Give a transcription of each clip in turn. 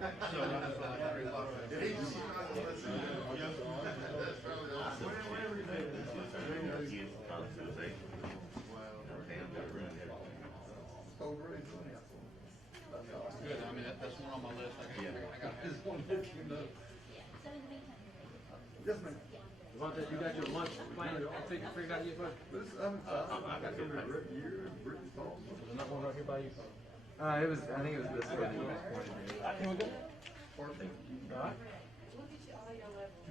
Good. I mean, that's one on my list. I got this one that you know. Yes, ma'am. You got your lunch plan figured out yet, bud? I got some right here, Brittany Falls. There's not one right here by you. I think it was this way. Can we go? Alright.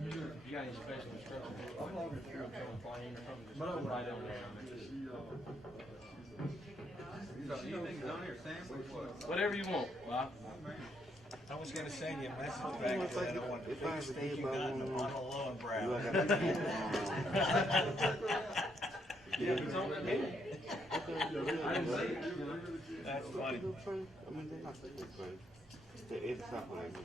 You got any special instructions? I'm logging through. Plane or something? Just right over there. Anything on here, Sam? Whatever you want, Bob. I was going to send you a message back that I want the biggest steak you got in the bottle of low and brown. Yeah, he's on that meeting. I didn't see it. That's funny. I mean, they're not so good, but it's not what I do.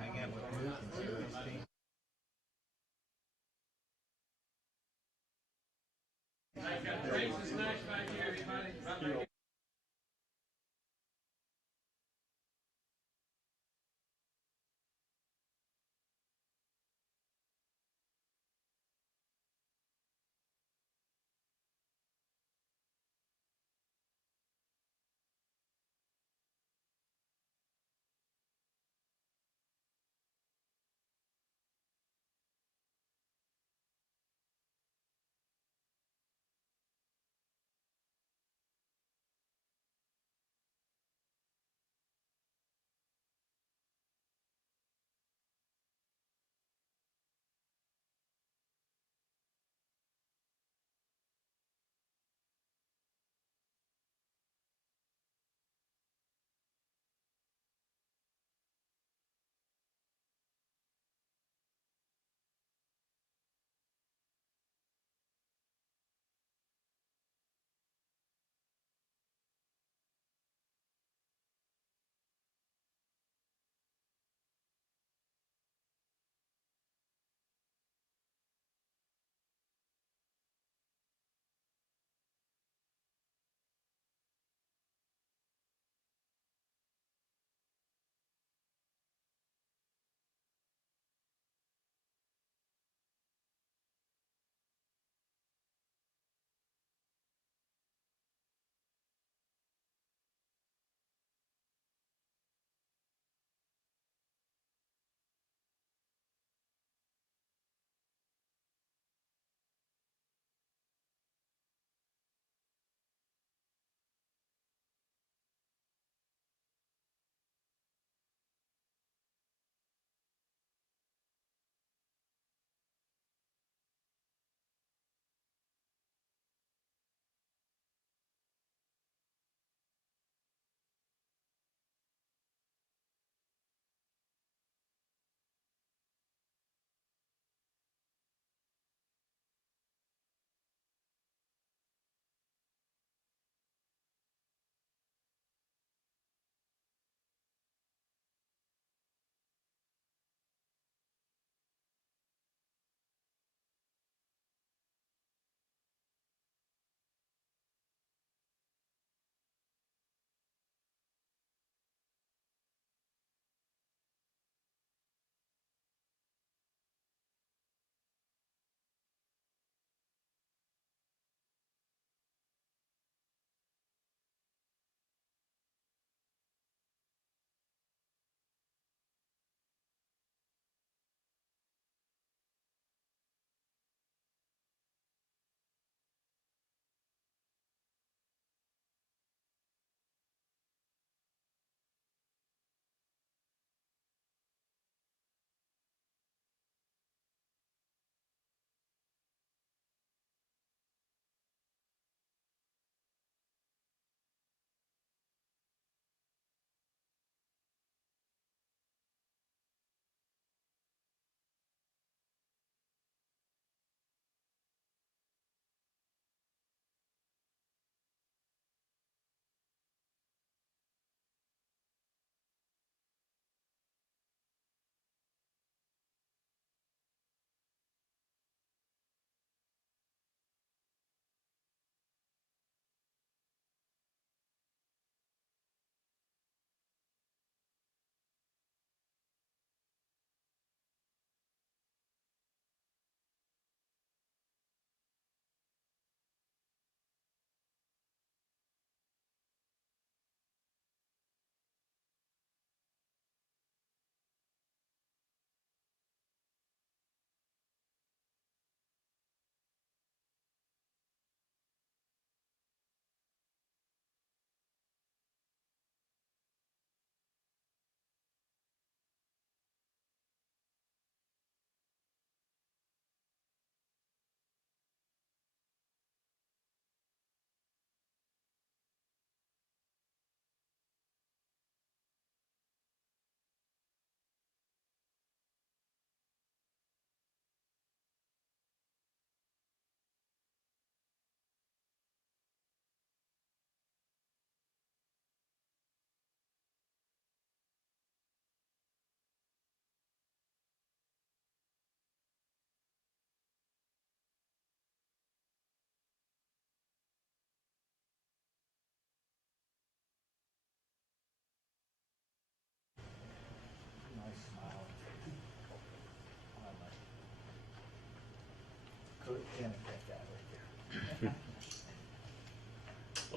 Hang out with Luke and see what his team. Drinks and snacks back here, everybody. Right back here.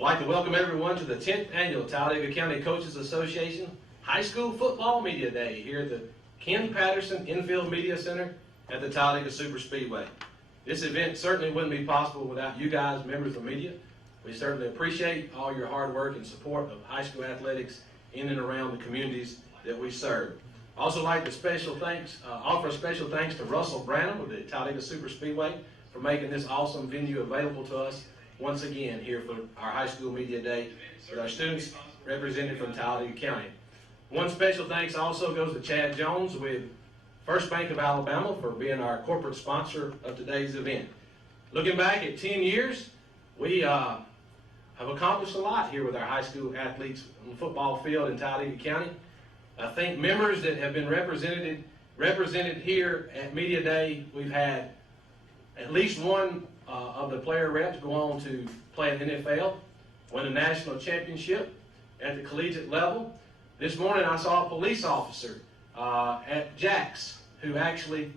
like to welcome everyone to the 10th Annual Talladega County Coaches Association High School Football Media Day here at the Ken Patterson Infield Media Center at the Talladega Super Speedway. This event certainly wouldn't be possible without you guys, members of the media. We certainly appreciate all your hard work and support of high school athletics in and around the communities that we serve. I also like to offer a special thanks to Russell Branham of the Talladega Super Speedway for making this awesome venue available to us once again here for our High School Media Day with our students represented from Talladega County. One special thanks also goes to Chad Jones with First Bank of Alabama for being our corporate sponsor of today's event. Looking back at 10 years, we have accomplished a lot here with our high school athletes on the football field in Talladega County. I think members that have been represented here at Media Day, we've had at least one of the player reps go on to play in the NFL, win a national championship at the collegiate level. This morning I saw a police officer at Jack's who actually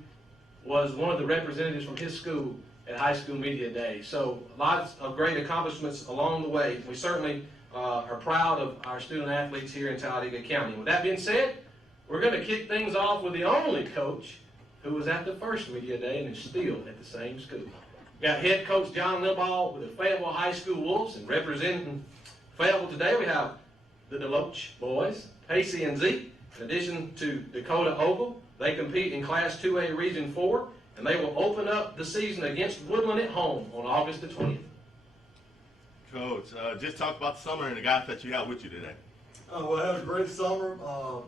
was one of the representatives from his school at High School Media Day. So lots of great accomplishments along the way. We certainly are proud of our student athletes here in Talladega County. With that being said, we're going to kick things off with the only coach who was at the first Media Day and is still at the same school. We got head coach John Limbaugh with the Fayetteville High School Wolves, and representing Fayetteville today we have the Deloach boys, Pacey and Zeke. In addition to Dakota Ogle, they compete in Class 2A Region 4, and they will open up the season against Woodland at home on August the 20th. Coach, just talk about the summer and the guys that you got with you today. Well, I had a great summer.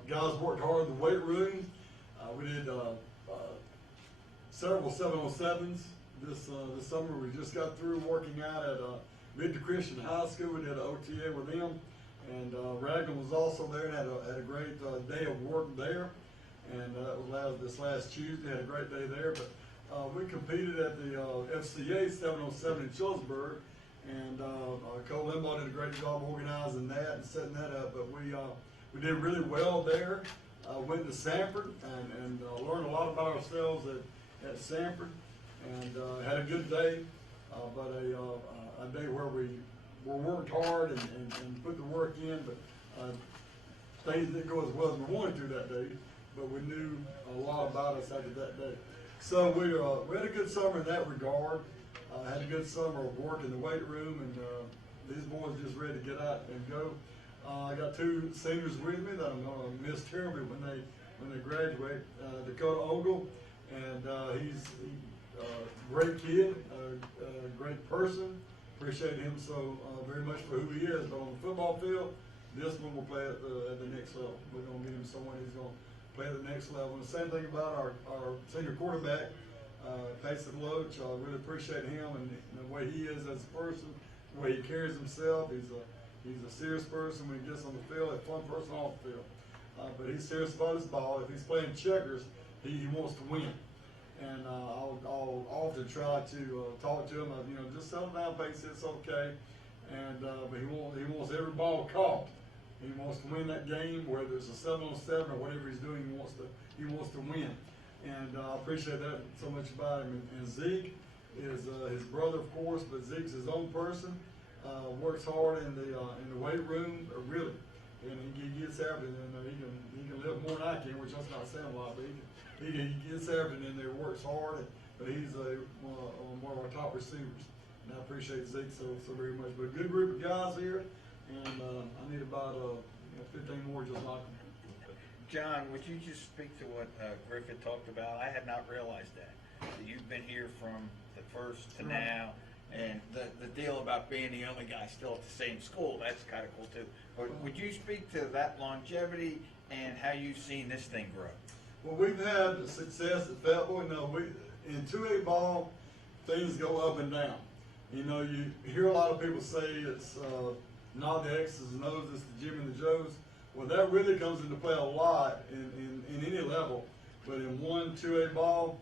Guys worked hard in the weight room. We did several 7-on-7s this summer. We just got through working out at Midland Christian High School. We did an OTA with them. And Raglan was also there and had a great day of work there. And that was this last Tuesday. Had a great day there. But we competed at the FCA 7-on-7 in Chillsburg. And Cole Limbaugh did a great job organizing that and setting that up. But we did really well there. Went to Sanford and learned a lot about ourselves at Sanford. And had a good day. But a day where we worked hard and put the work in, but things didn't go as well as we wanted to that day, but we knew a lot about us after that day. So we had a good summer in that regard. Had a good summer of work in the weight room, and these boys just ready to get out and go. I got two seniors with me that I'm going to miss terribly when they graduate. Dakota Ogle, and he's a great kid, a great person. Appreciate him so very much for who he is. But on the football field, this one will play at the next level. We're going to get him someone who's going to play at the next level. And the same thing about our senior quarterback, Pacey Loach. I really appreciate him and the way he is as a person, the way he carries himself. He's a serious person when he gets on the field, a fun person off the field. But he's serious about his ball. If he's playing checkers, he wants to win. And I'll often try to talk to him. Just settle down, Pacey. It's okay. And but he wants every ball caught. He wants to win that game, whether it's a 7-on-7 or whatever he's doing. He wants to win. And I appreciate that so much about him. And Zeke is his brother, of course, but Zeke's his own person. Works hard in the weight room, really. And he gets after it. And he can live more than I can, which that's not saying a lot, but he gets everything in there, works hard, but he's one of our top receivers. And I appreciate Zeke so very much. But a good group of guys here, and I need about 15 more just like him. John, would you just speak to what Griffith talked about? I had not realized that you've been here from the first to now, and the deal about being the only guy still at the same school, that's kind of cool too. But would you speak to that longevity and how you've seen this thing grow? Well, we've had success at Fayetteville. In 2A ball, things go up and down. You hear a lot of people say it's not the X's and O's, it's the Jimmy and the Joes. Well, that really comes into play a lot in any level. But in 2A ball,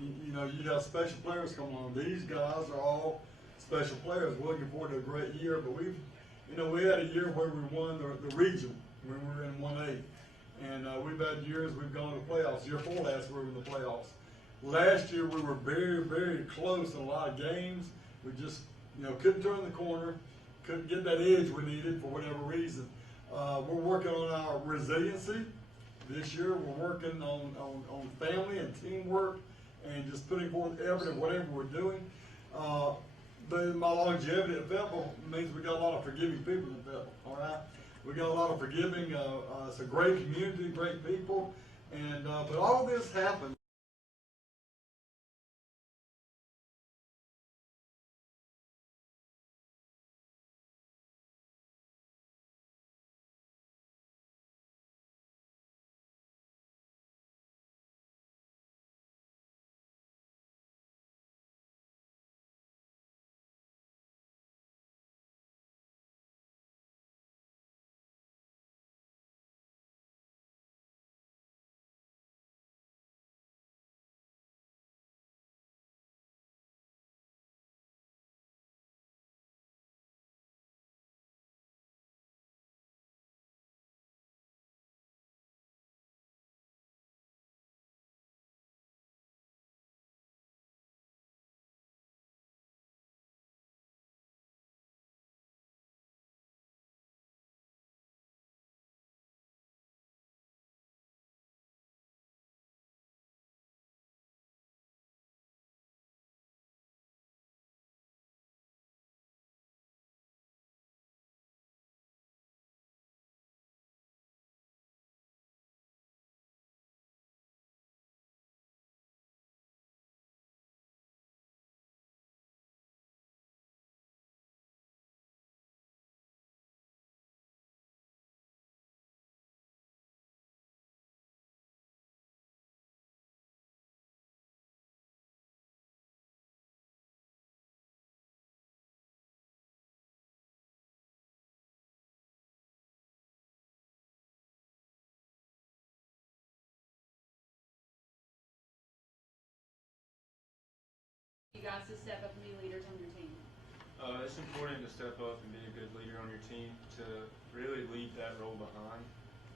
you have special players come on. These guys are all special players. We're looking forward to a great year. But we had a year where we won the region when we were in 1A. And we've had years we've gone to the playoffs. Year 4 last we were in the playoffs. Last year we were very, very close in a lot of games. We just, couldn't turn the corner, couldn't get that edge we needed for whatever reason. We're working on our resiliency this year. We're working on family and teamwork and just putting forth effort in whatever we're doing. My longevity at Fayetteville means we got a lot of forgiving people in Fayetteville, all right? We got a lot of forgiving, it's a great community, great people, and, but all this happened. You guys to step up and be leaders on your team? It's important to step up and be a good leader on your team, to really leave that role behind,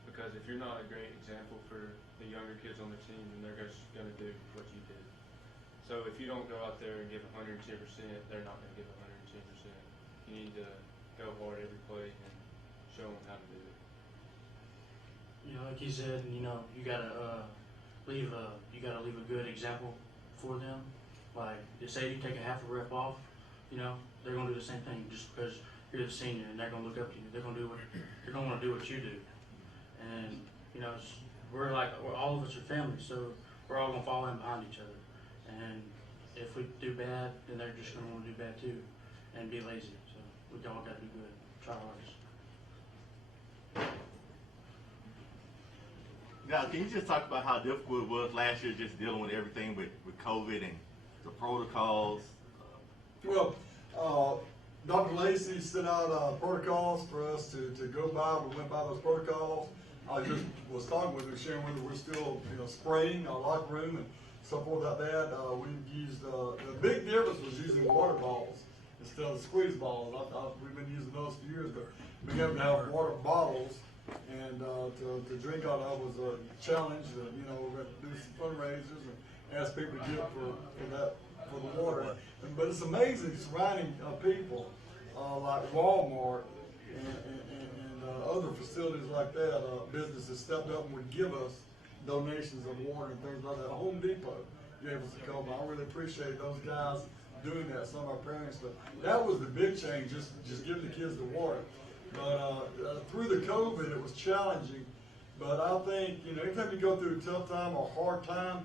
because if you're not a great example for the younger kids on the team, then they're just going to do what you did. So if you don't go out there and give 110%, they're not going to give 110%. You need to go hard every play and show them how to do it. You know, like he said, you know, you gotta leave a good example for them. Like, say you take a half a rep off, you know, they're gonna do the same thing just because you're the senior and they're gonna look up to you. They're gonna want to do what you do. And you know, we're all of us are family, so we're all gonna fall in behind each other. And if we do bad, then they're just gonna want to do bad too, and be lazy. So we all gotta do good, try our hardest. Now, can you just talk about how difficult it was last year just dealing with everything with COVID and the protocols? Well, Dr. Lacey sent out protocols for us to go by. We went by those protocols. I just was talking with her, sharing with her we're still, you know, spraying our locker room and so forth like that. We've used, the big difference was using water bottles instead of squeeze bottles. We've been using those for years, but being able to have water bottles and to drink out of was a challenge. You know, we're going to do some fundraisers and ask people to give for the water. But it's amazing surrounding people like Walmart and other facilities like that. Businesses stepped up and would give us donations of water and things like that. Home Depot gave us a couple. I really appreciate those guys doing that. Some of our parents, but that was the big change, just giving the kids the water. But through the COVID, it was challenging. But I think, you know, anytime you go through a tough time or hard time,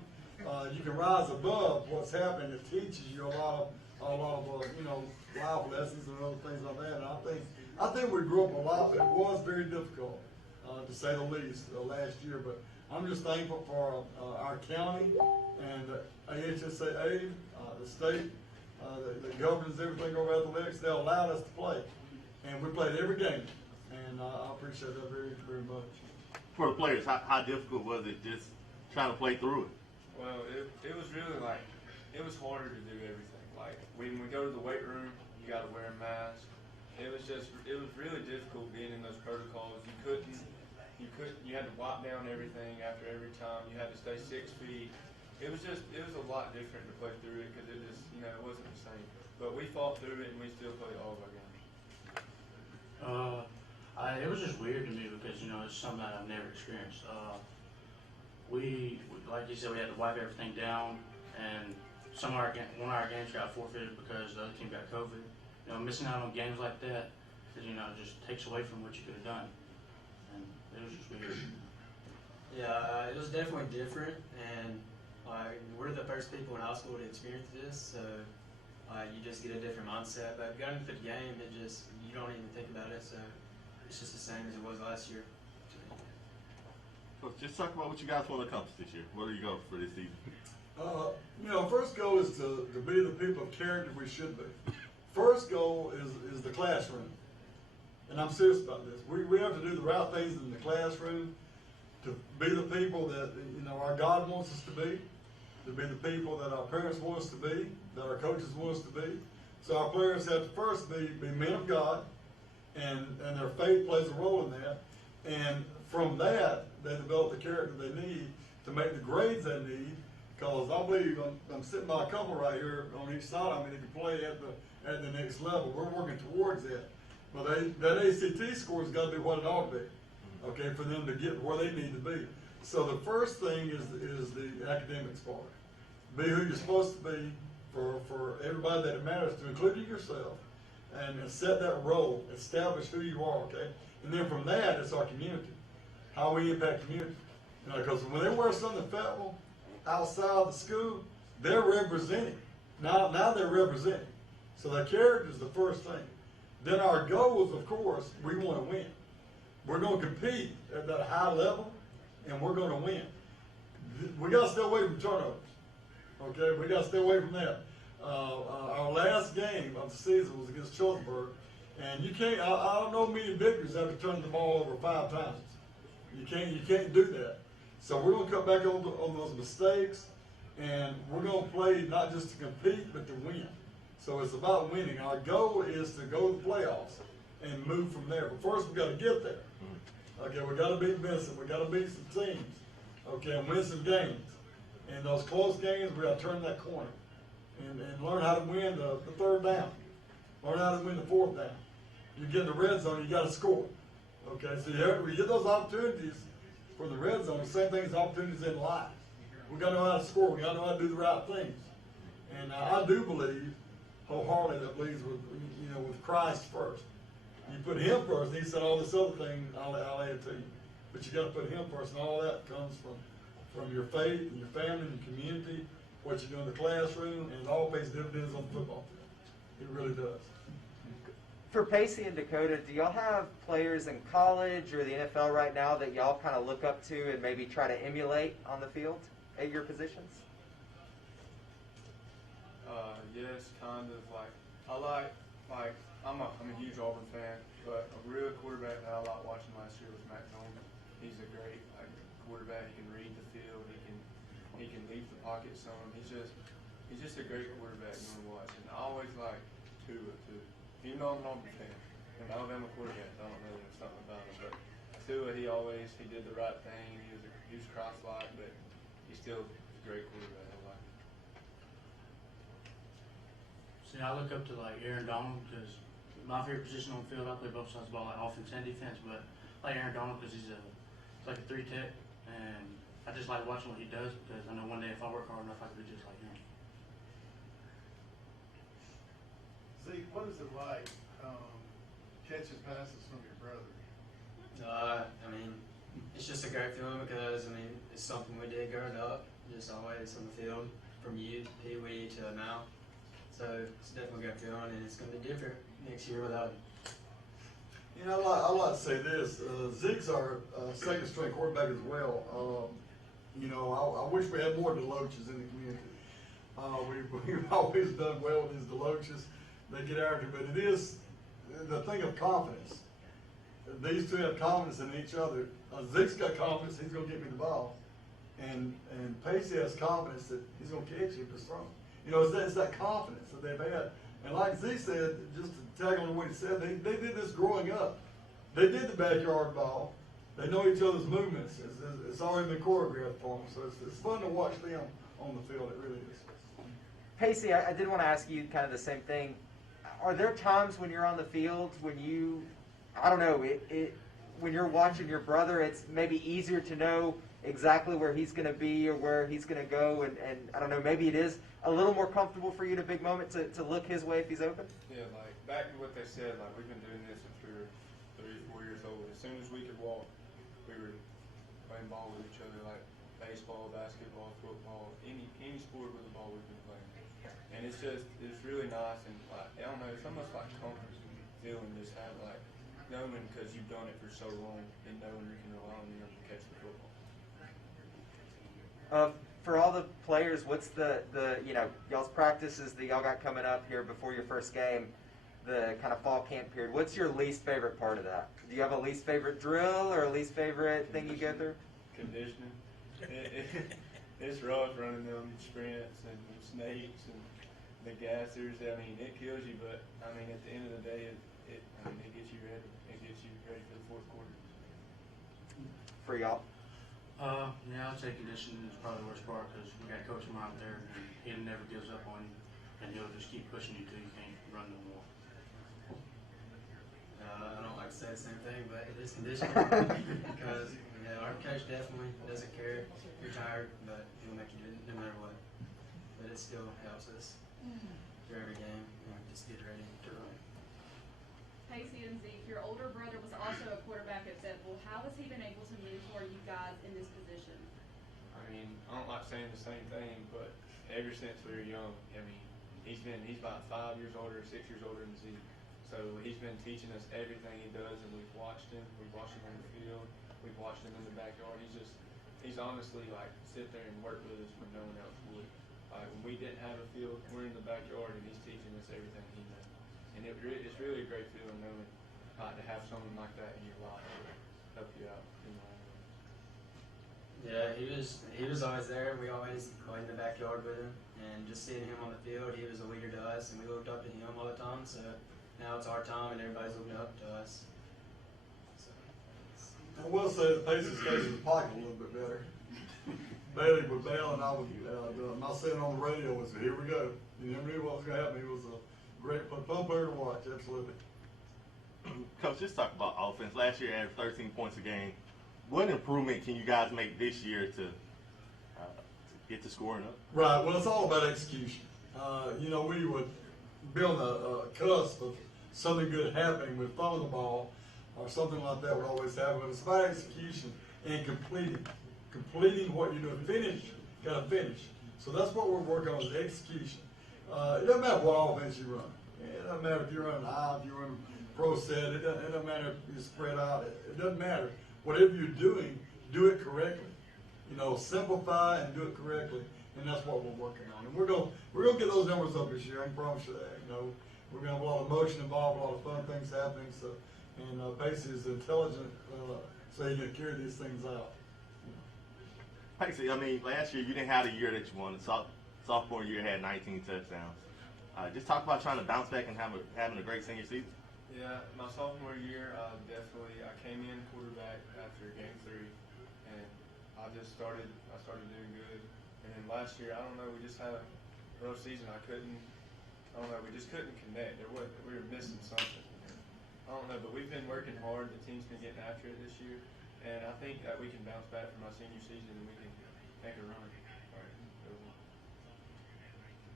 you can rise above what's happening. It teaches you a lot of you know, life lessons and other things like that. And I think we grew up a lot, but it was very difficult, to say the least, last year. But I'm just thankful for our county and AHSAA, the state that governs everything over athletics. They allowed us to play, and we played every game, and I appreciate that very, very much. For the players, how difficult was it just trying to play through it? Well, it was really it was harder to do everything. Like, when we go to the weight room, you got to wear a mask. It was really difficult being in those protocols. You had to wipe down everything after every time. You had to stay 6 feet. It was a lot different to play through it because it wasn't the same. But we fought through it and we still played all of our games. It was just weird to me because, you know, it's something that I've never experienced. We like you said, we had to wipe everything down, and one of our games got forfeited because the other team got COVID. You know, missing out on games like that, you know, just takes away from what you could have done, and it was just weird. Yeah, it was definitely different, and like we're the first people in high school to experience this, so you just get a different mindset. But going into the game, you don't even think about it, so it's just the same as it was last year. So just talk about what you guys want to accomplish this year. What are you going for this season? You know, first goal is to be the people of character we should be. First goal is the classroom. And I'm serious about this. We have to do the right things in the classroom to be the people that, you know, our God wants us to be the people that our parents want us to be, that our coaches want us to be. So our players have to first be men of God, and their faith plays a role in that. And from that, they develop the character they need to make the grades they need. Because I believe I'm sitting by a couple right here on each side. I mean, they can play at the next level. We're working towards that. But that ACT score's got to be what it ought to be, okay, for them to get where they need to be. So the first thing is the academics part. Be who you're supposed to be for everybody that it matters to, including yourself, and set that role, establish who you are, okay? And then from that, it's our community, how we impact community. You know, because when they wear something federal outside the school, they're representing. Now they're representing. So that character is the first thing. Then our goals, of course, we want to win. We're going to compete at that high level, and we're going to win. We got to stay away from turnovers. Okay, we got to stay away from that. Our last game of the season was against Chiltonburg, and you can't. I don't know many victories after turning the ball over 5 times. You can't do that. So we're going to cut back on those mistakes, and we're going to play not just to compete, but to win. So it's about winning. Our goal is to go to the playoffs and move from there. But first, we got to get there. Okay, we got to beat Vincent. We got to beat some teams. Okay, and win some games. And those close games, we got to turn that corner and learn how to win the third down. Learn how to win the fourth down. You get in the red zone, you got to score. Okay, so we get those opportunities for the red zone. The same thing as opportunities in life. We got to know how to score. We got to know how to do the right things. And I do believe wholeheartedly that believes with Christ first. You put Him first, and He said all this other thing I'll add it to you. But you got to put Him first, and all that comes from your faith and your family and your community, what you do in the classroom, and it all pays dividends on the football field. It really does. For Pacey and Dakota, do y'all have players in college or the NFL right now that y'all kind of look up to and maybe try to emulate on the field at your positions? Yes, kind of. I'm a huge Auburn fan, but a real quarterback that I like watching last year was Matt Jones. He's a great quarterback. He can read the field. He can leave the pocket some. He's just a great quarterback you want to watch. And I always like Tua too. Even though I'm an Auburn fan, and Alabama quarterback, I don't know something about him, but Tua, he did the right thing. He was Christ-like, but he's still a great quarterback. See, I look up to like Aaron Donald because my favorite position on the field, I play both sides of the ball, like offense and defense, but I like Aaron Donald because he's like a 3-tech, and I just like watching what he does because I know one day if I work hard enough, I could be just like him. See, what is it like catching passes from your brother? I mean, it's just a great feeling because, I mean, it's something we did growing up, just always on the field, from youth, Pee-wee to now. So it's definitely a great feeling, and it's going to be different next year without him. You know, I like to say this. Zeke's our second string quarterback as well. I wish we had more Deloaches in the community. We've always done well with these Deloaches. They get after it, but it is the thing of confidence. These two have confidence in each other. Zeke's got confidence, he's going to get me the ball. And Pacey has confidence that he's going to catch it if it's thrown. You know, it's that confidence that they've had. And like Zeke said, just to tag on to what he said, they did this growing up. They did the backyard ball. They know each other's movements. It's already been choreographed for them. So it's fun to watch them on the field. It really is. Pacey, I did want to ask you kind of the same thing. Are there times when you're on the field when you I don't know, when you're watching your brother, it's maybe easier to know exactly where he's going to be or where he's going to go, and I don't know, maybe it is a little more comfortable for you in a big moment to look his way if he's open? Yeah, like back to what they said, like we've been doing this since we were 3 or 4 years old. As soon as we could walk, we were playing ball with each other, like baseball, basketball, football, any sport with a ball we've been playing. And it's really nice, and like, I don't know, it's almost like comfort feeling just have like knowing because you've done it for so long and knowing you can rely on them to catch the football. For all the players, what's the y'all's practices that y'all got coming up here before your first game, the kind of fall camp period? What's your least favorite part of that? Do you have a least favorite drill or a least favorite thing you go through? Conditioning. It's rough running them sprints and snakes and the gassers. I mean, it kills you, but I mean, at the end of the day, it gets you ready. It gets you ready for the fourth quarter. For y'all? Yeah, I'd say conditioning is probably the worst part because we got to coach him out there, and he never gives up on you, and he'll just keep pushing you till you can't run no more. I don't like to say the same thing, but it is conditioning because our coach definitely doesn't care if you're tired, but he'll make you do it no matter what. But it still helps us through every game, just get ready to run. Pacey and Zeke, your older brother was also a quarterback at Fayetteville. How has he been able to mentor you guys in this position? I mean, I don't like saying the same thing, but ever since we were young, I mean, he's about 5 years older, 6 years older than Zeke. So he's been teaching us everything he does, and we've watched him. We've watched him on the field. We've watched him in the backyard. He's honestly like sit there and work with us when no one else would. Like when we didn't have a field, we're in the backyard, and he's teaching us everything he knows. And it's really a great feeling knowing to have someone like that in your life to help you out in life. Yeah, he was always there. We always played in the backyard with him, and just seeing him on the field, he was a leader to us, and we looked up to him all the time. So now it's our time, and everybody's looking up to us. So, I will say the Pacers stayed in the pocket a little bit better. Bailey would bail, and I would, my saying on the radio was, here we go. You never knew what was going to happen. He was a great fun player to watch, absolutely. Coach, just talk about offense. Last year, averaged 13 points a game. What improvement can you guys make this year to get the scoring up? Right. Well, it's all about execution. We would be on the cusp of something good happening with throwing the ball or something like that would always happen. But it's about execution and completing what you're doing. Finish, got to finish. So that's what we're working on is execution. It doesn't matter what offense you run. It doesn't matter if you run out, if you run pro set. It doesn't matter if you spread out. It doesn't matter. Whatever you're doing, do it correctly. Simplify and do it correctly, and that's what we're working on. And we're gonna get those numbers up this year. I can promise you that. We're gonna have a lot of emotion involved, a lot of fun things happening. So, and Pacey is intelligent, so he can carry these things out. Pacey, I mean, last year you didn't have the year that you wanted. Sophomore year had 19 touchdowns. Just talk about trying to bounce back and having a great senior season. Yeah, my sophomore year, I came in quarterback after game 3, and I started doing good. And then last year, I don't know, we just had a rough season. We just couldn't connect. We were missing something. I don't know, but we've been working hard. The team's been getting after it this year, and I think that we can bounce back from our senior season and we can make a run.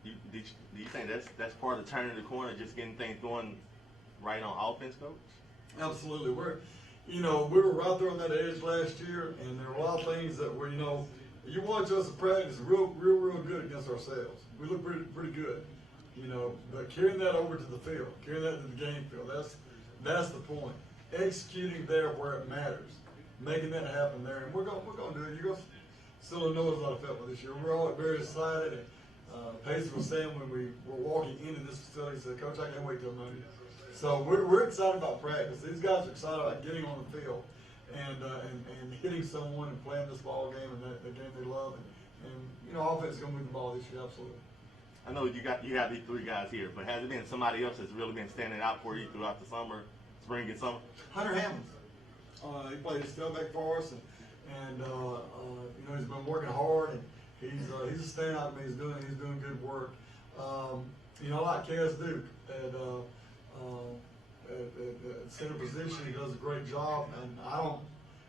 Do you think that's part of turning the corner, just getting things going right on offense, Coach? Absolutely. We were right there on that edge last year, and there were a lot of things that were, you watch us practice real good against ourselves. We look pretty good, but carrying that over to the field, carrying that to the game field, that's the point. Executing there where it matters, making that happen there, and we're gonna do it. You're gonna still know a lot of Fayetteville this year. We're all very excited. And, Pacey was saying when we were walking into this facility, he said, Coach, I can't wait till Monday. So we're excited about practice. These guys are excited about getting on the field and hitting someone and playing this ball game and the game they love. And offense is going to move the ball this year, absolutely. I know you got these 3 guys here, but has it been somebody else that's really been standing out for you throughout the summer, spring and summer? Hunter Hammonds. He played tailback for us, and he's been working hard, and he's a standout to me. He's doing good work. I like Cass Duke at center position. He does a great job, and I don't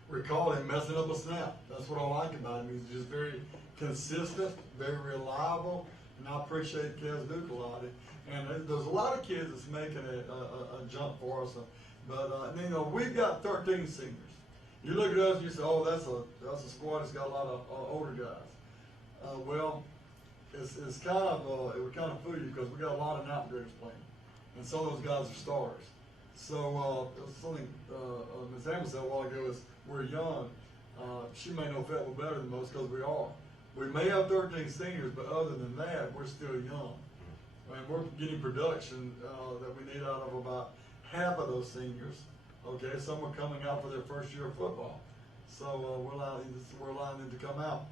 recall him messing up a snap. That's what I like about him. He's just very consistent, very reliable, and I appreciate Kez Duke a lot. And there's a lot of kids that's making a jump for us, but you know, we've got 13 seniors. You look at us and you say, oh, that's a squad that's got a lot of older guys. Well, it's kind of it would kind of fool you because we got a lot of outgraders playing, and some of those guys are stars. So something Ms. Hammond said a while ago is we're young. She may know felt we're better than most because we are. We may have 13 seniors, but other than that, we're still young. And we're getting production that we need out of about half of those seniors. Okay, some are coming out for their first year of football, so we're allowing them to come out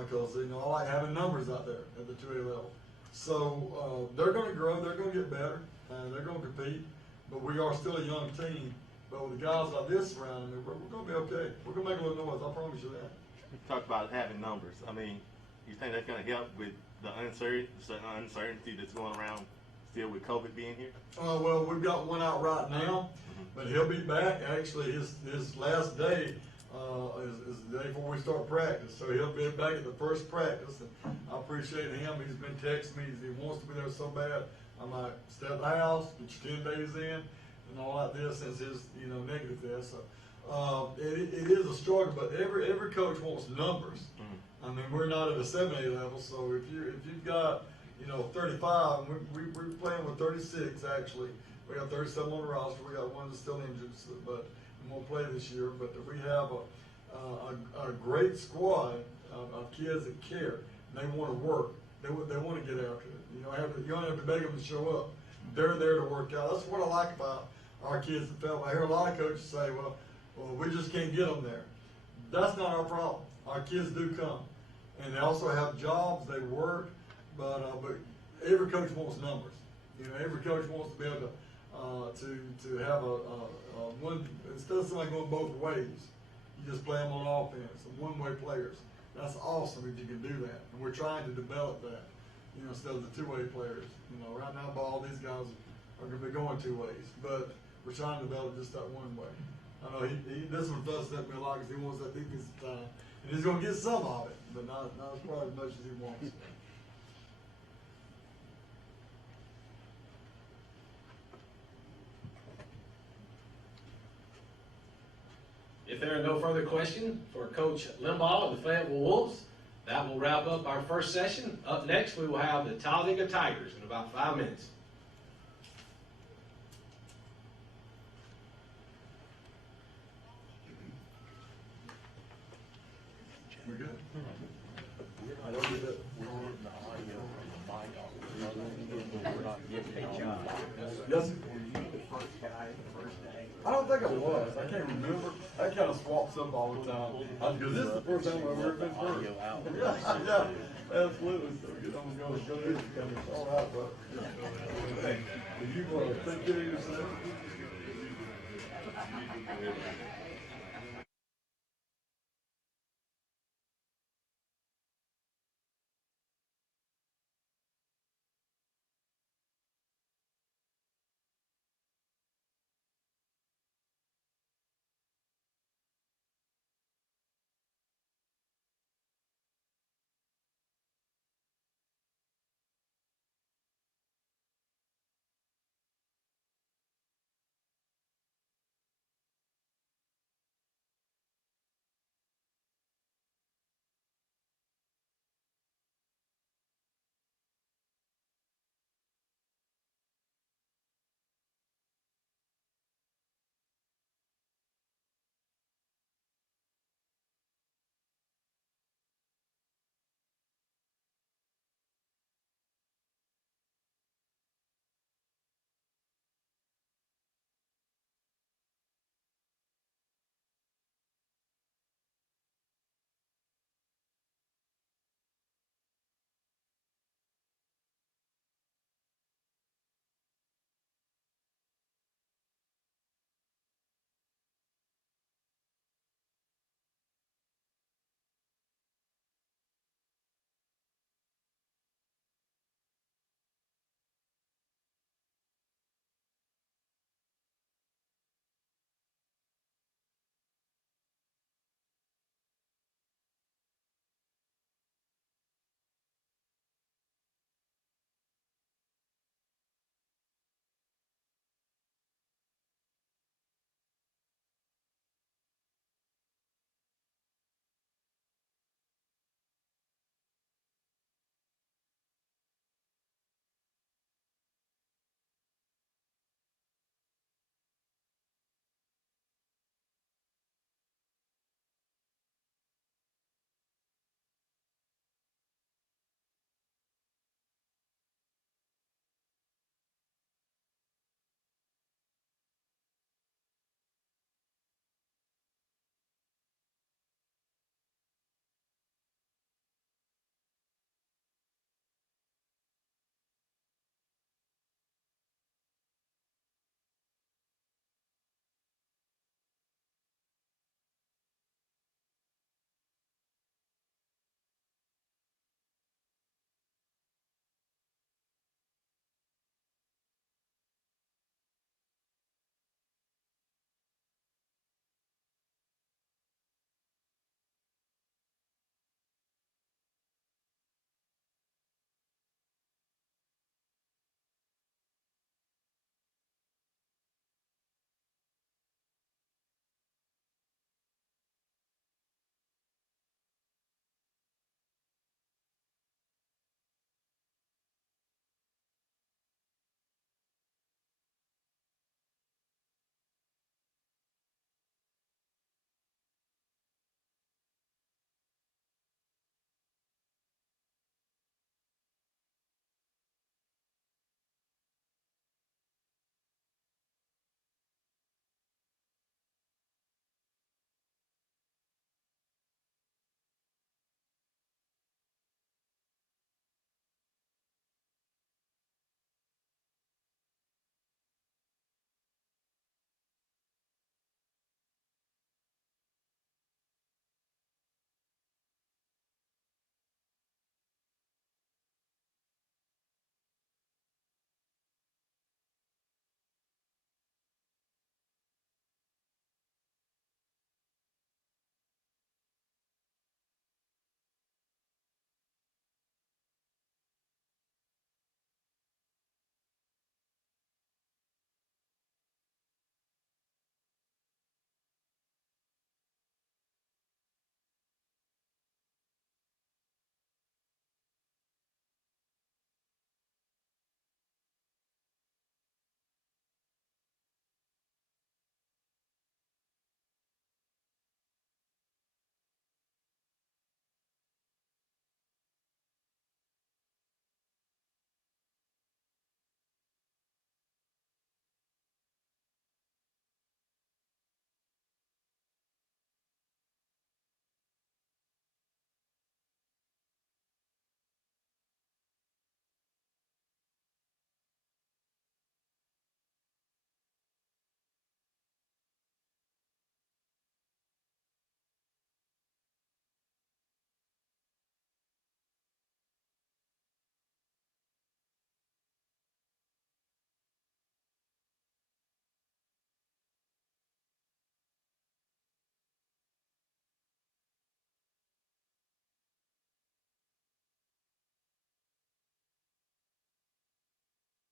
because you know I like having numbers out there at the 2A level. So they're going to grow, they're going to get better, they're going to compete, but we are still a young team. But with the guys like this around me, we're going to be okay. We're going to make a little noise. I promise you that. You talked about having numbers. I mean, you think that's going to help with the uncertainty that's going around still with COVID being here? Well, we've got one out right now, but he'll be back. Actually, his last day is the day before we start practice, so he'll be back at the first practice. And I appreciate him. He's been texting me. He wants to be there so bad. I'm like, stay at the house, get your 10 days in, and all like this since his negative test. So it is a struggle, but every coach wants numbers. I mean, we're not at a 7A level, so if you've got 35, and we're playing with 36 actually. We have 37 on the roster. We got one that's still injured, but won't play this year. But we have a great squad of kids that care. And they want to work. They want to get after it. You don't have to beg them to show up. They're there to work out. That's what I like about our kids at Phelps. I hear a lot of coaches say, well, we just can't get them there. That's not our problem. Our kids do come. And they also have jobs, they work, but every coach wants numbers. Every coach wants to be able to have a one, instead of somebody going both ways, you just play them on offense, one-way players. That's awesome if you can do that. And we're trying to develop that, instead of the two-way players. Right now, all these guys are going to be going two ways, but we're trying to develop just that one way. I know this one does set me a lot because he wants that defensive time. And he's going to get some of it, but not probably as much as he wants. If there are no further questions for Coach Limbaugh of the Fayetteville Wolves, that will wrap up our first session. Up next, we will have the Talladega Tigers in about 5 minutes. We're good. Yes. I don't think I was. I can't remember. I kind of swaps up all the time. Because this is the first time I've ever been first. Yeah, absolutely. So go ahead. All right, bro. Hey, do you want to take care of yourself?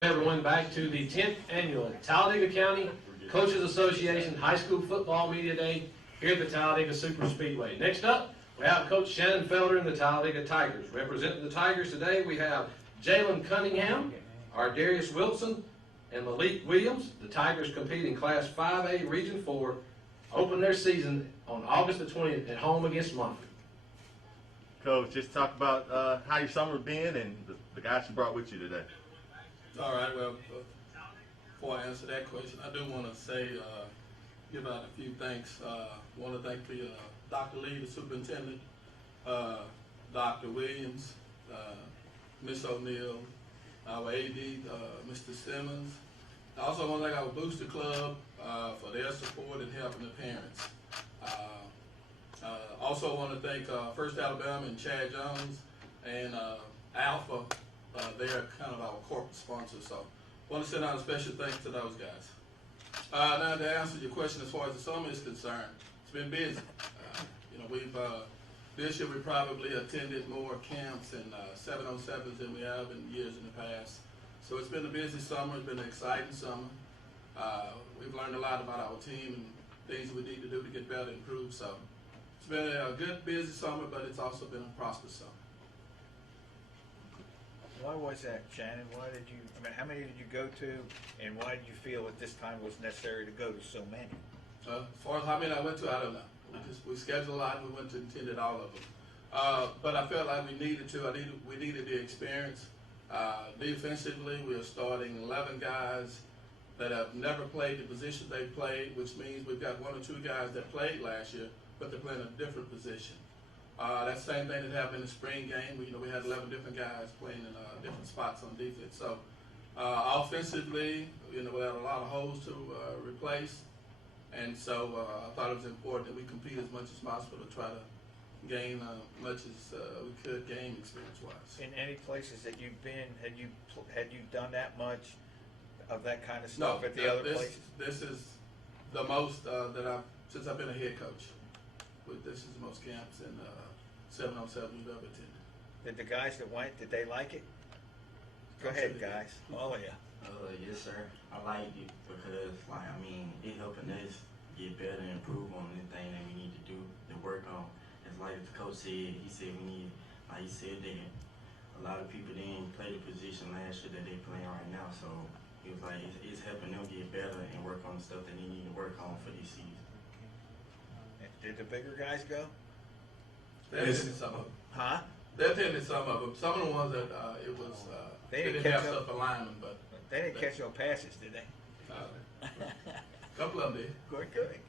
Everyone back to the 10th annual Talladega County Coaches Association High School Football Media Day here at the Talladega Super Speedway. Next up, we have Coach Shannon Felder and the Talladega Tigers. Representing the Tigers today, we have Jalen Cunningham, Ardarius Wilson, and Malik Williams. The Tigers compete in Class 5A Region 4, open their season on August the 20th at home against Montford. Coach, just talk about how your summer been and the guys you brought with you today. All right, well, before I answer that question, I do want to say, give out a few thanks. Want to thank the Dr. Lee, the superintendent, Dr. Williams, Miss O'Neill, our AD, Mr. Simmons. I also want to thank our Booster Club for their support and helping the parents. Also want to thank First Alabama and Chad Jones and Alpha. They're kind of our corporate sponsors, so I want to send out a special thanks to those guys. Now to answer your question as far as the summer is concerned, it's been busy. We've this year we probably attended more camps and 707s than we have in years in the past. So it's been a busy summer. It's been an exciting summer. We've learned a lot about our team and things we need to do to get better and improve. So it's been a good, busy summer, but it's also been a prosperous summer. Why was that, Shannon? Why did you, how many did you go to, and why did you feel at this time it was necessary to go to so many? As far as how many I went to, I don't know. We scheduled a lot and we went to attended all of them. But I felt like we needed to. We needed the experience. Defensively, we are starting 11 guys that have never played the position they played, which means we've got 1 or 2 guys that played last year, but they're playing a different position. That same thing that happened in the spring game. We had 11 different guys playing in different spots on defense. So offensively, we had a lot of holes to replace. And so I thought it was important that we compete as much as possible to try to gain much as we could game experience-wise. In any places that you've been, had you done that much of that kind of stuff at the other places? This is the most that since I've been a head coach. This is the most camps and 707 we've ever attended. Did the guys that went, did they like it? Go ahead, guys. Oh, yeah. Yes, sir. I liked it because, it helping us get better and improve on anything that we need to do to work on. As like the coach said, he said that a lot of people didn't play the position last year that they playing right now. So he was like, it's helping them get better and work on the stuff that they need to work on for this season. Did the bigger guys go? They attended some of them. Huh? They attended some of them. Some of the ones that it was they didn't have stuff for linemen, but they didn't catch no passes, did they? A couple of them did. Good.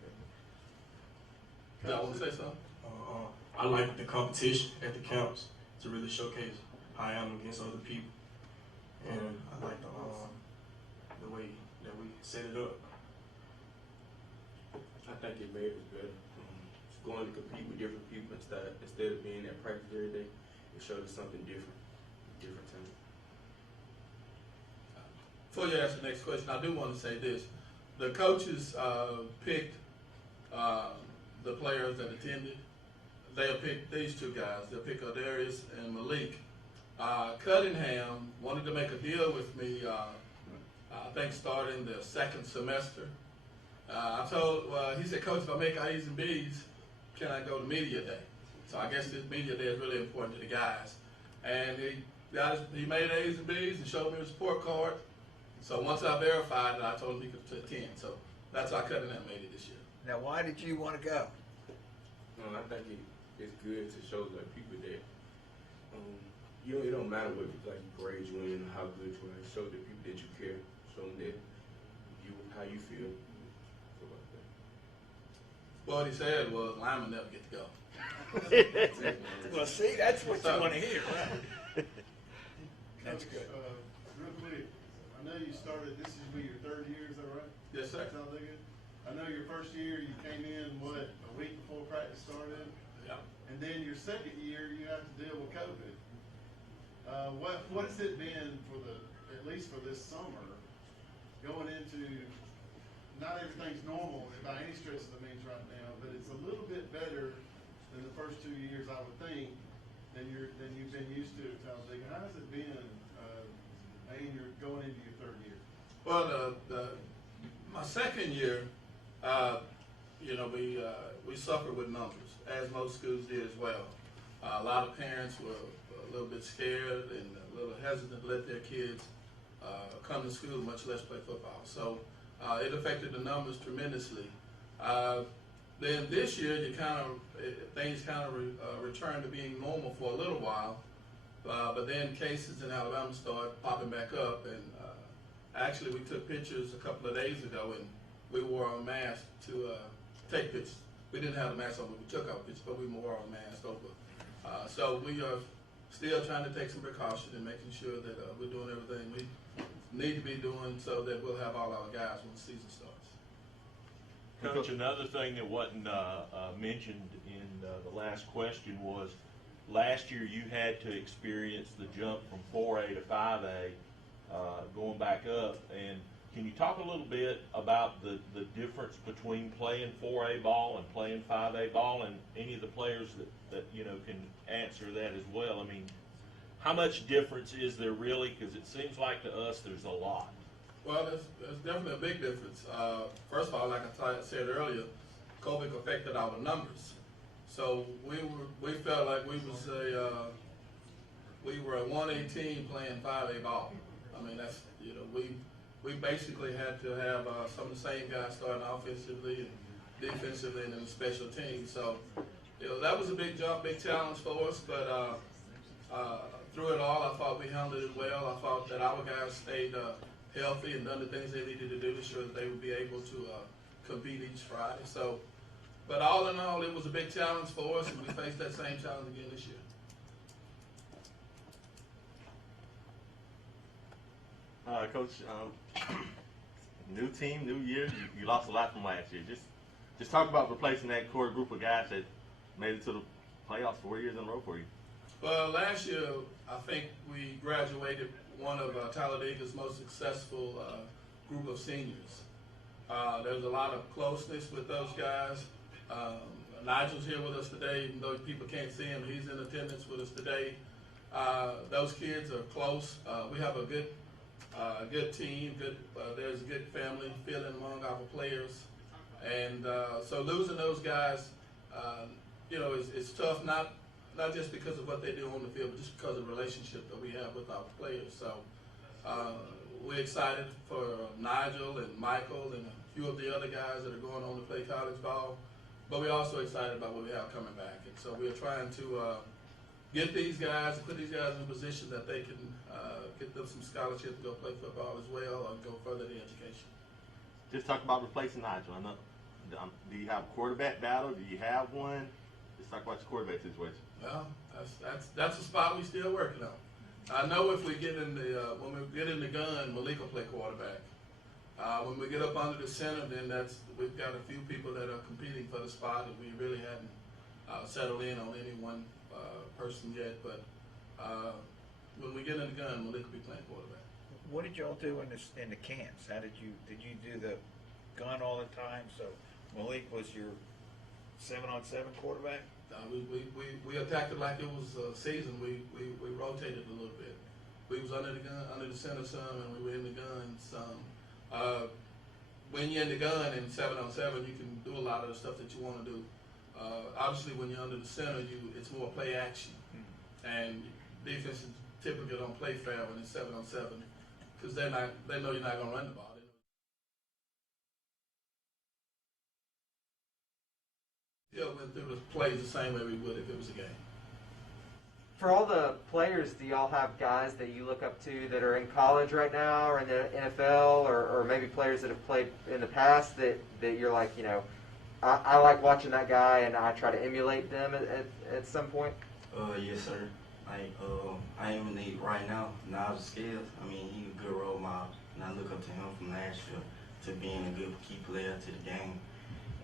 Y'all want to say something? I like the competition at the camps to really showcase how I am against other people, and I like the way that we set it up. I think it made us better. Going to compete with different people instead of being at practice every day, it showed us something different time. Before you ask the next question, I do want to say this. The coaches picked the players that attended. They'll pick these 2 guys. They'll pick Ardarius and Malik. Cunningham wanted to make a deal with me, I think starting the 2nd semester. He said, Coach, if I make A's and B's, can I go to media day? So I guess this media day is really important to the guys. And he made A's and B's and showed me his report card. So once I verified it, I told him he could attend. So that's how Cunningham made it this year. Now, why did you want to go? I think it's good to show people that it don't matter what grades you in, how good you are. Show the people that you care. Show them that how you feel. Well, what he said was linemen never get to go. Well, see, that's what you want to hear, right? That's good. Real quick, I know you started, this is your 3rd year, is that right? Yes, sir. Talladega? I know your first year you came in, a week before practice started? Yeah. And then your 2nd year, you have to deal with COVID. What has it been at least for this summer, going into, not everything's normal by any stretch of the means right now, but it's a little bit better than the first 2 years, I would think, than you've been used to at Talladega. How has it been and you're going into your third year? Well, my second year, we suffered with numbers, as most schools did as well. A lot of parents were a little bit scared and a little hesitant to let their kids come to school, much less play football. So it affected the numbers tremendously. Then this year, things kind of returned to being normal for a little while, but then cases in Alabama started popping back up, and actually we took pictures a couple of days ago, and we wore our masks to take pictures. We didn't have the mask on when we took our pictures, but we wore our masks over. So we are still trying to take some precaution and making sure that we're doing everything we need to be doing so that we'll have all our guys when the season starts. Coach, another thing that wasn't mentioned in the last question was last year you had to experience the jump from 4A to 5A going back up. And can you talk a little bit about the difference between playing 4A ball and playing 5A ball, and any of the players that can answer that as well? I mean, how much difference is there really? Because it seems like to us there's a lot. Well, there's definitely a big difference. First of all, like I said earlier, COVID affected our numbers. So we felt like we were a 1A team playing 5A ball. I mean, that's, we basically had to have some of the same guys starting offensively and defensively and in the special teams. So, that was a big jump, big challenge for us, but through it all, I thought we handled it well. I thought that our guys stayed healthy and done the things they needed to do to ensure that they would be able to compete each Friday. So, but all in all, it was a big challenge for us, and we faced that same challenge again this year. Coach, new team, new year. You lost a lot from last year. Just talk about replacing that core group of guys that made it to the playoffs 4 years in a row for you. Well, last year, I think we graduated one of Talladega's most successful group of seniors. There was a lot of closeness with those guys. Nigel's here with us today, even though people can't see him. He's in attendance with us today. Those kids are close. We have a good team. There's a good family feeling among our players, and so losing those guys, it's tough. Not just because of what they do on the field, but just because of the relationship that we have with our players. So we're excited for Nigel and Michael and a few of the other guys that are going on to play college ball. But we're also excited about what we have coming back. And so we're trying to get these guys, put these guys in a position that they can get them some scholarship to go play football as well or go further in education. Just talk about replacing Nigel. Do you have a quarterback battle? Do you have one? Just talk about your quarterback situation. Well, that's a spot we still working on. I know if we get in when we get in the gun, Malik will play quarterback. When we get up under the center, then we've got a few people that are competing for the spot, and we really haven't settled in on any one person yet. But when we get in the gun, Malik will be playing quarterback. What did y'all do in the camps? How did you do the gun all the time? So Malik was your 7-on-7 quarterback? We attacked it like it was a season. We rotated a little bit. We was under the center some, and we were in the gun some. When you're in the gun in 7-on-7, you can do a lot of the stuff that you want to do. Obviously, when you're under the center, it's more play action, and defenses typically don't play fair when it's 7-on-7 because they know you're not going to run the ball. Still went through the plays the same way we would if it was a game. For all the players, do y'all have guys that you look up to that are in college right now or in the NFL or maybe players that have played in the past that you're like, I like watching that guy and I try to emulate them at some point? Yes, sir. I emulate right now Nigel Scales. I mean, he's a good role model, and I look up to him from Nashville to being a good key player to the game.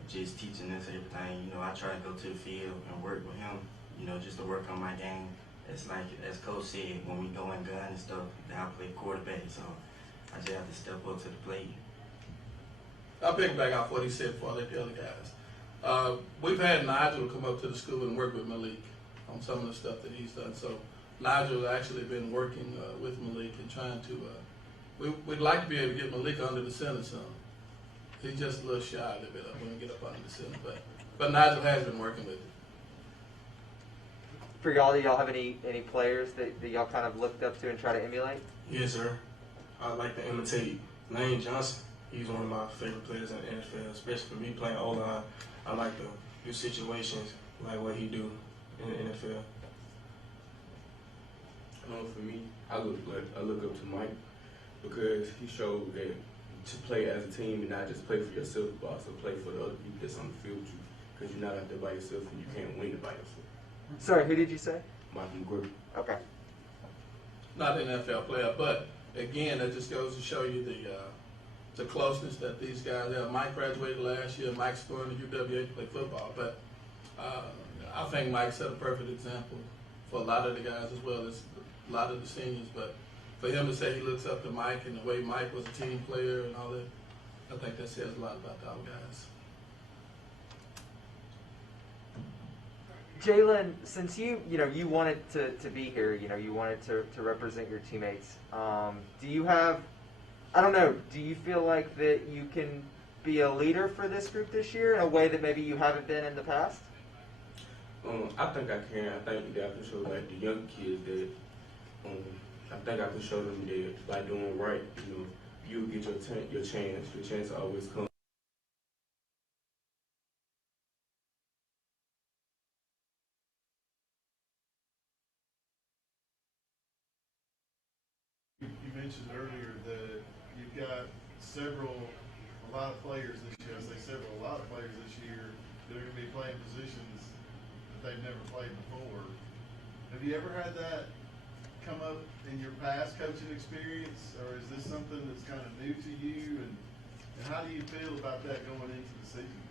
Just teaching us everything. I try to go to the field and work with him, just to work on my game. It's like, as Coach said, when we go in gun and stuff, I play quarterback, so I just have to step up to the plate. I'll pick back off what he said before I let the other guys. We've had Nigel come up to the school and work with Malik on some of the stuff that he's done. So Nigel has actually been working with Malik and trying to. We'd like to be able to get Malik under the center some. He's just a little shy a little bit up when we get up under the center, but Nigel has been working with it. For y'all, do y'all have any players that y'all kind of looked up to and try to emulate? Yes, sir. I like to imitate Lane Johnson. He's one of my favorite players in the NFL, especially for me playing O-line. I like to do situations like what he do in the NFL. For me, I look up to Mike because he showed that to play as a team and not just play for yourself, but also play for the other people that's on the field with you. Because you're not out there by yourself and you can't win it by yourself. Sorry, who did you say? Mike McGriff. Okay. Not an NFL player, but again, that just goes to show you the closeness that these guys have. Mike graduated last year. Mike's going to UWA to play football, but I think Mike set a perfect example for a lot of the guys as well as a lot of the seniors. But for him to say he looks up to Mike and the way Mike was a team player and all that, I think that says a lot about our guys. Jalen, since you wanted to be here, you wanted to represent your teammates. Do you have, I don't know, do you feel like that you can be a leader for this group this year in a way that maybe you haven't been in the past? I think I can. I think that I can show like the young kids that I think I can show them that by doing right, you'll get your chance. Your chance always comes. You mentioned earlier that you've got a lot of players this year. I say a lot of players this year that are going to be playing positions that they've never played before. Have you ever had that come up in your past coaching experience, or is this something that's kind of new to you? And how do you feel about that going into the season?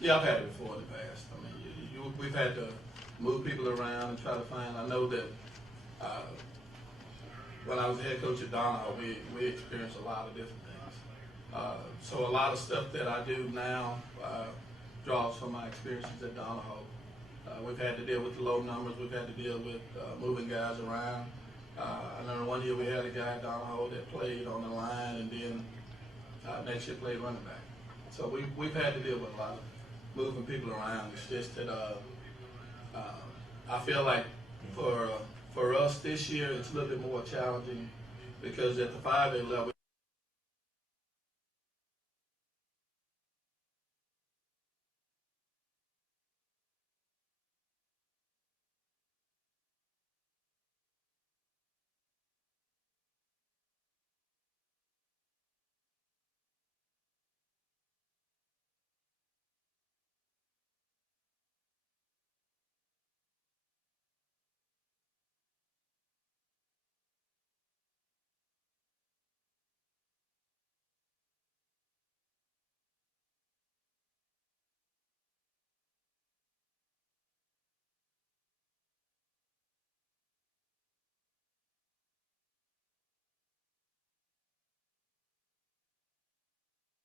Yeah, I've had it before in the past. I mean, we've had to move people around and try to find. I know that when I was the head coach at Donahoe, we experienced a lot of different things. So a lot of stuff that I do now draws from my experiences at Donahoe. We've had to deal with the low numbers. We've had to deal with moving guys around. I remember one year we had a guy at Donahoe that played on the line and then next year played running back. So we've had to deal with a lot of moving people around. It's just that I feel like for us this year, it's a little bit more challenging because at the 5A level,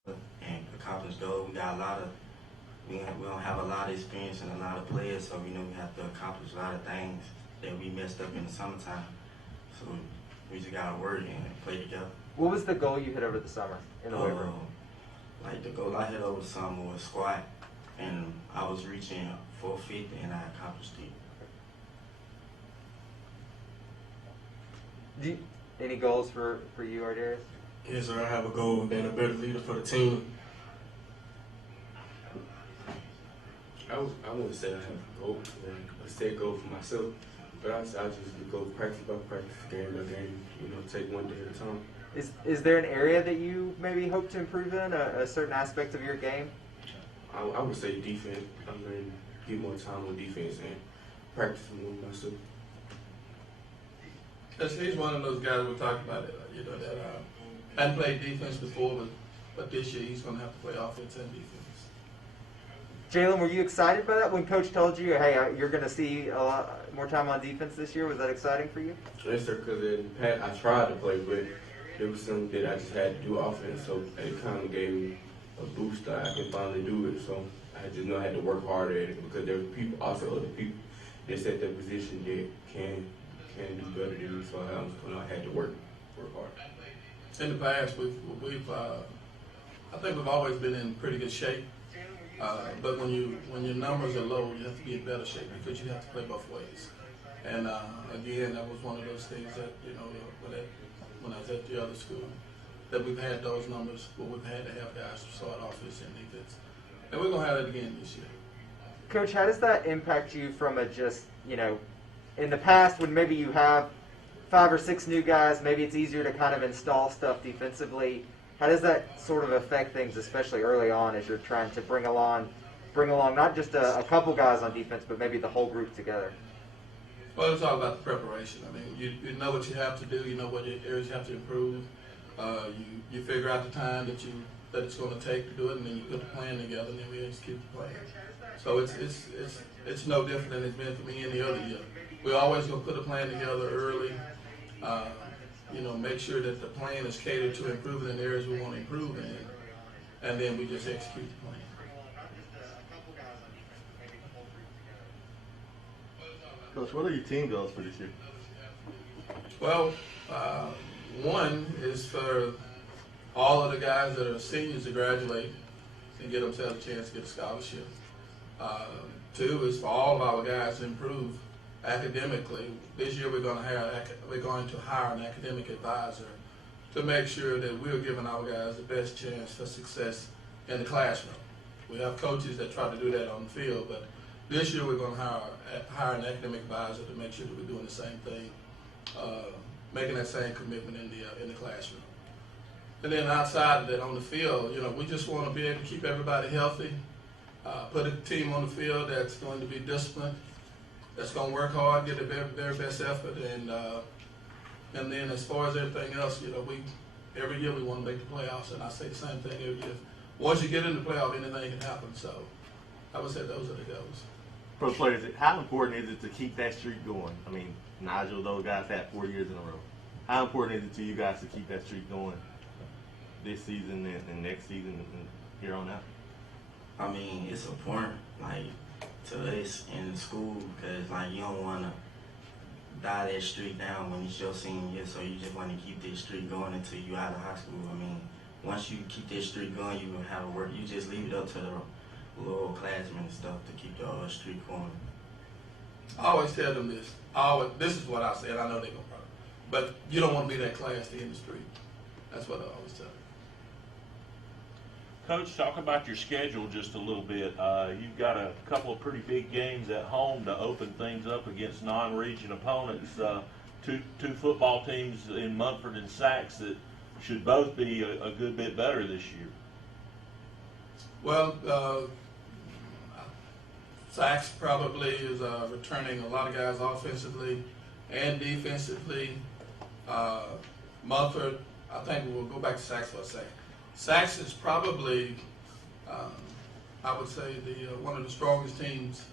And accomplish goals. We got we don't have a lot of experience and a lot of players, so we know we have to accomplish a lot of things that we messed up in the summertime. So we just gotta work and play together. What was the goal you hit over the summer in the weight room? Like the goal I hit over the summer was squat, and I was reaching 450 and I accomplished it. Any goals for you, Ardarius? Yes, sir. I have a goal of being a better leader for the team. I wouldn't say I have a goal, a set goal for myself, but I just go practice by practice, game by game, take one day at a time. Is there an area that you maybe hope to improve in, a certain aspect of your game? I would say defense. I mean, get more time on defense and practice more myself. He's one of those guys we talked about it, that hadn't played defense before, but this year he's going to have to play offense and defense. Jalen, were you excited by that when Coach told you, hey, you're going to see a lot more time on defense this year? Was that exciting for you? Yes, sir, because in the past I tried to play, but there was something that I just had to do offense, so it kind of gave me a boost that I could finally do it. So I just know I had to work harder at it because there were other people that set that position that can can do better than me, so I had to work hard. In the past, I think we've always been in pretty good shape. But when your numbers are low, you have to be in better shape because you have to play both ways. And again, that was one of those things that when I was at the other school, that we've had those numbers where we've had to have guys start offense and defense, and we're gonna have it again this year. Coach, how does that impact you from in the past when maybe you have 5 or 6 new guys, maybe it's easier to kind of install stuff defensively. How does that sort of affect things, especially early on, as you're trying to bring along not just a couple guys on defense, but maybe the whole group together? Well, it's all about the preparation. I mean, you know what you have to do. You know what areas you have to improve. You figure out the time that it's going to take to do it, and then you put the plan together, and then we execute the plan. So it's no different than it's been for me any other year. We're always going to put a plan together early. Make sure that the plan is catered to improving in the areas we want to improve in, and then we just execute the plan. Coach, what are your team goals for this year? Well, one is for all of the guys that are seniors to graduate and get themselves a chance to get a scholarship. 2 is for all of our guys to improve academically. This year we're going to hire an academic advisor to make sure that we're giving our guys the best chance for success in the classroom. We have coaches that try to do that on the field, but this year we're going to hire an academic advisor to make sure that we're doing the same thing, making that same commitment in the classroom. And then outside of that, on the field, we just want to be able to keep everybody healthy, put a team on the field that's going to be disciplined, that's going to work hard, get their very best effort, and then as far as everything else, every year we want to make the playoffs, and I say the same thing every year. Once you get in the playoff, anything can happen. So I would say those are the goals. Pro players, how important is it to keep that streak going? I mean, Nigel, those guys had 4 years in a row. How important is it to you guys to keep that streak going this season and next season and here on out? I mean, it's important, to us in school, because, you don't want to die that streak down when it's your senior year, so you just want to keep this streak going until you out of high school. I mean, once you keep this streak going, you have to work. You just leave it up to the little classmen and stuff to keep the streak going. I always tell them this. This is what I said. I know they're going to probably. But you don't want to be that class to end the streak. That's what I always tell them. Coach, talk about your schedule just a little bit. You've got a couple of pretty big games at home to open things up against non-region opponents. Two football teams in Munford and Sachs that should both be a good bit better this year. Well, Sachs probably is returning a lot of guys offensively and defensively. Munford, I think we'll go back to Sachs for a second. Sachs is probably, I would say, one of the strongest teams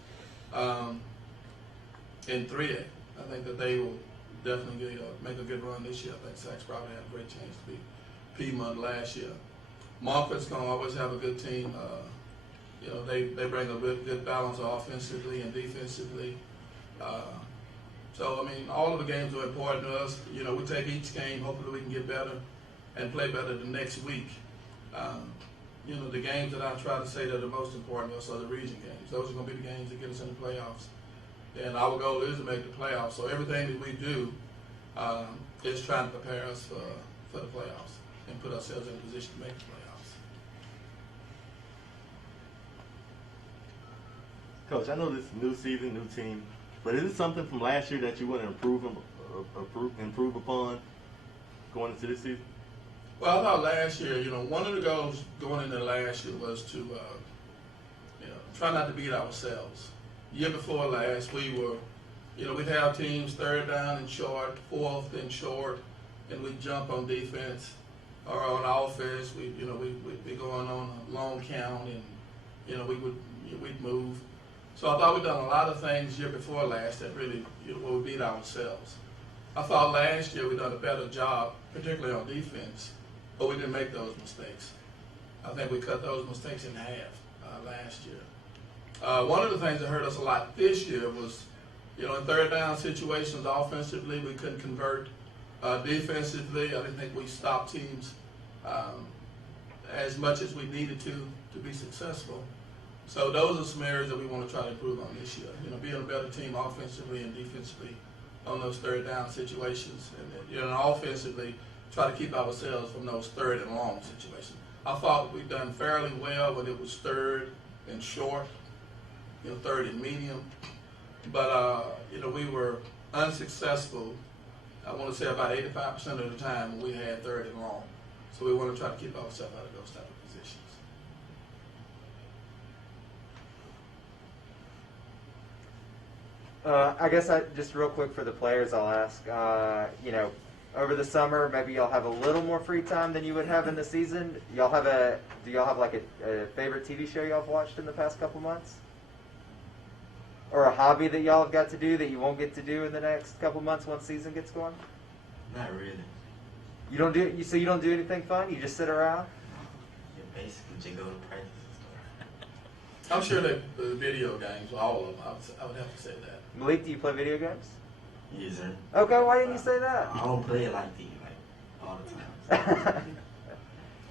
in 3A. I think that they will definitely make a good run this year. I think Sachs probably had a great chance to be Piedmont last year. Munford's going to always have a good team. They bring a good balance offensively and defensively. So, I mean, all of the games are important to us. We take each game, hopefully we can get better and play better the next week. The games that I try to say that are most important to us are the region games. Those are going to be the games that get us in the playoffs. And our goal is to make the playoffs. So everything that we do is trying to prepare us for the playoffs and put ourselves in a position to make the playoffs. Coach, I know this is new season, new team, but is it something from last year that you want to improve upon going into this season? Well, I thought last year, one of the goals going into last year was to, try not to beat ourselves. Year before last, we'd have teams 3rd down and short, 4th and short, and we'd jump on defense or on offense. We'd be going on a long count, and we'd move. So I thought we'd done a lot of things year before last that really would beat ourselves. I thought last year we done a better job, particularly on defense, but we didn't make those mistakes. I think we cut those mistakes in half last year. One of the things that hurt us a lot this year was You know, in third down situations, offensively, we couldn't convert. Defensively, I didn't think we stopped teams as much as we needed to be successful. So those are some areas that we want to try to improve on this year. You know, being a better team offensively and defensively on those third down situations, and you know, offensively, try to keep ourselves from those third and long situations. I thought we've done fairly well when it was third and short, you know, third and medium, but you know, we were unsuccessful. I want to say about 85% of the time when we had third and long. So we want to try to keep ourselves out of those type of positions. I guess just real quick for the players, I'll ask, you know, over the summer, maybe y'all have a little more free time than you would have in the season. Do y'all have like a favorite TV show y'all have watched in the past couple months? Or a hobby that y'all have got to do that you won't get to do in the next couple months once season gets going? Not really. You don't do so you don't do anything fun? You just sit around? Yeah, basically just go to practice and stuff. I'm sure that the video games, all of them, I would have to say that. Malik, do you play video games? Yes, sir. Okay, why didn't you say that? I don't play it like all the time.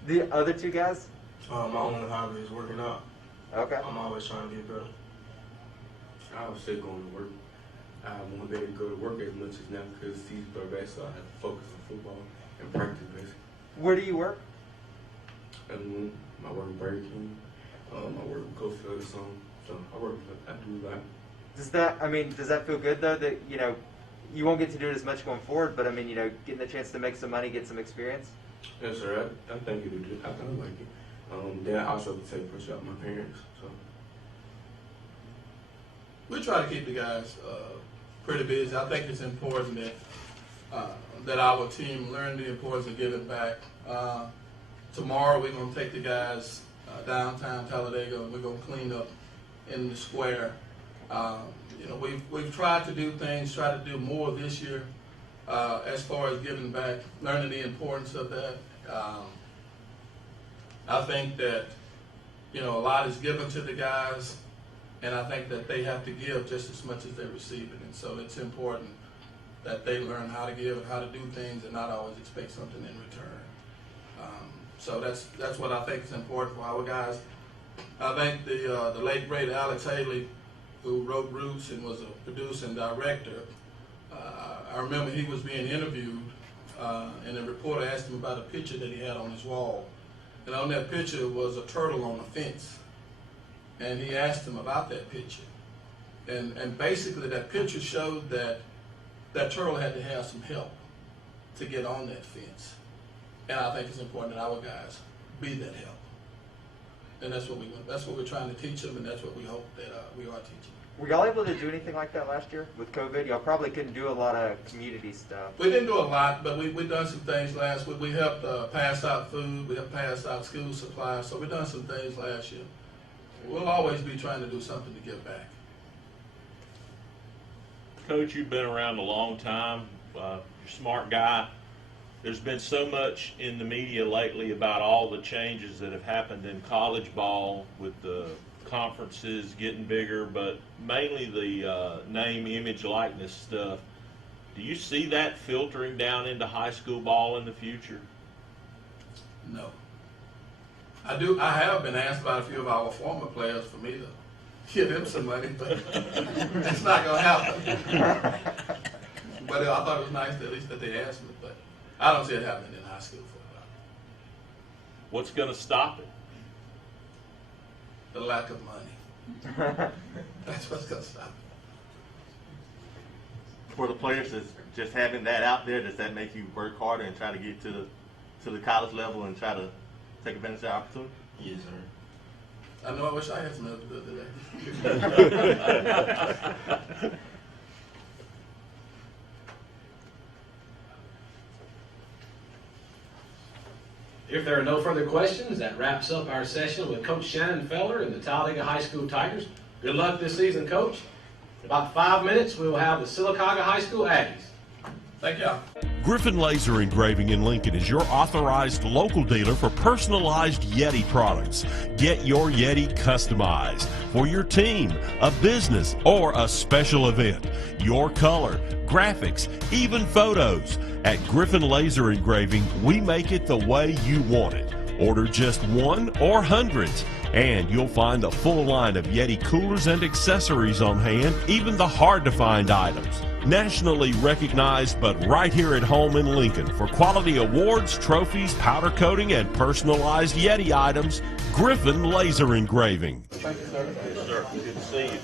The other two guys? My only hobby is working out. Okay. I'm always trying to get better. I would say going to work. I won't be able to go to work as much as now because season are back, so I have to focus on football and practice basically. Where do you work? And I work in Burger King. I work with Coach Ferguson. So I do a lot. Does that feel good though that, you know, you won't get to do it as much going forward, but I mean, you know, getting the chance to make some money, get some experience? Yes, sir. I think it do. I kind of like it. Then I also have to take pressure off my parents. So We try to keep the guys pretty busy. I think it's important that our team learn the importance of giving back. Tomorrow we're going to take the guys downtown Talladega and we're going to clean up in the square. You know, we've tried to do things, try to do more this year as far as giving back, learning the importance of that. I think that, you know, a lot is given to the guys, and I think that they have to give just as much as they receive it. And so it's important that they learn how to give and how to do things and not always expect something in return. So that's what I think is important for our guys. I think the late great Alex Haley, who wrote Roots and was a producer and director, I remember he was being interviewed and a reporter asked him about a picture that he had on his wall. And on that picture was a turtle on a fence. And he asked him about that picture. And basically that picture showed that that turtle had to have some help to get on that fence. And I think it's important that our guys be that help. And that's what we're trying to teach them, and that's what we hope that we are teaching. Were y'all able to do anything like that last year with COVID? Y'all probably couldn't do a lot of community stuff. We didn't do a lot, but we done some things last week. We helped pass out food. We helped pass out school supplies. So we done some things last year. We'll always be trying to do something to give back. Coach, you've been around a long time. You're a smart guy. There's been so much in the media lately about all the changes that have happened in college ball with the conferences getting bigger, but mainly the name, image, likeness stuff. Do you see that filtering down into high school ball in the future? No. I have been asked by a few of our former players for me to give them some money, but it's not going to happen. But I thought it was nice at least that they asked me, but I don't see it happening in high school football. What's going to stop it? The lack of money. That's what's going to stop it. For the players that's just having that out there, does that make you work harder and try to get to the college level and try to take advantage of the opportunity? Yes, sir. I know I wish I had some help to do today. If there are no further questions, that wraps up our session with Coach Shannon Feller and the Talladega High School Tigers. Good luck this season, Coach. In about 5 minutes, we will have the Sylacauga High School Aggies. Thank y'all. Griffin Laser Engraving in Lincoln is your authorized local dealer for personalized Yeti products. Get your Yeti customized for your team, a business, or a special event. Your color, graphics, even photos. At Griffin Laser Engraving, we make it the way you want it. Order just one or hundreds, and you'll find a full line of Yeti coolers and accessories on hand, even the hard-to-find items. Nationally recognized, but right here at home in Lincoln for quality awards, trophies, powder coating, and personalized Yeti items, Griffin Laser Engraving. Thank you, sir. Yes, sir. Good to see you.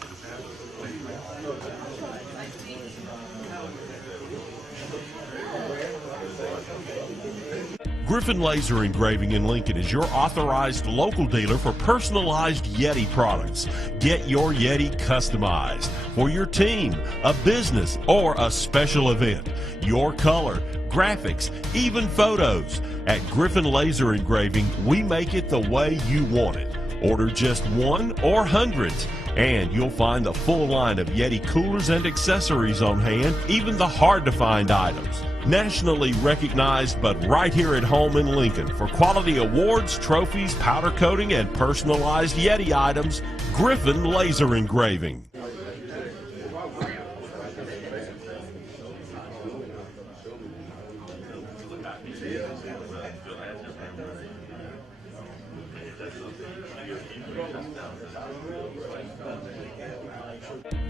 Griffin Laser Engraving in Lincoln is your authorized local dealer for personalized Yeti products. Get your Yeti customized for your team, a business, or a special event. Your color, graphics, even photos. At Griffin Laser Engraving, we make it the way you want it. Order just one or hundreds, and you'll find a full line of Yeti coolers and accessories on hand, even the hard-to-find items. Nationally recognized, but right here at home in Lincoln for quality awards, trophies, powder coating, and personalized Yeti items, Griffin Laser Engraving.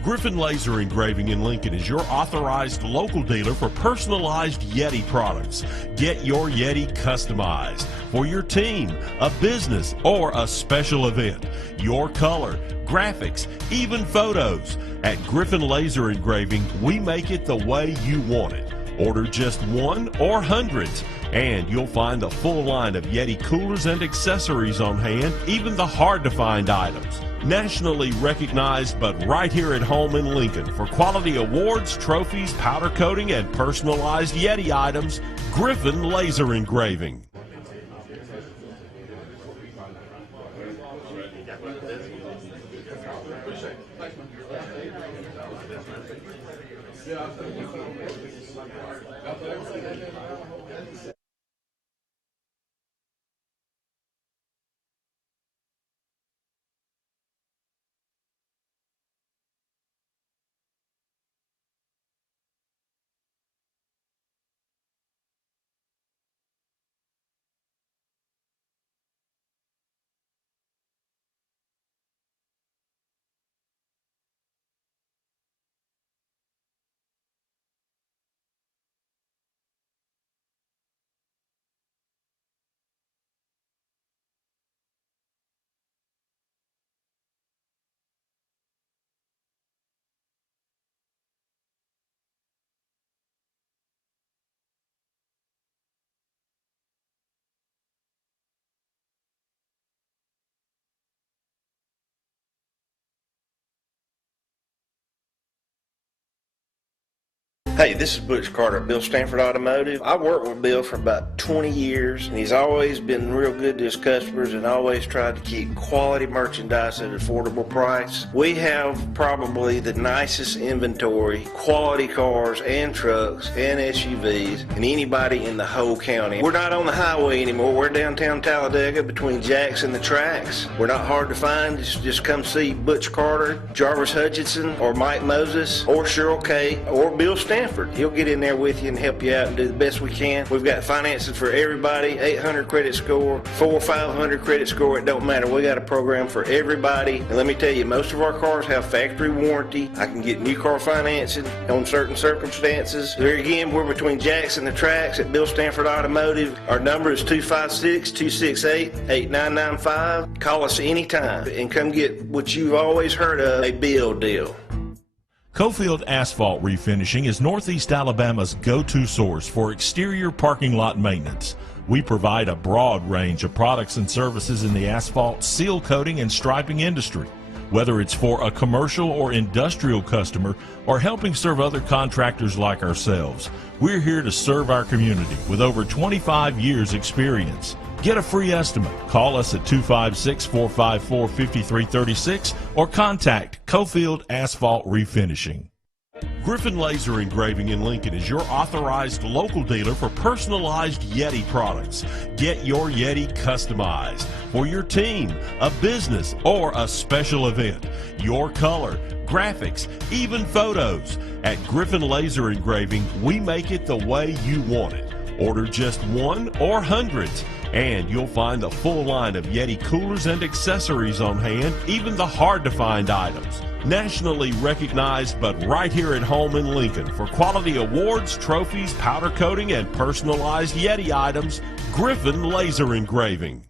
Griffin Laser Engraving in Lincoln is your authorized local dealer for personalized Yeti products. Get your Yeti customized for your team, a business, or a special event. Your color, graphics, even photos. At Griffin Laser Engraving, we make it the way you want it. Order just one or hundreds, and you'll find a full line of Yeti coolers and accessories on hand, even the hard-to-find items. Nationally recognized, but right here at home in Lincoln for quality awards, trophies, powder coating, and personalized Yeti items, Griffin Laser Engraving. Hey, this is Butch Carter at Bill Stanford Automotive. I worked with Bill for about 20 years, and he's always been real good to his customers and always tried to keep quality merchandise at an affordable price. We have probably the nicest inventory, quality cars and trucks and SUVs, and anybody in the whole county. We're not on the highway anymore. We're downtown Talladega between Jack's and the tracks. We're not hard to find. Just come see Butch Carter, Jarvis Hutchinson, or Mike Moses, or Cheryl Kate, or Bill Stanford. He'll get in there with you and help you out and do the best we can. We've got financing for everybody, 800 credit score, 400 or 500 credit score, it don't matter. We got a program for everybody. And let me tell you, most of our cars have factory warranty. I can get new car financing on certain circumstances. There again, we're between Jack's and the tracks at Bill Stanford Automotive. Our number is 256-268-8995. Call us anytime and come get what you've always heard of, a Bill deal. Cofield Asphalt Refinishing is Northeast Alabama's go-to source for exterior parking lot maintenance. We provide a broad range of products and services in the asphalt, seal coating, and striping industry. Whether it's for a commercial or industrial customer or helping serve other contractors like ourselves, we're here to serve our community with over 25 years experience. Get a free estimate. Call us at 256-454-5336 or contact Cofield Asphalt Refinishing. Griffin Laser Engraving in Lincoln is your authorized local dealer for personalized Yeti products. Get your Yeti customized for your team, a business, or a special event. Your color, graphics, even photos. At Griffin Laser Engraving, we make it the way you want it. Order just one or hundreds, and you'll find a full line of Yeti coolers and accessories on hand, even the hard-to-find items. Nationally recognized, but right here at home in Lincoln for quality awards, trophies, powder coating, and personalized Yeti items, Griffin Laser Engraving.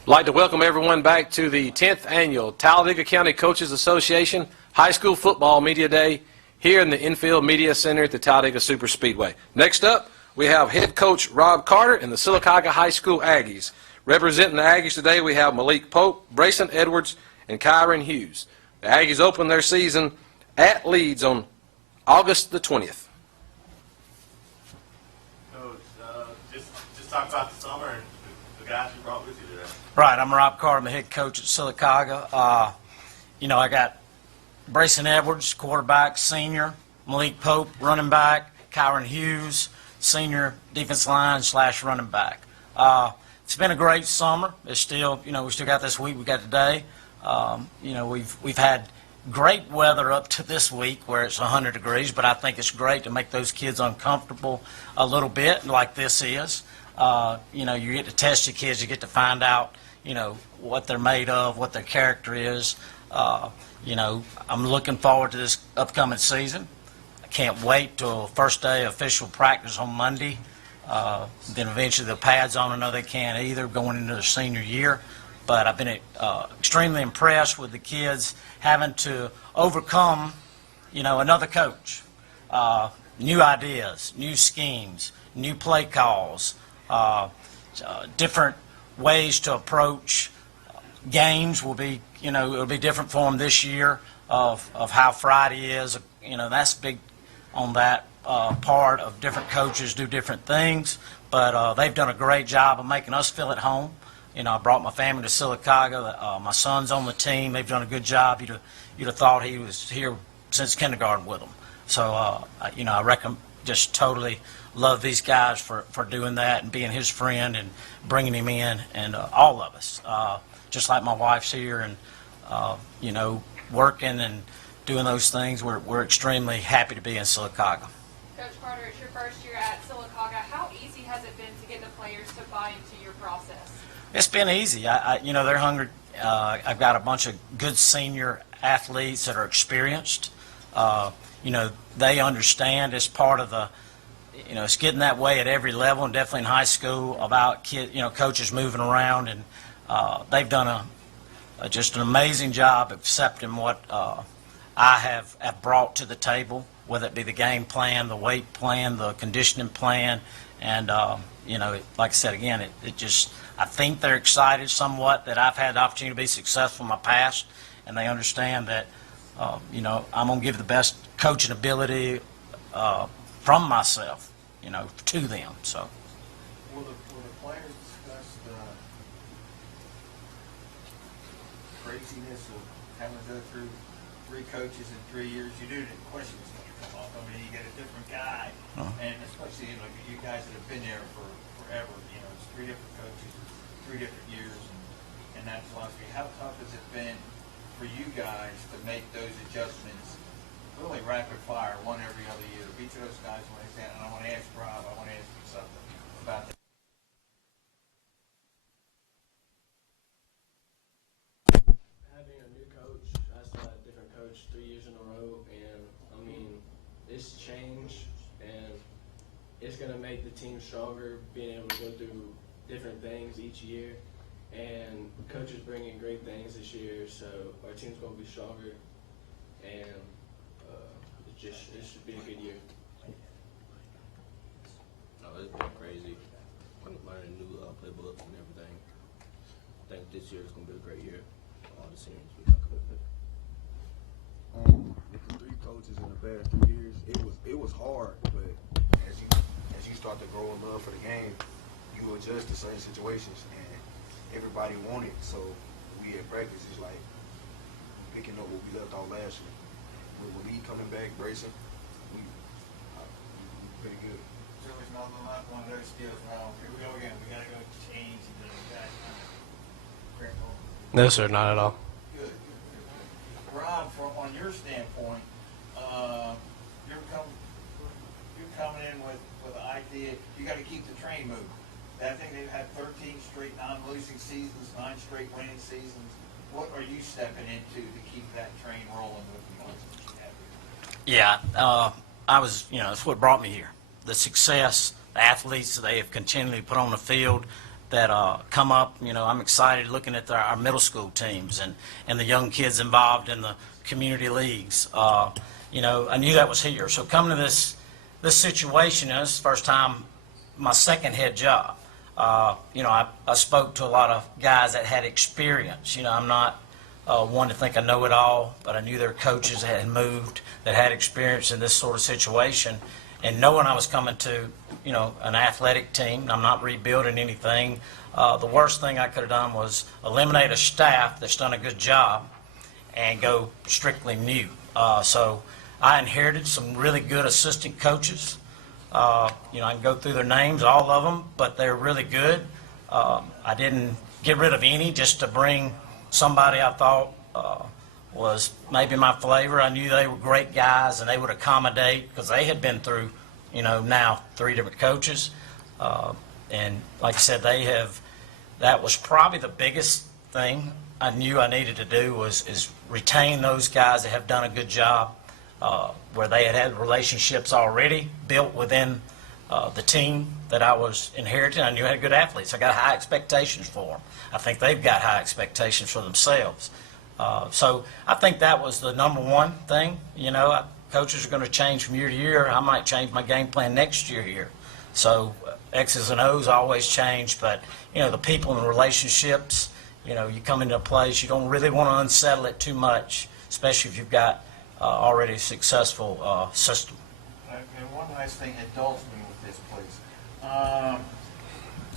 I'd like to welcome everyone back to the 10th Annual Talladega County Coaches Association High School Football Media Day here in the Infield Media Center at the Talladega Super Speedway. Next up, we have head coach Rob Carter and the Sylacauga High School Aggies. Representing the Aggies today, we have Malik Pope, Brayson Edwards, and Kyron Hughes. The Aggies open their season at Leeds on August the 20th. Coach, just talk about the summer and the guys you brought with you today. Right, I'm Rob Carter, I'm the head coach at Sylacauga. I got Brayson Edwards, quarterback, senior, Malik Pope, running back, Kyron Hughes, senior defense line / running back. It's been a great summer. It's still, we still got this week, we got today. We've had great weather up to this week where it's 100 degrees, but I think it's great to make those kids uncomfortable a little bit like this is. You get to test your kids, you get to find out, what they're made of, what their character is. I'm looking forward to this upcoming season. I can't wait till first day of official practice on Monday. Then eventually the pads on. I know they can't either going into their senior year. But I've been extremely impressed with the kids having to overcome, another coach. New ideas, new schemes, new play calls, different ways to approach games will be, it'll be different for them this year of how Friday is. That's big on that part of different coaches do different things. But they've done a great job of making us feel at home. I brought my family to Sylacauga. My son's on the team. They've done a good job. You'd have thought he was here since kindergarten with them. So, I reckon just totally love these guys for doing that and being his friend and bringing him in, and all of us. Just like my wife's here and, working and doing those things, we're extremely happy to be in Sylacauga. Coach Carter, it's your first year at Sylacauga. How easy has it been to get the players to buy into your process? It's been easy. They're hungry. I've got a bunch of good senior athletes that are experienced. They understand it's part of the, it's getting that way at every level, and definitely in high school about coaches moving around, and they've done just an amazing job accepting what I have brought to the table, whether it be the game plan, the weight plan, the conditioning plan, and like I said again, it just. I think they're excited somewhat that I've had the opportunity to be successful in my past, and they understand that, I'm going to give the best coaching ability from myself, to them. So. Will the players discuss the craziness of having to go through 3 coaches in 3 years? You do, the questions come up. I mean, you get a different guy, and especially you guys that have been there for forever. It's 3 different coaches. 3 different years and that philosophy. How tough has it been for you guys to make those adjustments really rapid fire, one every other year? Each of those guys want to stand, and I want to ask Rob, I want to ask you something about that. Having a new coach, I still had a different coach 3 years in a row, and it's change, and it's going to make the team stronger, being able to go through different things each year, and coaches bringing great things this year, so our team's going to be stronger, and it should be a good year. No, it's been crazy. I'm learning new playbooks and everything. I think this year is going to be a great year. All the seniors we got coming in. With the 3 coaches in the past 2 years, it was hard, but as you start to grow in love for the game, you adjust to certain situations, and everybody wanted. So we at practice is like picking up what we left off last year. With Lee coming back, bracing, we pretty good. So it's not one of those deals. Here we go again. We got to go change and then we got to crack on. No, sir, not at all. Good. Rob, on your standpoint, you're coming in with the idea you got to keep the train moving. I think they've had 13 straight non-losing seasons, 9 straight winning seasons. What are you stepping into to keep that train rolling with the ones that you have here? Yeah, I was, that's what brought me here. The success, the athletes they have continually put on the field that come up. I'm excited looking at our middle school teams and the young kids involved in the community leagues. I knew that was here. So coming to this situation, this is the first time, my second head job. I spoke to a lot of guys that had experience. I'm not one to think I know it all, but I knew their coaches that had moved, that had experience in this sort of situation. And knowing I was coming to, an athletic team, I'm not rebuilding anything. The worst thing I could have done was eliminate a staff that's done a good job and go strictly new. So I inherited some really good assistant coaches. I can go through their names, all of them, but they're really good. I didn't get rid of any just to bring somebody I thought was maybe my flavor. I knew they were great guys and they would accommodate because they had been through, now 3 different coaches. And like I said, that was probably the biggest thing I knew I needed to do is retain those guys that have done a good job. Where they had relationships already built within the team that I was inheriting. I knew I had good athletes. I got high expectations for them. I think they've got high expectations for themselves. So I think that was the number one thing. Coaches are going to change from year to year. I might change my game plan next year here. So X's and O's always change, but the people and the relationships, you come into a place, you don't really want to unsettle it too much, especially if you've got already a successful system. And one last thing, indulge me with this, please.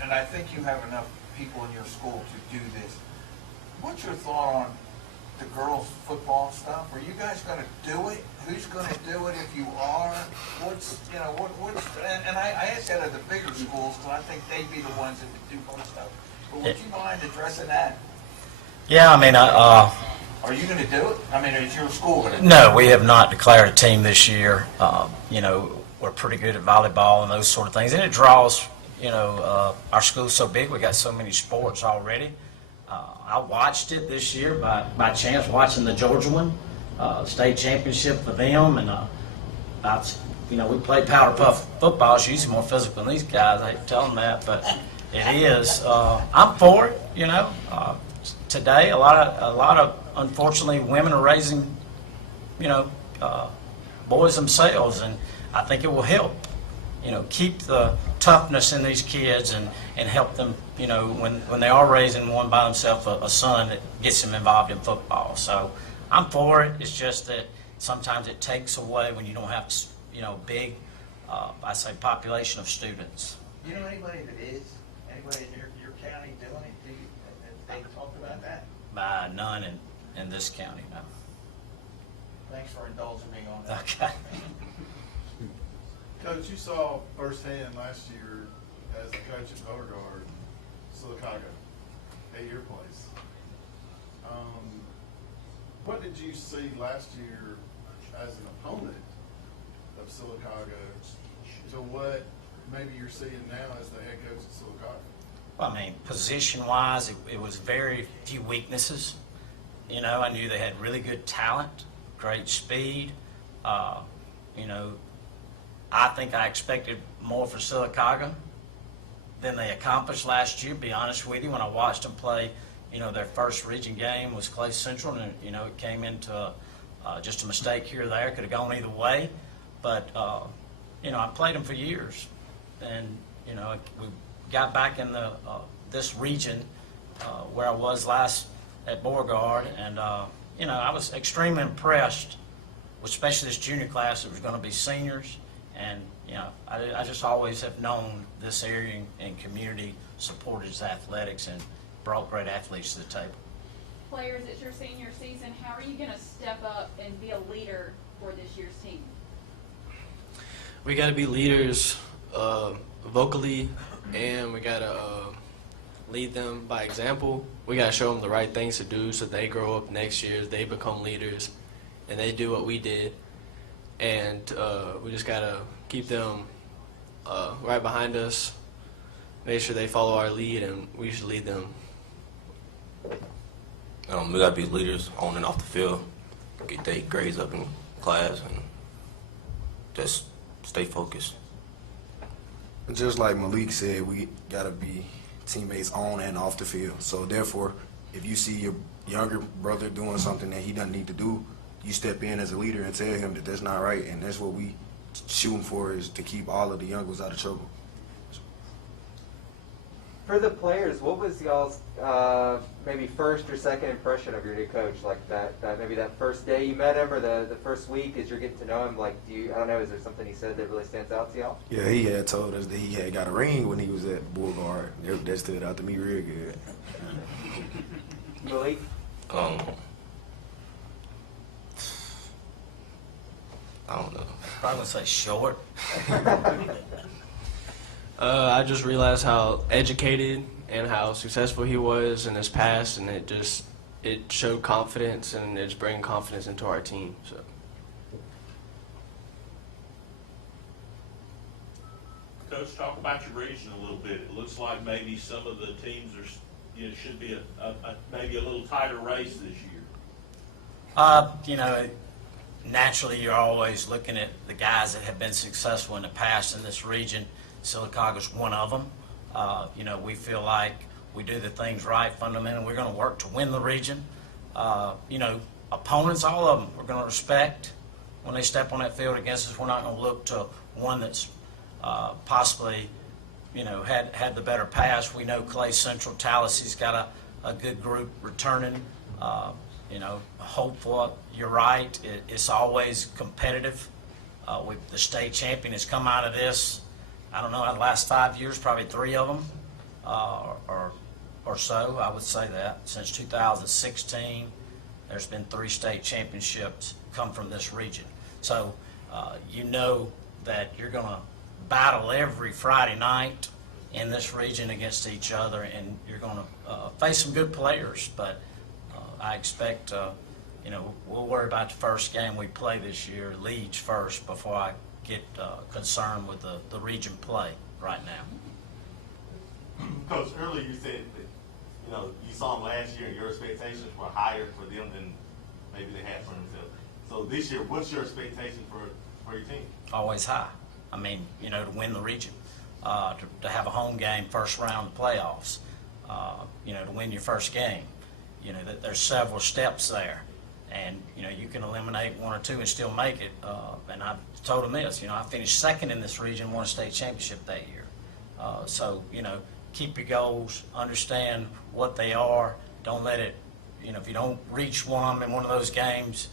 And I think you have enough people in your school to do this. What's your thought on the girls' football stuff? Are you guys going to do it? Who's going to do it if you are? And I ask that of the bigger schools because I think they'd be the ones that would do most of it. But would you mind addressing that? Yeah, Are you going to do it? Is your school going to do it? No, we have not declared a team this year. We're pretty good at volleyball and those sort of things. And it draws, our school's so big, we got so many sports already. I watched it this year by chance, watching the Georgia one, state championship for them. And, we play powder puff football. It's usually more physical than these guys. I hate to tell them that, but it is. I'm for it, Today, a lot of unfortunately women are raising, boys themselves, and I think it will help, keep the toughness in these kids and help them, when they are raising one by themselves, a son that gets them involved in football. So I'm for it. It's just that sometimes it takes away when you don't have, big, I say, population of students. You know anybody that is? Anybody in your county doing it? They talked about that? By none in this county, no. Thanks for indulging me on that. Okay. Coach, you saw firsthand last year as the coach at Beauregard, Silicaga, at your place. What did you see last year as an opponent of Silicaga to what maybe you're seeing now as the head coach at Silicaga? Well, position-wise, it was very few weaknesses. I knew they had really good talent, great speed. I think I expected more for Silicaga than they accomplished last year, to be honest with you. When I watched them play, their first region game was Clay Central, and it came into just a mistake here or there. Could have gone either way, but I played them for years, and we got back in the this region where I was last at Beauregard, and I was extremely impressed, especially this junior class that was going to be seniors, and I just always have known this area and community supported its athletics and brought great athletes to the table. Players, it's your senior season. How are you going to step up and be a leader for this year's team? We got to be leaders vocally, and we got to lead them by example. We got to show them the right things to do so they grow up next year, they become leaders, and they do what we did. And we just got to keep them right behind us, make sure they follow our lead, and we should lead them. We got to be leaders on and off the field, get their grades up in class, and just stay focused. Just like Malik said, we got to be teammates on and off the field. So therefore, if you see your younger brother doing something that he doesn't need to do, you step in as a leader and tell him that that's not right, and that's what we shooting for, is to keep all of the young ones out of trouble. For the players, what was y'all's maybe first or second impression of your new coach? Like that maybe that first day you met him, or the first week as you're getting to know him. Like, I don't know, is there something he said that really stands out to y'all? Yeah, he had told us that he had got a ring when he was at Beauregard. That stood out to me real good. Malik? I don't know. Probably gonna say short. I just realized how educated and how successful he was in his past, and it showed confidence, and it's bringing confidence into our team. So. Coach, talk about your region a little bit. It looks like maybe some of the teams are, should be maybe a little tighter race this year. Naturally, you're always looking at the guys that have been successful in the past in this region. Sylacauga's one of them. We feel like we do the things right fundamentally. We're going to work to win the region. Opponents, all of them, we're going to respect when they step on that field against us. We're not going to look to one that's possibly, had the better pass. We know Clay Central, Talladaega's got a good group returning. Hopeful. You're right. It's always competitive. The state champion has come out of this. I don't know, in the last 5 years, probably 3 of them, or so, I would say that. Since 2016, there's been 3 state championships come from this region. So, that you're going to battle every Friday night in this region against each other, and you're going to face some good players. But I expect, we'll worry about the first game we play this year, Leeds first, before I get concerned with the region play right now. Coach, earlier you said that, you saw them last year and your expectations were higher for them than maybe they had for themselves. So this year, what's your expectation for your team? Always high. I mean, to win the region, to have a home game first round of the playoffs, to win your first game. There's several steps there. And, you can eliminate 1 or 2 and still make it. And I've told them this, I finished second in this region, won a state championship that year. So, keep your goals, understand what they are. Don't let it, if you don't reach one in one of those games,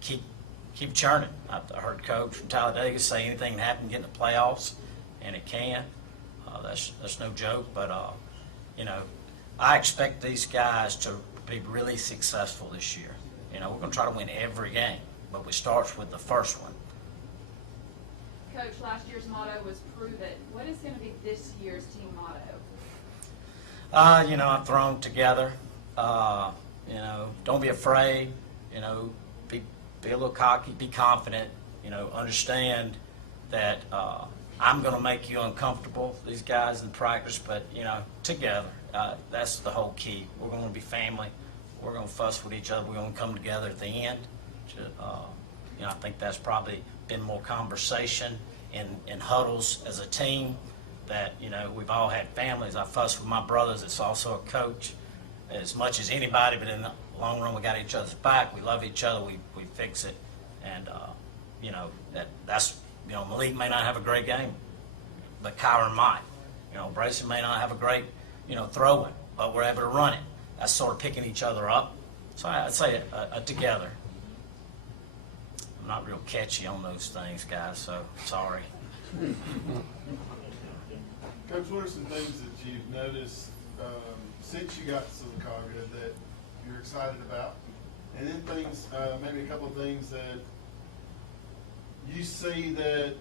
keep churning. I heard Coach from Talladega say anything can happen, get in the playoffs, and it can. That's no joke, but, I expect these guys to be really successful this year. We're going to try to win every game, but we start with the first one. Coach, last year's motto was "Prove It." What is going to be this year's team motto? I've thrown together. Don't be afraid. Be a little cocky. Be confident. Understand that I'm going to make you uncomfortable, these guys in practice, but together. That's the whole key. We're going to be family. We're going to fuss with each other. We're going to come together at the end. I think that's probably been more conversation in huddles as a team. that, you know, we've all had families. I fuss with my brothers. It's also a coach as much as anybody, but in the long run, we got each other's back. We love each other. We fix it. And, you know, that's, you know, Malik may not have a great game, but Kyron might. You know, Brayson may not have a great, you know, throwing, but we're able to run it. That's sort of picking each other up. So I'd say a together. I'm not real catchy on those things, guys, so sorry. Coach, what are some things that you've noticed since you got to Sylacauga that you're excited about? And then things, maybe a couple of things that you see that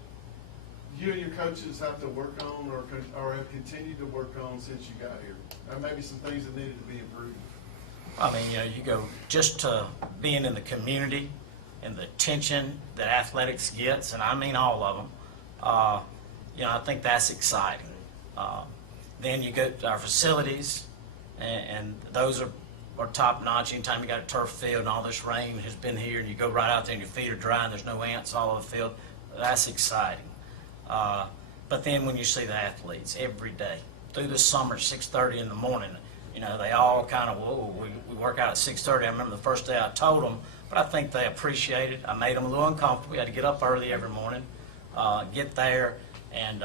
you and your coaches have to work on or have continued to work on since you got here? Or maybe some things that needed to be improved? I mean, you know, you go just to being in the community and the attention that athletics gets, and I mean all of them, you know, I think that's exciting. Then you go to our facilities, and those are top notch. Anytime you got a turf field and all this rain has been here, and you go right out there and your feet are dry and there's no ants all over the field, that's exciting. But then when you see the athletes every day, through the summer, 6:30 in the morning, you know, they all kind of, whoa, we work out at 6:30. I remember the first day I told them, but I think they appreciate it. I made them a little uncomfortable. We had to get up early every morning, get there, and,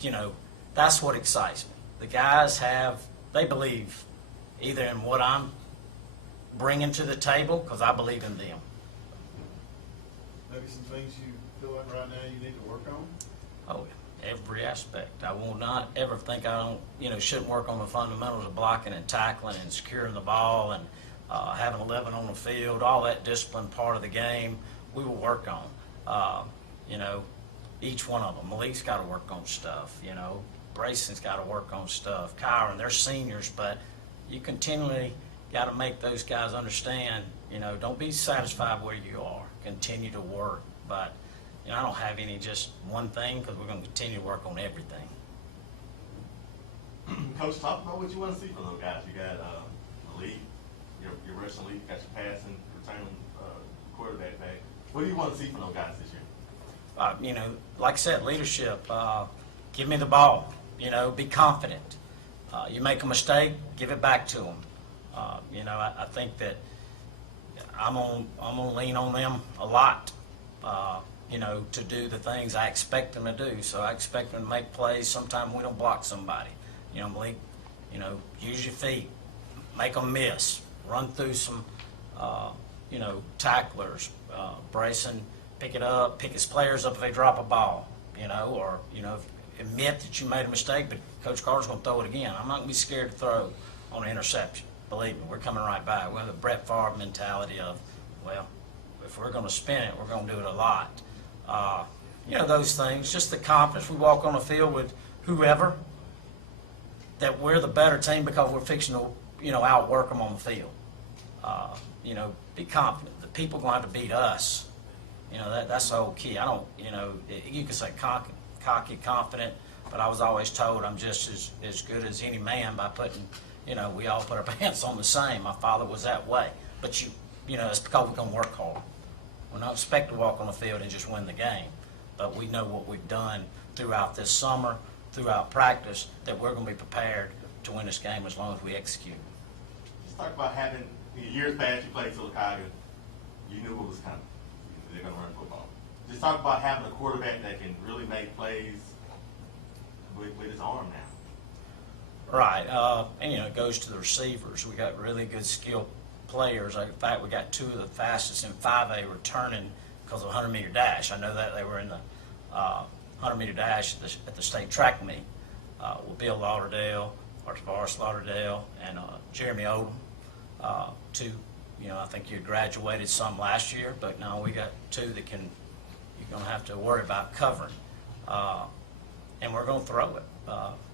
you know, that's what excites me. The guys they believe either in what I'm bringing to the table, because I believe in them. Maybe some things you feel like right now you need to work on? Oh, every aspect. I will not ever think I don't, you know, shouldn't work on the fundamentals of blocking and tackling and securing the ball and having 11 on the field, all that discipline part of the game, we will work on. You know, each one of them. Malik's got to work on stuff, you know. Brayson's got to work on stuff. Kyron, they're seniors, but you continually got to make those guys understand, you know, don't be satisfied where you are. Continue to work. But, you know, I don't have any just one thing because we're going to continue to work on everything. Coach, talk about what you want to see from those guys. You got Malik, your rushing lead, you got your passing, returning quarterback back. What do you want to see from those guys this year? You know, like I said, leadership. Give me the ball. You know, be confident. You make a mistake, give it back to them. You know, I think that I'm gonna lean on them a lot. You know, to do the things I expect them to do. So I expect them to make plays. Sometimes we don't block somebody. You know, Malik, you know, use your feet, make them miss, run through some, you know, tacklers. Brayson, pick it up, pick his players up if they drop a ball. You know, or you know, admit that you made a mistake, but Coach Carter's going to throw it again. I'm not going to be scared to throw on an interception. Believe me, we're coming right back. We have the Brett Favre mentality of, well, if we're going to spin it, we're going to do it a lot. You know, those things, just the confidence. We walk on the field with whoever, that we're the better team because we're fixing to, you know, outwork them on the field. You know, be confident. The people are going to have to beat us. You know, that's the whole key. I don't, you know, you can say cocky, confident, but I was always told I'm just as good as any man by putting, you know, we all put our pants on the same. My father was that way. But you know, it's because we're going to work hard. We're not expected to walk on the field and just win the game. But we know what we've done throughout this summer, throughout practice, that we're going to be prepared to win this game as long as we execute. Just talk about having, in years past, you played Sylacauga, you knew what was coming. They're going to run football. Just talk about having a quarterback that can really make plays with his arm now. Right. And, you know, it goes to the receivers. We got really good skilled players. In fact, we got two of the fastest in 5A returning because of a 100-meter dash. I know that they were in the 100-meter dash at the state track meet with Bill Lauderdale, or Tavares Lauderdale, and Jeremy Odom. Two, you know, I think you graduated some last year, but now we got two that can, you're going to have to worry about covering. And we're going to throw it.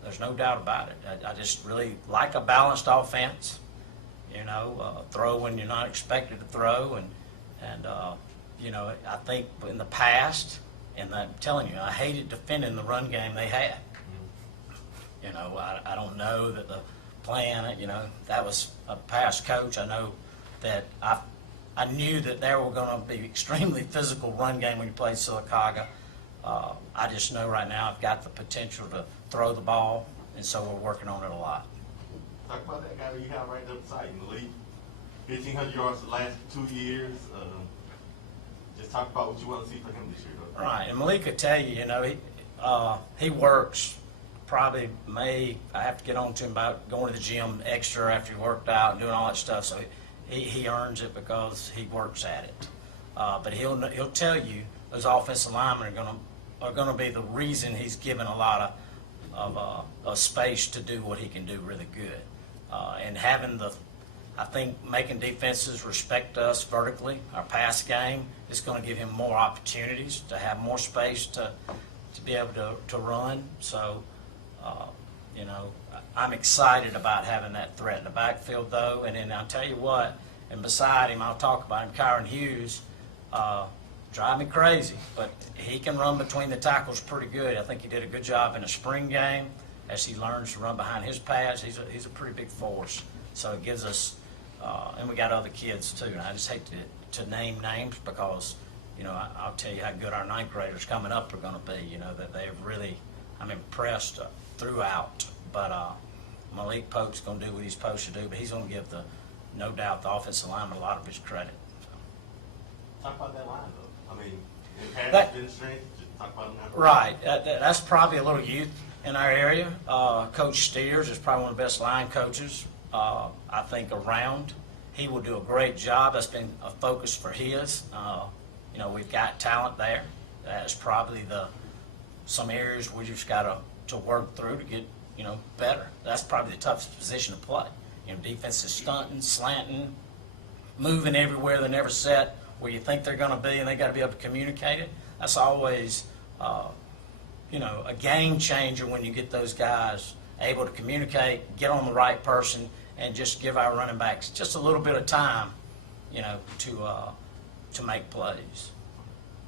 There's no doubt about it. I just really like a balanced offense. You know, throw when you're not expected to throw, and you know, I think in the past, and I'm telling you, I hated defending the run game they had. You know, I don't know that the plan, you know, that was a past coach. I know that I knew that they were going to be extremely physical run game when you played Sylacauga. I just know right now I've got the potential to throw the ball, and so we're working on it a lot. Talk about that guy that you have right there beside you, Malik. 1,500 yards the last 2 years. Just talk about what you want to see for him this year. Though. Right, and Malik could tell you, he works probably I have to get on to him about going to the gym extra after he worked out and doing all that stuff. So he earns it because he works at it. But he'll tell you those offensive linemen are gonna be the reason he's given a lot of space to do what he can do really good. And having I think making defenses respect us vertically, our pass game, is going to give him more opportunities to have more space to be able to run. So, I'm excited about having that threat in the backfield, though. And then I'll tell you what, and beside him, I'll talk about him, Kyron Hughes, drive me crazy, but he can run between the tackles pretty good. I think he did a good job in the spring game as he learns to run behind his pads. He's a pretty big force. So it gives us, and we got other kids too. And I just hate to name names because, I'll tell you how good our ninth graders coming up are going to be. That they've really, I'm impressed throughout. But Malik Pope's going to do what he's supposed to do, but he's going to give no doubt, the offensive lineman a lot of his credit. Talk about that line, though. I mean, in pass bench strength, just talk about him now. Right. That's probably a little youth in our area. Coach Steers is probably one of the best line coaches, I think, around. He will do a great job. That's been a focus for his. We've got talent there. That's probably some areas we just got to work through to get, better. That's probably the toughest position to play. Defense is stunting, slanting, moving everywhere. They're never set where you think they're going to be, and they got to be able to communicate it. That's always, a game changer when you get those guys able to communicate, get on the right person, and just give our running backs just a little bit of time, to make plays.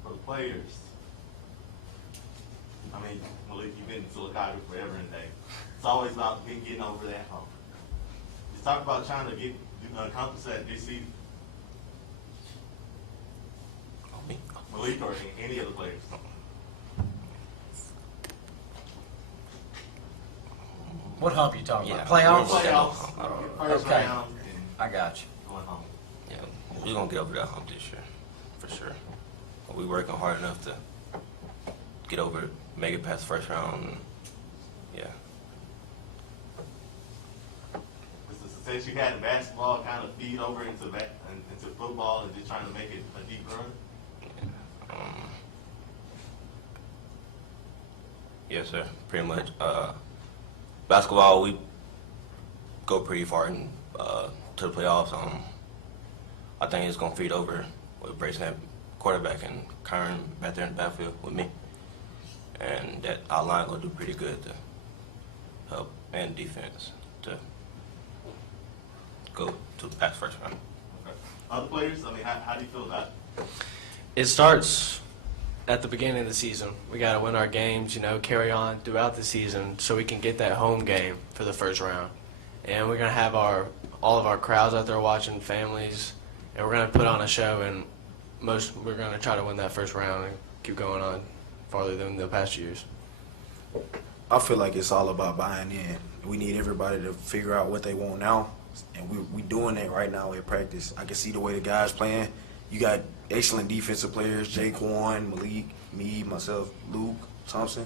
For the players, I mean, Malik, you've been in Silicaga forever and a day. It's always about getting over that hump. Just talk about trying to accomplish that this season. Malik or any other players. What hump you talking about? Playoffs. First Okay. round. I got you. Going home. Yeah, we're gonna get over that hump this year, for sure. We're working hard enough to get over it, make it past the first round. And, yeah. Does the success you had in basketball kind of feed over into football and just trying to make it a deep run? Yes, sir. Pretty much. Basketball, we go pretty far to the playoffs. I think it's gonna feed over with Brayson at quarterback and Kyron back there in the backfield with me, and that our line gonna do pretty good to help and defense to go to the past first round. Okay. Other players, I mean, how do you feel about it? It starts at the beginning of the season. We got to win our games, carry on throughout the season so we can get that home game for the first round. And we're going to have all of our crowds out there watching, families, and we're going to put on a show, and we're going to try to win that first round and keep going on farther than the past years. I feel like it's all about buying in. We need everybody to figure out what they want now, and we doing that right now at practice. I can see the way the guys playing. You got excellent defensive players, Jaquan, Malik, me, myself, Luke, Thompson.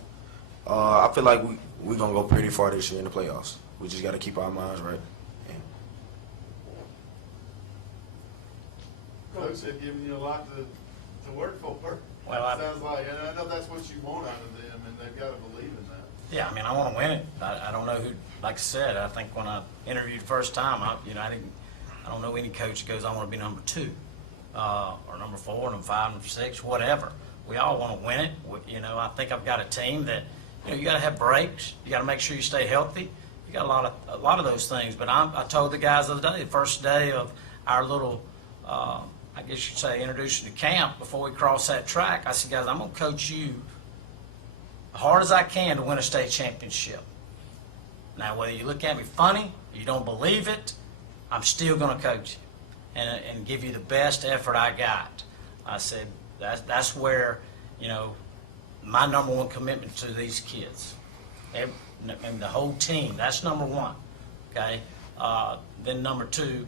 I feel like we're going to go pretty far this year in the playoffs. We just got to keep our minds right. Coach had given you a lot to work for. Well, sounds like, and I know that's what you want out of them, and they've got to believe in that. Yeah, I mean, I want to win it. I don't know who. Like I said, I think when I interviewed first time, I don't know any coach that goes, I want to be number 2, or number 4, number 5, number 6, whatever. We all want to win it. I think I've got a team that, you got to have breaks. You got to make sure you stay healthy. You got a lot of those things. But I told the guys the other day, the first day of our little, I guess you'd say, introduction to camp, before we cross that track, I said, guys, I'm going to coach you as hard as I can to win a state championship. Now, whether you look at me funny, or you don't believe it, I'm still going to coach you and give you the best effort I got. I said, that's where, my number one commitment to these kids. and the whole team. That's number one. Okay. Then number two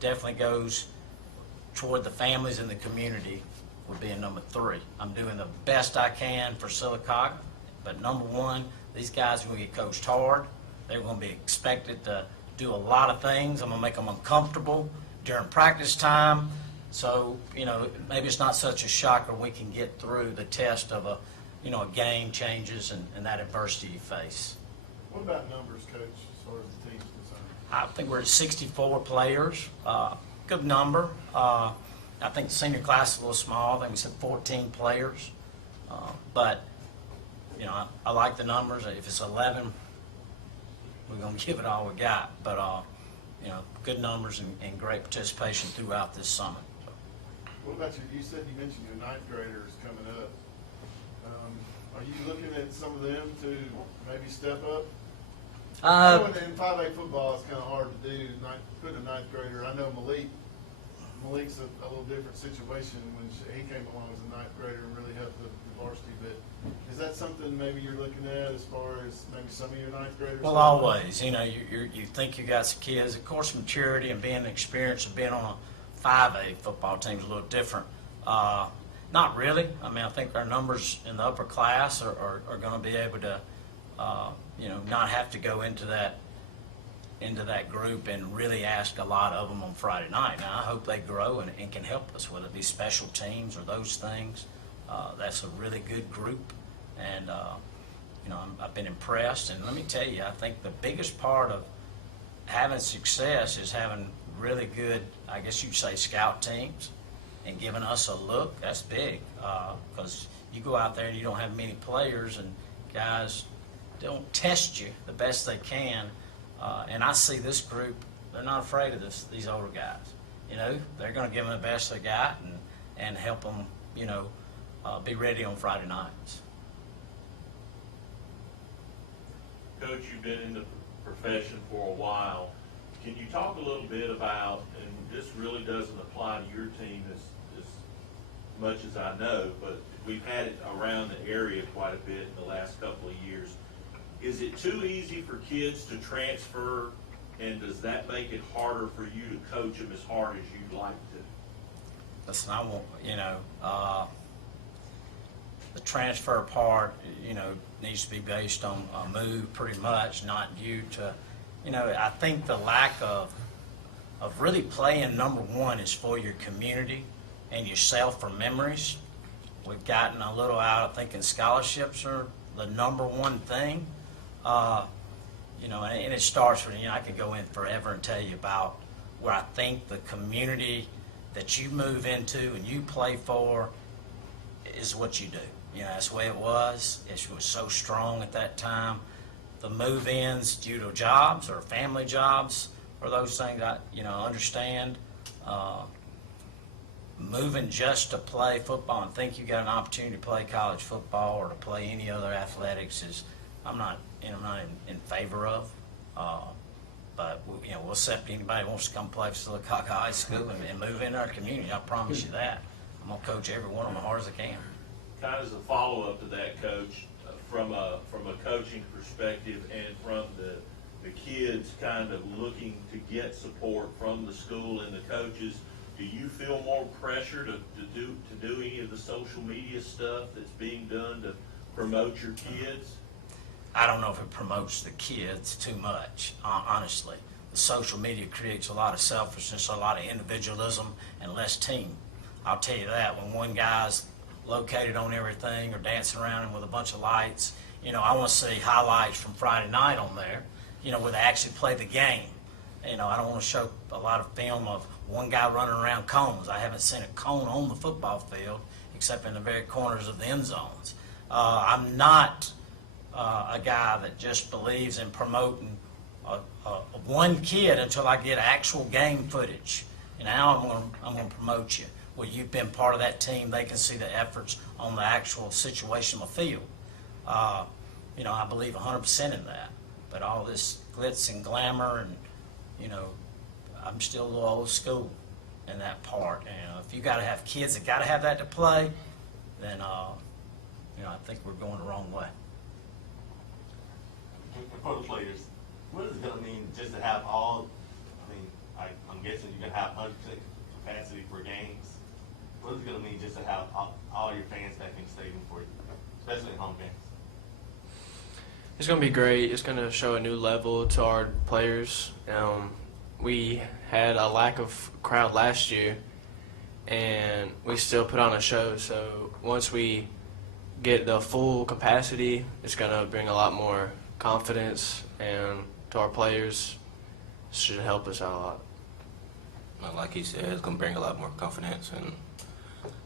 definitely goes toward the families in the community. Would be a number three. I'm doing the best I can for Sylacauga, but number one, these guys are going to get coached hard. They're going to be expected to do a lot of things. I'm going to make them uncomfortable during practice time. So, maybe it's not such a shocker. We can get through the test of a game changes and that adversity you face. What about numbers, Coach, as far as the team's concerned? I think we're at 64 players. Good number. I think the senior class is a little small. I think we said 14 players. But, I like the numbers. If it's 11, we're going to give it all we got. But, good numbers and great participation throughout this summer. What about you said you mentioned your ninth graders coming up. Are you looking at some of them to maybe step up? I know in 5A football it's kind of hard to do, putting a ninth grader. I know Malik's a little different situation when he came along as a ninth grader and really helped the varsity. But is that something maybe you're looking at as far as maybe some of your ninth graders? Well, always. You think you got some kids. Of course, maturity and being experienced of being on a 5A football team is a little different. Not really. I mean, I think our numbers in the upper class are going to be able to, not have to go into that group and really ask a lot of them on Friday night. Now, I hope they grow and can help us, whether it be special teams or those things. That's a really good group, and I've been impressed. And let me tell you, I think the biggest part of having success is having really good, I guess you'd say, scout teams and giving us a look. That's big, because you go out there and you don't have many players, and guys don't test you the best they can. And I see this group, they're not afraid of these older guys. They're going to give them the best they got and help them, be ready on Friday nights. Coach, you've been in the profession for a while. Can you talk a little bit about, and this really doesn't apply to your team as much as I know, but we've had it around the area quite a bit in the last couple of years. Is it too easy for kids to transfer, and does that make it harder for you to coach them as hard as you'd like to? Listen, I want, the transfer part, needs to be based on a move pretty much, not due to, I think the lack of really playing number one is for your community and yourself for memories. We've gotten a little out of thinking scholarships are the number one thing. And it starts with, I could go in forever and tell you about where I think the community that you move into and you play for is what you do. That's the way it was. It was so strong at that time. The move-ins due to jobs or family jobs or those things, I understand. Moving just to play football and think you got an opportunity to play college football or to play any other athletics is, I'm not in favor of. But we'll accept anybody who wants to come play for Sylacauga High School and move into our community. I promise you that. I'm gonna coach every one of them as hard as I can. Kind of as a follow-up to that, Coach, from a coaching perspective and from the kids kind of looking to get support from the school and the coaches, do you feel more pressure to do any of the social media stuff that's being done to promote your kids? I don't know if it promotes the kids too much, honestly. The social media creates a lot of selfishness, a lot of individualism, and less team. I'll tell you that. When one guy's located on everything or dancing around him with a bunch of lights, I want to see highlights from Friday night on there, where they actually play the game. I don't want to show a lot of film of one guy running around cones. I haven't seen a cone on the football field except in the very corners of the end zones. I'm not a guy that just believes in promoting one kid until I get actual game footage. Now I'm going to promote you. Well, you've been part of that team. They can see the efforts on the actual situation on the field. I believe 100% in that. But all this glitz and glamour and, I'm still a little old school in that part. If you got to have kids that got to have that to play, then, I think we're going the wrong way. And for the players, what is it going to mean just to have all, I'm guessing you're going to have 100% capacity for games. What is it going to mean just to have all your fans back in the stadium for you, especially in home games? It's going to be great. It's going to show a new level to our players. We had a lack of crowd last year, and we still put on a show. So once we get the full capacity, it's going to bring a lot more confidence, and to our players, it should help us out a lot. Like he said, it's going to bring a lot more confidence, and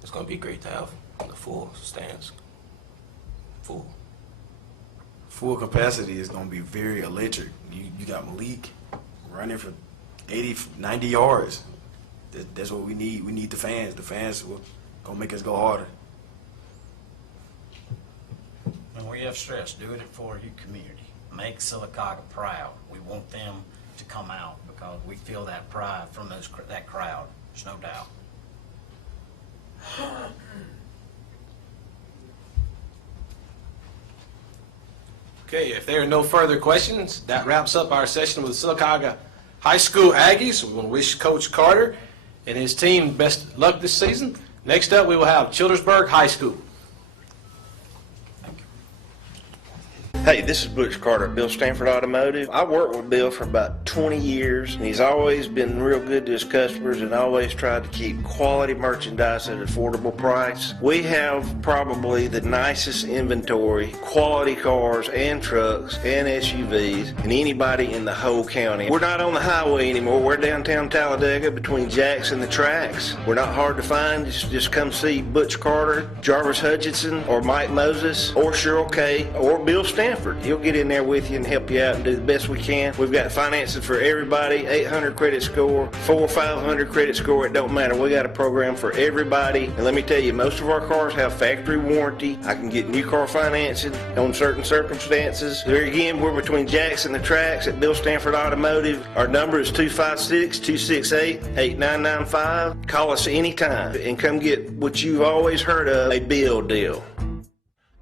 it's going to be great to have the full stands. Full capacity is going to be very electric. You got Malik running for 80, 90 yards. That's what we need. We need the fans. The fans will going to make us go harder. When we have stress, do it for your community. Make Sylacauga proud. We want them to come out because we feel that pride from that crowd. There's no doubt. Okay, if there are no further questions, that wraps up our session with Sylacauga High School Aggies. We want to wish Coach Carter and his team best luck this season. Next up, we will have Childersburg High School. Hey, this is Butch Carter at Bill Stanford Automotive. I worked with Bill for about 20 years, and he's always been real good to his customers and always tried to keep quality merchandise at an affordable price. We have probably the nicest inventory, quality cars and trucks and SUVs, and anybody in the whole county. We're not on the highway anymore. We're downtown Talladega between Jacks and the tracks. We're not hard to find. Just come see Butch Carter, Jarvis Hutchinson, or Mike Moses, or Cheryl Kay, or Bill Stanford. He'll get in there with you and help you out and do the best we can. We've got financing for everybody, 800 credit score, 400 or 500 credit score, it don't matter. We got a program for everybody. And let me tell you, most of our cars have factory warranty. I can get new car financing on certain circumstances. There again, we're between Jacks and the tracks at Bill Stanford Automotive. Our number is 256-268-8995. Call us anytime and come get what you've always heard of, a Bill deal.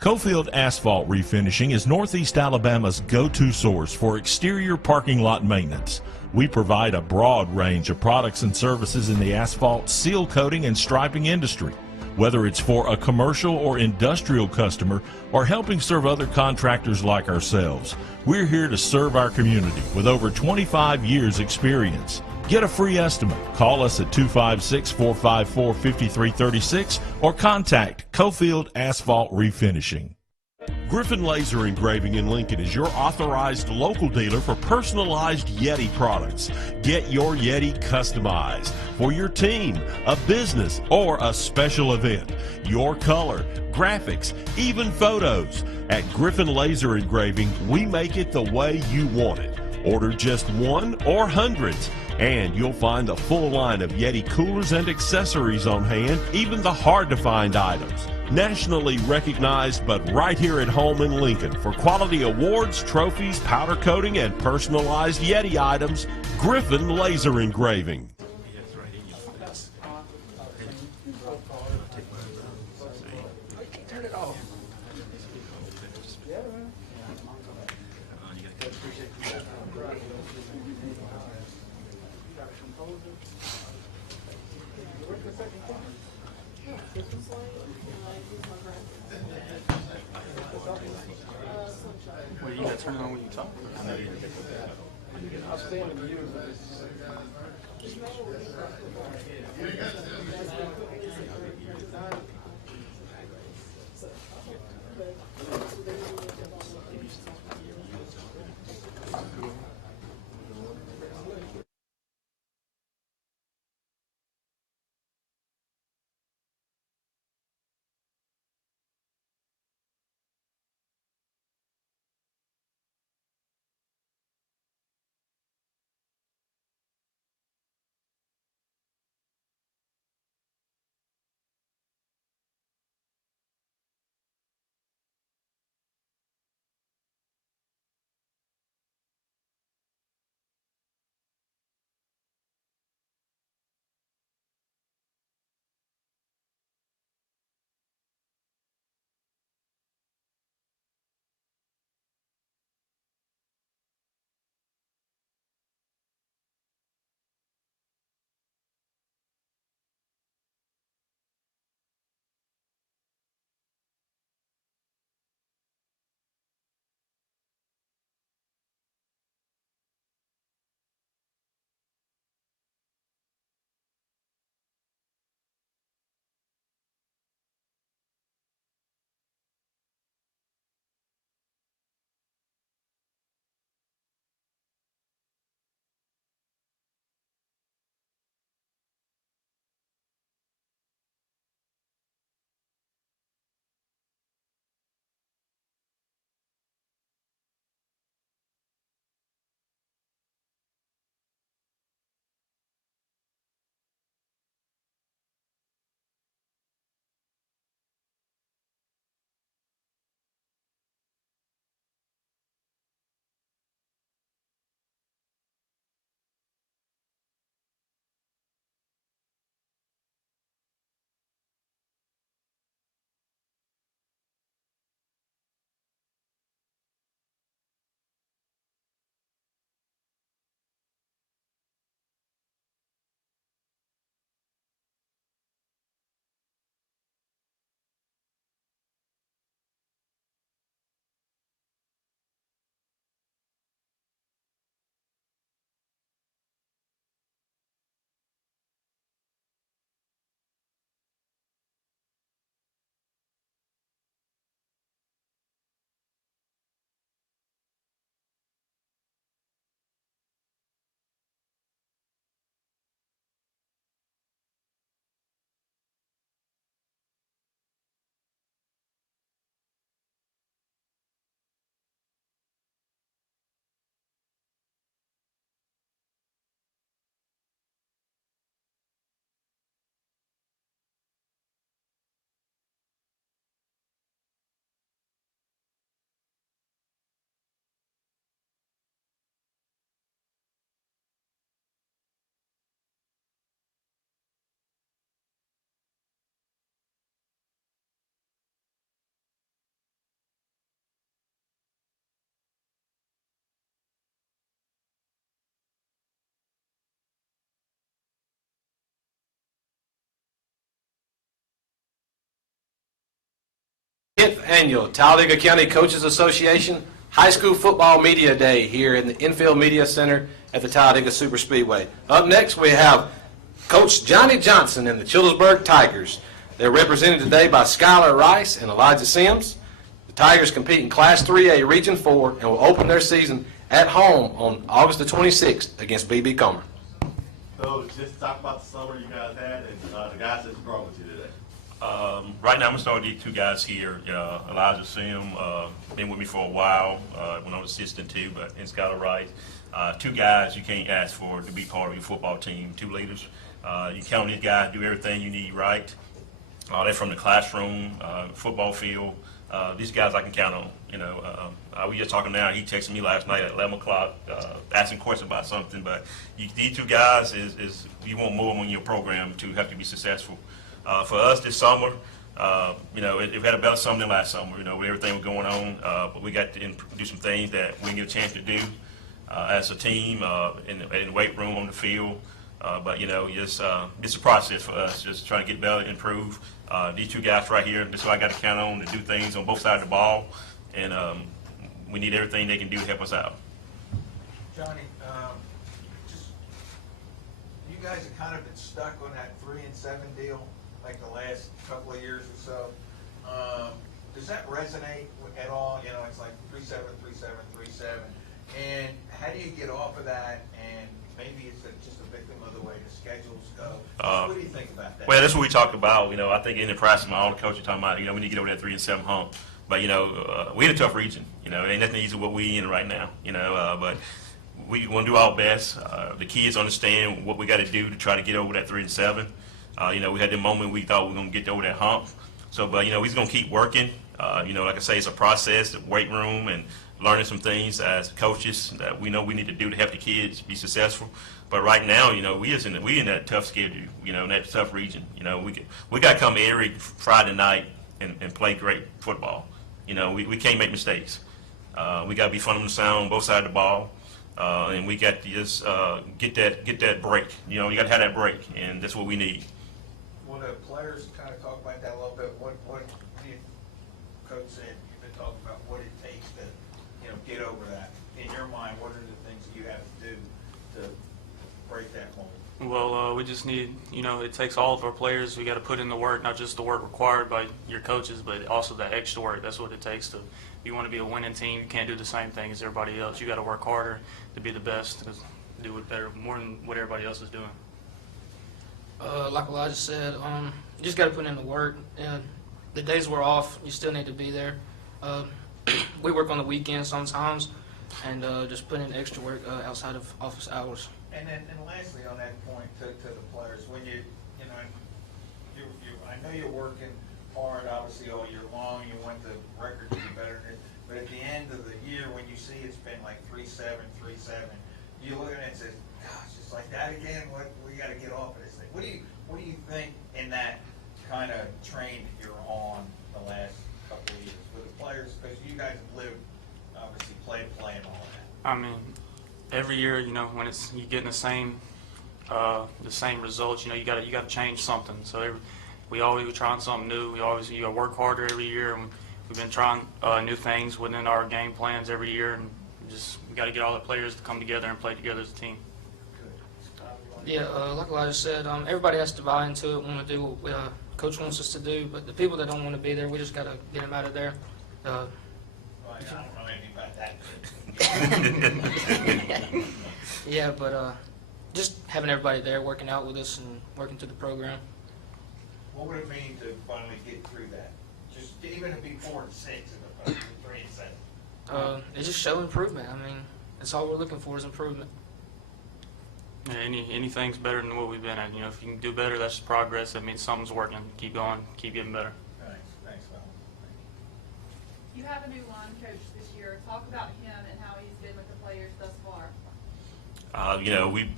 Cofield Asphalt Refinishing is Northeast Alabama's go-to source for exterior parking lot maintenance. We provide a broad range of products and services in the asphalt, seal coating, and striping industry. Whether it's for a commercial or industrial customer or helping serve other contractors like ourselves, we're here to serve our community with over 25 years experience. Get a free estimate. Call us at 256-454-5336 or contact Cofield Asphalt Refinishing. Griffin Laser Engraving in Lincoln is your authorized local dealer for personalized Yeti products. Get your Yeti customized for your team, a business, or a special event. Your color, graphics, even photos. At Griffin Laser Engraving, we make it the way you want it. Order just one or hundreds, and you'll find a full line of Yeti coolers and accessories on hand, even the hard-to-find items. Nationally recognized, but right here at home in Lincoln for quality awards, trophies, powder coating, and personalized Yeti items, Griffin Laser Engraving. Turn it off. Well, you gotta turn it on when you talk. I know you I'll stand with you. 10th Annual Talladega County Coaches Association High School Football Media Day here in the Infield Media Center at the Talladega Superspeedway. Up next, we have Coach Johnny Johnson and the Childersburg Tigers. They're represented today by Skylar Rice and Elijah Sims. The Tigers compete in Class 3A Region 4 and will open their season at home on August the 26th against B.B. Comer. So just talk about the summer you guys had and the guys that's brought with you today. Right now, I'm going to start with these two guys here. Elijah Sim, been with me for a while when I was assistant too, but in Skylar Rice. Two guys you can't ask for to be part of your football team, two leaders. You count on these guys, do everything you need right. They're from the classroom, football field. These guys I can count on. We just talking now. He texted me last night at 11 o'clock asking questions about something. But these two guys is you want more on your program to have to be successful. For us this summer, it had a better summer than last summer. With everything was going on, but we got to do some things that we didn't get a chance to do as a team in the weight room, on the field. But it's a process for us, just trying to get better, improve. These two guys right here, this is what I got to count on to do things on both sides of the ball, and we need everything they can do to help us out. Johnny, you guys have kind of been stuck on that 3-7 deal, like the last couple of years or so. Does that resonate at all? It's like 3-7, 3-7, 3-7. And how do you get off of that? And maybe it's just a victim of the way the schedules go. What do you think about that? Well, that's what we talked about. I think in the practice, all the coaches talking about, we need to get over that 3-7 hump. But we're in a tough region. It ain't nothing easy what we in right now. But we want to do our best. The kids understand what we got to do to try to get over that 3-7. We had the moment we thought we were going to get over that hump. So, but we're going to keep working. Like I say, it's a process, the weight room, and learning some things as coaches that we know we need to do to help the kids be successful. But right now, we in that tough schedule, in that tough region. We got to come every Friday night and play great football. We can't make mistakes. We got to be fundamental sound on both sides of the ball, and we got to just get that break. You got to have that break, and that's what we need. Well, the players kind of talk about that a little bit. What do you, Coach said, you've been talking about what it takes to get over that. In your mind, what are the things that you have to do to break that mold? Well, we just need, it takes all of our players. We got to put in the work, not just the work required by your coaches, but also the extra work. That's what it takes to. If you want to be a winning team, you can't do the same thing as everybody else. You got to work harder to be the best, to do it better, more than what everybody else is doing. Like Elijah said, you just got to put in the work. And the days we're off, you still need to be there. We work on the weekends sometimes, and just put in extra work outside of office hours. And lastly, on that point, to the players, when I know you're working hard, obviously all year long. You want the record to be better than it. But at the end of the year, when you see it's been like 3-7, 3-7, you look at it and say, "Gosh, it's like that again. What we got to get off of this thing." What do you think in that kind of train that you're on the last couple of years with the players? Because you guys have lived, obviously, play to play and all that. I mean, every year, when you getting the same results, you got to change something. So we're trying something new. You got to work harder every year, and we've been trying new things within our game plans every year, and we got to get all the players to come together and play together as a team. Yeah, like Elijah said, everybody has to buy into it, want to do what Coach wants us to do, but the people that don't want to be there, we just got to get them out of there. Well, I don't know anything about that. Yeah, but just having everybody there working out with us and working through the program. What would it mean to finally get through that? Just even to be 4-6 as opposed to 3-7. It just show improvement. I mean, that's all we're looking for is improvement. Yeah, anything's better than what we've been at. If you can do better, that's progress. That means something's working. Keep going. Keep getting better. Thanks, Val. You have a new line coach this year. Talk about him and how he's been with the players thus far.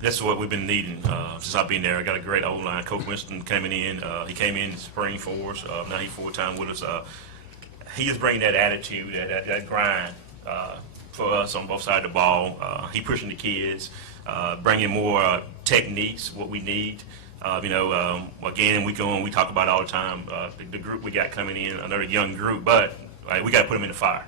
That's what we've been needing since I've been there. I got a great O-line. Coach Winston coming in. He came in spring for us. Now he's full-time with us. He is bringing that attitude, that grind for us on both sides of the ball. He pushing the kids, bringing more techniques, what we need Again, we go on, we talk about it all the time. The group we got coming in, another young group, but we got to put them in the fire.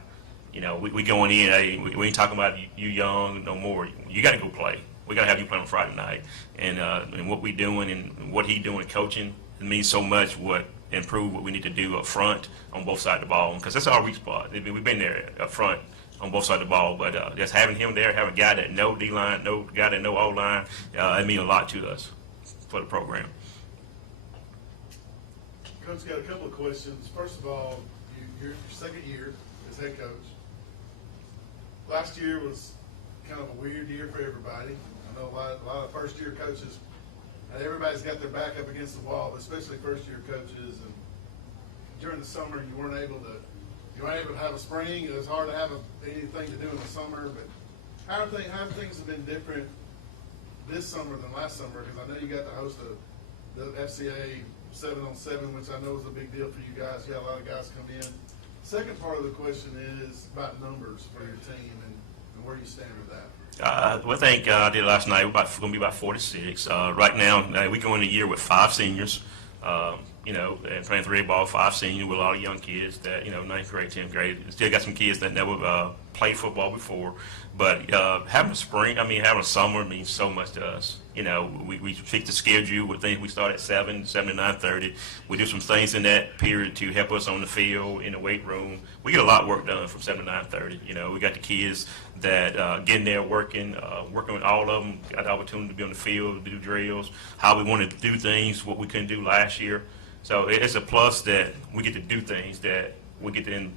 We going in, hey, we ain't talking about you young no more. You got to go play. We got to have you play on Friday night. And what we doing and what he doing coaching, it means so much what improve what we need to do up front on both sides of the ball, because that's our weak spot. We've been there up front on both sides of the ball, but just having him there, having a guy that know D-line, guy that know O-line, it means a lot to us for the program. Coach, got a couple of questions. First of all, you're your second year as head coach. Last year was kind of a weird year for everybody. I know a lot of first-year coaches, everybody's got their back up against the wall, but especially first-year coaches. And during the summer, you weren't able to have a spring. It was hard to have anything to do in the summer. But how things have been different this summer than last summer? Because I know you got to host the FCA 7-on-7, which I know is a big deal for you guys. You got a lot of guys come in. Second part of the question is about numbers for your team and where you stand with that. I think I did last night. We're going to be about 46. Right now, we go in the year with 5 seniors, and playing 3A ball, 5 seniors with a lot of young kids that, 9th grade, 10th grade. Still got some kids that never played football before. But having a summer means so much to us. We fix the schedule with things. We start at 7 to 9:30. We do some things in that period to help us on the field, in the weight room. We get a lot of work done from 7 to 9:30. We got the kids that getting there working with all of them. Got the opportunity to be on the field, do drills, how we want to do things, what we couldn't do last year. So it's a plus that we get to do things that we get to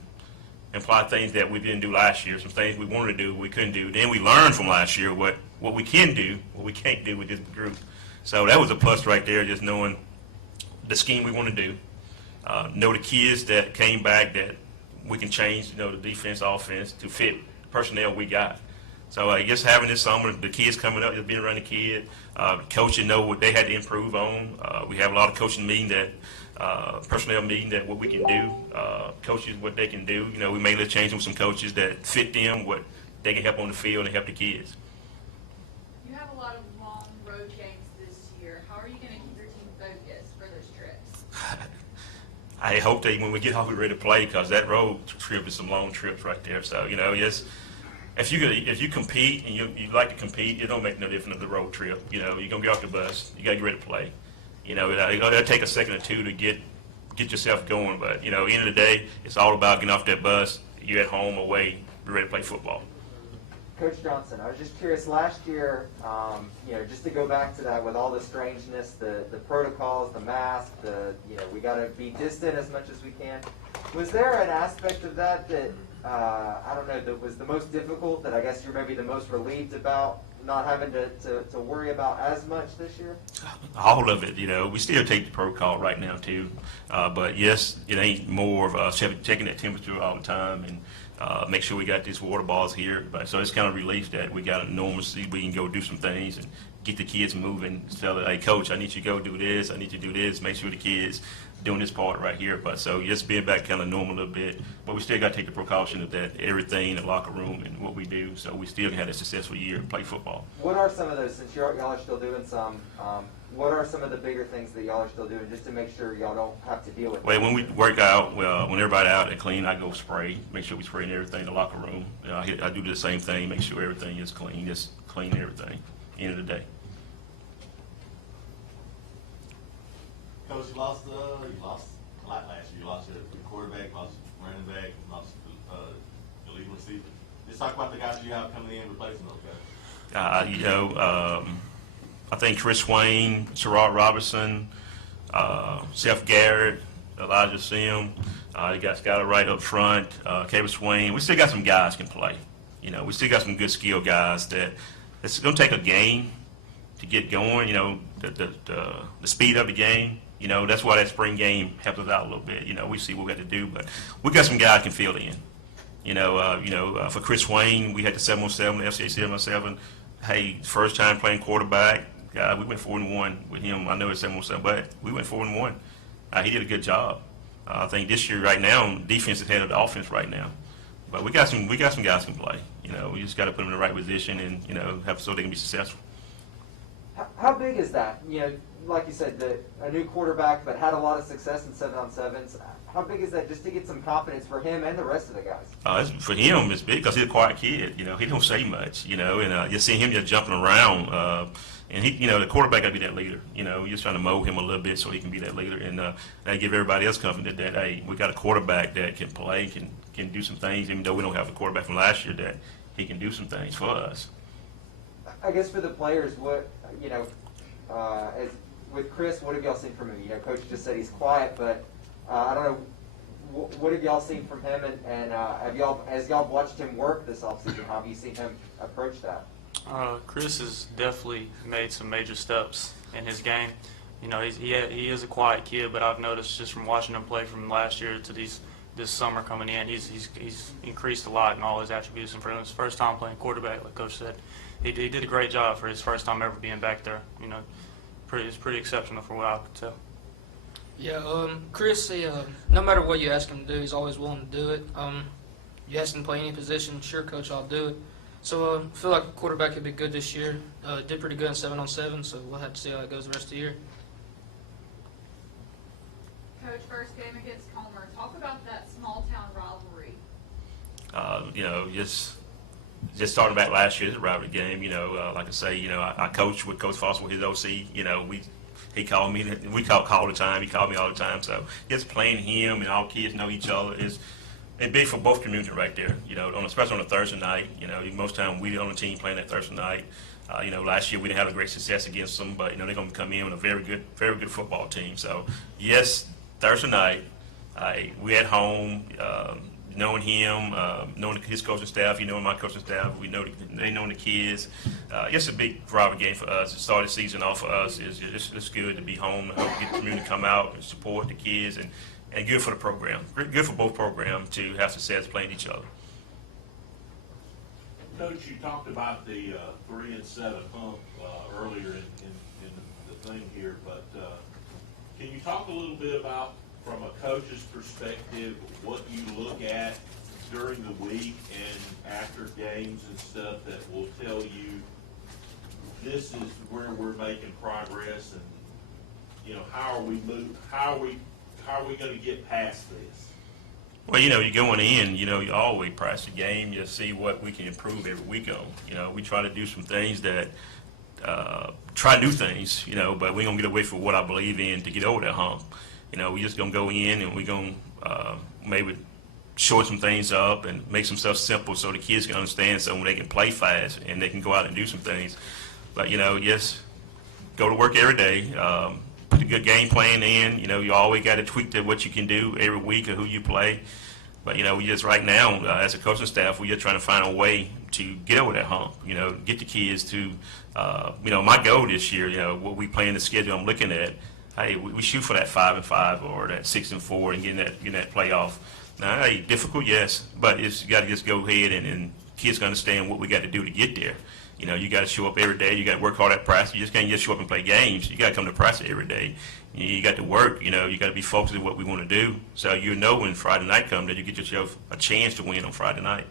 imply things that we didn't do last year, some things we wanted to do, we couldn't do. Then we learned from last year what we can do, what we can't do with this group. So that was a plus right there, just knowing the scheme we want to do. Know the kids that came back that we can change, the defense, offense to fit the personnel we got. So I guess having this summer, the kids coming up, just being around the kid, coaching know what they had to improve on. We have a lot of coaching meeting personnel meeting that what we can do, coaches what they can do. We made a change with some coaches that fit them, what they can help on the field and help the kids. You have a lot of long road games this year. How are you going to keep your team focused for those trips? I hope that when we get home, we're ready to play, because that road trip is some long trips right there. So, yes, if you compete and you like to compete, it don't make no difference of the road trip. You're going to get off the bus. You got to get ready to play. It'll take a second or two to get yourself going. But, at the end of the day, it's all about getting off that bus. You're at home, away, be ready to play football. Coach Johnson, I was just curious, last year, just to go back to that with all the strangeness, the protocols, the mask, we got to be distant as much as we can. Was there an aspect of that that was the most difficult, that I guess you're maybe the most relieved about not having to worry about as much this year? All of it, we still take the protocol right now too. But yes, it ain't more of checking that temperature all the time and make sure we got these water bottles here. But so it's kind of relief that we got a normalcy. We can go do some things and get the kids moving. Tell them, hey, coach, I need you to go do this. I need you to do this. Make sure the kids doing this part right here. But so just being back kind of normal a little bit. But we still got to take the precaution of that, everything, the locker room and what we do. So we still had a successful year and play football. What are some of those, since y'all are still doing some, what are some of the bigger things that y'all are still doing just to make sure y'all don't have to deal with Well, when we work out, when everybody out and clean, I go spray, make sure we spray in everything in the locker room. I do the same thing, make sure everything is clean, just clean everything, end of the day. Coach, you lost a lot last year. You lost your quarterback, lost running back, lost the leading receiver. Just talk about the guys you have coming in replacing those guys. I think Chris Swain, Sherrod Robertson, Seth Garrett, Elijah Sim. You got Skyler Wright up front, Kevin Swain. We still got some guys can play. We still got some good skill guys that it's going to take a game to get going. The speed of the game. That's why that spring game helped us out a little bit. We see what we got to do, but we got some guys can fill in. For Chris Swain, we had the 7-on-7, the FCA 7-on-7. Hey, first time playing quarterback. We went 4-1 with him. I know it's 7-on-7, but we went 4-1. He did a good job. I think this year, right now, defense is ahead of the offense right now. But we got some guys can play. We just got to put them in the right position and have so they can be successful. How big is that? You know, like you said, a new quarterback but had a lot of success in 7-on-7s. How big is that just to get some confidence for him and the rest of the guys? For him, it's big because he's a quiet kid. You know, he don't say much. You know, and you see him just jumping around. And he, you know, the quarterback got to be that leader. You know, you're just trying to mold him a little bit so he can be that leader, and they give everybody else confidence that hey, we got a quarterback that can play, can do some things. Even though we don't have a quarterback from last year, that he can do some things for us. I guess for the players, what you know, as with Chris, what have y'all seen from him? You know, Coach just said he's quiet, but I don't know. What have y'all seen from him, and have y'all, as y'all watched him work this offseason, how have you seen him approach that? Chris has definitely made some major steps in his game. You know, he is a quiet kid, but I've noticed just from watching him play from last year to this summer coming in, he's increased a lot in all his attributes. And for his first time playing quarterback, like Coach said, he did a great job for his first time ever being back there. You know, it's pretty exceptional for what I could tell. Yeah, Chris, no matter what you ask him to do, he's always willing to do it. You ask him to play any position, sure, Coach, I'll do it. So I feel like a quarterback could be good this year. Did pretty good in 7-on-7, so we'll have to see how it goes the rest of the year. Coach, first game against Comer. Talk about that small town rivalry. You know, just starting back last year, it's a rivalry game. You know, like I say, you know, I coached with Coach Foster with his OC. You know, he called me. We call all the time. He called me all the time. So just playing him and all kids know each other is big for both communities right there. You know, especially on a Thursday night. You know, most time we on the team playing that Thursday night. You know, last year we didn't have a great success against them, but you know they're going to come in with a very good football team. So yes, Thursday night, we at home. Knowing him, knowing his coaching staff, you know my coaching staff, we know they know the kids. It's a big rivalry game for us. To start the season off for us is it's good to be home and get the community come out and support the kids, and good for the program. Good for both programs to have success playing each other. Coach, you talked about the 3-7 hump earlier in the thing here, but can you talk a little bit about, from a coach's perspective, what you look at during the week and after games and stuff that will tell you this is where we're making progress, and you know how are we going to get past this? Well, you know, you're going in, you know, you always practice the game, you see what we can improve every week on. You know, we try to do some things that, try new things, you know, but we're going to get away from what I believe in to get over that hump. You know, we just going to go in and we're going to maybe short some things up and make some stuff simple so the kids can understand, so when they can play fast and they can go out and do some things. But, you know, just go to work every day, put a good game plan in. You know, you always got to tweak to what you can do every week or who you play. But, you know, we just right now, as a coaching staff, we're just trying to find a way to get over that hump, you know, get the kids to, you know, my goal this year, you know, what we play in the schedule I'm looking at, hey, we shoot for that 5-5 or that 6-4 and getting that playoff. Now, hey, difficult, yes, but you got to just go ahead and kids can understand what we got to do to get there. You know, you got to show up every day. You got to work hard at practice. You just can't just show up and play games. You got to come to practice every day. You got to work. You know, you got to be focused on what we want to do. So you know when Friday night comes that you get yourself a chance to win on Friday night.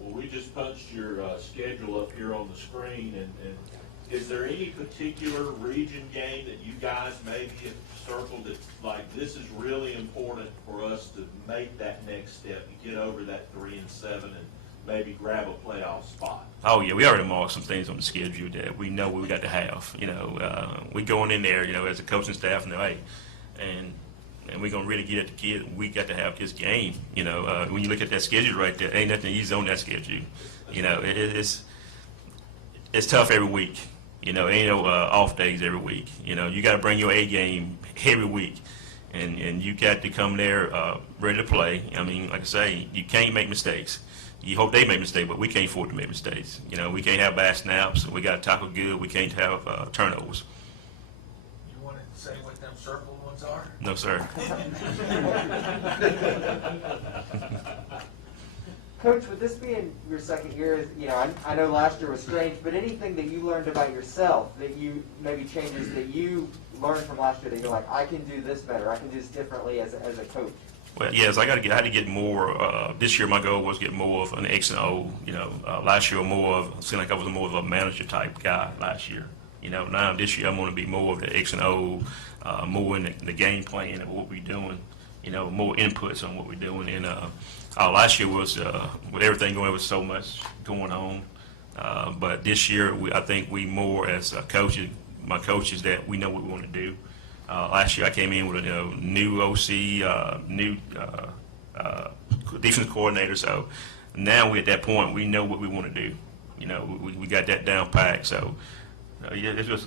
Well, we just punched your schedule up here on the screen, and is there any particular region game that you guys maybe have circled that's like, this is really important for us to make that next step, to get over that 3-7 and maybe grab a playoff spot? Oh yeah, we already marked some things on the schedule that we know we got to have. You know, we going in there, you know, as a coaching staff, and hey, and we're gonna really get at the kid. We got to have this game. You know, when you look at that schedule right there, ain't nothing easy on that schedule. You know, it's tough every week. You know, ain't no off days every week. You know, you got to bring your A game every week, and you got to come there ready to play. I mean, like I say, you can't make mistakes. You hope they make mistakes, but we can't afford to make mistakes. You know, we can't have bad snaps. We got to tackle good. We can't have turnovers. You want to say what them circled ones are? No, sir. Coach, with this being your second year, you know, I know last year was strange, but anything that you learned about yourself that you maybe changes that you learned from last year that you're like, I can do this better, I can do this differently as a coach? Well, yes, I had to get more. This year, my goal was to get more of an X and O. You know, last year, seemed like I was more of a manager type guy last year. Now this year I'm going to be more of the X and O, more in the game plan and what we're doing. More inputs on what we're doing. And last year was with everything going, was so much going on. But this year, I think we more as coaches, my coaches, that we know what we want to do. Last year I came in with a new OC, new defense coordinator. So now we're at that point. We know what we want to do. We got that down packed. So yeah, it was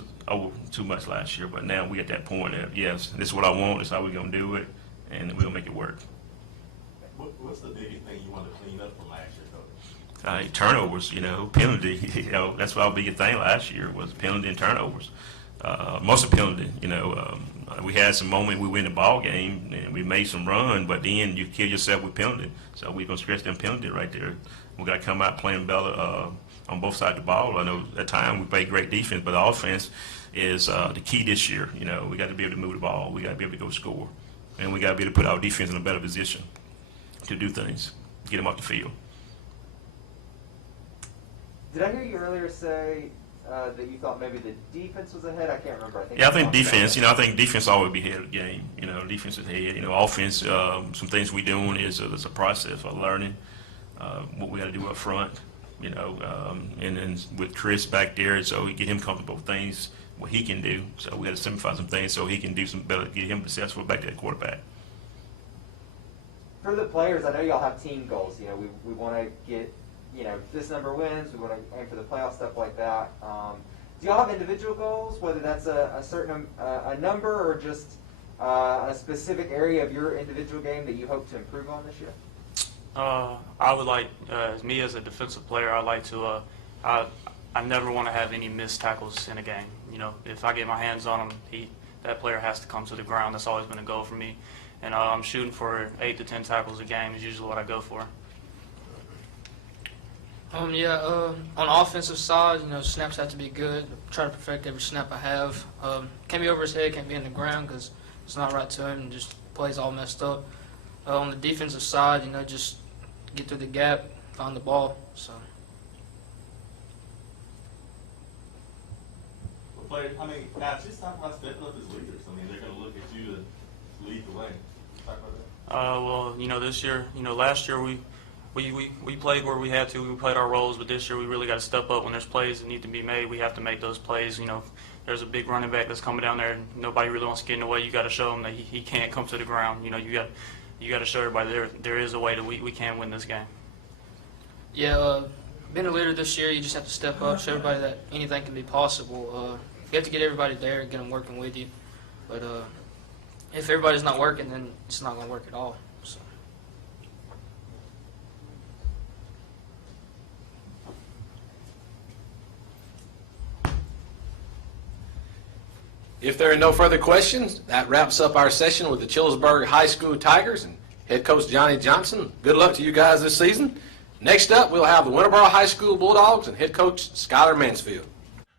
too much last year. But now we at that point of, yes, this is what I want. This is how we're going to do it, and we'll make it work. What's the biggest thing you want to clean up from last year, Coach? Turnovers, penalty. That's our biggest thing last year was penalty and turnovers. Most of penalty, we had some moment we win the ball game and we made some run, but then you kill yourself with penalty. So we're gonna stretch them penalty right there. We got to come out playing better on both sides of the ball. I know at time we played great defense, but the offense is the key this year. We got to be able to move the ball. We got to be able to go score, and we got to be able to put our defense in a better position to do things, get them off the field. Did I hear you earlier say that you thought maybe the defense was ahead? I can't remember. I think defense. I think defense always be ahead of the game. Defense is ahead. Offense. Some things we doing is it's a process of learning what we got to do up front. And then with Chris back there, so we get him comfortable with things what he can do. So we got to simplify some things so he can do some better, get him successful back to that quarterback. For the players, I know y'all have team goals. We want to get this number wins. We want to aim for the playoff, stuff like that. Do y'all have individual goals, whether that's a certain a number or just a specific area of your individual game that you hope to improve on this year? I would like, me as a defensive player, I like to, I never want to have any missed tackles in a game. If I get my hands on him, that player has to come to the ground. That's always been a goal for me. And I'm shooting for 8 to 10 tackles a game is usually what I go for. On offensive side, snaps have to be good. Try to perfect every snap I have. Can't be over his head, can't be in the ground because it's not right to him and just plays all messed up. On the defensive side, just get through the gap, find the ball. So. Well, guys, just talk about stepping up as leaders. They're going to look at you to lead the way. Talk about that. This year, last year we played where we had to. We played our roles, but this year we really got to step up when there's plays that need to be made. We have to make those plays. There's a big running back that's coming down there, and nobody really wants to get in the way. You got to show him that he can't come to the ground. You got to show everybody there is a way that we can win this game. Yeah, being a leader this year, you just have to step up, show everybody that anything can be possible. You have to get everybody there and get them working with you. But if everybody's not working, then it's not going to work at all. So. If there are no further questions, that wraps up our session with the Childersburg High School Tigers and head coach Johnny Johnson. Good luck to you guys this season. Next up, we'll have the Winterboro High School Bulldogs and head coach Skylar Mansfield.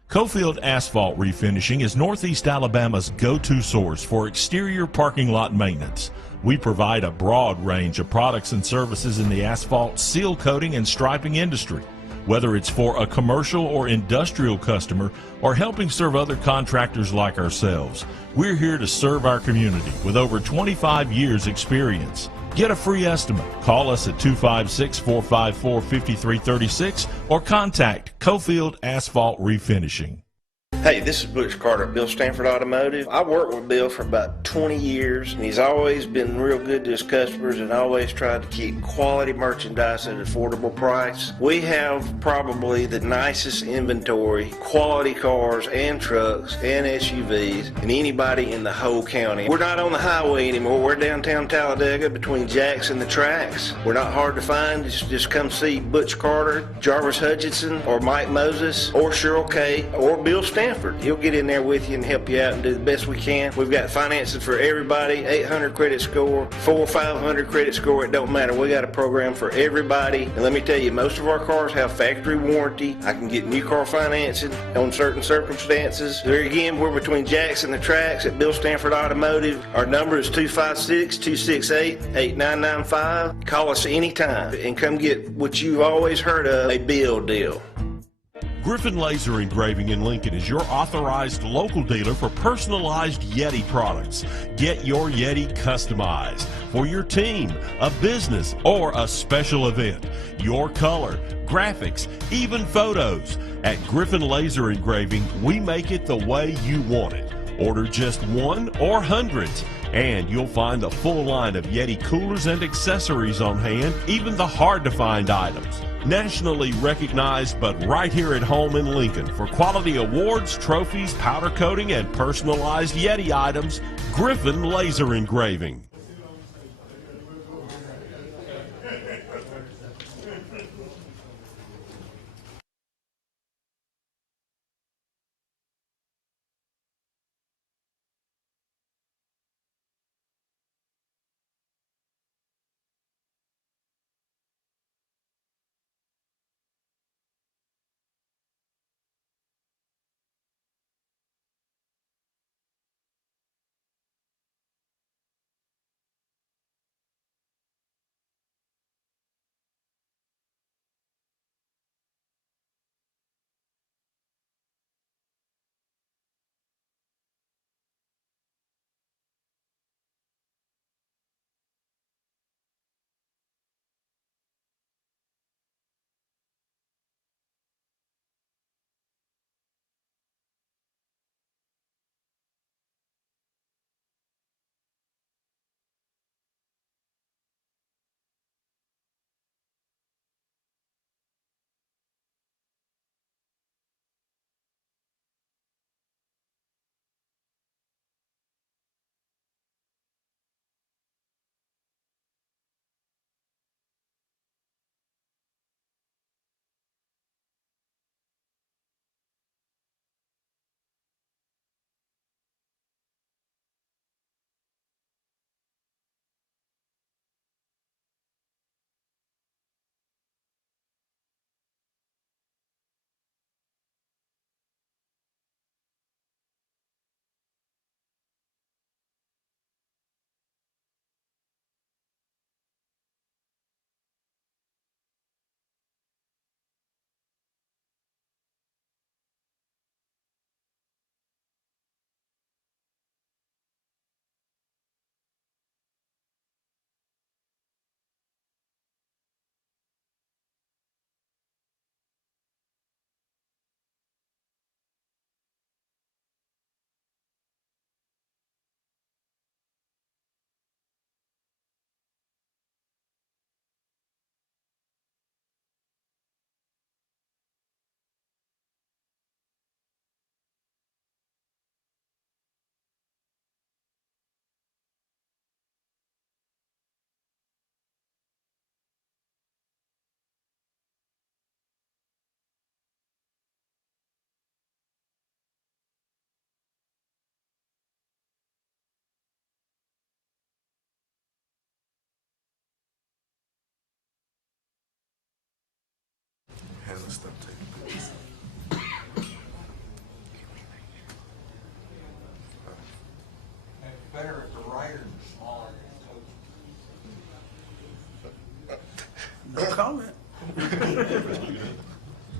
Cofield Asphalt Refinishing is Northeast Alabama's go-to source for exterior parking lot maintenance. We provide a broad range of products and services in the asphalt, seal coating, and striping industry. Whether it's for a commercial or industrial customer or helping serve other contractors like ourselves, we're here to serve our community with over 25 years experience. Get a free estimate. Call us at 256-454-5336 or contact Cofield Asphalt Refinishing. Hey, this is Butch Carter at Bill Stanford Automotive. I worked with Bill for about 20 years, and he's always been real good to his customers and always tried to keep quality merchandise at an affordable price. We have probably the nicest inventory, quality cars and trucks and SUVs, and anybody in the whole county. We're not on the highway anymore. We're downtown Talladega between Jack's and the tracks. We're not hard to find. Just come see Butch Carter, Jarvis Hutchinson, or Mike Moses, or Cheryl Kay, or Bill Stanford. He'll get in there with you and help you out and do the best we can. We've got financing for everybody, 800 credit score, 400 or 500 credit score, it don't matter. We got a program for everybody. And let me tell you, most of our cars have factory warranty. I can get new car financing on certain circumstances. There again, we're between Jack's and the tracks at Bill Stanford Automotive. Our number is 256-268-8995. Call us anytime and come get what you've always heard of, a Bill deal. Griffin Laser Engraving in Lincoln is your authorized local dealer for personalized Yeti products. Get your Yeti customized for your team, a business, or a special event. Your color, graphics, even photos. At Griffin Laser Engraving, we make it the way you want it. Order just one or hundreds, and you'll find a full line of Yeti coolers and accessories on hand, even the hard-to-find items. Nationally recognized, but right here at home in Lincoln for quality awards, trophies, powder coating, and personalized Yeti items, Griffin Laser Engraving. Better at the right or the smaller? No comment.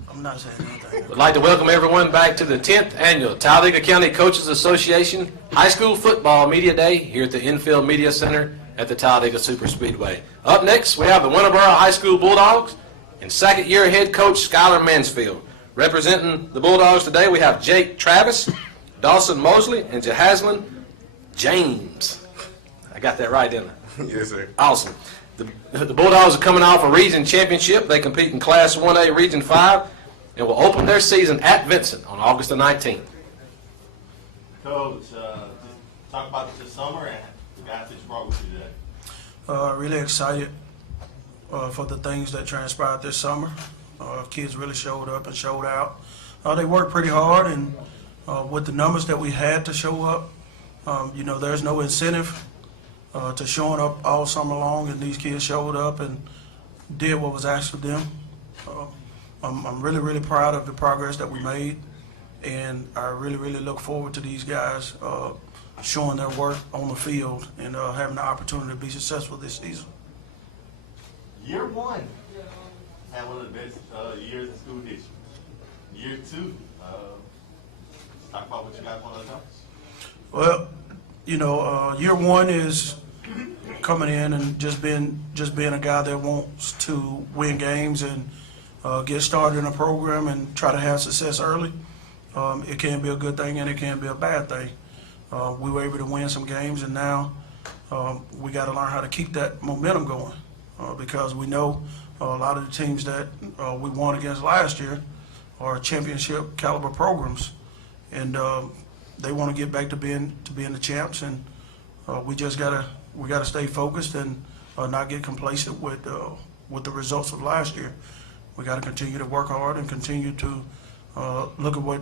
I'm not saying anything. I'd like to welcome everyone back to the 10th Annual Talladega County Coaches Association High School Football Media Day here at the Infield Media Center at the Talladega Superspeedway. Up next, we have the Winterboro High School Bulldogs and second-year head coach Skylar Mansfield. Representing the Bulldogs today, we have Jake Travis, Dawson Mosley, and Jahazlin James. I got that right, didn't I? Yes, sir. Awesome. The Bulldogs are coming off a region championship. They compete in Class 1A Region 5 and will open their season at Vincent on August the 19th. Coach, just talk about this summer and the guys that you brought with you today. Really excited for the things that transpired this summer. Kids really showed up and showed out. They worked pretty hard, and with the numbers that we had to show up, there's no incentive to showing up all summer long, and these kids showed up and did what was asked of them. I'm really, really proud of the progress that we made, and I really, really look forward to these guys showing their work on the field and having the opportunity to be successful this season. Year one had one of the best years in school history. year 2. Talk about what you guys want to know. Well, year 1 is coming in and just being a guy that wants to win games and get started in a program and try to have success early. It can be a good thing and it can be a bad thing. We were able to win some games, and now we got to learn how to keep that momentum going because we know a lot of the teams that we won against last year are championship caliber programs, and they want to get back to being the champs, and we gotta stay focused and not get complacent with the results of last year. We got to continue to work hard and continue to look at what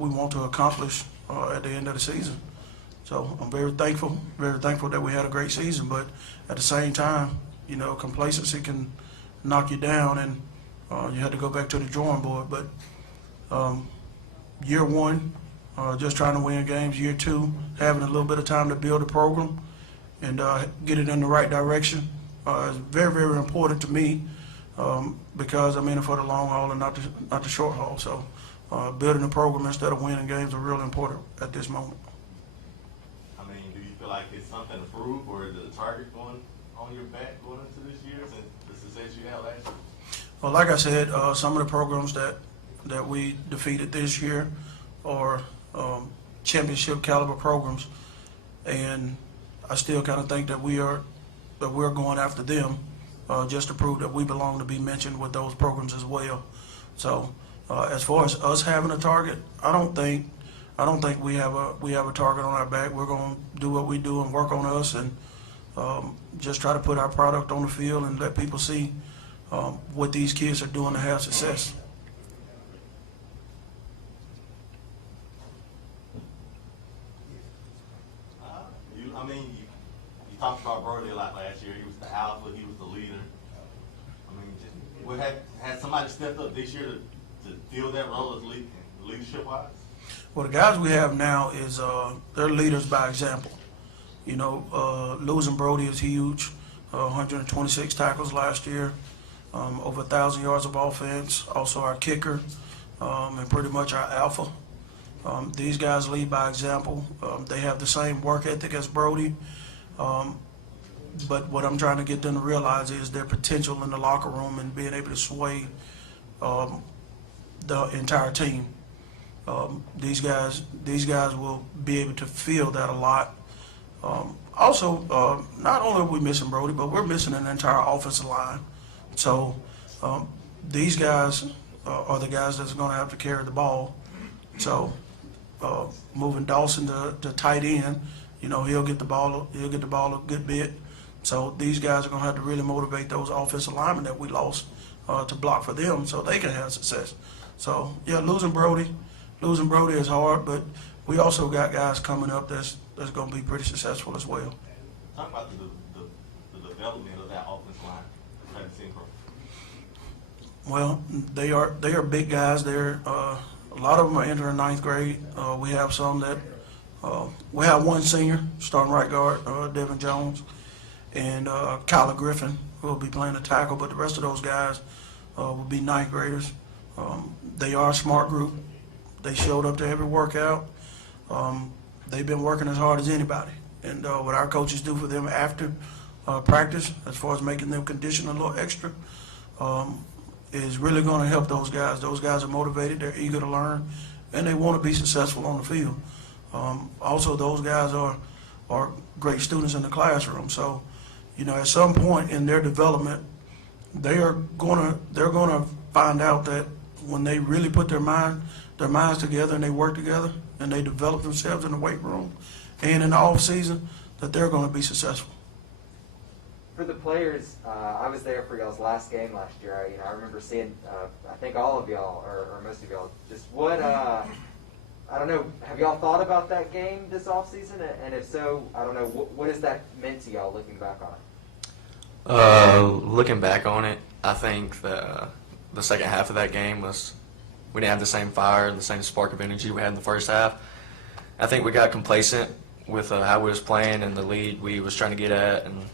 we want to accomplish at the end of the season. So I'm very thankful that we had a great season, but at the same time, complacency can knock you down, and you had to go back to the drawing board. But year 1, just trying to win games. Year 2, having a little bit of time to build a program and get it in the right direction is very, very important to me because I'm in it for the long haul and not the short haul. So building a program instead of winning games are really important at this moment. I mean, do you feel like it's something to prove, or is the target going on your back going into this year and the success you had last year? Well, like I said, some of the programs that we defeated this year are championship caliber programs, and I still kind of think that we're going after them just to prove that we belong to be mentioned with those programs as well. So as far as us having a target, I don't think we have a target on our back. We're going to do what we do and work on us, and just try to put our product on the field and let people see what these kids are doing to have success. You talked about Brody a lot last year. He was the alpha. He was the leader. I mean, had somebody stepped up this year to fill that role as leadership-wise? Well, the guys we have now is they're leaders by example. Losing Brody is huge. 126 tackles last year, over 1,000 yards of offense. Also our kicker, and pretty much our alpha. These guys lead by example. They have the same work ethic as Brody. But what I'm trying to get them to realize is their potential in the locker room and being able to sway the entire team. These guys will be able to feel that a lot. Also, not only are we missing Brody, but we're missing an entire offensive line. So these guys are the guys that's going to have to carry the ball. So moving Dawson to tight end, he'll get the ball a good bit. So these guys are going to have to really motivate those offensive linemen that we lost to block for them so they can have success. So yeah, losing Brody is hard, but we also got guys coming up that's going to be pretty successful as well. Talk about the development of that offensive line. Well, they are big guys. A lot of them are entering 9th grade. We have some that we have one senior, starting right guard, Devin Jones, and Kyler Griffin, who will be playing the tackle. But the rest of those guys will be 9th graders. They are a smart group. They showed up to every workout. They've been working as hard as anybody. And what our coaches do for them after practice, as far as making them condition a little extra, is really going to help those guys. Those guys are motivated, they're eager to learn, and they want to be successful on the field. Also, those guys are great students in the classroom. So, at some point in their development, they're going to find out that when they really put their minds together and they work together and they develop themselves in the weight room and in the off season, that they're going to be successful. For the players, I was there for y'all's last game last year. I remember seeing, I think all of y'all, or most of y'all, just what, I don't know, have y'all thought about that game this offseason? And if so, I don't know, what has that meant to y'all looking back on it? Looking back on it, I think the second half of that game we didn't have the same fire and the same spark of energy we had in the first half. I think we got complacent with how we was playing and the lead we was trying to get at, and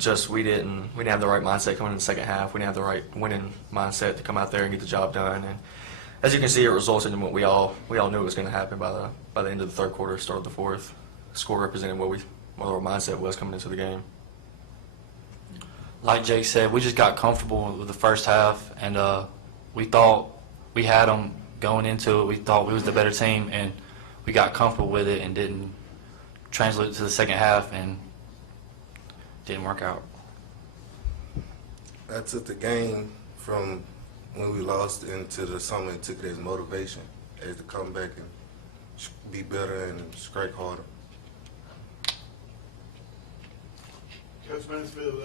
just we didn't have the right mindset coming in the second half. We didn't have the right winning mindset to come out there and get the job done. And as you can see, it resulted in what we all knew was going to happen by the end of the third quarter, start of the fourth. Score represented what our mindset was coming into the game. Like Jake said, we just got comfortable with the first half, and we thought we had them going into it. We thought we was the better team, and we got comfortable with it and didn't translate it to the second half, and didn't work out. I took the game from when we lost into the summer and took it as motivation, as to come back and be better and strike harder. Coach Mansfield,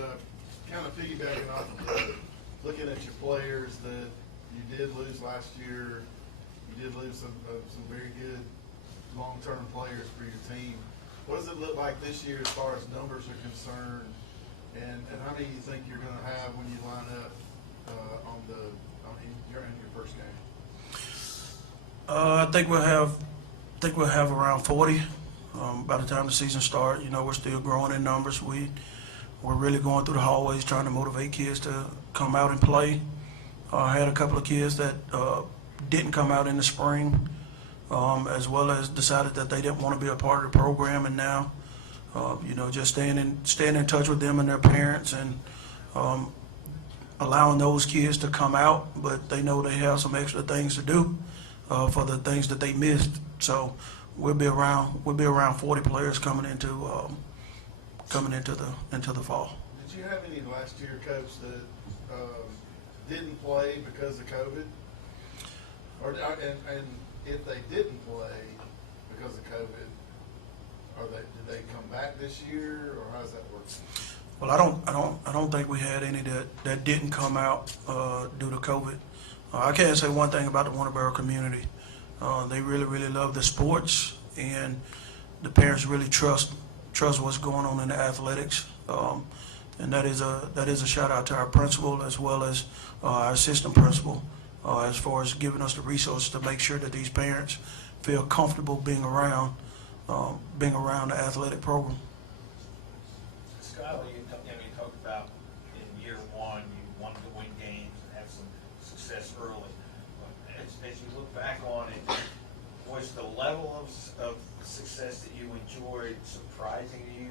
kind of piggybacking off of looking at your players that you did lose last year, you did lose some very good long-term players for your team. What does it look like this year as far as numbers are concerned, and how many you think you're going to have when you line up during your first game? I think we'll have around 40 by the time the season starts. You know, we're still growing in numbers. We're really going through the hallways trying to motivate kids to come out and play. I had a couple of kids that didn't come out in the spring, as well as decided that they didn't want to be a part of the program, and now, just staying in touch with them and their parents, and allowing those kids to come out, but they know they have some extra things to do for the things that they missed. So we'll be around 40 players coming into the fall. Did you have any last year, Coach, that didn't play because of COVID? And if they didn't play because of COVID, did they come back this year, or how's that work? Well, I don't think we had any that didn't come out due to COVID. I can say one thing about the Warnerboro community. They really love the sports, and the parents really trust what's going on in the athletics. And that is a shout out to our principal as well as our assistant principal, as far as giving us the resources to make sure that these parents feel comfortable being around the athletic program. Skyler, you talked about in year one you wanted to win games and have some success early. As you look back on it, was the level of success that you enjoyed surprising you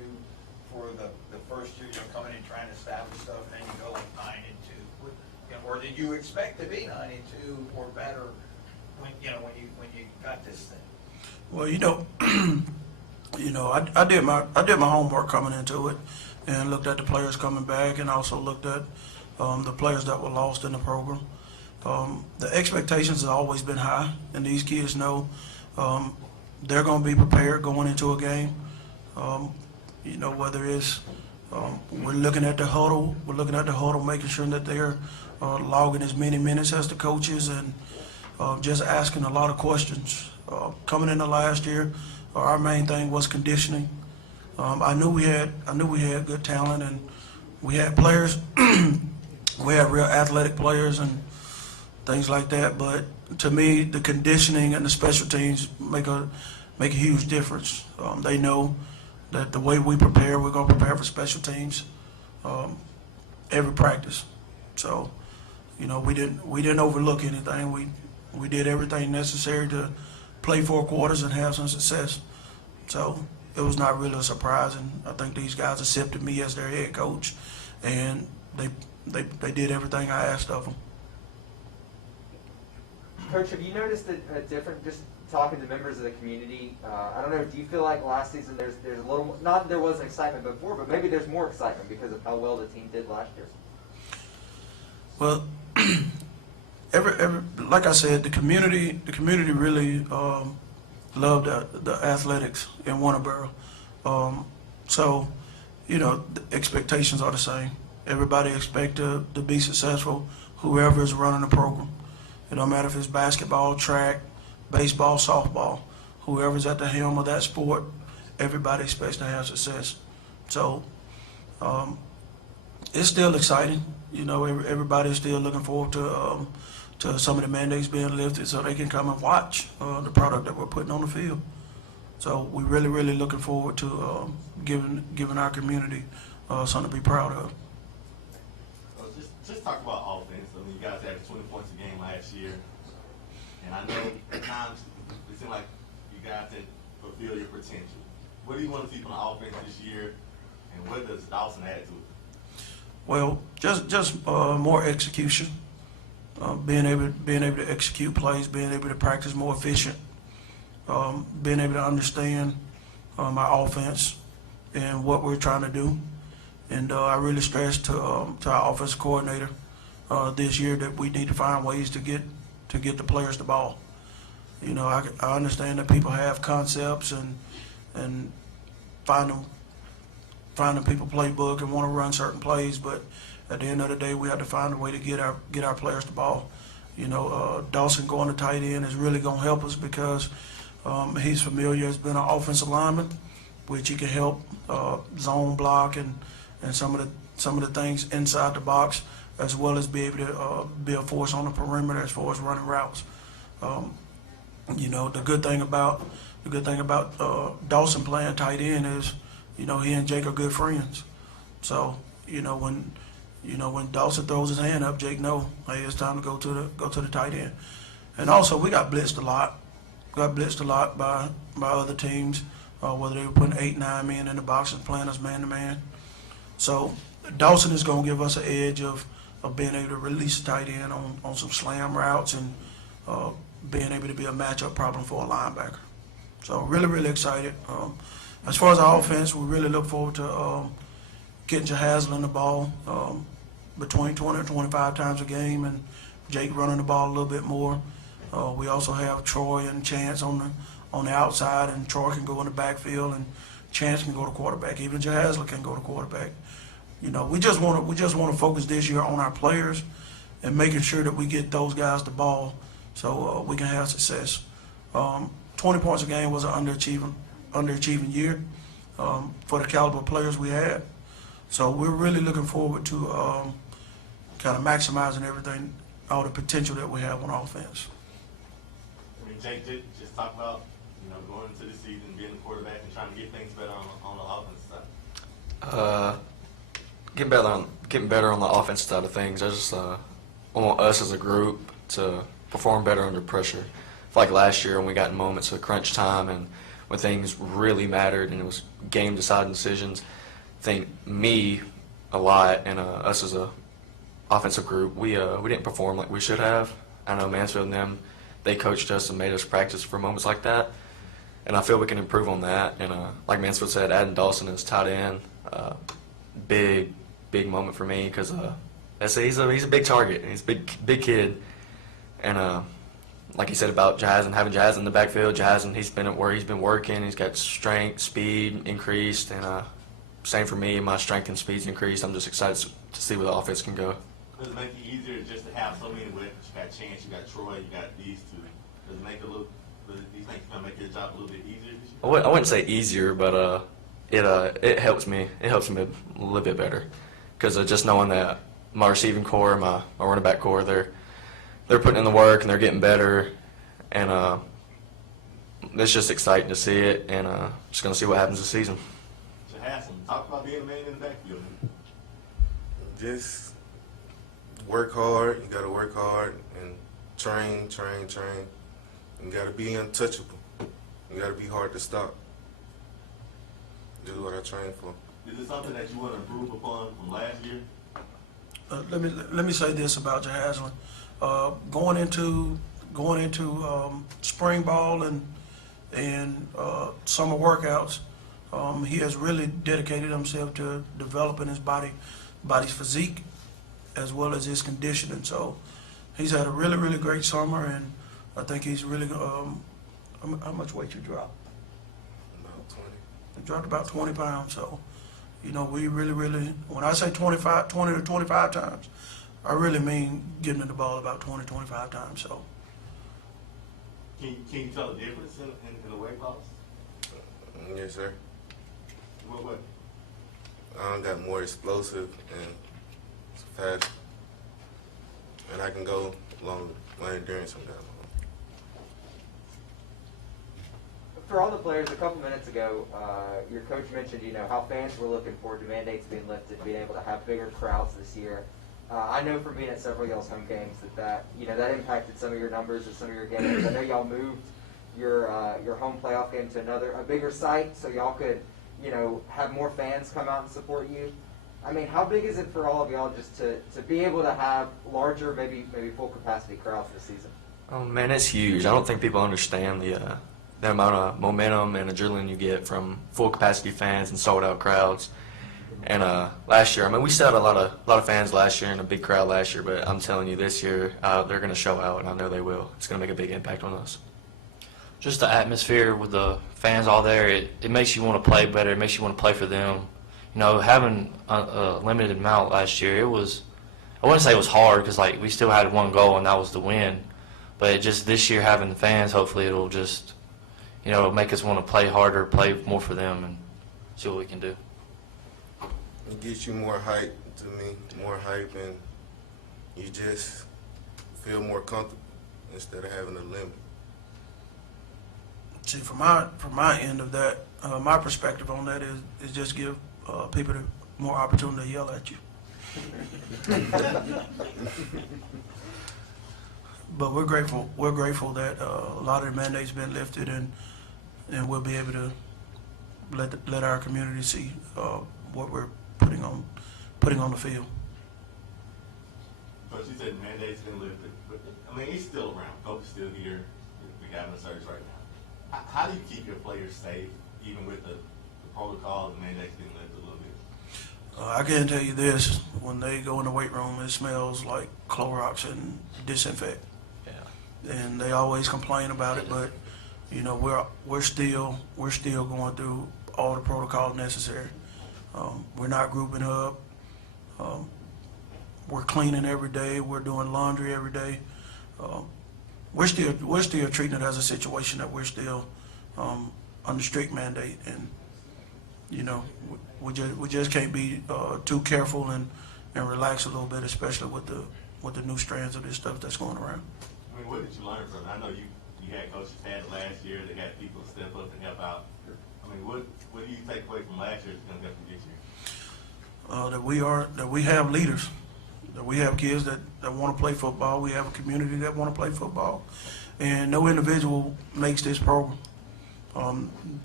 for the first year, coming in trying to establish stuff, and then you go like 9-2? Or did you expect to be 9-2 or better when you got this thing? Well, I did my homework coming into it, and looked at the players coming back, and also looked at the players that were lost in the program. The expectations have always been high, and these kids know they're going to be prepared going into a game. Whether it's we're looking at the huddle, making sure that they're logging as many minutes as the coaches, and just asking a lot of questions. Coming into last year, our main thing was conditioning. I knew we had good talent, and we had players. We had real athletic players and things like that. But to me, the conditioning and the special teams make a huge difference. They know that the way we prepare, we're going to prepare for special teams every practice. So, we didn't overlook anything. We did everything necessary to play 4 quarters and have some success. So it was not really a surprise, and I think these guys accepted me as their head coach, and they did everything I asked of them. Coach, have you noticed a different, just talking to members of the community, I don't know, do you feel like last season there's a little more, not that there wasn't excitement before, but maybe there's more excitement because of how well the team did last year? Well, like I said, the community really loved the athletics in Warnerboro. So, the expectations are the same. Everybody expects to be successful, whoever is running the program. It don't matter if it's basketball, track, baseball, softball. Whoever's at the helm of that sport, everybody expects to have success. So it's still exciting. Everybody's still looking forward to some of the mandates being lifted so they can come and watch the product that we're putting on the field. So we're really looking forward to giving our community something to be proud of. Just talk about offense. I mean, you guys averaged 20 points a game last year, and I know at times it seemed like you guys didn't fulfill your potential. What do you want to see from the offense this year, and what does Dawson add to it? Well, just more execution, being able to execute plays, being able to practice more efficient, being able to understand our offense and what we're trying to do. And I really stressed to our offensive coordinator this year that we need to find ways to get the players the ball. You know, I understand that people have concepts and finding people playbook and want to run certain plays, but at the end of the day, we have to find a way to get our players the ball. You know, Dawson going to tight end is really going to help us because he's familiar, has been an offensive lineman, which he can help zone block and some of the things inside the box, as well as be able to be a force on the perimeter as far as running routes. You know, the good thing about Dawson playing tight end is, you know, he and Jake are good friends. So, you know, when Dawson throws his hand up, Jake know, hey, it's time to go to the tight end. And also, we got blitzed a lot. By other teams, whether they were putting 8-9 men in the box and playing us man to man. So Dawson is going to give us an edge of being able to release the tight end on some slam routes and being able to be a matchup problem for a linebacker. So really excited. As far as our offense, we really look forward to getting Jahaslin the ball between 20 and 25 times a game, and Jake running the ball a little bit more. We also have Troy and Chance on the outside, and Troy can go in the backfield, and Chance can go to quarterback. Even Jahaslin can go to quarterback. You know, we just want to focus this year on our players and making sure that we get those guys the ball so we can have success. 20 points a game was an underachieving year for the caliber of players we had. So we're really looking forward to kind of maximizing everything, all the potential that we have on offense. I mean, Jake, just talk about, you know, going into the season, being a quarterback, and trying to get things better on the offense side. Getting better on the offense side of things. I just want us as a group to perform better under pressure. I feel like last year when we got in moments of crunch time and when things really mattered and it was game-deciding decisions, I think me a lot and us as a offensive group, we didn't perform like we should have. I know Mansfield and them, they coached us and made us practice for moments like that, and I feel we can improve on that. And like Mansfield said, adding Dawson as tight end, big moment for me because he's a big target. He's a big kid, and like he said about having Jazz in the backfield, he's been at where he's been working. He's got strength, speed increased, and same for me. My strength and speed's increased. I'm just excited to see where the offense can go. Does it make it easier just to have so many weapons? You got Chance, you got Troy, you got these two. Does it make it these things gonna make your job a little bit easier this year? I wouldn't say easier, but it helps me. It helps me a little bit better because just knowing that my receiving core, my running back core, they're putting in the work and they're getting better, and it's just exciting to see it, and just gonna see what happens this season. Talk about being a man in the backfield. Just work hard. You got to work hard and train. You got to be untouchable. You got to be hard to stop. Do what I train for. Is it something that you want to improve upon from last year? Let me say this about Jahaslin. Going into spring ball and summer workouts, he has really dedicated himself to developing his body's physique as well as his conditioning. So he's had a really great summer, and I think he's really. How much weight you dropped? About 20. You dropped about 20 pounds. So, you know, we really, when I say 20 to 25 times, I really mean getting in the ball about 20, 25 times. So. Can you tell the difference in the weight loss? Yes, sir. What? I got more explosive and fast, and I can go longer. My endurance on that for all the players, a couple minutes ago, your coach mentioned, how fans were looking forward to mandates being lifted, being able to have bigger crowds this year. I know from being at several y'all's home games that impacted some of your numbers and some of your games. I know y'all moved your home playoff game to a bigger site, so y'all could, have more fans come out and support you. I mean, how big is it for all of y'all just to be able to have larger, maybe full capacity crowds this season? Oh man, it's huge. I don't think people understand the amount of momentum and adrenaline you get from full capacity fans and sold out crowds. And last year, I mean, we still had a lot of fans last year and a big crowd last year. But I'm telling you, this year they're going to show out, and I know they will. It's going to make a big impact on us. Just the atmosphere with the fans all there, it makes you want to play better. It makes you want to play for them. Having a limited amount last year, I wouldn't say it was hard because we still had one goal and that was the win. But just this year having the fans, hopefully it'll just, make us want to play harder, play more for them, and see what we can do. It gets you more hype to me, and you just feel more comfortable instead of having a limit. See, from my end of that, my perspective on that is just give people more opportunity to yell at you. But we're grateful. We're grateful that a lot of the mandates been lifted, and we'll be able to let our community see what we're putting on the field. But you said mandates been lifted, but I mean he's still around. Coach is still here. We got him in service right now. How do you keep your players safe, even with the protocol and mandates being lifted a little bit? I can tell you this: when they go in the weight room, it smells like Clorox and disinfect. Yeah. And they always complain about it, but we're still going through all the protocols necessary. We're not grouping up. We're cleaning every day. We're doing laundry every day. We're still treating it as a situation that we're still under strict mandate, and we just can't be too careful and relax a little bit, especially with the new strands of this stuff that's going around. I mean, what did you learn from it? I know you had coaches had it last year. They had people step up and help out. I mean, what do you take away from last year that's going to help you this year? That we have leaders, that we have kids that want to play football. We have a community that want to play football, and no individual makes this program.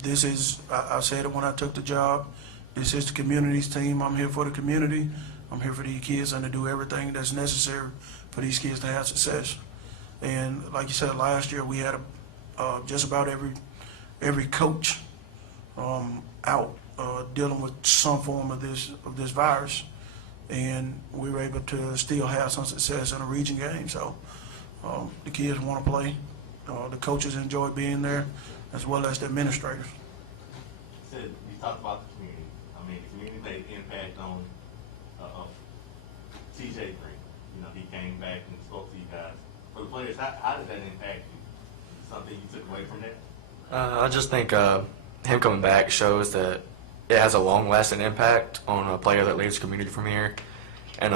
This is, I said it when I took the job, this is the community's team. I'm here for the community. I'm here for these kids and to do everything that's necessary for these kids to have success. And like you said, last year we had just about every coach out dealing with some form of this virus, and we were able to still have some success in a region game. So the kids want to play. The coaches enjoy being there, as well as the administrators. You said you talked about the community. I mean, the community made impact on TJ Green. He came back and spoke to you guys. For the players, how did that impact you? Something you took away from that? I just think him coming back shows that it has a long-lasting impact on a player that leaves the community from here. And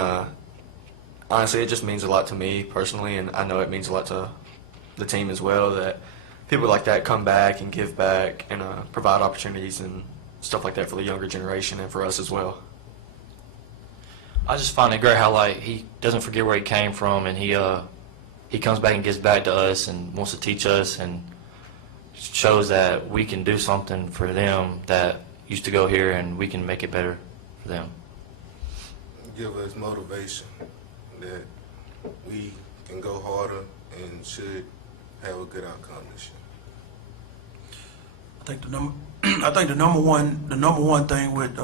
honestly, it just means a lot to me personally, and I know it means a lot to the team as well, that people like that come back and give back and provide opportunities and stuff like that for the younger generation and for us as well. I just find it great how he doesn't forget where he came from, and he comes back and gives back to us and wants to teach us and shows that we can do something for them that used to go here, and we can make it better for them. Give us motivation that we can go harder and should have a good outcome this year. I think the number one thing with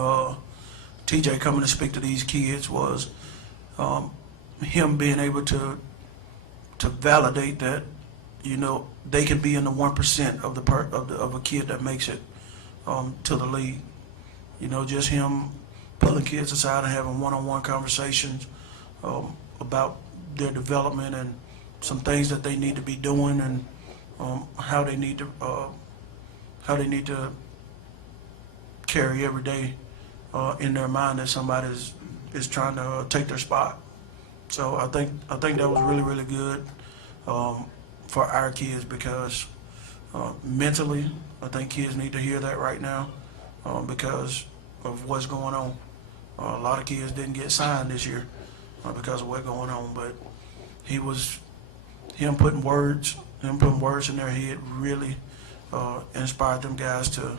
TJ coming to speak to these kids was him being able to validate that they can be in the 1% of a kid that makes it to the league. Just him pulling kids aside and having one-on-one conversations about their development and some things that they need to be doing, and how they need to carry every day in their mind that somebody is trying to take their spot. So I think that was really, really good for our kids, because mentally I think kids need to hear that right now because of what's going on. A lot of kids didn't get signed this year because of what's going on, but him putting words in their head really inspired them guys to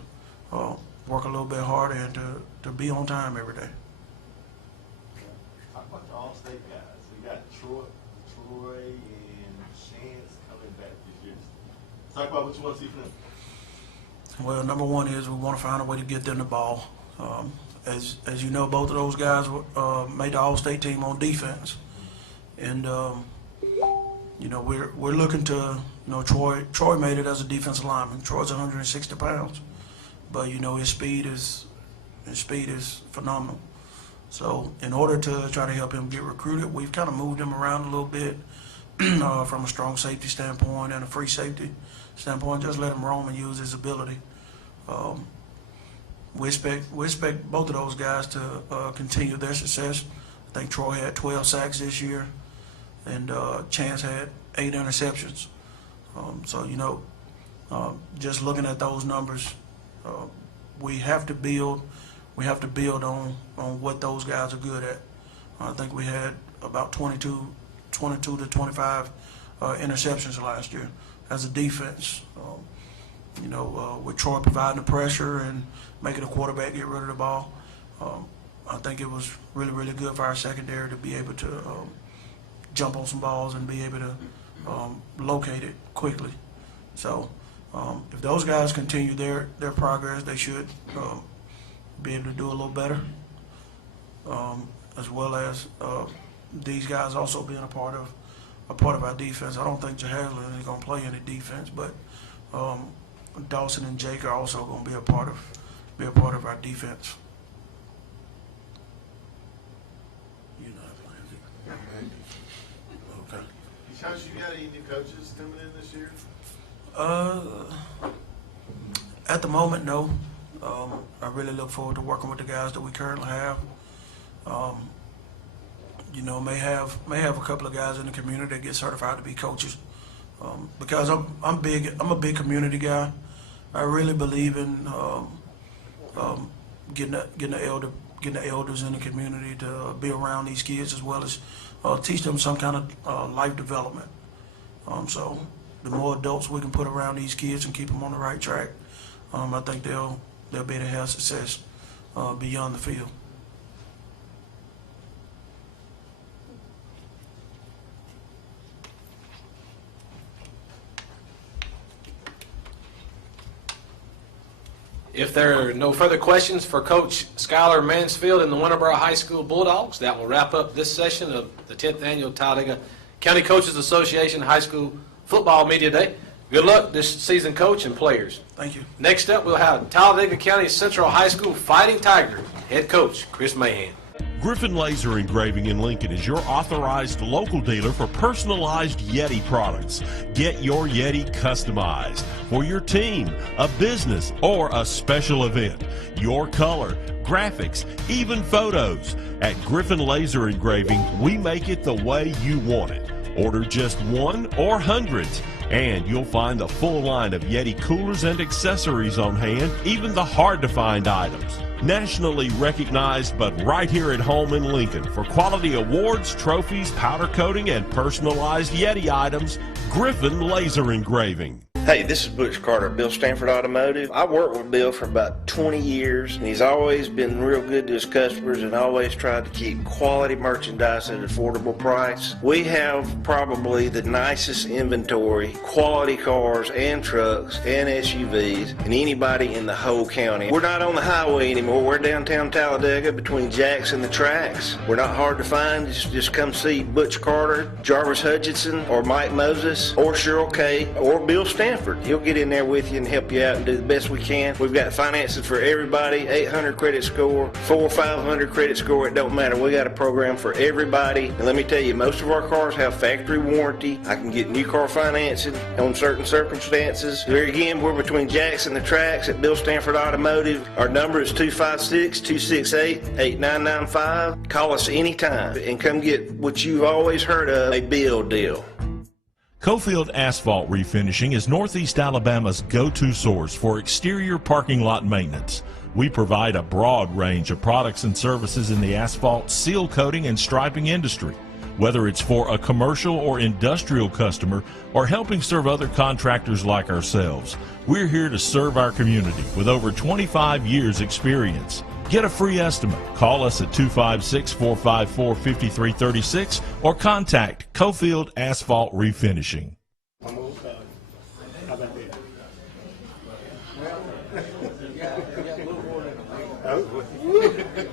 work a little bit harder and to be on time every day. Talk about the All-State guys. We got Troy and Chance coming back this year. Talk about what you want to see from them. Well, number one is we want to find a way to get them the ball. As you know, both of those guys made the All-State team on defense, and we're looking to Troy made it as a defensive lineman. Troy's 160 pounds, but his speed is phenomenal. So in order to try to help him get recruited, we've kind of moved him around a little bit from a strong safety standpoint and a free safety standpoint. Just let him roam and use his ability. We expect both of those guys to continue their success. I think Troy had 12 sacks this year, and Chance had 8 interceptions. Just looking at those numbers, we have to build on what those guys are good at. I think we had about 22 to 25 interceptions last year as a defense. With Troy providing the pressure and making the quarterback get rid of the ball, I think it was really, really good for our secondary to be able to jump on some balls and be able to locate it quickly. So if those guys continue their progress, they should be able to do a little better, as well as these guys also being a part of our defense. I don't think Jahaslin is going to play any defense, but Dawson and Jake are also going to be a part of our defense. Okay. Coach, you got any new coaches coming in this year? At the moment, no. I really look forward to working with the guys that we currently have. May have a couple of guys in the community that get certified to be coaches. Because I'm a big community guy. I really believe in getting the elders in the community to be around these kids, as well as teach them some kind of life development. So the more adults we can put around these kids and keep them on the right track, I think they'll be able to have success beyond the field. If there are no further questions for Coach Skylar Mansfield and the Winterboro High School Bulldogs, that will wrap up this session of the 10th Annual Talladega County Coaches Association High School Football Media Day. Good luck this season, Coach and players. Thank you. Next up, we'll have Talladega County Central High School Fighting Tigers Head Coach Chris Mahan. Griffin Laser Engraving in Lincoln is your authorized local dealer for personalized Yeti products. Get your Yeti customized for your team, a business, or a special event. Your color, graphics, even photos. At Griffin Laser Engraving, we make it the way you want it. Order just one or hundreds, and you'll find the full line of Yeti coolers and accessories on hand, even the hard-to-find items. Nationally recognized, but right here at home in Lincoln for quality awards, trophies, powder coating, and personalized Yeti items, Griffin Laser Engraving. Hey, this is Butch Carter, Bill Stanford Automotive. I worked with Bill for about 20 years, and he's always been real good to his customers and always tried to keep quality merchandise at an affordable price. We have probably the nicest inventory, quality cars and trucks and SUVs, and anybody in the whole county. We're not on the highway anymore. We're downtown Talladega between Jacks and the tracks. We're not hard to find. Just come see Butch Carter, Jarvis Hutchinson, or Mike Moses, or Cheryl Kay, or Bill Stanford. He'll get in there with you and help you out and do the best we can. We've got financing for everybody, 800 credit score, 400 or 500 credit score, it don't matter. We got a program for everybody. And let me tell you, most of our cars have factory warranty. I can get new car financing on certain circumstances. There again, we're between Jacks and the tracks at Bill Stanford Automotive. Our number is 256-268-8995. Call us anytime and come get what you've always heard of, a Bill deal. Cofield Asphalt Refinishing is Northeast Alabama's go-to source for exterior parking lot maintenance. We provide a broad range of products and services in the asphalt, seal coating, and striping industry. Whether it's for a commercial or industrial customer or helping serve other contractors like ourselves, we're here to serve our community with over 25 years experience. Get a free estimate. Call us at 256-454-5336 or contact Cofield Asphalt Refinishing. How about that? Well, you got a little more than a week.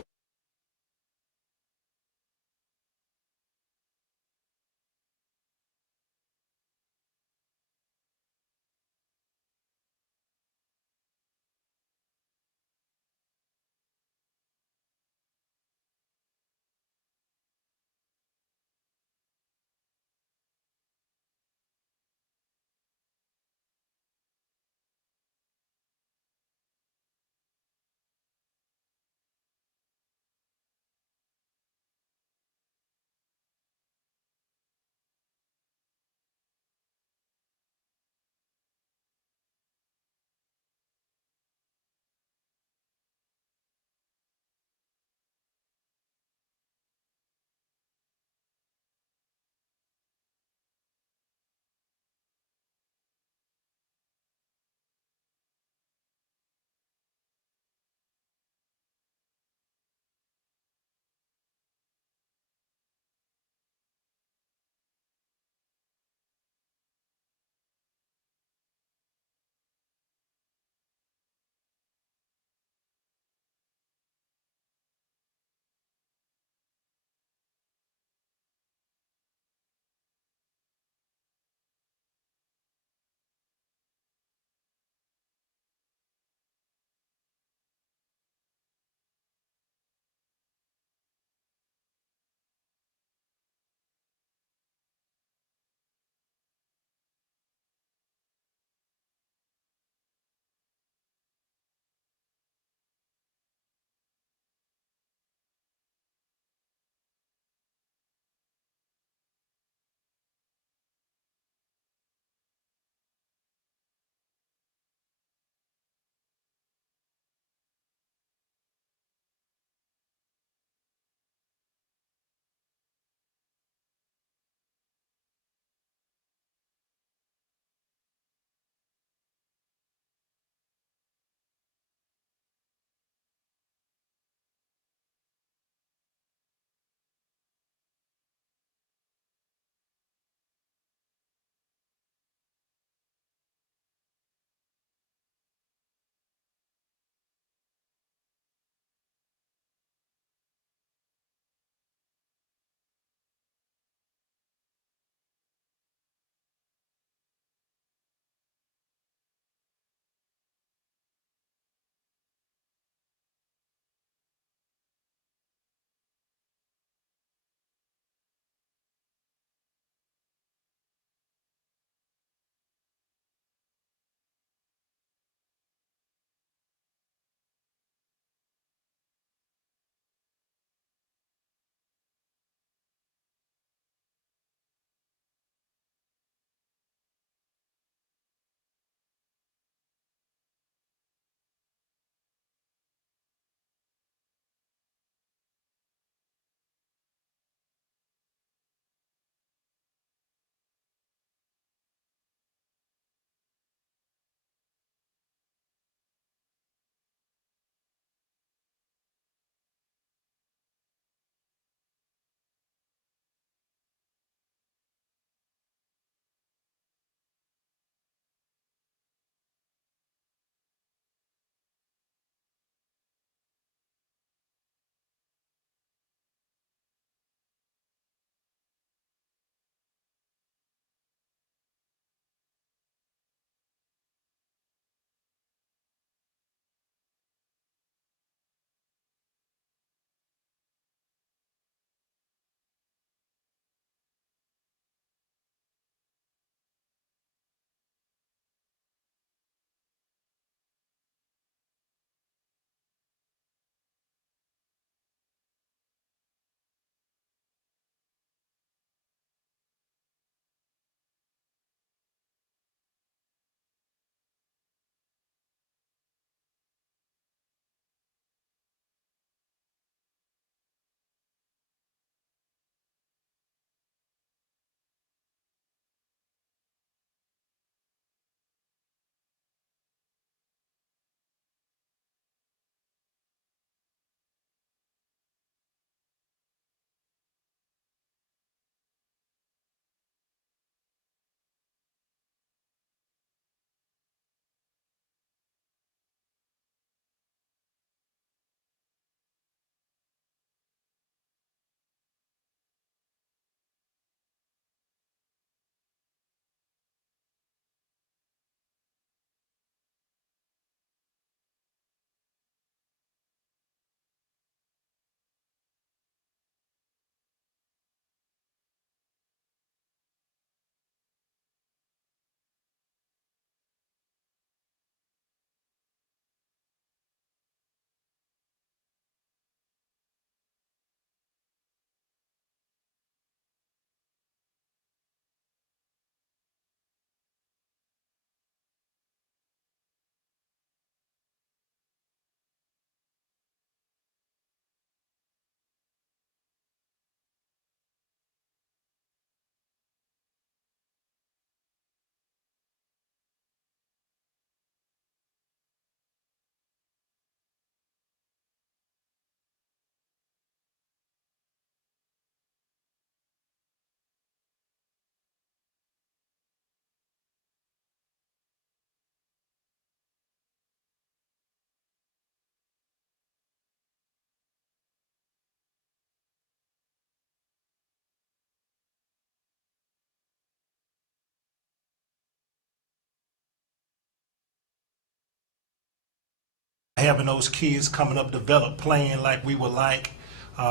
having those kids coming up, develop, playing like we would like.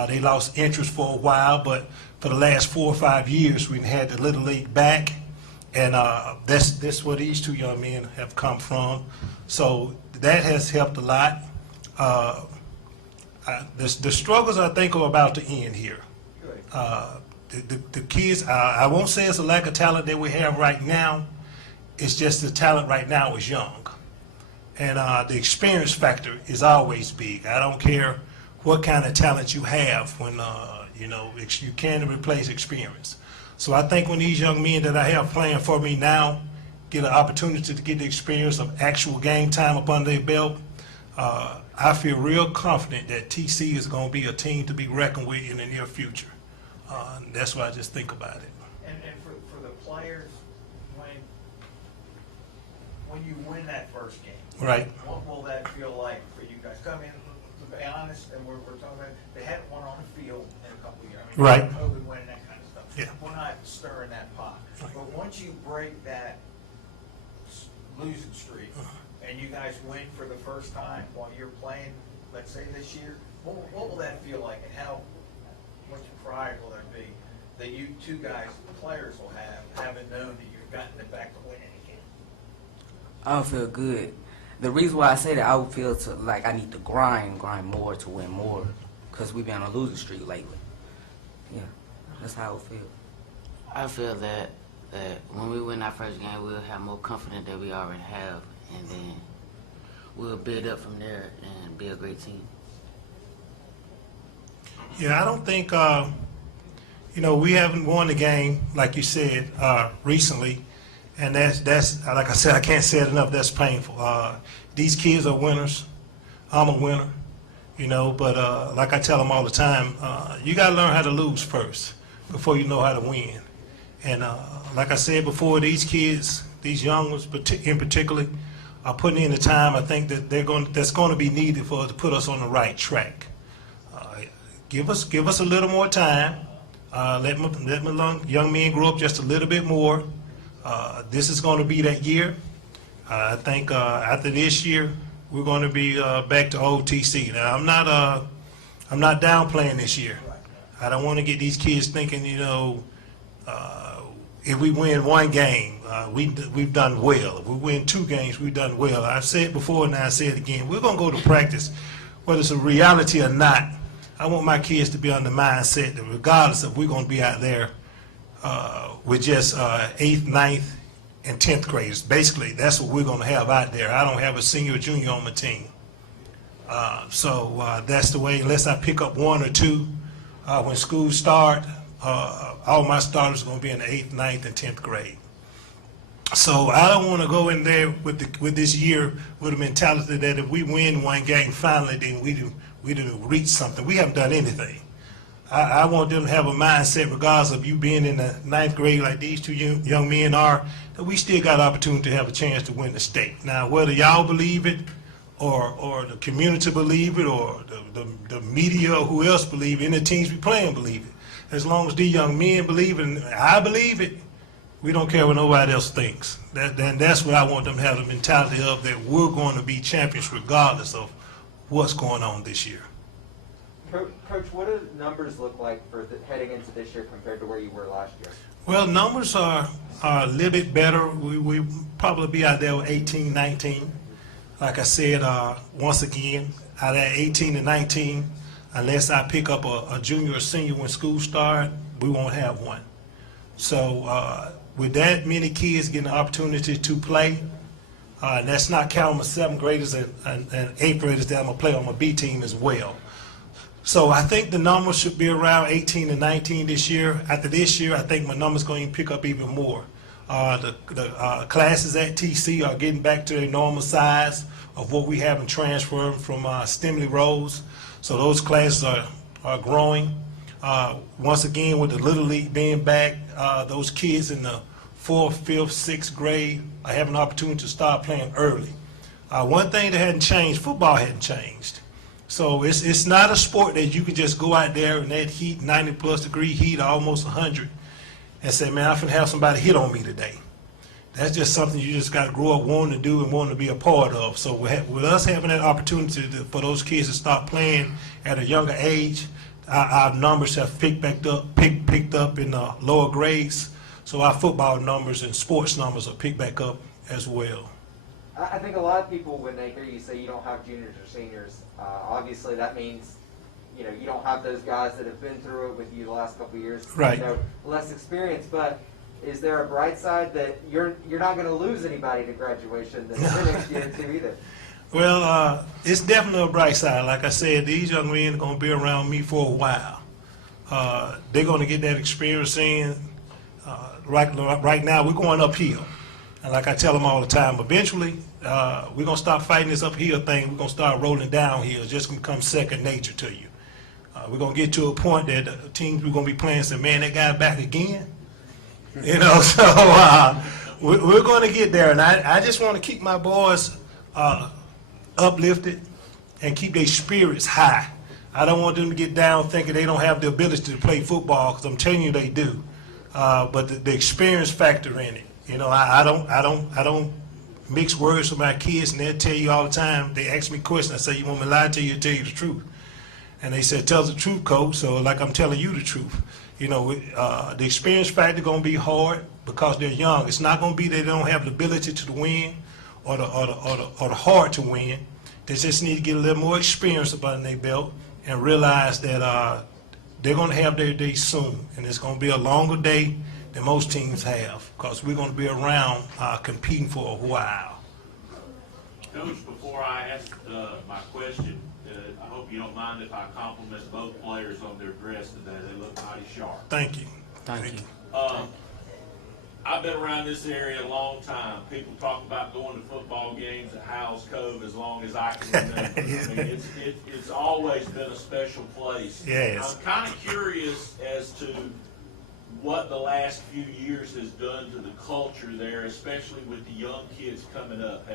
They lost interest for a while, but for the last 4 or 5 years, we've had the Little League back, and that's where these two young men have come from. So that has helped a lot. The struggles, I think, are about to end here. The kids, I won't say it's a lack of talent that we have right now. It's just the talent right now is young. And the experience factor is always big. I don't care what kind of talent you have when, you can't replace experience. So I think when these young men that I have playing for me now get an opportunity to get the experience of actual game time up under their belt, I feel real confident that TC is going to be a team to be reckoned with in the near future. That's what I just think about it. And for the players, when you win that first game, right? What will that feel like for you guys? I mean, to be honest, and we're talking about, they hadn't won on the field in a couple of years. I mean, Right. COVID winning, that kind of stuff. Yeah. We're not stirring that pot. But once you break that losing streak, and you guys win for the first time while you're playing, let's say this year, what will that feel like, and how much pride will there be that you two guys, players, will have, having known that you've gotten it back to winning again? I don't feel good. The reason why I say that, I would feel like I need to grind more to win more, because we've been on a losing streak lately. Yeah, that's how I would feel. I feel that when we win our first game, we'll have more confidence that we already have, and then we'll build up from there and be a great team. Yeah, I don't think, we haven't won the game, like you said, recently. And that's like I said, I can't say it enough, that's painful. These kids are winners. I'm a winner, but like I tell them all the time, you got to learn how to lose first before you know how to win. And like I said before, these kids, these young ones in particular, are putting in the time. I think that that's going to be needed for us to put us on the right track. Give us a little more time. Let my young men grow up just a little bit more. This is going to be that year. I think after this year, we're going to be back to old TC. Now, I'm not downplaying this year. I don't want to get these kids thinking, if we win one game, we've done well. If we win 2 games, we've done well. I've said before, and I say it again. We're going to go to practice, whether it's a reality or not. I want my kids to be on the mindset that regardless if we're going to be out there with just 8th, 9th, and 10th graders. Basically, that's what we're going to have out there. I don't have a senior or junior on my team. So that's the way, unless I pick up 1 or 2 when school start, all my starters are going to be in the 8th, 9th, and 10th grade. So I don't want to go in there with this year with a mentality that if we win one game finally, then we didn't reach something. We haven't done anything. I want them to have a mindset, regardless of you being in the 9th grade like these two young men are, that we still got an opportunity to have a chance to win the state. Now, whether y'all believe it, or the community believe it, or the media or who else believe it, and the teams we playing believe it, as long as these young men believe it, and I believe it, we don't care what nobody else thinks. That's what I want them to have, the mentality of that we're going to be champions regardless of what's going on this year. Coach, what do numbers look like for heading into this year compared to where you were last year? Well, numbers are a little bit better. We probably be out there with 18, 19. Like I said, once again, out of that 18 to 19, unless I pick up a junior or senior when school starts, we won't have one. So with that many kids getting the opportunity to play, and that's not counting my 7th graders and 8th graders that I'm going to play on my B team as well. So I think the numbers should be around 18 to 19 this year. After this year, I think my numbers going to pick up even more. The classes at TC are getting back to their normal size of what we have in transfer from Stimley Rose. So those classes are growing. Once again, with the Little League being back, those kids in the 4th, 5th, 6th grade are having an opportunity to start playing early. One thing that hadn't changed, football hadn't changed. So it's not a sport that you can just go out there in that heat, 90+ degree heat, almost 100, and say, man, I'm finna have somebody hit on me today. that's just something you just got to grow up wanting to do and wanting to be a part of. So with us having that opportunity for those kids to start playing at a younger age, our numbers have picked up in the lower grades. So our football numbers and sports numbers are picked back up as well. I think a lot of people, when they hear you say you don't have juniors or seniors, obviously that means you don't have those guys that have been through it with you the last couple of years. Right. Less experience, but is there a bright side that you're not going to lose anybody to graduation the next year too either? Well, it's definitely a bright side. Like I said, these young men are going to be around me for a while. They're going to get that experience in. Right now, we're going uphill. And like I tell them all the time, eventually, we're going to stop fighting this uphill thing. We're going to start rolling downhill. It's just going to become second nature to you. We're going to get to a point that the teams we're going to be playing say, man, that guy back again. So we're going to get there. And I just want to keep my boys uplifted and keep their spirits high. I don't want them to get down thinking they don't have the ability to play football, because I'm telling you they do. But the experience factor in it. I don't mix words with my kids, and they'll tell you all the time. They ask me questions. I say, you want me to lie to you or tell you the truth? And they said, tell us the truth, coach. So like I'm telling you the truth. The experience factor going to be hard because they're young. It's not going to be they don't have the ability to win or the heart to win. They just need to get a little more experience about their belt and realize that they're going to have their day soon, and it's going to be a longer day than most teams have, because we're going to be around competing for a while. Coach, before I ask my question, I hope you don't mind if I compliment both players on their dress today. They look mighty sharp. Thank you. Thank you. I've been around this area a long time. People talk about going to football games at Howells Cove as long as I can remember. I mean, it's always been a special place. Yes. I'm kind of curious as to what the last few years has done to the culture there, especially with the young kids coming up.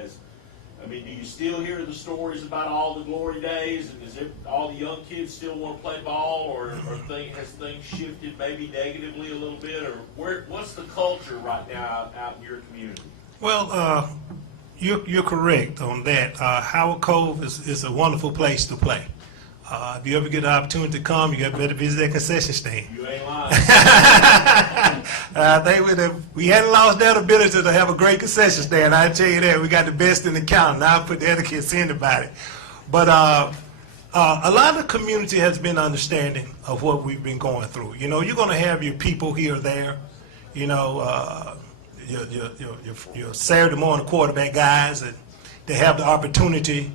Do you still hear the stories about all the glory days, and is it all the young kids still want to play ball, or has things shifted maybe negatively a little bit, or what's the culture right now out in your community? Well, you're correct on that. Howard Cove is a wonderful place to play. If you ever get an opportunity to come, you got better visit that concession stand. You ain't lying. I think we hadn't lost that ability to have a great concession stand. I tell you that. We got the best in the county. Now I put the etiquette in about it. But a lot of the community has been understanding of what we've been going through. You're going to have your people here or there. Your Saturday morning quarterback guys, and they have the opportunity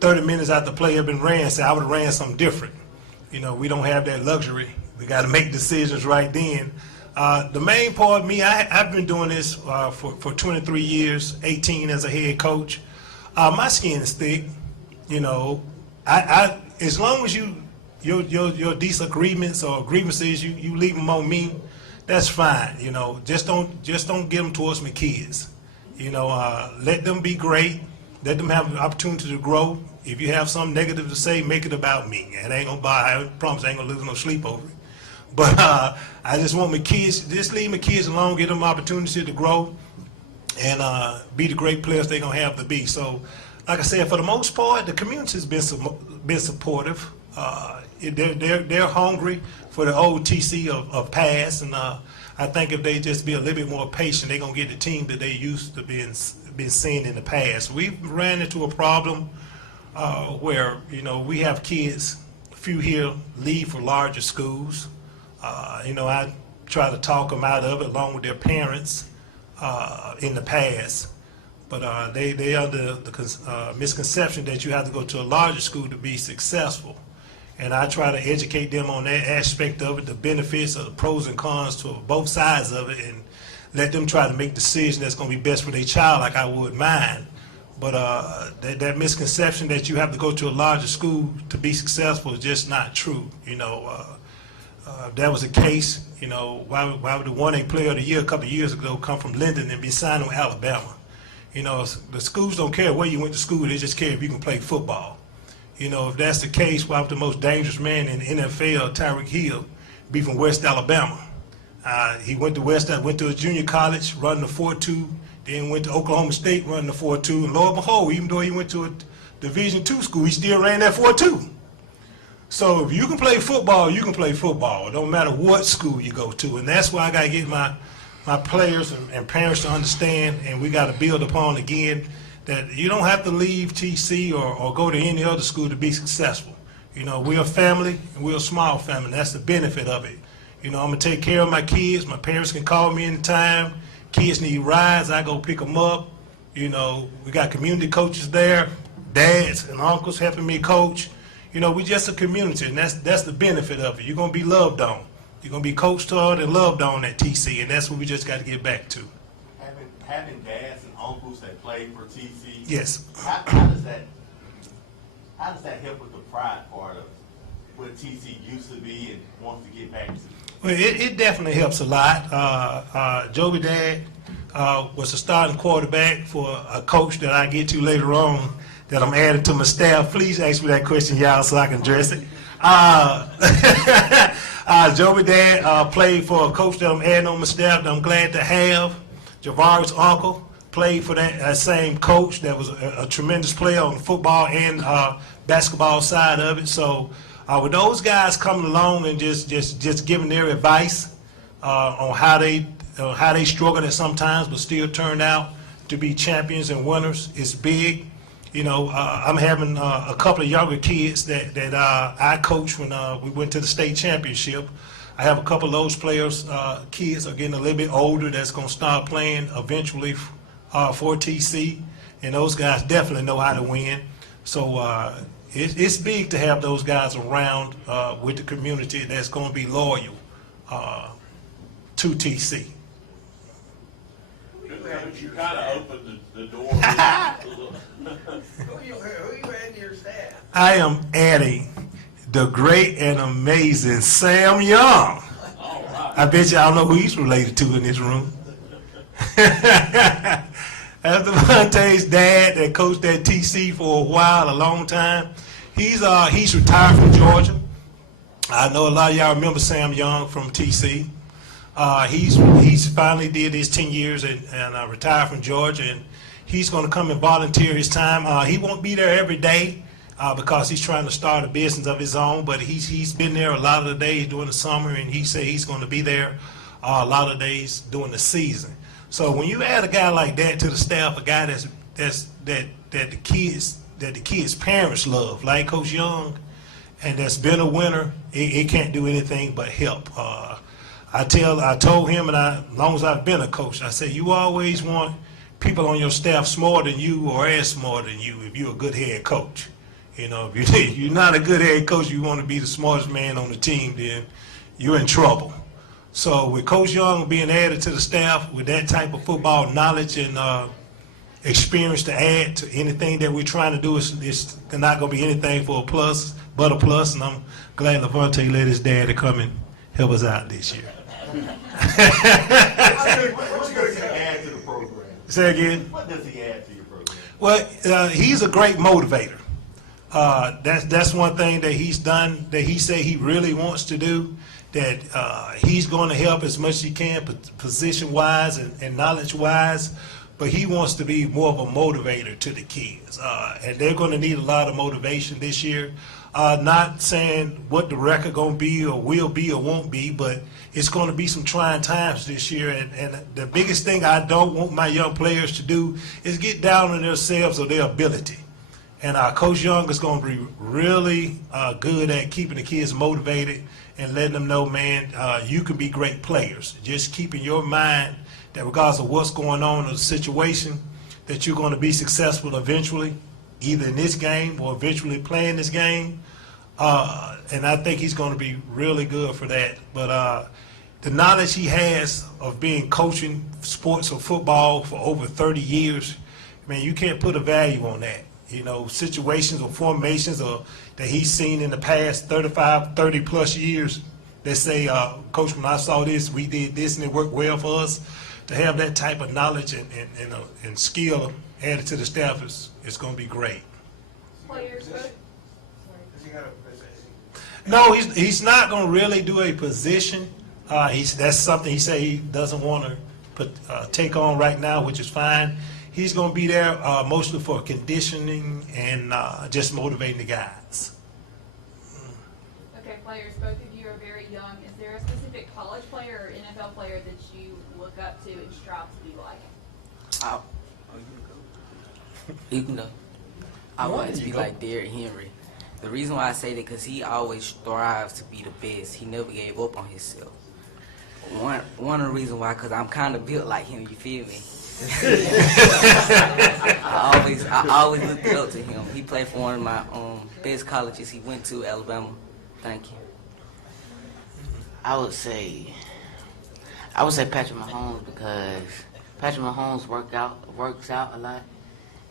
30 minutes after the play have been ran, say, I would have ran something different. We don't have that luxury. We got to make decisions right then. The main part of me, I've been doing this for 23 years, 18 as a head coach. My skin is thick. As long as your disagreements or grievances, you leave them on me, that's fine. Just don't get them towards my kids. Let them be great. Let them have the opportunity to grow. If you have something negative to say, make it about me. It ain't gonna I promise I ain't gonna lose no sleep over it. But I just want my kids, just leave my kids alone, give them opportunity to grow and be the great players they're gonna have to be. So, like I said, for the most part, the community's been supportive. They're hungry for the old TC of past, and I think if they just be a little bit more patient, they're gonna get the team that they used to been seen in the past. We've ran into a problem where we have kids, a few here leave for larger schools. I try to talk them out of it along with their parents in the past, but they are the misconception that you have to go to a larger school to be successful. And I try to educate them on that aspect of it, the benefits of the pros and cons to both sides of it, and let them try to make decisions that's going to be best for their child like I would mine. But that misconception that you have to go to a larger school to be successful is just not true. If that was the case, why would the 1A player of the year a couple of years ago come from Linden and be signed with Alabama? The schools don't care where you went to school, they just care if you can play football. If that's the case, why would the most dangerous man in the NFL, Tyreek Hill, be from West Alabama? He went to went to a junior college, running the 4.2, then went to Oklahoma State, running the 4.2, and lo and behold, even though he went to a Division II school, he still ran that 4.2. So if you can play football, you can play football. It don't matter what school you go to, and that's why I got to get my players and parents to understand, and we got to build upon again that you don't have to leave TC or go to any other school to be successful. You know, we're a family, and we're a small family. That's the benefit of it. You know, I'm going to take care of my kids. My parents can call me anytime. Kids need rides, I go pick them up. You know, we got community coaches there, dads and uncles helping me coach. You know, we just a community, and that's the benefit of it. You're going to be loved on. You're going to be coached hard and loved on at TC, and that's what we just got to get back to. Having dads and uncles that play for TC. Yes. How does that help with the pride part of what TC used to be and wants to get back to? Well, it definitely helps a lot. Joby Dad was a starting quarterback for a coach that I get to later on that I'm adding to my staff. Please ask me that question, y'all, so I can address it. Joby Dad played for a coach that I'm adding on my staff that I'm glad to have. Javari's uncle played for that same coach that was a tremendous player on the football and basketball side of it. So with those guys coming along and just giving their advice on how they struggled at sometimes but still turned out to be champions and winners, is big. You know, I'm having a couple of younger kids that I coached when we went to the state championship. I have a couple of those players, kids are getting a little bit older that's going to start playing eventually for TC, and those guys definitely know how to win. So it's big to have those guys around with the community that's going to be loyal to TC. You kind of opened the door. Who you adding to your staff? I am adding the great and amazing Sam Young. I bet y'all know who he's related to in this room. That's Devontae's dad that coached at TC for a while, a long time. He's retired from Georgia. I know a lot of y'all remember Sam Young from TC. He's finally did his 10 years and retired from Georgia, and he's going to come and volunteer his time. He won't be there every day because he's trying to start a business of his own, but he's been there a lot of the days during the summer, and he said he's going to be there a lot of days during the season. So when you add a guy like that to the staff, a guy that the kids' parents love, like Coach Young, and that's been a winner, it can't do anything but help. I told him, and as long as I've been a coach, I said, you always want people on your staff smarter than you or as smart than you if you're a good head coach. You know, if you're not a good head coach, you want to be the smartest man on the team, then you're in trouble. So with Coach Young being added to the staff with that type of football knowledge and experience to add to anything that we're trying to do, it's not going to be anything for a plus, but a plus, and I'm glad Levante let his dad to come and help us out this year. What does he add to the program? Say again? What does he add to your program? Well, he's a great motivator. That's one thing that he's done that he said he really wants to do, that he's going to help as much as he can position-wise and knowledge-wise, but he wants to be more of a motivator to the kids. And they're going to need a lot of motivation this year. Not saying what the record going to be or will be or won't be, but it's going to be some trying times this year. And the biggest thing I don't want my young players to do is get down on themselves or their ability. And Coach Young is going to be really good at keeping the kids motivated and letting them know, man, you can be great players. Just keeping your mind that regardless of what's going on in the situation, that you're going to be successful eventually, either in this game or eventually playing this game. And I think he's going to be really good for that. But the knowledge he has of being coaching sports or football for over 30 years, man, you can't put a value on that. You know, situations or formations or that he's seen in the past 30 plus years that say, Coach, when I saw this, we did this and it worked well for us. To have that type of knowledge and skill added to the staff is going to be great. Players, No, he's not going to really do a position. That's something he said he doesn't want to take on right now, which is fine. He's going to be there mostly for conditioning and just motivating the guys. Okay, players, both of you are very young. Is there a specific college player or NFL player that you look up to and strive to be like? You can go. I want to be like Derrick Henry. The reason why I say that because he always strives to be the best. He never gave up on himself. One of the reasons why, because I'm kind of built like him. You feel me? I always looked up to him. He played for one of my best colleges. He went to Alabama. Thank you. I would say Patrick Mahomes because Patrick Mahomes works out a lot,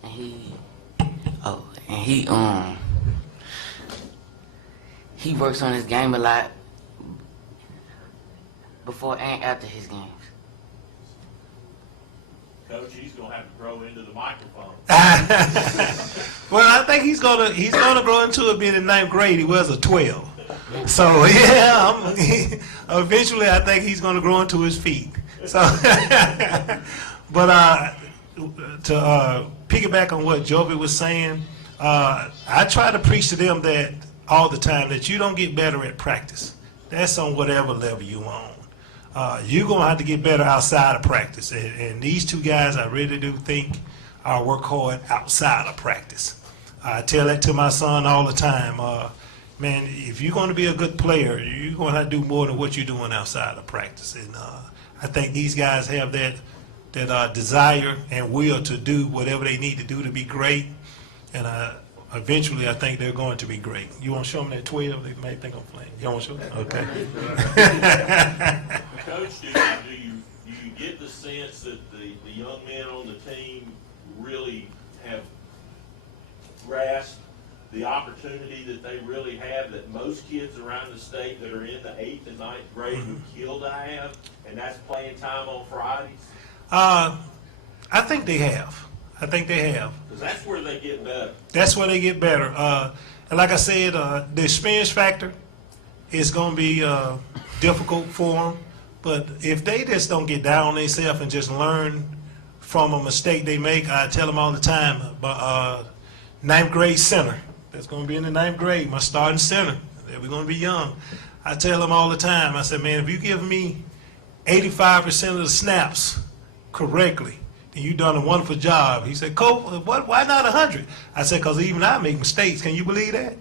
and he works on his game a lot before and after his games. Coach, he's going to have to grow into the microphone. Well, I think he's gonna grow into it being in 9th grade. He was a 12. So yeah, eventually I think he's gonna grow into his feet. So, but to piggyback on what Jovi was saying, I try to preach to them that all the time that you don't get better at practice. That's on whatever level you on. You're going to have to get better outside of practice. And these two guys, I really do think, work hard outside of practice. I tell that to my son all the time. Man, if you're going to be a good player, you're going to have to do more than what you're doing outside of practice. And I think these guys have that desire and will to do whatever they need to do to be great. And eventually, I think they're going to be great. You want to show them that 12? They may think I'm playing. You want to show them? Okay. Coach, do you get the sense that the young men on the team really have grasped the opportunity that they really have, that most kids around the state that are in the 8th and 9th grade would kill to have, and that's playing time on Fridays? I think they have. Because that's where they get better. That's where they get better. And like I said, the experience factor is going to be difficult for them. But if they just don't get down on themselves and just learn from a mistake they make, I tell them all the time, 9th grade center, that's going to be in the 9th grade, my starting center. We're going to be young. I tell them all the time, I said, man, if you give me 85% of the snaps correctly, then you've done a wonderful job. He said, Coach, why not 100? I said, because even I make mistakes. Can you believe that?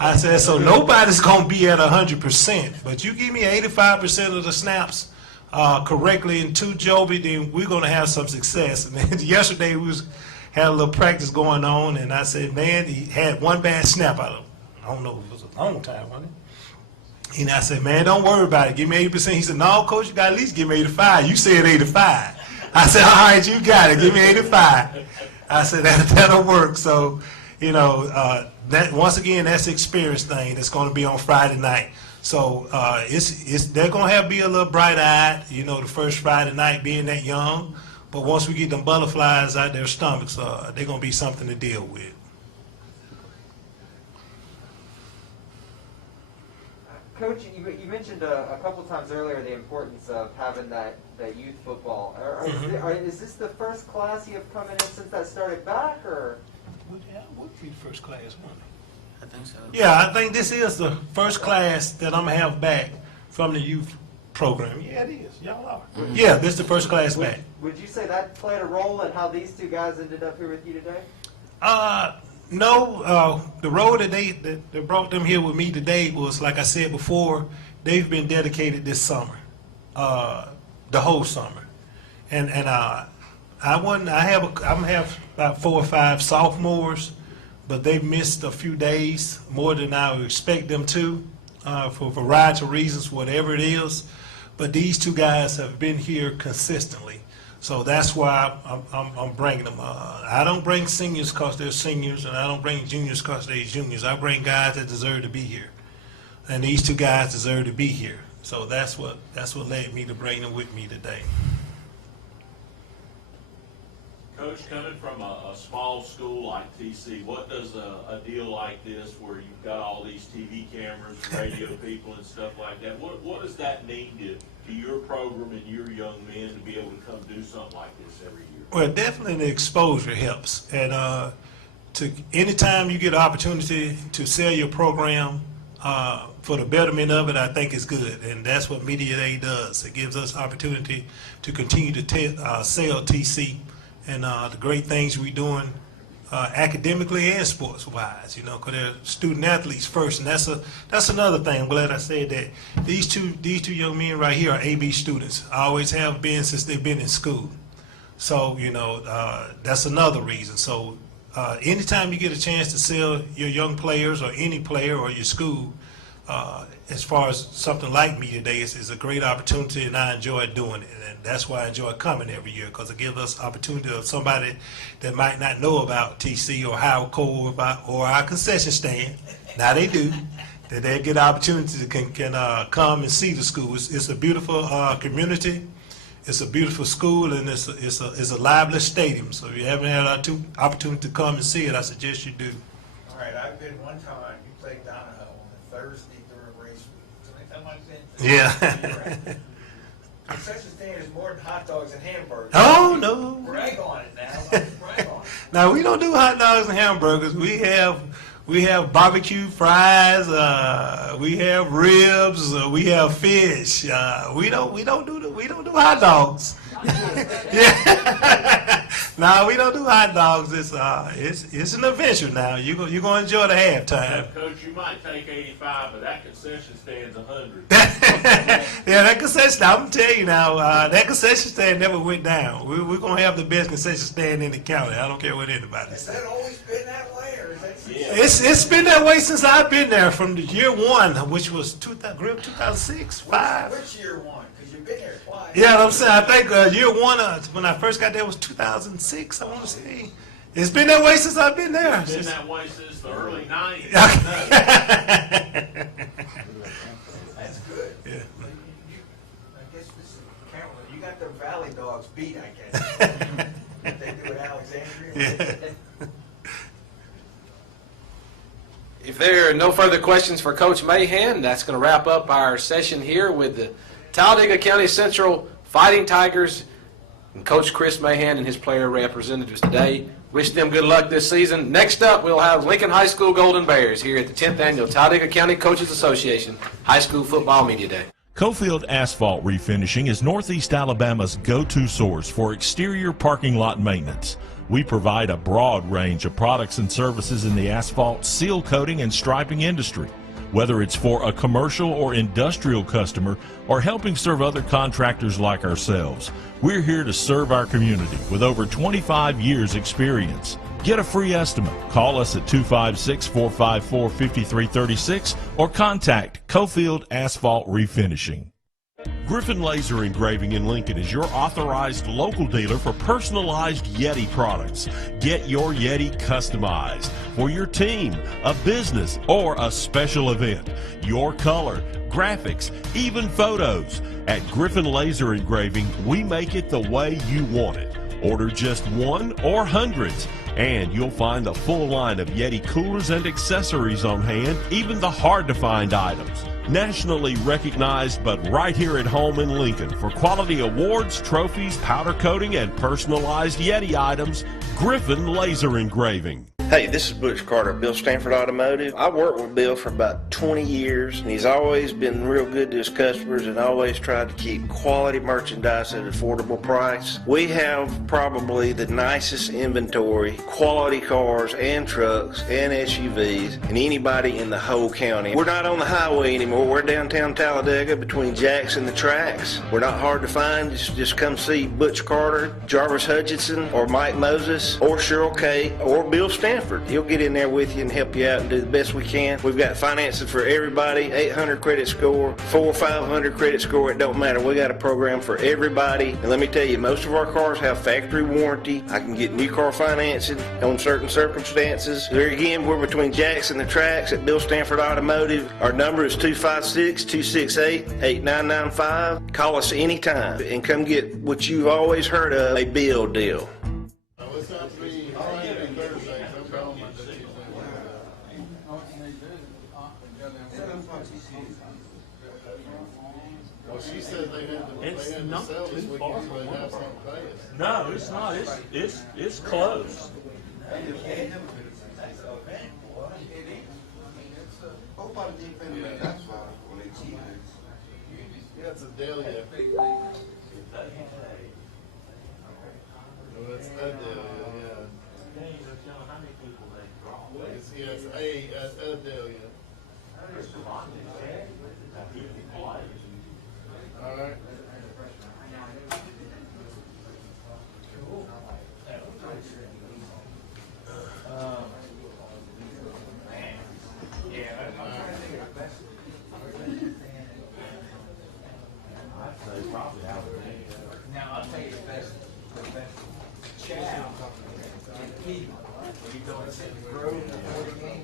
I said, so nobody's going to be at 100%. But you give me 85% of the snaps correctly and to Joby, then we're going to have some success. And then yesterday we had a little practice going on, and I said, man, he had one bad snap out of him. I don't know if it was a long time, wasn't it? And I said, man, don't worry about it. Give me 80%. He said, no, Coach, you got to at least give me 85. You said 85. I said, all right, you got it. Give me 85. I said, that'll work. So, you know, that once again, that's the experience thing that's going to be on Friday night. So they're going to have to be a little bright-eyed, you know, the first Friday night being that young. But once we get them butterflies out their stomachs, they're going to be something to deal with. Coach, you mentioned a couple times earlier the importance of having that youth football. Is this the first class you have come in since that started back, or? Would be the first class, wouldn't it? I think so. Yeah, I think this is the first class that I'm going to have back from the youth program. Yeah, it is. Y'all are. Mm-hmm. Yeah, this is the first class back. Would you say that played a role in how these two guys ended up here with you today? No, the role that brought them here with me today was, like I said before, they've been dedicated this summer, the whole summer, and I'm gonna have about 4 or 5 sophomores, but they missed a few days more than I would expect them to, for a variety of reasons, whatever it is. But these two guys have been here consistently. So that's why I'm bringing them. I don't bring seniors because they're seniors, and I don't bring juniors because they're juniors. I bring guys that deserve to be here, and these two guys deserve to be here. So that's what led me to bring them with me today. Coach, coming from a small school like TC, what does a deal like this, where you've got all these TV cameras, radio people, and stuff like that, what does that mean to your program and your young men to be able to come do something like this every year? Well, definitely the exposure helps, and to anytime you get an opportunity to sell your program for the betterment of it, I think is good, and that's what Media Day does. It gives us opportunity to continue to sell TC and the great things we're doing academically and sports-wise, you know, because they're student athletes first, and that's another thing. I'm glad I said that. These two young men right here are AB students. I always have been since they've been in school. So, you know, that's another reason. So anytime you get a chance to sell your young players or any player or your school, as far as something like Media Day, is a great opportunity, and I enjoy doing it. And that's why I enjoy coming every year, because it gives us opportunity of somebody that might not know about TC or Howard Cole or our concession stand. Now they do. That they get an opportunity to can come and see the school. It's a beautiful community. It's a beautiful school, and it's a lively stadium. So if you haven't had an opportunity to come and see it, I suggest you do. All right, I've been one time. You played Donahoe on a Thursday during race week. So anytime I've been, Yeah. concession stand is more than hot dogs and hamburgers. Oh no! Brag on it now. Brag on it. Now we don't do hot dogs and hamburgers. We have barbecue fries. We have ribs. We have fish. We don't do hot dogs. Yeah. No, we don't do hot dogs. It's an adventure now. You're gonna enjoy the halftime. Coach, you might take 85, but that concession stand's 100. Yeah, that concession stand, I'm gonna tell you now, that concession stand never went down. We're gonna have the best concession stand in the county. I don't care what anybody says. Has that always been that way, or is that? It's been that way since I've been there, from the year one, which was 2006, 5. Which year one? Because you've been there twice. Yeah, I'm saying, I think year one, when I first got there, was 2006, I want to say. It's been that way since I've been there. It's been that way since the early 90s. That's good. Yeah. I guess this is counting. You got the Valley Dogs beat, I guess. They do at Alexandria. Yeah. If there are no further questions for Coach Mahan, that's going to wrap up our session here with the Talladega County Central Fighting Tigers and Coach Chris Mahan and his player representatives today. Wish them good luck this season. Next up, we'll have Lincoln High School Golden Bears here at the 10th Annual Talladega County Coaches Association High School Football Media Day. Cofield Asphalt Refinishing is Northeast Alabama's go-to source for exterior parking lot maintenance. We provide a broad range of products and services in the asphalt, seal coating, and striping industry. Whether it's for a commercial or industrial customer or helping serve other contractors like ourselves, we're here to serve our community with over 25 years experience. Get a free estimate. Call us at 256-454-5336 or contact Cofield Asphalt Refinishing. Griffin Laser Engraving in Lincoln is your authorized local dealer for personalized Yeti products. Get your Yeti customized for your team, a business, or a special event. Your color, graphics, even photos. At Griffin Laser Engraving, we make it the way you want it. Order just one or hundreds, and you'll find a full line of Yeti coolers and accessories on hand, even the hard-to-find items. Nationally recognized, but right here at home in Lincoln for quality awards, trophies, powder coating, and personalized Yeti items, Griffin Laser Engraving. Hey, this is Butch Carter, Bill Stanford Automotive. I worked with Bill for about 20 years, and he's always been real good to his customers and always tried to keep quality merchandise at an affordable price. We have probably the nicest inventory, quality cars and trucks and SUVs, and anybody in the whole county. We're not on the highway anymore. We're downtown Talladega between Jack's and the tracks. We're not hard to find. Just come see Butch Carter, Jarvis Hutchinson, or Mike Moses, or Cheryl Kay, or Bill Stanford. He'll get in there with you and help you out and do the best we can. We've got financing for everybody, 800 credit score, 400 or 500 credit score, it don't matter. We got a program for everybody. And let me tell you, most of our cars have factory warranty. I can get new car financing on certain circumstances. There again, we're between Jack's and the tracks at Bill Stanford Automotive. Our number is 256-268-8995. Call us anytime and come get what you've always heard of, a Bill deal. Well, she said they had to, It's they had to not sell this too weekend far so from they'd have Winterboro. something to pay us. No, it's not. It's close. Yeah, it's a Delia. Well, it's a Delia, yeah. It's a Delia. All right. Now, I'll tell you the best chow and pea. You go and sit in the grove before the game.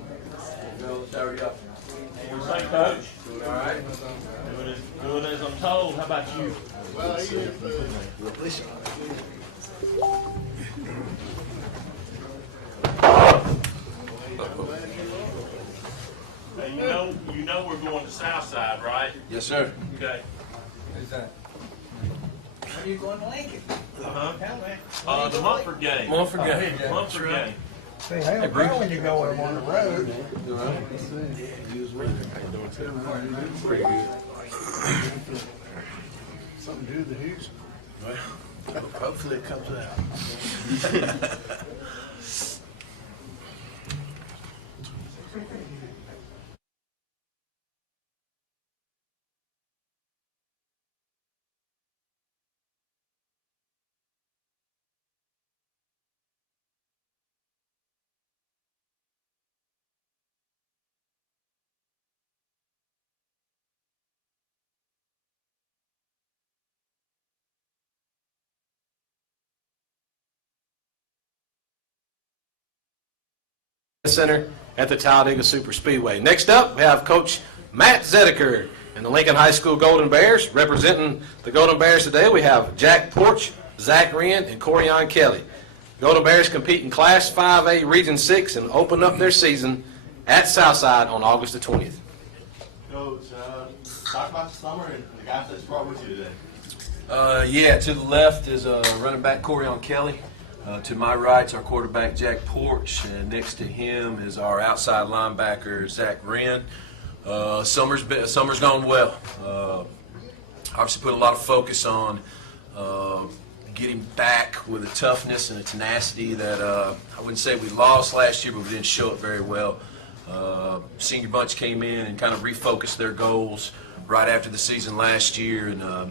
Go dirty up. What's that, Coach? All right. Doing as I'm told. How about you? Well, he is Hey, you know we're going to Southside, right? Yes, sir. Okay. Who's that? When are you going to Lincoln? Uh-huh. The Mumford game. Mumford game. Mumford game. See, they don't care when you go with them on the road. Pretty good. Something to do with the Hughes? Well, hopefully it comes out. Center at the Talladega Super Speedway. Next up, we have Coach Matt Zedeker and the Lincoln High School Golden Bears. Representing the Golden Bears today, we have Jack Porch, Zach Wren, and Corian Kelly. Golden Bears compete in Class 5A Region 6 and open up their season at Southside on August the 20th. Coach, talk about the summer and the guys that brought with you today. Yeah, to the left is running back Corian Kelly. To my right is our quarterback Jack Porch, and next to him is our outside linebacker Zach Wren. Summer's gone well. Obviously put a lot of focus on getting back with a toughness and a tenacity that I wouldn't say we lost last year, but we didn't show it very well. Senior bunch came in and kind of refocused their goals right after the season last year, and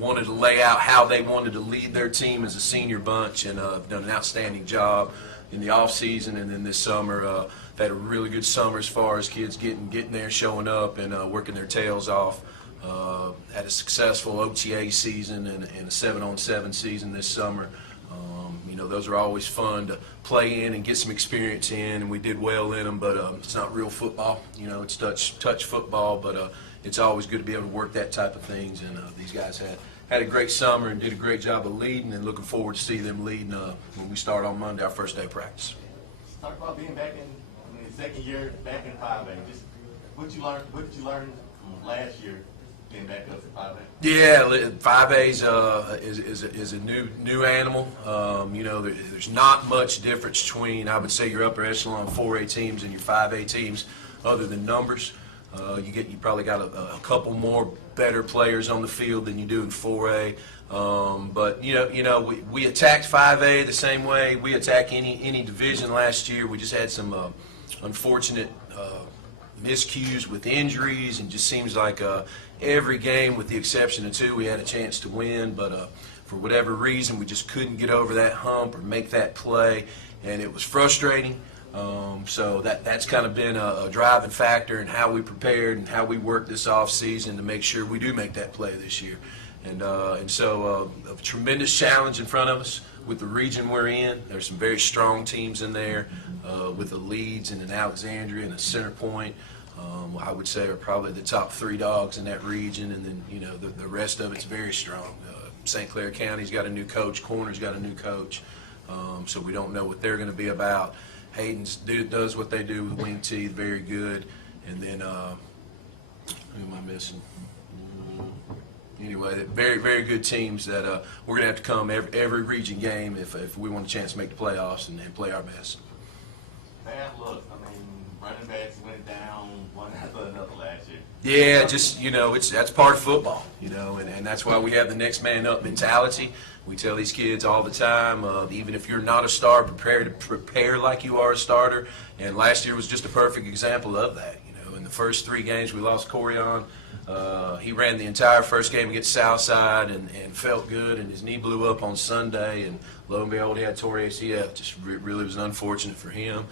wanted to lay out how they wanted to lead their team as a senior bunch, and done an outstanding job in the off season and then this summer. Had a really good summer as far as kids getting there, showing up, and working their tails off. Had a successful OTA season and a 7-on-7 season this summer. Those are always fun to play in and get some experience in, and we did well in them, but it's not real football. It's touch football, but it's always good to be able to work that type of things, and these guys had a great summer and did a great job of leading, and looking forward to see them leading when we start on Monday, our first day of practice. Talk about being back in the second year, back in 5A. Just what did you learn from last year being back up at 5A? Yeah, 5A is a new animal. There's not much difference between, I would say, your upper echelon 4A teams and your 5A teams, other than numbers. You probably got a couple more better players on the field than you do in 4A. But we attacked 5A the same way we attack any division last year. We just had some unfortunate miscues with injuries, and just seems like every game, with the exception of 2, we had a chance to win. But for whatever reason, we just couldn't get over that hump or make that play, and it was frustrating. So that's kind of been a driving factor in how we prepared and how we worked this off season to make sure we do make that play this year. And so a tremendous challenge in front of us with the region we're in. There's some very strong teams in there with the Leeds and an Alexandria and a Center Point. I would say are probably the top 3 dogs in that region, and then the rest of it's very strong. St. Clair County's got a new coach. Corner's got a new coach. So we don't know what they're going to be about. does what they do with wing teeth, very good. And then, who am I missing? Anyway, very, very good teams that we're going to have to come every region game if we want a chance to make the playoffs and play our best. Bad luck. I mean, running backs went down one after another last year. Yeah, just, that's part of football, and that's why we have the next man up mentality. We tell these kids all the time, even if you're not a star, prepare like you are a starter. And last year was just a perfect example of that. In the first 3 games we lost Corian. He ran the entire first game against Southside and felt good, and his knee blew up on Sunday, and lo and behold, he had tore ACL. Just really was unfortunate for him.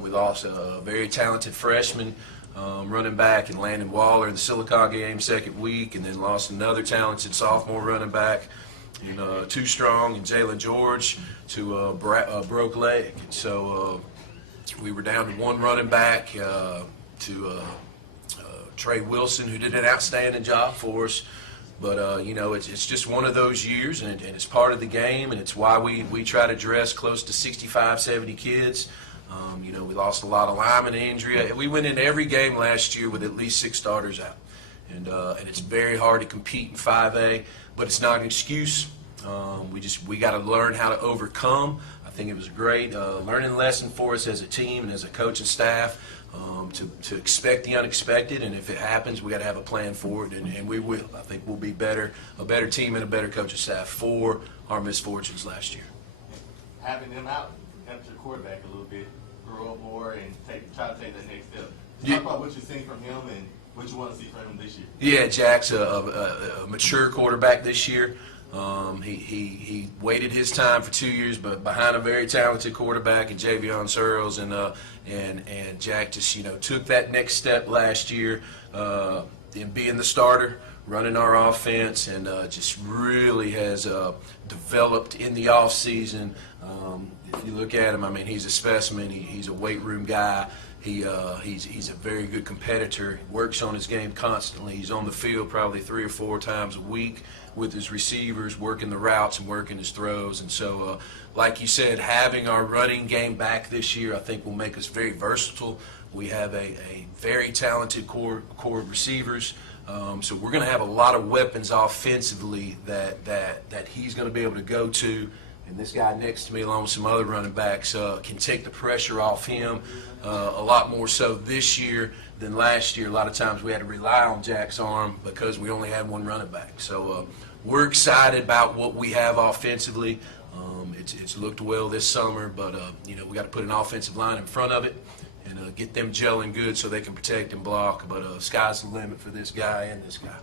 We lost a very talented freshman running back in Landon Waller in the Silicon game second week, and then lost another talented sophomore running back in Too Strong and Jalen George to a broke leg. And so we were down to 1 running back to Trey Wilson, who did an outstanding job for us. But, it's just one of those years, and it's part of the game, and it's why we try to dress close to 65, 70 kids. We lost a lot of linemen to injury. We went in every game last year with at least 6 starters out. And it's very hard to compete in 5A, but it's not an excuse. We got to learn how to overcome. I think it was a great learning lesson for us as a team and as a coaching staff. To expect the unexpected, and if it happens, we got to have a plan for it, and we will. I think we'll be a better team and a better coaching staff for our misfortunes last year. Having them out helps your quarterback a little bit, grow up more, and try to take that next step. Talk about what you've seen from him and what you want to see from him this year. Yeah, Jack's a mature quarterback this year. He waited his time for 2 years, but behind a very talented quarterback in Javion Searles, and Jack just took that next step last year in being the starter, running our offense, and just really has developed in the off season. If you look at him, I mean, he's a specimen. He's a weight room guy. He's a very good competitor. He works on his game constantly. He's on the field probably 3 or 4 times a week with his receivers, working the routes and working his throws. And so, like you said, having our running game back this year, I think will make us very versatile. We have a very talented core of receivers. So we're going to have a lot of weapons offensively that he's going to be able to go to. And this guy next to me, along with some other running backs, can take the pressure off him a lot more so this year than last year. A lot of times we had to rely on Jack's arm because we only had 1 running back. So we're excited about what we have offensively. It's looked well this summer, but we got to put an offensive line in front of it and get them gelling good so they can protect and block. But sky's the limit for this guy and this guy.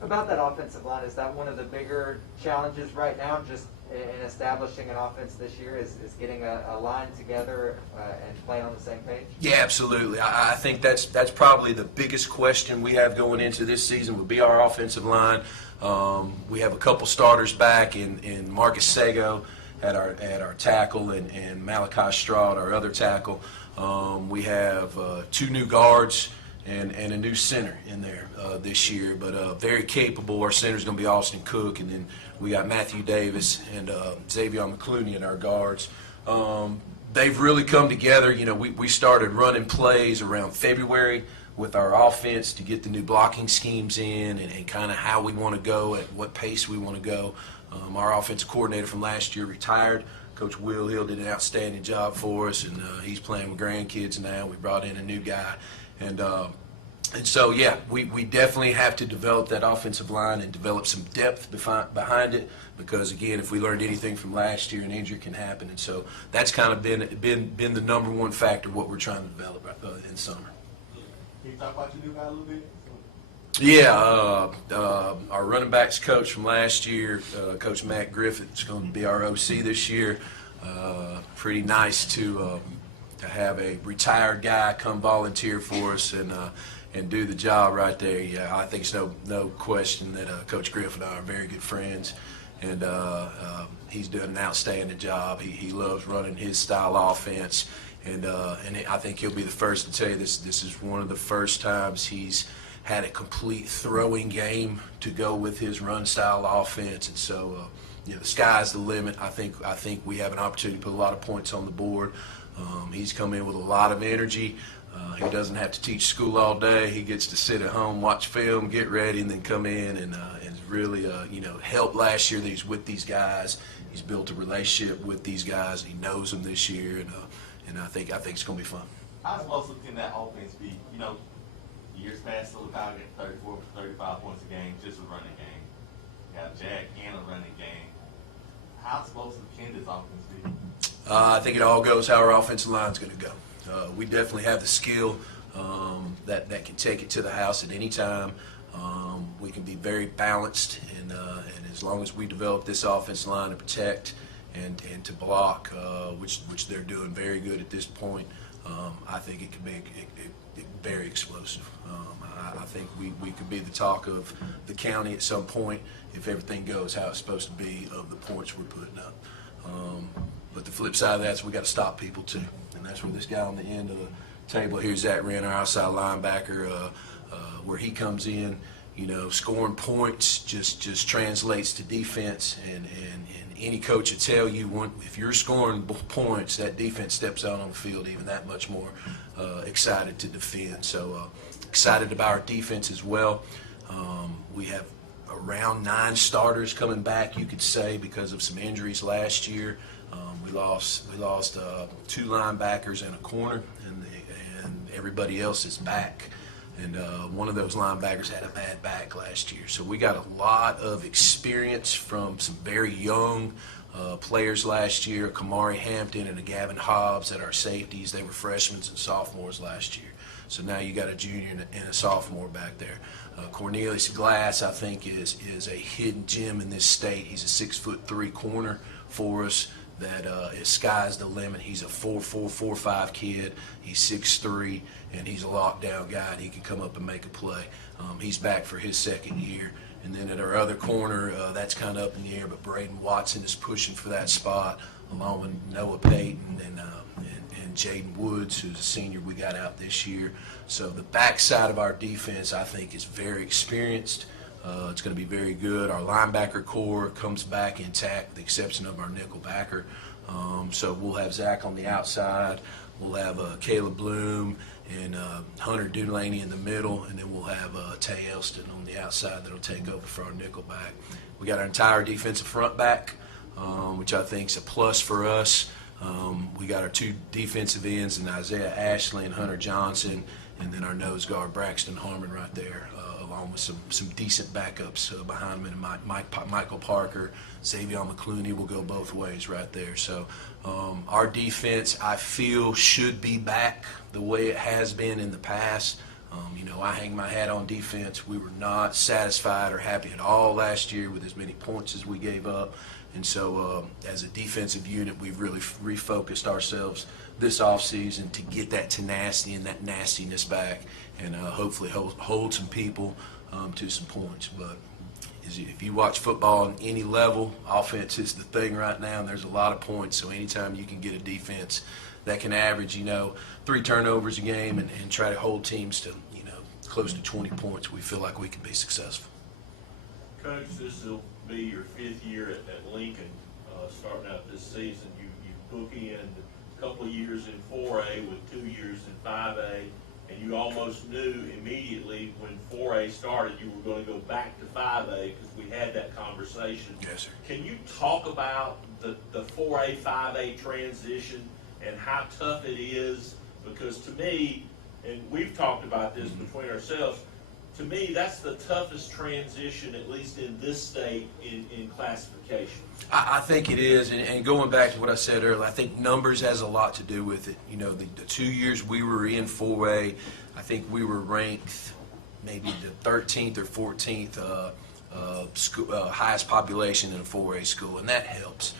About that offensive line, is that one of the bigger challenges right now, just in establishing an offense this year, is getting a line together and playing on the same page? Yeah, absolutely. I think that's probably the biggest question we have going into this season would be our offensive line. We have a couple starters back in Marcus Sago at our tackle and Malachi Stroud, our other tackle. We have 2 new guards and a new center in there this year, but very capable. Our center's going to be Austin Cook, and then we got Matthew Davis and Xavier McClooney in our guards. They've really come together. We started running plays around February with our offense to get the new blocking schemes in and kind of how we want to go, at what pace we want to go. Our offensive coordinator from last year retired. Coach Will Hill did an outstanding job for us, and he's playing with grandkids now. We brought in a new guy. And so, yeah, we definitely have to develop that offensive line and develop some depth behind it because, again, if we learned anything from last year, an injury can happen. And so that's kind of been the number one factor, what we're trying to develop in summer. Can you talk about your new guy a little bit? Yeah, our running backs coach from last year, Coach Matt Griffith, is going to be our OC this year. Pretty nice to have a retired guy come volunteer for us and do the job right there. Yeah, I think it's no question that Coach Griffith and I are very good friends, and he's doing an outstanding job. He loves running his style offense, and I think he'll be the first to tell you this is one of the first times he's had a complete throwing game to go with his run style offense, and so the sky's the limit. I think we have an opportunity to put a lot of points on the board. He's come in with a lot of energy. He doesn't have to teach school all day. He gets to sit at home, watch film, get ready, and then come in and really help last year that he's with these guys. He's built a relationship with these guys. He knows them this year, and I think it's going to be fun. How explosive can that offense be? Years past, still kind of get 34, 35 points a game, just a running game. You got Jack and a running game. How explosive can this offense be? I think it all goes how our offensive line's going to go. We definitely have the skill that can take it to the house at any time. We can be very balanced, and as long as we develop this offensive line to protect and to block, which they're doing very good at this point, I think it can be very explosive. I think we could be the talk of the county at some point if everything goes how it's supposed to be of the points we're putting up. But the flip side of that is we got to stop people too, and that's where this guy on the end of the table here, Zach Wren, our outside linebacker, where he comes in, scoring points just translates to defense, and any coach will tell you if you're scoring points, that defense steps out on the field even that much more excited to defend. So excited about our defense as well. We have around 9 starters coming back, you could say, because of some injuries last year. We lost 2 linebackers and a corner, and everybody else is back. And one of those linebackers had a bad back last year. So we got a lot of experience from some very young players last year, Kamari Hampton and a Gavin Hobbs at our safeties. They were freshmen and sophomores last year. So now you got a junior and a sophomore back there. Cornelius Glass, I think, is a hidden gem in this state. He's a 6'3" corner for us. That is sky's the limit. He's a 4'4", 4'5" kid. He's 6'3", and he's a lockdown guy, and he can come up and make a play. He's back for his second year. And then at our other corner, that's kind of up in the air, but Braden Watson is pushing for that spot, along with Noah Payton and Jaden Woods, who's a senior we got out this year. So the backside of our defense, I think, is very experienced. It's going to be very good. Our linebacker core comes back intact with the exception of our nickel backer. So we'll have Zach on the outside. We'll have Caleb Bloom and Hunter Dulaney in the middle, and then we'll have Tay Elston on the outside that'll take over for our nickel back. We got our entire defensive front back, which I think is a plus for us. We got our 2 defensive ends in Isaiah Ashley and Hunter Johnson, and then our nose guard Braxton Harmon right there, along with some decent backups behind him, and Michael Parker, Xavier McClooney will go both ways right there. So our defense, I feel, should be back the way it has been in the past. I hang my hat on defense. We were not satisfied or happy at all last year with as many points as we gave up. And so as a defensive unit, we've really refocused ourselves this offseason to get that tenacity and that nastiness back, and hopefully hold some people to some points. But if you watch football on any level, offense is the thing right now, and there's a lot of points. So anytime you can get a defense that can average, 3 turnovers a game and try to hold teams to, close to 20 points, we feel like we can be successful. Coach, this will be your 5th year at Lincoln, starting out this season. You bookended a couple of years in 4A with 2 years in 5A, and you almost knew immediately when 4A started you were going to go back to 5A because we had that conversation. Yes, sir. Can you talk about the 4A, 5A transition and how tough it is? Because to me, and we've talked about this between ourselves, to me, that's the toughest transition, at least in this state, in classification. I think it is, and going back to what I said earlier, I think numbers has a lot to do with it. The 2 years we were in 4A, I think we were ranked maybe the 13th or 14th highest population in a 4A school, and that helps.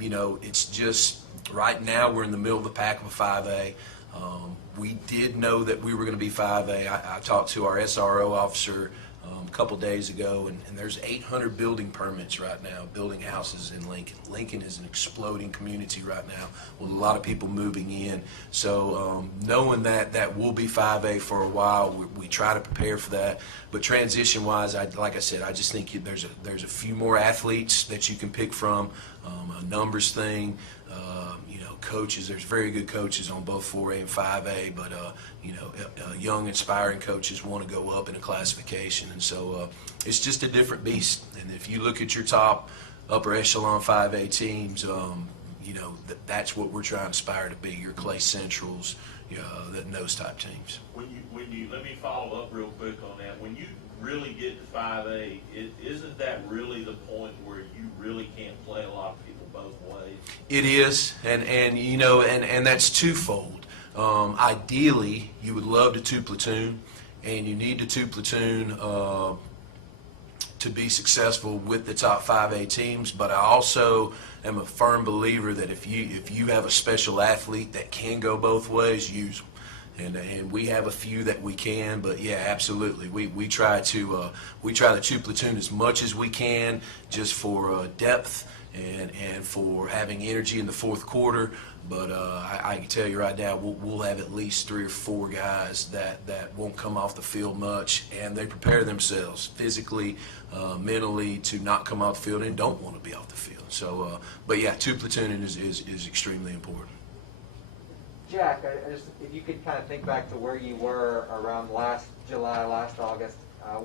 It's just right now we're in the middle of the pack of a 5A. We did know that we were going to be 5A. I talked to our SRO officer a couple days ago, and there's 800 building permits right now, building houses in Lincoln. Lincoln is an exploding community right now with a lot of people moving in. So knowing that we'll be 5A for a while, we try to prepare for that. But transition-wise, like I said, I just think there's a few more athletes that you can pick from, a numbers thing. Coaches, there's very good coaches on both 4A and 5A, but young, inspiring coaches want to go up in a classification, and so it's just a different beast. And if you look at your top upper echelon 5A teams, that's what we're trying to aspire to be. Your Clay Centrals, those type teams. When you let me follow up real quick on that. When you really get to 5A, isn't that really the point where you really can't play a lot of people both ways? It is, and that's twofold. Ideally, you would love the 2-platoon, and you need the 2-platoon to be successful with the top 5A teams. But I also am a firm believer that if you have a special athlete that can go both ways, use them. And we have a few that we can, but yeah, absolutely. We try the 2-platoon as much as we can, just for depth and for having energy in the fourth quarter. But I can tell you right now, we'll have at least 3 or 4 guys that won't come off the field much, and they prepare themselves physically, mentally to not come off the field and don't want to be off the field. So, but yeah, 2-platooning is extremely important. Jack, if you could kind of think back to where you were around last July, last August,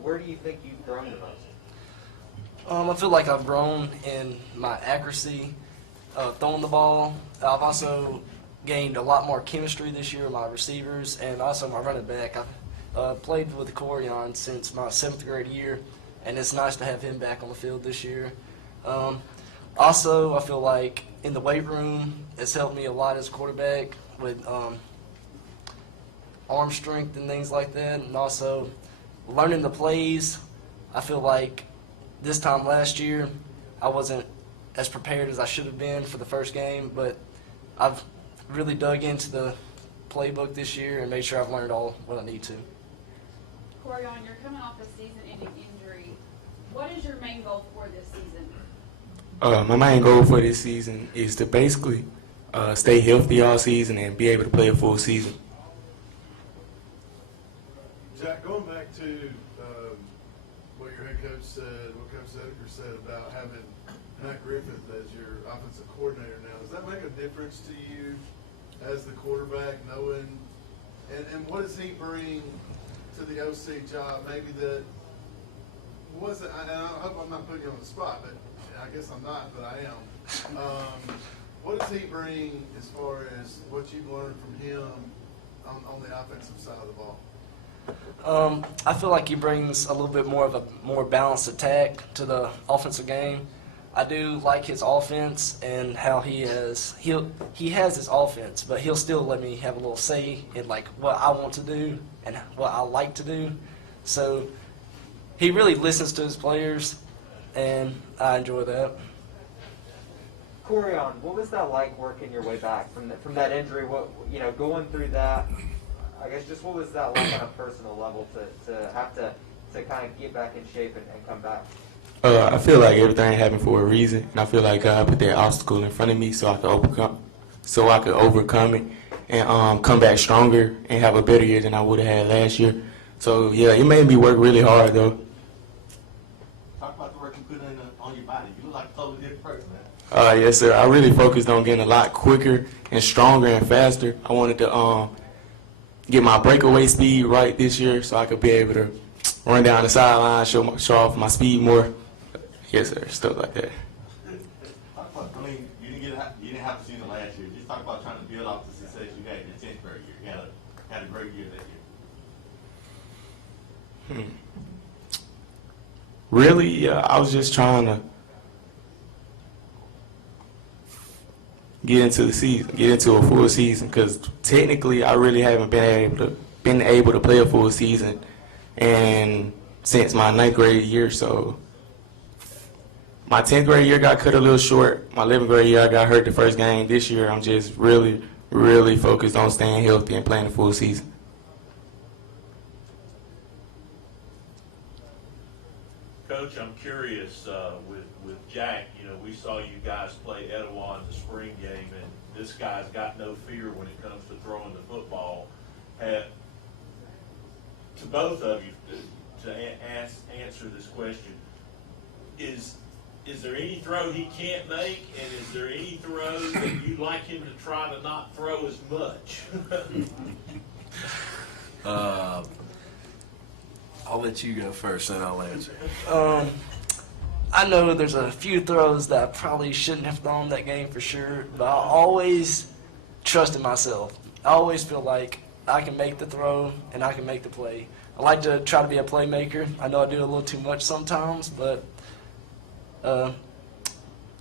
where do you think you've grown the most? I feel like I've grown in my accuracy, throwing the ball. I've also gained a lot more chemistry this year with my receivers and also my running back. I've played with Corian since my 7th grade year, and it's nice to have him back on the field this year. Also, I feel like in the weight room, it's helped me a lot as a quarterback with arm strength and things like that, and also learning the plays. I feel like this time last year, I wasn't as prepared as I should have been for the first game, but I've really dug into the playbook this year and made sure I've learned all what I need to. Corian, you're coming off a season-ending injury. What is your main goal for this season? My main goal for this season is to basically stay healthy all season and be able to play a full season. Jack, going back to what your head coach said, what Coach Zediker said about having Matt Griffith as your offensive coordinator now, does that make a difference to you as the quarterback, knowing, and what does he bring to the OC job, maybe that wasn't, and I hope I'm not putting you on the spot, but I guess I'm not, but I am. What does he bring as far as what you've learned from him on the offensive side of the ball? I feel like he brings a little bit more of a more balanced attack to the offensive game. I do like his offense and how he has his offense, but he'll still let me have a little say in like what I want to do and what I like to do. So he really listens to his players, and I enjoy that. Corian, what was that like working your way back from that injury? What going through that? I guess just what was that like on a personal level to have to kind of get back in shape and come back? I feel like everything happened for a reason, and I feel like God put that obstacle in front of me so I could overcome it and come back stronger and have a better year than I would have had last year. So yeah, it made me work really hard though. Talk about the work you put in on your body. You look like a totally different person, man. Yes, sir. I really focused on getting a lot quicker and stronger and faster. I wanted to get my breakaway speed right this year so I could be able to run down the sideline, show off my speed more. Yes, sir. Stuff like that. Talk about, you didn't have a season last year. Just talk about trying to build off the success you had in your 10th grade year. You had a great year that year. Really, yeah, I was just trying to get into the season, get into a full season, because technically I really haven't been able to play a full season and since my 9th grade year. So my 10th grade year got cut a little short. My 11th grade year I got hurt the first game. This year I'm just really focused on staying healthy and playing a full season. Coach, I'm curious, with Jack, you know, we saw you guys play Etowah in the spring game, and this guy's got no fear when it comes to throwing the football. To both of you, to answer this question, is there any throw he can't make, and is there any throw that you'd like him to try to not throw as much? I'll let you go first, then I'll answer. I know there's a few throws that I probably shouldn't have thrown that game for sure, but I always trust in myself. I always feel like I can make the throw and I can make the play. I like to try to be a playmaker. I know I do a little too much sometimes, but I'd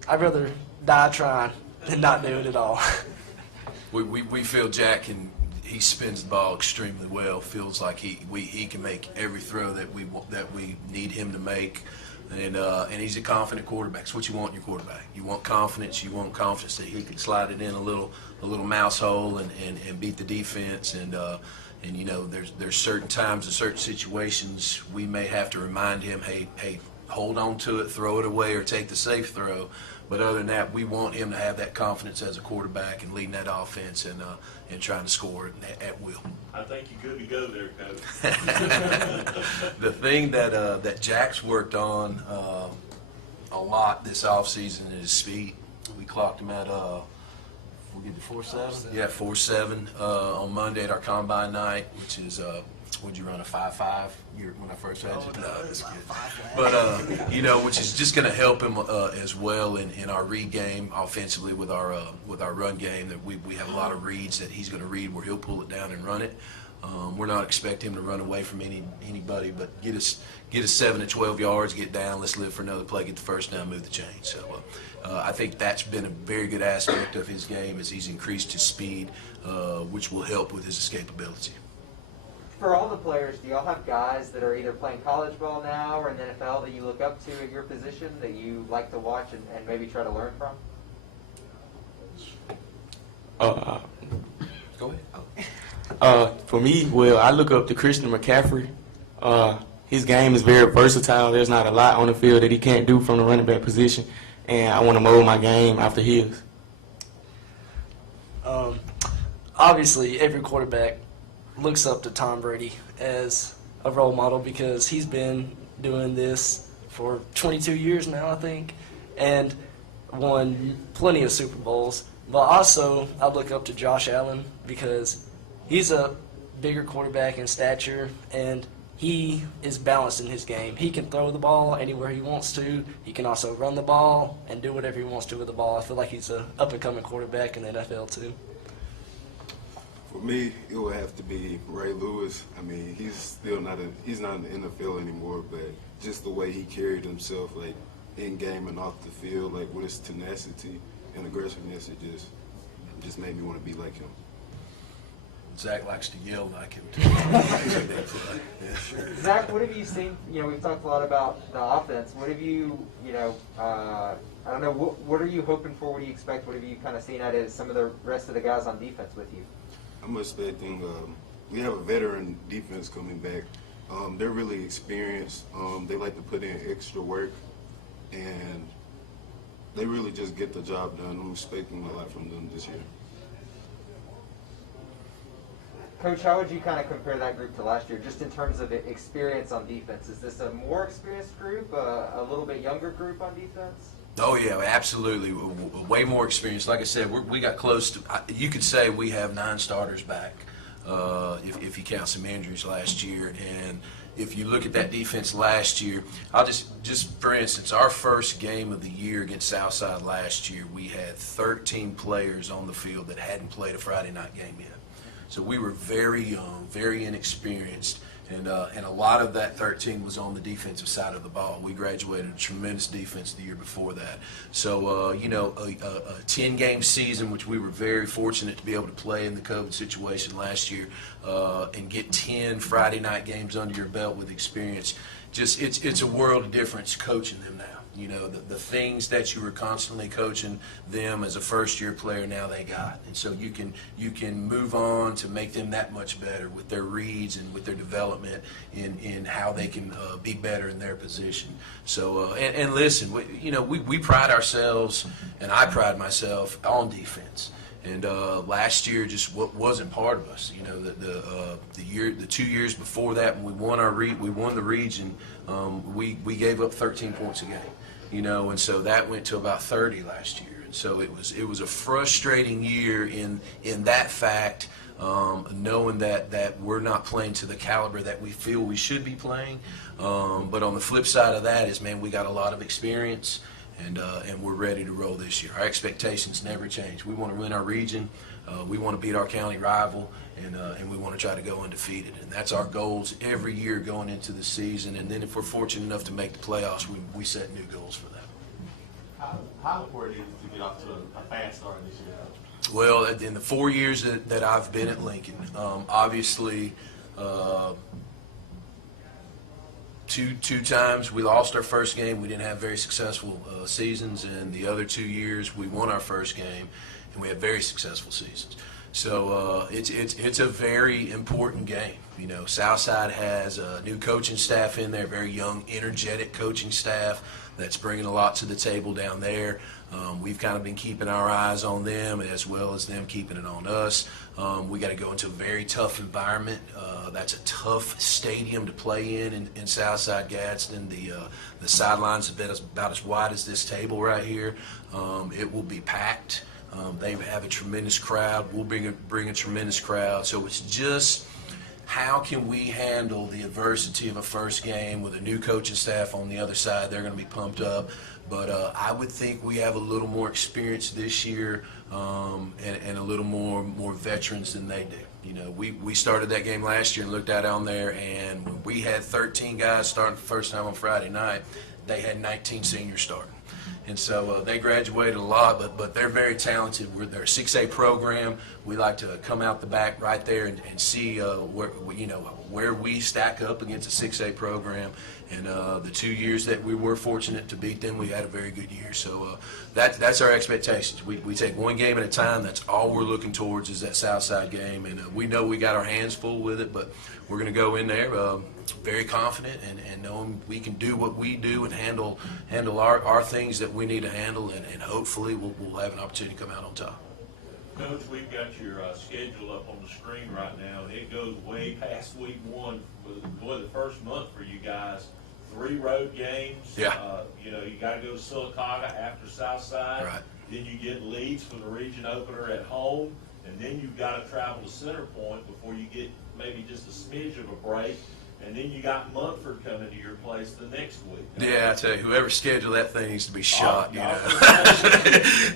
rather die trying than not do it at all. We feel Jack he spins the ball extremely well. Feels like he can make every throw that we need him to make, and he's a confident quarterback. It's what you want in your quarterback. You want confidence. You want confidence that he can slide it in a little mouse hole and beat the defense. And you know, there's certain times and certain situations we may have to remind him, hey, hold on to it, throw it away, or take the safe throw. But other than that, we want him to have that confidence as a quarterback and leading that offense and trying to score at will. I think you're good to go there, Coach. The thing that Jack's worked on a lot this offseason is speed. We clocked him at we get the 4.7? Yeah, 4.7 on Monday at our combine night, which is would you run a 5.5 when I first had you? No, that's good. But you know, which is just going to help him as well in our read game offensively with our run game. That we have a lot of reads that he's going to read where he'll pull it down and run it. We're not expecting him to run away from anybody, but get us 7 to 12 yards, get down, let's live for another play, get the first down, move the chain. So I think that's been a very good aspect of his game as he's increased his speed, which will help with his escapability. For all the players, do y'all have guys that are either playing college ball now or in the NFL that you look up to in your position that you like to watch and maybe try to learn from? Go ahead. For me, well, I look up to Christian McCaffrey. His game is very versatile. There's not a lot on the field that he can't do from the running back position, and I want to mold my game after his. Obviously, every quarterback looks up to Tom Brady as a role model because he's been doing this for 22 years now, I think, and won plenty of Super Bowls. But also, I look up to Josh Allen because he's a bigger quarterback in stature, and he is balanced in his game. He can throw the ball anywhere he wants to. He can also run the ball and do whatever he wants to with the ball. I feel like he's an up-and-coming quarterback in the NFL, too. For me, it would have to be Ray Lewis. I mean, he's still he's not in the NFL anymore, but just the way he carried himself, like in game and off the field, like with his tenacity and aggressiveness, it just made me want to be like him. Zach likes to yell like him too. Zach, what have you seen? You know, we've talked a lot about the offense. What have you, I don't know, what are you hoping for? What do you expect? What have you kind of seen out of some of the rest of the guys on defense with you? I'm expecting, we have a veteran defense coming back. They're really experienced. They like to put in extra work, and they really just get the job done. I'm expecting a lot from them this year. Coach, how would you kind of compare that group to last year, just in terms of experience on defense? Is this a more experienced group, a little bit younger group on defense? Oh, yeah, absolutely. Way more experience. Like I said, we got close to, you could say we have 9 starters back if you count some injuries last year. And if you look at that defense last year, I'll just for instance, our first game of the year against Southside last year, we had 13 players on the field that hadn't played a Friday night game yet. So we were very young, very inexperienced, and a lot of that 13 was on the defensive side of the ball. We graduated a tremendous defense the year before that. So, a 10-game season, which we were very fortunate to be able to play in the COVID situation last year, and get 10 Friday night games under your belt with experience. Just it's a world of difference coaching them now. You know, the things that you were constantly coaching them as a first-year player, now they got. And so you can move on to make them that much better with their reads and with their development in how they can be better in their position. So, and listen, we pride ourselves, and I pride myself on defense. And last year just wasn't part of us. You know, the 2 years before that, when we won the region, we gave up 13 points a game. You know, and so that went to about 30 last year. And so it was a frustrating year in that fact, knowing that we're not playing to the caliber that we feel we should be playing. But on the flip side of that is, man, we got a lot of experience. And we're ready to roll this year. Our expectations never change. We want to win our region. We want to beat our county rival, and we want to try to go undefeated. And that's our goals every year going into the season. And then if we're fortunate enough to make the playoffs, we set new goals for that. How important is it to get off to a fast start this year? Well, in the 4 years that I've been at Lincoln, obviously, Two times we lost our first game. We didn't have very successful seasons, and the other 2 years we won our first game, and we had very successful seasons. So it's a very important game. You know, Southside has a new coaching staff in there, very young, energetic coaching staff that's bringing a lot to the table down there. We've kind of been keeping our eyes on them as well as them keeping it on us. We got to go into a very tough environment. That's a tough stadium to play in Southside Gadsden. The sidelines have been about as wide as this table right here. It will be packed. They have a tremendous crowd. We'll bring a tremendous crowd. So it's just, how can we handle the adversity of a first game with a new coaching staff on the other side? They're going to be pumped up. But I would think we have a little more experience this year and a little more veterans than they do. You know, we started that game last year and looked out on there, and when we had 13 guys starting for the first time on Friday night, they had 19 seniors starting. And so they graduated a lot, but they're very talented. They're a 6A program. We like to come out the back right there and see where we stack up against a 6A program. And the 2 years that we were fortunate to beat them, we had a very good year. So that's our expectations. We take one game at a time. That's all we're looking towards is that Southside game. And we know we got our hands full with it, but we're going to go in there very confident and knowing we can do what we do and handle our things that we need to handle, and hopefully we'll have an opportunity to come out on top. Coach, we've got your schedule up on the screen right now, and it goes way past week one. Boy, the first month for you guys, 3 road games. Yeah. You got to go to Sylacauga after Southside. Right. Then you get Leeds for the region opener at home, and then you've got to travel to Center Point before you get maybe just a smidge of a break. And then you got Munford coming to your place the next week. Yeah, I tell you, whoever scheduled that thing needs to be shot, you know.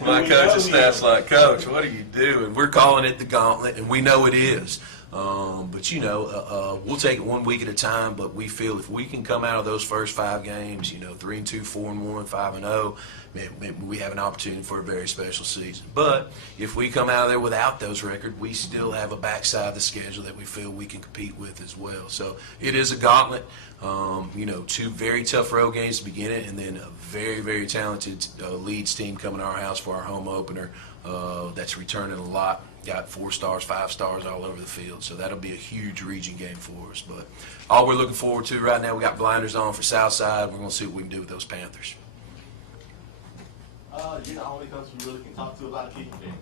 My coaching staff's like, Coach, what are you doing? We're calling it the gauntlet, and we know it is. But, we'll take it 1 week at a time, but we feel if we can come out of those first 5 games, 3-2, 4-1, 5-0, man, we have an opportunity for a very special season. But if we come out of there without those records, we still have a backside of the schedule that we feel we can compete with as well. So it is a gauntlet. 2 very tough road games to begin it, and then a very, very talented Leeds team coming to our house for our home opener that's returning a lot. Got 4 stars, 5 stars all over the field. So that'll be a huge region game for us. But all we're looking forward to right now, we got blinders on for Southside. We're going to see what we can do with those Panthers. You're the only coach we really can talk to about a kicking game.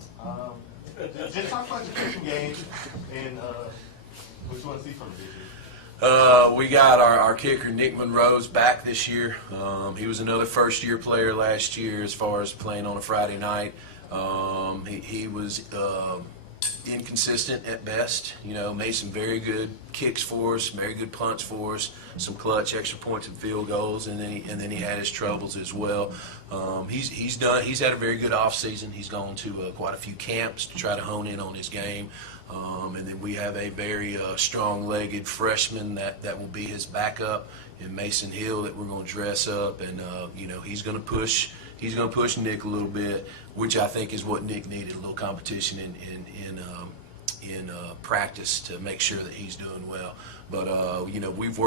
Just talk about your kicking game and what you want to see from it this year. We got our kicker, Nick Monroe's back this year. He was another first-year player last year as far as playing on a Friday night. He was inconsistent at best. Made some very good kicks for us, very good punts for us, some clutch extra points and field goals, and then he had his troubles as well. He's had a very good off season. He's gone to quite a few camps to try to hone in on his game. And then we have a very strong-legged freshman that will be his backup in Mason Hill that we're going to dress up, and he's going to push Nick a little bit, which I think is what Nick needed, a little competition in practice to make sure that he's doing well. But you know, we've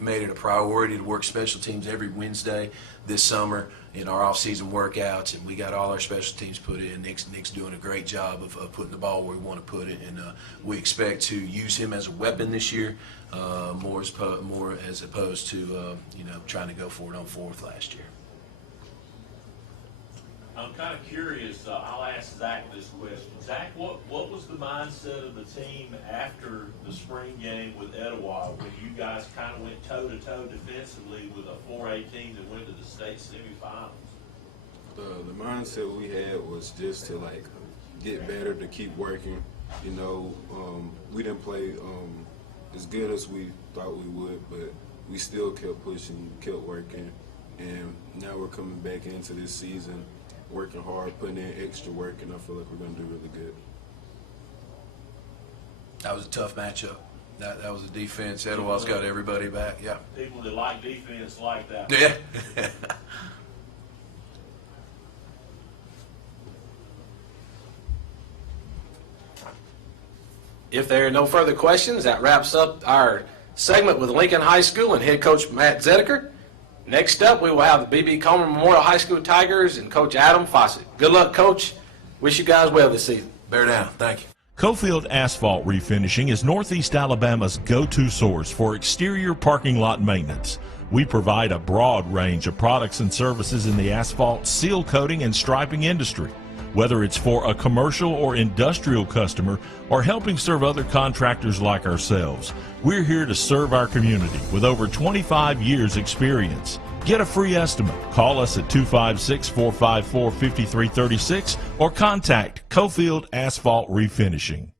made it a priority to work special teams every Wednesday this summer in our off-season workouts, and we got all our special teams put in. Nick's doing a great job of putting the ball where we want to put it, and we expect to use him as a weapon this year, more as opposed to you know, trying to go for it on fourth last year. I'm kind of curious. I'll ask Zach this question. Zach, what was the mindset of the team after the spring game with Etowah when you guys kind of went toe-to-toe defensively with a 4A team that went to the state semifinals? The mindset we had was just to like get better, to keep working. You know, we didn't play as good as we thought we would, but we still kept pushing, kept working, and now we're coming back into this season working hard, putting in extra work, and I feel like we're going to do really good. That was a tough matchup. That was a defense. Etowah's got everybody back. Yeah. People that like defense like that. Yeah. If there are no further questions, that wraps up our segment with Lincoln High School and head coach Matt Zedeker. Next up, we will have the B.B. Comer Memorial High School Tigers and Coach Adam Fawcett. Good luck, Coach. Wish you guys well this season. Bear down. Thank you. Cofield Asphalt Refinishing is Northeast Alabama's go-to source for exterior parking lot maintenance. We provide a broad range of products and services in the asphalt, seal coating, and striping industry. Whether it's for a commercial or industrial customer or helping serve other contractors like ourselves, we're here to serve our community with over 25 years experience. Get a free estimate. Call us at 256-454-5336 or contact Cofield Asphalt Refinishing.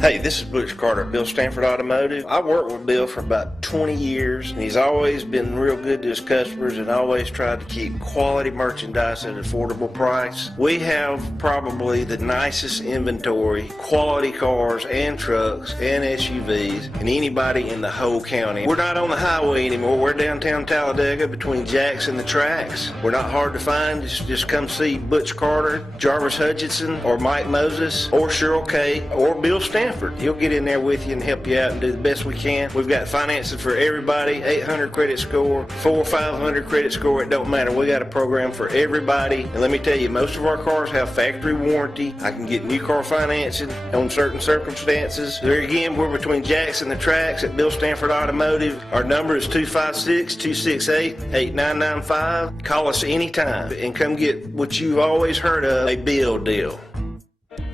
Hey, this is Butch Carter at Bill Stanford Automotive. I worked with Bill for about 20 years, and he's always been real good to his customers and always tried to keep quality merchandise at an affordable price. We have probably the nicest inventory, quality cars and trucks and SUVs, and anybody in the whole county. We're not on the highway anymore. We're downtown Talladega between Jack's and the tracks. We're not hard to find. Just come see Butch Carter, Jarvis Hutchinson, or Mike Moses, or Cheryl Kay, or Bill Stanford. He'll get in there with you and help you out and do the best we can. We've got financing for everybody, 800 credit score, 400 or 500 credit score, it don't matter. We got a program for everybody. And let me tell you, most of our cars have factory warranty. I can get new car financing on certain circumstances. There again, we're between Jack's and the tracks at Bill Stanford Automotive. Our number is 256-268-8995. Call us anytime and come get what you've always heard of, a Bill deal.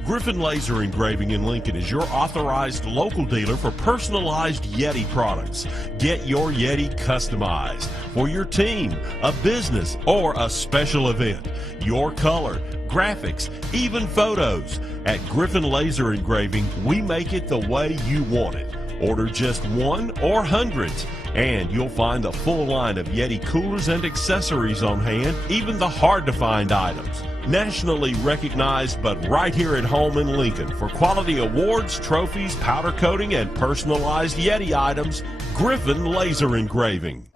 Griffin Laser Engraving in Lincoln is your authorized local dealer for personalized Yeti products. Get your Yeti customized for your team, a business, or a special event. Your color, graphics, even photos. At Griffin Laser Engraving, we make it the way you want it. Order just one or hundreds, and you'll find a full line of Yeti coolers and accessories on hand, even the hard-to-find items. Nationally recognized, but right here at home in Lincoln for quality awards, trophies, powder coating, and personalized Yeti items, Griffin Laser Engraving.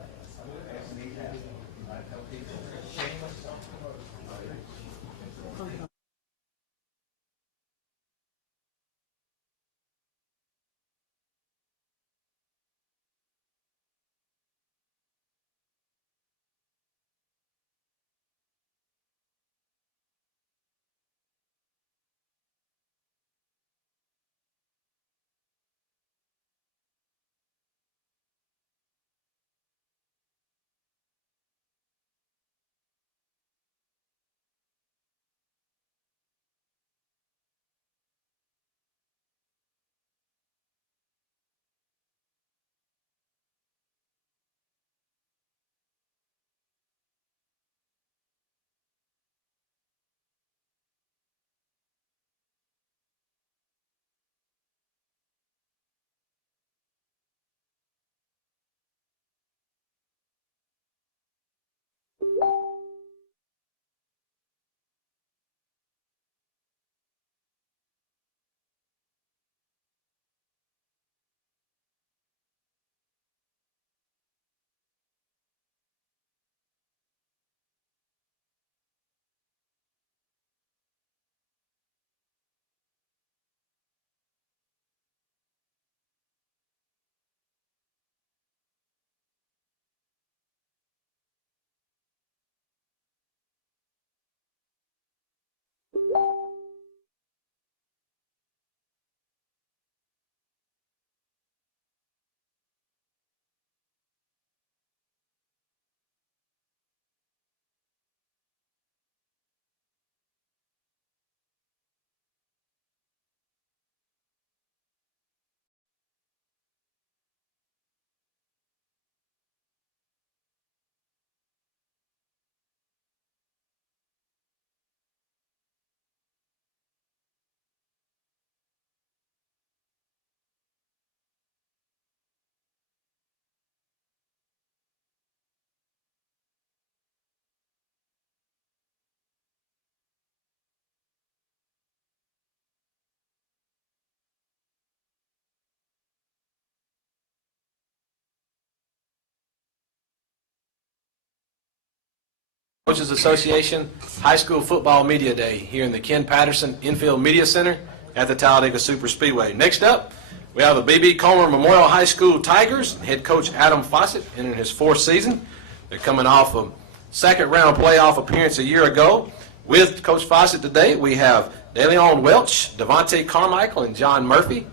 Coaches Association High School Football Media Day here in the Ken Patterson Infield Media Center at the Talladega Super Speedway. Next up, we have the B.B. Comer Memorial High School Tigers. Head coach Adam Fawcett entering his 4th season. They're coming off a second-round playoff appearance a year ago. With Coach Fawcett today, we have DeLeon Welch, Devontae Carmichael, and John Murphy.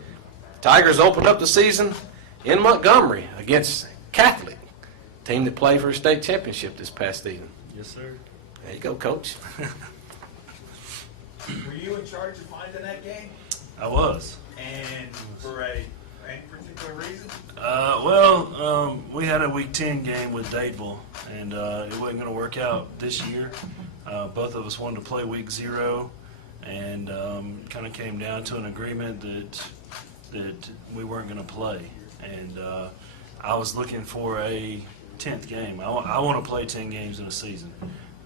Tigers opened up the season in Montgomery against Catholic, team that played for a state championship this past season. Yes, sir. There you go, Coach. Were you in charge of finding that game? I was. And for any particular reason? We had a Week 10 game with Dadeville, and it wasn't going to work out this year. Both of us wanted to play Week 0, and kind of came down to an agreement that we weren't going to play. And I was looking for a 10th game. I want to play 10 games in a season.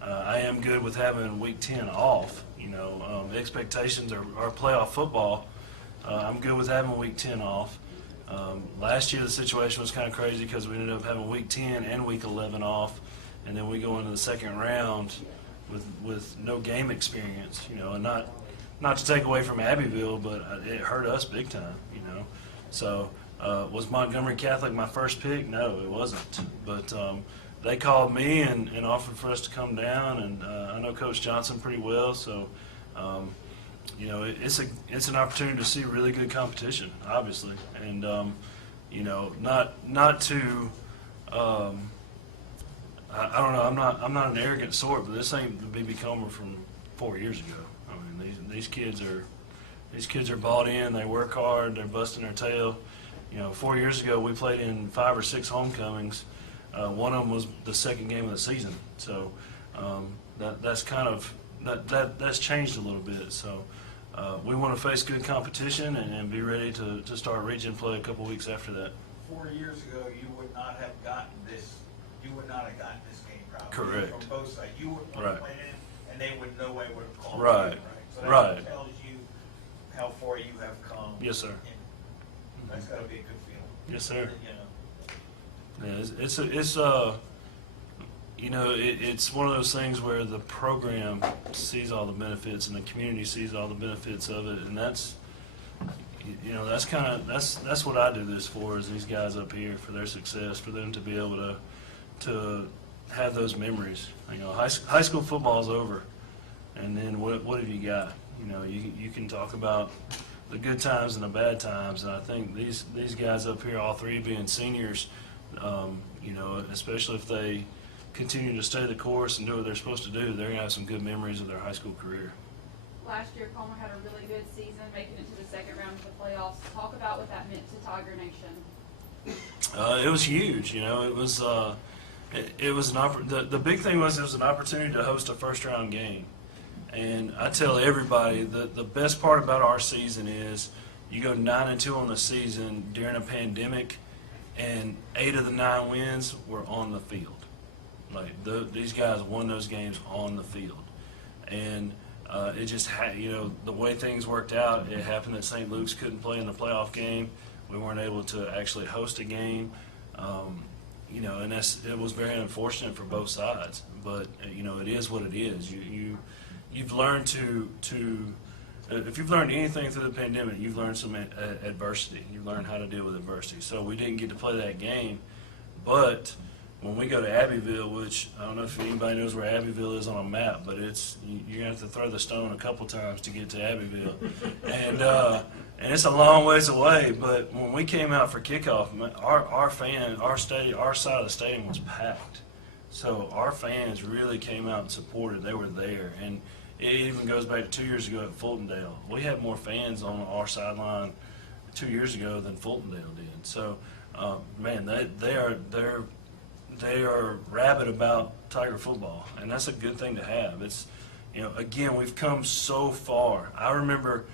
I am good with having Week 10 off. Expectations are playoff football. I'm good with having Week 10 off. Last year the situation was kind of crazy because we ended up having Week 10 and Week 11 off, and then we go into the second round with no game experience. And not to take away from Abbeville, but it hurt us big time. So. Was Montgomery Catholic my first pick? No, it wasn't. But they called me and offered for us to come down, and I know Coach Johnson pretty well, so it's an opportunity to see really good competition, obviously, and not to. I don't know. I'm not an arrogant sort, but this ain't the B.B. Comer from 4 years ago. I mean, these kids are bought in. They work hard. They're busting their tail. 4 years ago we played in 5 or 6 homecomings. One of them was the second game of the season. So that's kind of that's changed a little bit. So we want to face good competition and be ready to start region play a couple weeks after that. 4 years ago, you would not have gotten this. You would not have gotten this game probably. Correct. From both sides, you would have Right. played in, and they would no way would have called Right. you, So that Right. tells you how far you have come. Yes, sir. And that's got to be a good feeling. Yes, sir. You know. Yeah, it's one of those things where the program sees all the benefits and the community sees all the benefits of it, and that's that's what I do this for, is these guys up here, for their success, for them to be able to have those memories. High school football's over, and then what have you got? You can talk about the good times and the bad times, and I think these guys up here, all three being seniors, especially if they continue to stay the course and do what they're supposed to do, they're going to have some good memories of their high school career. Last year, Comer had a really good season, making it to the second round of the playoffs. Talk about what that meant to Tiger Nation. It was huge. It was the big thing was it was an opportunity to host a first-round game. And I tell everybody the best part about our season is you go 9-2 on the season during a pandemic, and 8 of the 9 wins were on the field. These guys won those games on the field, and it just the way things worked out. It happened that St. Luke's couldn't play in the playoff game. We weren't able to actually host a game, and it was very unfortunate for both sides. But it is what it is. You've learned to if you've learned anything through the pandemic, you've learned some adversity. You've learned how to deal with adversity. So we didn't get to play that game, but when we go to Abbeville, which I don't know if anybody knows where Abbeville is on a map, but you're gonna have to throw the stone a couple times to get to Abbeville, and it's a long ways away. But when we came out for kickoff, our side of the stadium was packed. So our fans really came out and supported. They were there, and it even goes back to 2 years ago at Fultondale. We had more fans on our sideline 2 years ago than Fultondale did. So, they are rabid about Tiger football, and that's a good thing to have. It's, again, we've come so far. I remember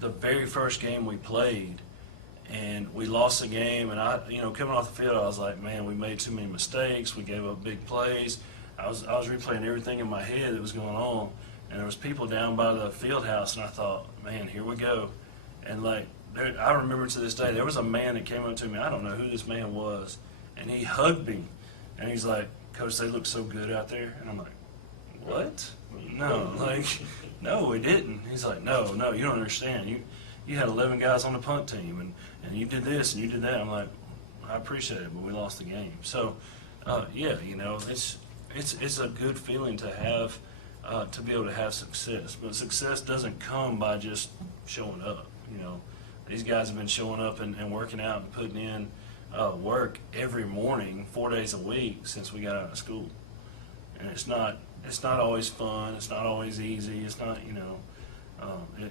the very first game we played, and we lost the game, and coming off the field, I was like, man, we made too many mistakes. We gave up big plays. I was replaying everything in my head that was going on, and there was people down by the field house, and I thought, man, here we go. And I remember to this day, there was a man that came up to me. I don't know who this man was, and he hugged me, and he's like, Coach, they look so good out there. And I'm like, what? No, like, no, we didn't. He's like, no, you don't understand. You had 11 guys on the punt team, and you did this and you did that. I'm like, I appreciate it, but we lost the game. So, yeah, you know, it's a good feeling to have, to be able to have success. But success doesn't come by just showing up. You know, these guys have been showing up and working out and putting in work every morning, 4 days a week since we got out of school. And it's not always fun. It's not always easy. It's not, you know,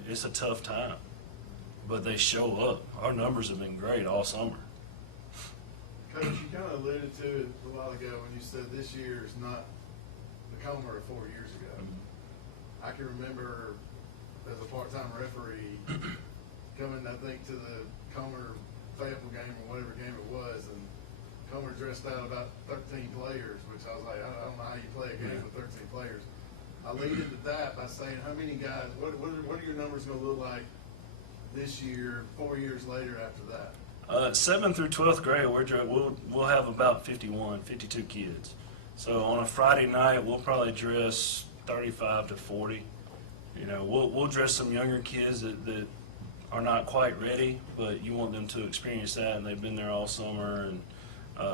it's a tough time. But they show up. Our numbers have been great all summer. Coach, you kind of alluded to it a while ago when you said this year is not the Comer of 4 years ago. I can remember as a part-time referee coming, I think, to the Comer Fayetteville game or whatever game it was, and Comer dressed out about 13 players, which I was like, I don't know how you play a game with 13 players. I lead into that by saying, how many guys, what are your numbers going to look like this year, 4 years later after that? 7th through 12th grade, we'll have about 52 kids. So on a Friday night, we'll probably dress 35 to 40. You know, we'll dress some younger kids that are not quite ready, but you want them to experience that, and they've been there all summer and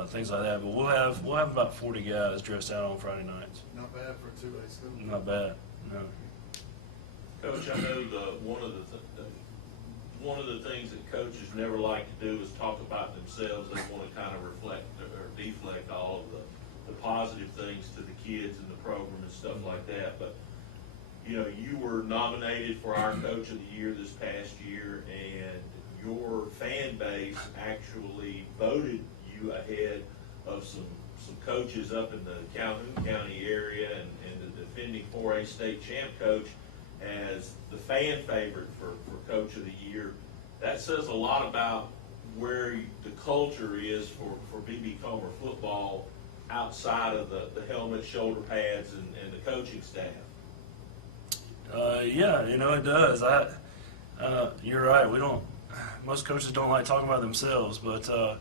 things like that. But we'll have about 40 guys dressed out on Friday nights. Not bad for a 2A school. Not bad, no. Coach, I know one of the things that coaches never like to do is talk about themselves. They want to kind of reflect or deflect all of the positive things to the kids in the program and stuff like that. But, you know, you were nominated for our Coach of the Year this past year, and your fan base actually voted you ahead of some coaches up in the Calhoun County area and the defending 4A state champ coach as the fan favorite for Coach of the Year. That says a lot about where the culture is for BB Comer football outside of the helmet, shoulder pads, and the coaching staff. Yeah, you know, it does. You're right. Most coaches don't like talking about themselves, but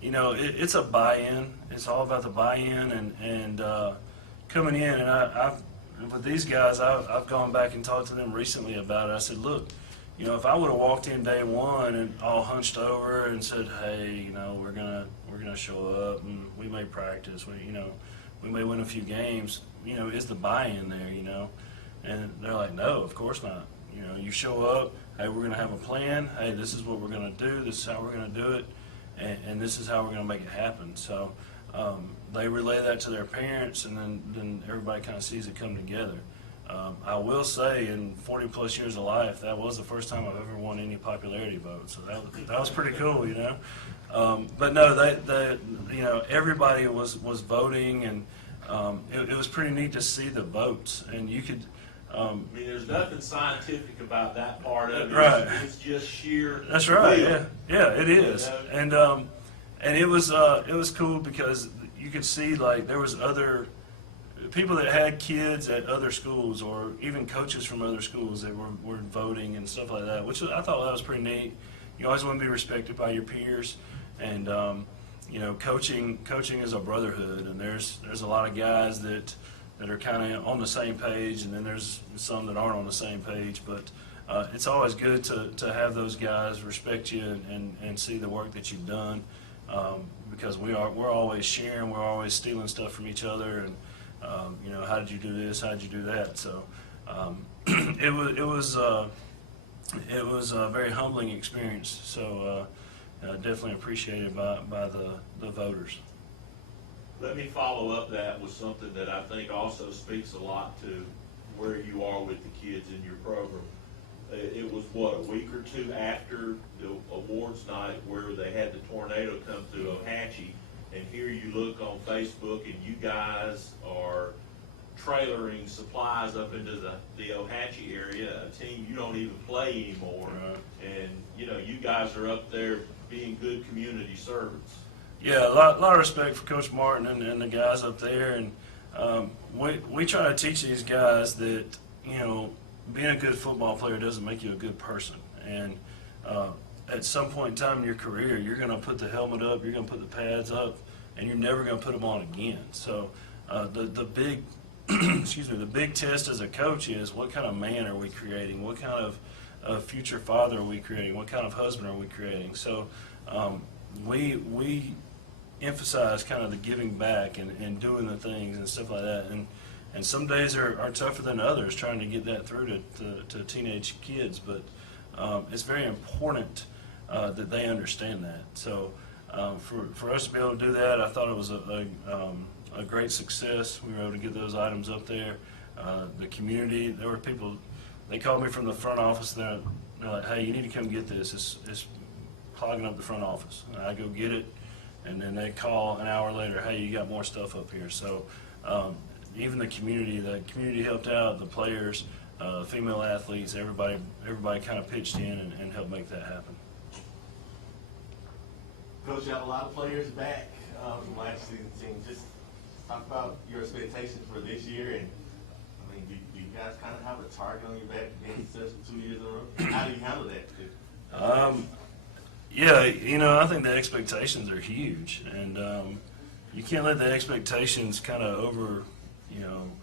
you know, it's a buy-in. It's all about the buy-in and coming in. And I've with these guys, I've gone back and talked to them recently about it. I said, look, you know, if I would have walked in day one and all hunched over and said, hey, you know, we're gonna show up and we may practice, we may win a few games, you know, is the buy-in there, you know? And they're like, no, of course not. You know, you show up, hey, we're gonna have a plan. Hey, this is what we're gonna do. This is how we're gonna do it, and this is how we're gonna make it happen. So they relay that to their parents, and then everybody kind of sees it come together. I will say, in 40-plus years of life, that was the first time I've ever won any popularity vote. So that was pretty cool, you know. But no, you know, everybody was voting, and it was pretty neat to see the votes, and you could. I mean, there's nothing scientific about that part of it. Right. It's just sheer. That's right. will. Yeah, it is. You know? And it was cool because you could see, like, there was other people that had kids at other schools, or even coaches from other schools that were voting and stuff like that, which I thought that was pretty neat. You always want to be respected by your peers, and you know, coaching is a brotherhood, and there's a lot of guys that are kind of on the same page, and then there's some that aren't on the same page. But it's always good to have those guys respect you and see the work that you've done, because we're always sharing, we're always stealing stuff from each other, and you know, how did you do this? How did you do that? So it was a very humbling experience. So definitely appreciated by the voters. Let me follow up that with something that I think also speaks a lot to where you are with the kids in your program. It was, what, a week or two after the awards night where they had the tornado come through Ohatchee, and here you look on Facebook and you guys are trailering supplies up into the Ohatchee area, a team you don't even play anymore. Right. And, you know, you guys are up there being good community servants. Yeah, a lot of respect for Coach Martin and the guys up there, and we try to teach these guys that, you know, being a good football player doesn't make you a good person. And at some point in time in your career, you're going to put the helmet up, you're going to put the pads up, and you're never going to put them on again. So the big excuse me, the big test as a coach is what kind of man are we creating? What kind of future father are we creating? What kind of husband are we creating? So we emphasize kind of the giving back and doing the things and stuff like that. And some days are tougher than others trying to get that through to teenage kids. But it's very important that they understand that. So for us to be able to do that, I thought it was a great success. We were able to get those items up there. The community, there were people, they called me from the front office and they're like, hey, you need to come get this. It's clogging up the front office. And I go get it, and then they call an hour later, hey, you got more stuff up here. So even the community helped out, the players, female athletes, everybody kind of pitched in and helped make that happen. Coach, you have a lot of players back from last season's team. Just talk about your expectations for this year, and I mean, do you guys kind of have a target on your back being successful 2 years in a row? How do you handle that? Yeah, I think the expectations are huge, and you can't let the expectations kind of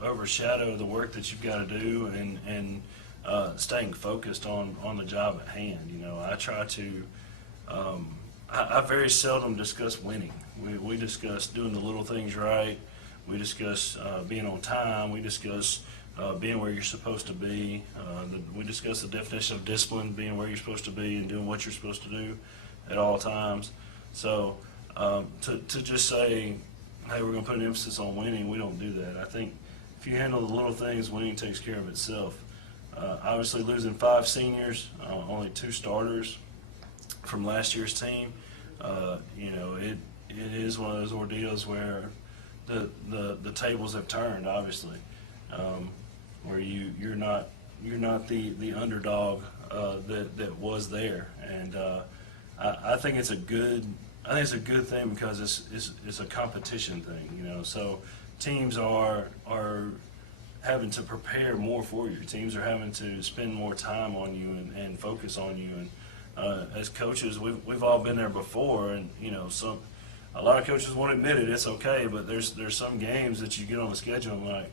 overshadow the work that you've got to do and staying focused on the job at hand. I try to. I very seldom discuss winning. We discuss doing the little things right. We discuss being on time. We discuss being where you're supposed to be. We discuss the definition of discipline, being where you're supposed to be and doing what you're supposed to do at all times. So to just say, hey, we're going to put an emphasis on winning, we don't do that. I think if you handle the little things, winning takes care of itself. Obviously losing 5 seniors, only 2 starters from last year's team, it is one of those ordeals where the tables have turned, obviously, where you're not the underdog that was there, and I think it's a good thing because it's a competition thing, So teams are having to prepare more for you. Teams are having to spend more time on you and focus on you. And as coaches, we've all been there before, and a lot of coaches won't admit it. It's okay, but there's some games that you get on the schedule and like,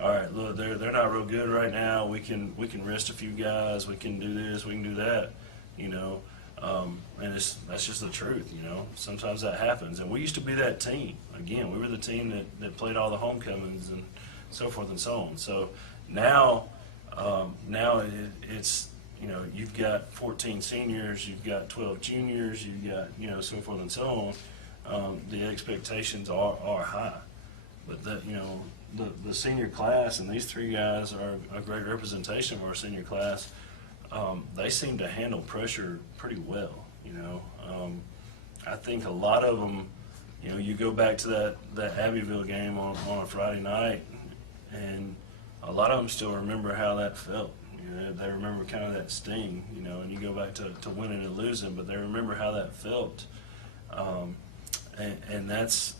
all right, look, they're not real good right now. We can rest a few guys. We can do this. We can do that. And that's just the truth. Sometimes that happens, and we used to be that team. Again, we were the team that played all the homecomings and so forth and so on. So now it's. You've got 14 seniors, you've got 12 juniors, you've got, so forth and so on. The expectations are high. But the senior class, and these 3 guys are a great representation of our senior class, they seem to handle pressure pretty well, I think a lot of them, you go back to that Abbeville game on a Friday night, and a lot of them still remember how that felt. They remember kind of that sting, and you go back to winning and losing, but they remember how that felt, and that's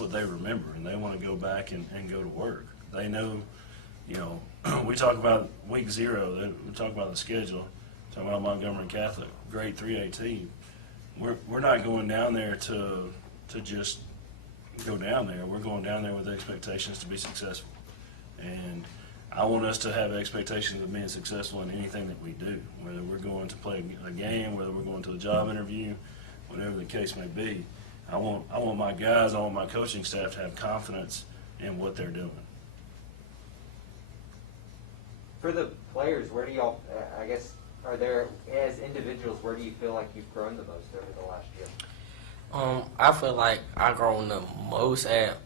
what they remember, and they want to go back and go to work. They know, we talk about week 0, we talk about the schedule, talk about Montgomery Catholic, grade 3A team. We're not going down there to just go down there. We're going down there with expectations to be successful, and I want us to have expectations of being successful in anything that we do, whether we're going to play a game, whether we're going to a job interview, whatever the case may be. I want my guys, I want my coaching staff to have confidence in what they're doing. For the players, where do y'all, I guess, are there, as individuals, where do you feel like you've grown the most over the last year? I feel like I've grown the most at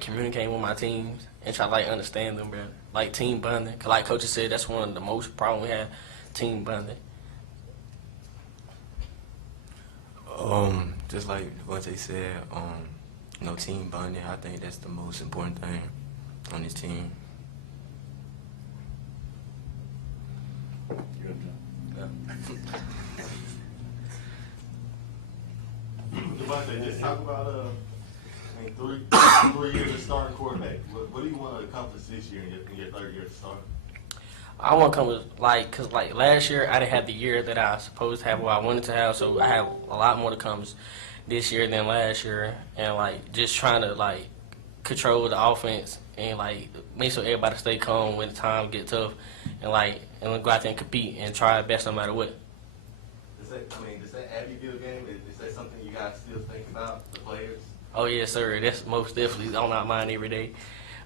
communicating with my teams and try to understand them better. Team bonding, cause like Coach said, that's one of the most problem we have, team bonding. Just like what they said, team bonding. I think that's the most important thing on this team. Devontae, just talk about 3 years of starting quarterback. What do you want to accomplish this year in your 3rd year of starting? I want to come with, because last year I didn't have the year that I supposed to have, what I wanted to have, so I have a lot more to come this year than last year, and just trying to control the offense and like make sure everybody stay calm when the time get tough, and go out there and compete and try our best no matter what. Does that add you to the game? Is that something you guys still think about, the players? Oh yes, sir. That's most definitely on our mind every day.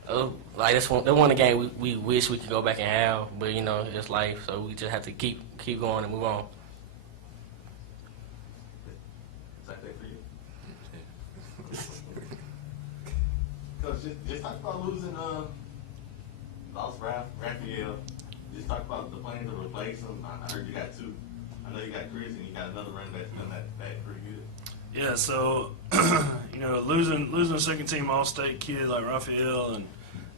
That's one of the game we wish we could go back and have, but it's life, so we just have to keep going and move on. Is that for you? Coach, just talk about losing lost Raphael. Just talk about the plan to replace him. I heard you got two. I know you got Chris and you got another running back coming back pretty good. Yeah, so losing a second team All-State kid like Raphael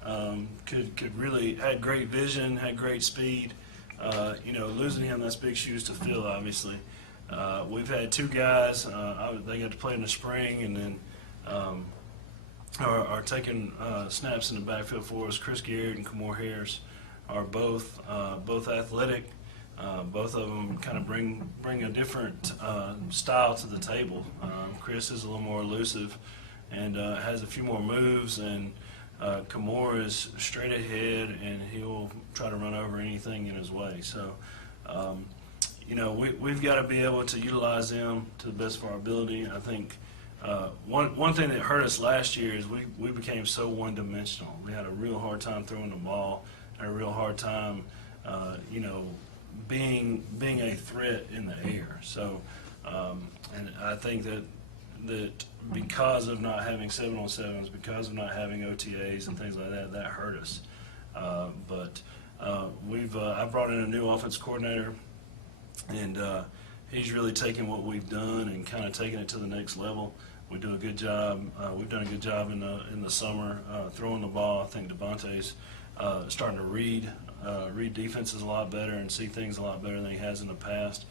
and could really had great vision, had great speed. Losing him, that's big shoes to fill. Obviously, we've had two guys. They got to play in the spring, and then are taking snaps in the backfield for us. Chris Garrett and Kamor Harris are both athletic. Both of them kind of bring a different style to the table. Chris is a little more elusive and has a few more moves, and Kamor is straight ahead, and he'll try to run over anything in his way. So, we've got to be able to utilize them to the best of our ability. I think one thing that hurt us last year is we became so one-dimensional. We had a real hard time throwing the ball, and a real hard time, being a threat in the air. So, and I think that because of not having 7-on-7s, because of not having OTAs and things like that, that hurt us. But I brought in a new offense coordinator, and he's really taken what we've done and kind of taken it to the next level. We do a good job. We've done a good job in the summer throwing the ball. I think Devontae's starting to read defenses a lot better and see things a lot better than he has in the past.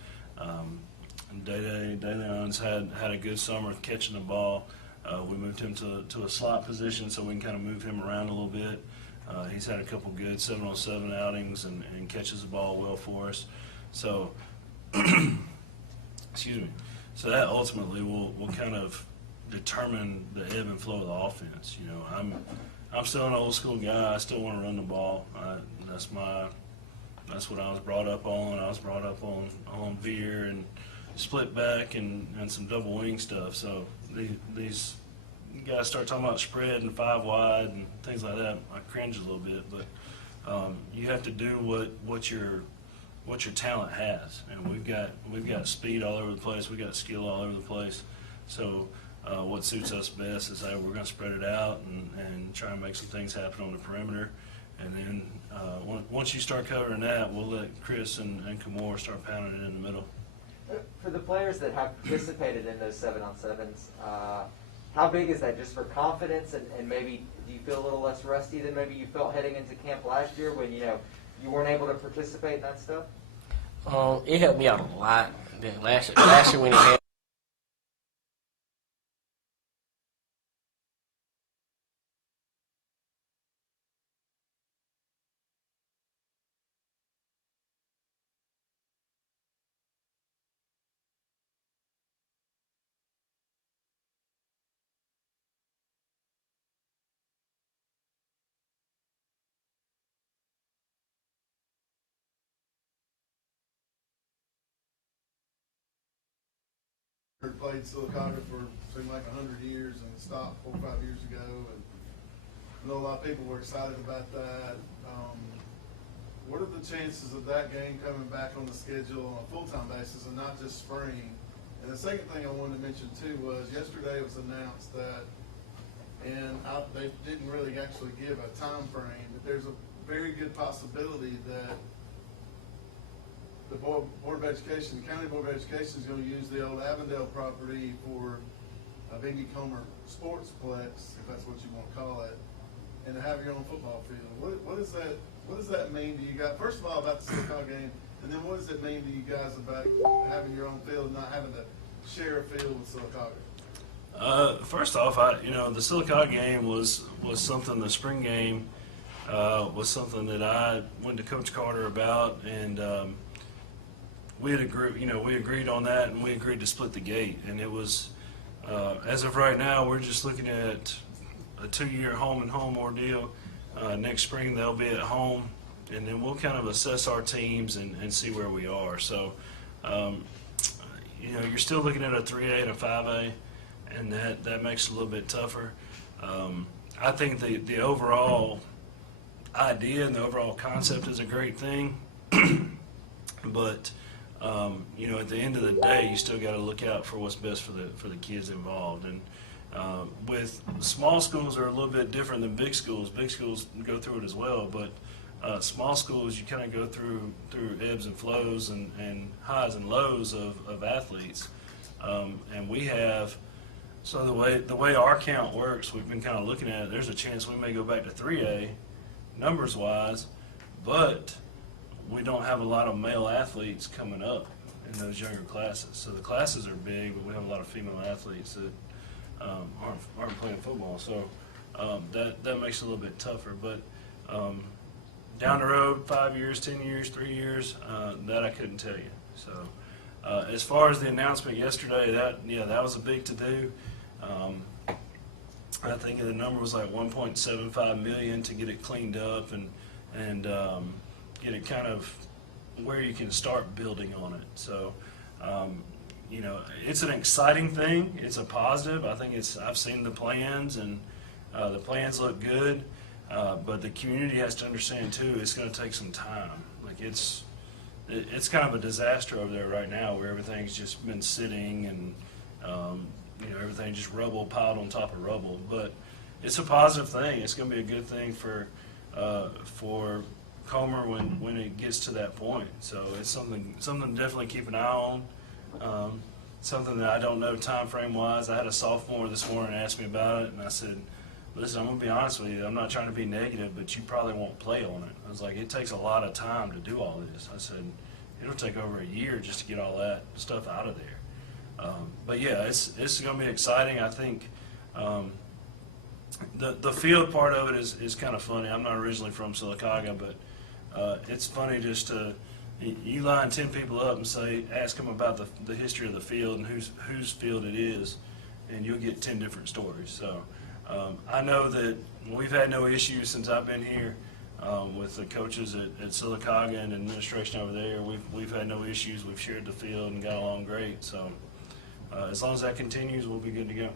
Dayleon's had a good summer catching the ball. We moved him to a slot position so we can kind of move him around a little bit. He's had a couple good 7-on-7 outings and catches the ball well for us. So, excuse me. So that ultimately will kind of determine the ebb and flow of the offense. I'm still an old school guy. I still want to run the ball. That's what I was brought up on. I was brought up on veer and split back and some double wing stuff. So these guys start talking about spread and 5 wide and things like that. I cringe a little bit, but you have to do what your talent has, and we've got speed all over the place. We've got skill all over the place. So what suits us best is that we're going to spread it out and try and make some things happen on the perimeter. And then once you start covering that, we'll let Chris and Kamor start pounding it in the middle. For the players that have participated in those 7-on-7s, how big is that just for confidence, and maybe do you feel a little less rusty than maybe you felt heading into camp last year when you weren't able to participate in that stuff? It helped me out a lot. Then last year when he had played Silicaca for seemed like 100 years and stopped 4 or 5 years ago, and I know a lot of people were excited about that. What are the chances of that game coming back on the schedule on a full-time basis and not just spring? And the second thing I wanted to mention too was yesterday it was announced that, and they didn't really actually give a time frame, but there's a very good possibility that the Board of Education, the County Board of Education is going to use the old Avondale property for a Bingy Comer Sportsplex, if that's what you want to call it, and to have your own football field. What does that mean to you guys? First of all, about the Silicaca game, and then what does it mean to you guys about having your own field and not having to share a field with Silicaca? First off, the Silicaca game was something. The spring game was something that I went to Coach Carter about, and we had agreed on that, and we agreed to split the gate. And it was, as of right now, we're just looking at a 2-year home and home ordeal. Next spring they'll be at home, and then we'll kind of assess our teams and see where we are. So, you're still looking at a 3A and a 5A, and that makes it a little bit tougher. I think the overall idea and the overall concept is a great thing, but at the end of the day, you still got to look out for what's best for the kids involved. And with small schools are a little bit different than big schools. Big schools go through it as well, but small schools, you kind of go through ebbs and flows and highs and lows of athletes. And we have, so the way our count works, we've been kind of looking at it, there's a chance we may go back to 3A numbers wise, but we don't have a lot of male athletes coming up in those younger classes. So the classes are big, but we have a lot of female athletes that aren't playing football. So that makes it a little bit tougher. But down the road, 5 years, 10 years, 3 years, that I couldn't tell you. So as far as the announcement yesterday, that was a big to-do. I think the number was like $1.75 million to get it cleaned up and get it kind of where you can start building on it. So, it's an exciting thing. It's a positive. I think I've seen the plans, and the plans look good. But the community has to understand too, it's going to take some time. Like it's kind of a disaster over there right now, where everything's just been sitting and everything just rubble piled on top of rubble. But it's a positive thing. It's going to be a good thing for Comer when it gets to that point. So it's something to definitely keep an eye on. Something that I don't know time frame wise. I had a sophomore this morning ask me about it, and I said, listen, I'm going to be honest with you. I'm not trying to be negative, but you probably won't play on it. I was like, it takes a lot of time to do all this. I said, it'll take over a year just to get all that stuff out of there. But yeah, it's going to be exciting. I think the field part of it is kind of funny. I'm not originally from Sylacauga, but it's funny just to you line 10 people up and ask them about the history of the field and whose field it is, and you'll get 10 different stories. So I know that we've had no issues since I've been here with the coaches at Sylacauga and administration over there. We've had no issues. We've shared the field and got along great. So as long as that continues, we'll be good to go.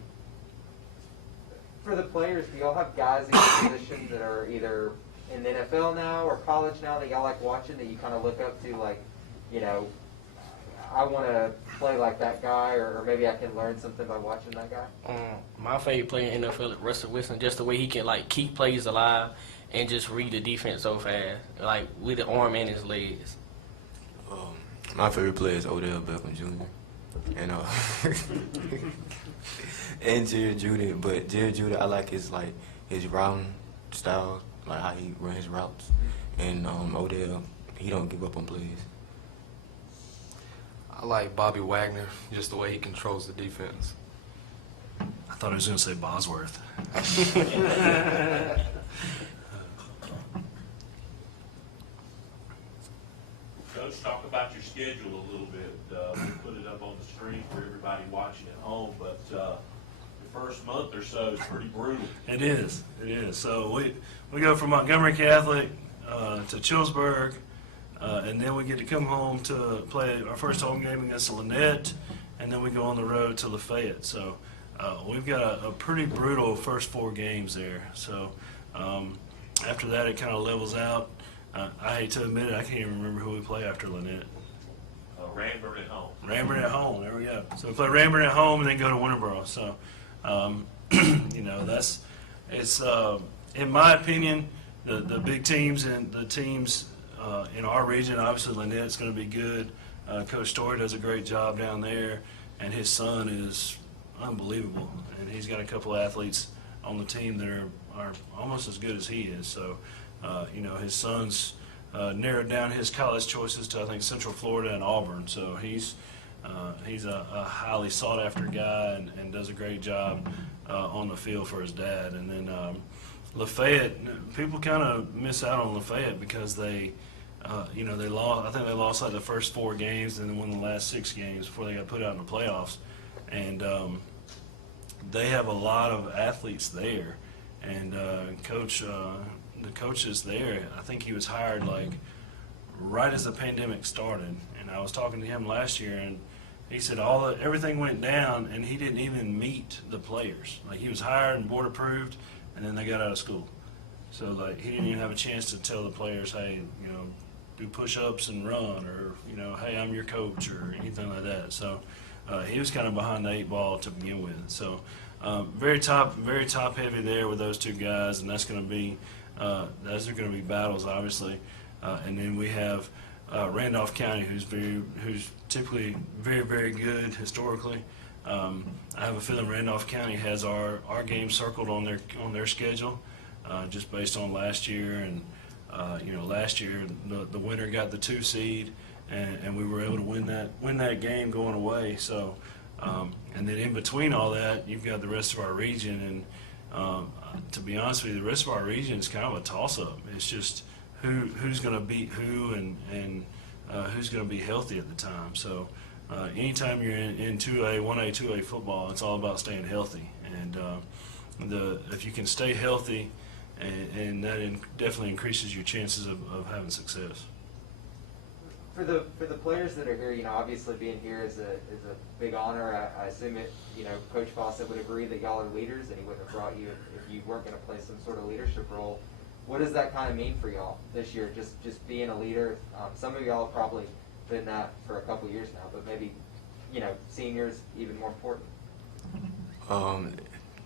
For the players, do y'all have guys in your position that are either in the NFL now or college now that y'all like watching, that you kind of look up to, like, I want to play like that guy, or maybe I can learn something by watching that guy? My favorite player in the NFL is Russell Wilson, just the way he can keep plays alive and just read the defense so fast, with the arm and his legs. My favorite player is Odell Beckham Jr. and and Jerry Judy, but Jerry Judy, I like his routing style, like how he runs his routes, and Odell, he don't give up on plays. I like Bobby Wagner, just the way he controls the defense. I thought I was going to say Bosworth. Coach, talk about your schedule a little bit. We put it up on the screen for everybody watching at home, but the first month or so is pretty brutal. It is. So we go from Montgomery Catholic to Chillsburg, and then we get to come home to play our first home game against Lynette, and then we go on the road to Lafayette. So we've got a pretty brutal first 4 games there. So after that, it kind of levels out. I hate to admit it, I can't even remember who we play after Lynette. Ranburne at home. Ranburne at home. There we go. So we play Ranburne at home and then go to Winterboro. So, it's in my opinion, the big teams and the teams in our region. Obviously, Lynette's going to be good. Coach Story does a great job down there, and his son is unbelievable. And he's got a couple of athletes on the team that are almost as good as he is. So, his son's narrowed down his college choices to, I think, Central Florida and Auburn. So he's a highly sought after guy and does a great job on the field for his dad. And then Lafayette, people kind of miss out on Lafayette because they lost. I think they lost like the first 4 games and then won the last 6 games before they got put out in the playoffs. And they have a lot of athletes there. And coach, the coach is there. I think he was hired like right as the pandemic started. And I was talking to him last year, and he said everything went down, and he didn't even meet the players. Like, he was hired and board approved, and then they got out of school. So like, he didn't even have a chance to tell the players, hey, you know, do push-ups and run, or, you know, hey, I'm your coach, or anything like that. So he was kind of behind the 8 ball to begin with. So very top heavy there with those two guys, and that's going to be those are going to be battles, obviously. And then we have Randolph County, who's typically very, very good historically. I have a feeling Randolph County has our game circled on their schedule, just based on last year. And you know, last year the winner got the 2 seed, and we were able to win that game going away. So, and then in between all that, you've got the rest of our region, and to be honest with you, the rest of our region is kind of a toss-up. It's just who's going to beat who, and who's going to be healthy at the time. So, anytime you're in 2A, 1A, 2A football, it's all about staying healthy, and if you can stay healthy, and that definitely increases your chances of having success. For the players that are here, you know, obviously being here is a big honor. I assume Coach Fawcett would agree that y'all are leaders, and he wouldn't have brought you if you weren't going to play some sort of leadership role. What does that kind of mean for y'all this year? Just being a leader. Some of y'all have probably been that for a couple years now, but maybe, you know, seniors even more important.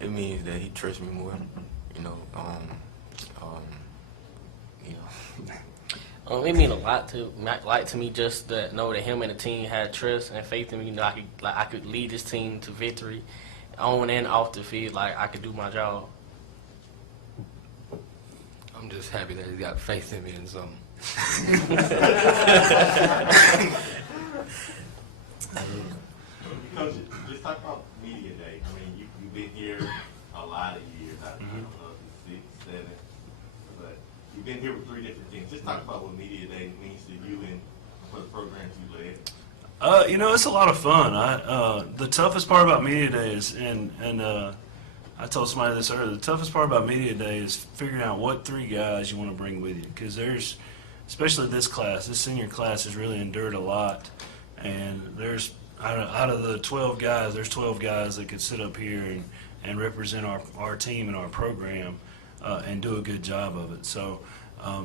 It means that he trusts me more. You know, it mean a lot to me just to know that him and the team had trust and faith in me. You know, I could lead this team to victory, on and off the field. Like, I could do my job. I'm just happy that he got faith in me and something. Coach, just talk about media day. I mean, you've been here a lot of years. I don't know if it's 6, 7, but you've been here with 3 different things. Just talk about what media day means to you and for the programs you led. You know, it's a lot of fun. The toughest part about media day is, and I told somebody this earlier, the toughest part about media day is figuring out what 3 guys you want to bring with you, because there's, especially this senior class has really endured a lot, and there's out of the 12 guys, there's 12 guys that could sit up here and represent our team and our program and do a good job of it. So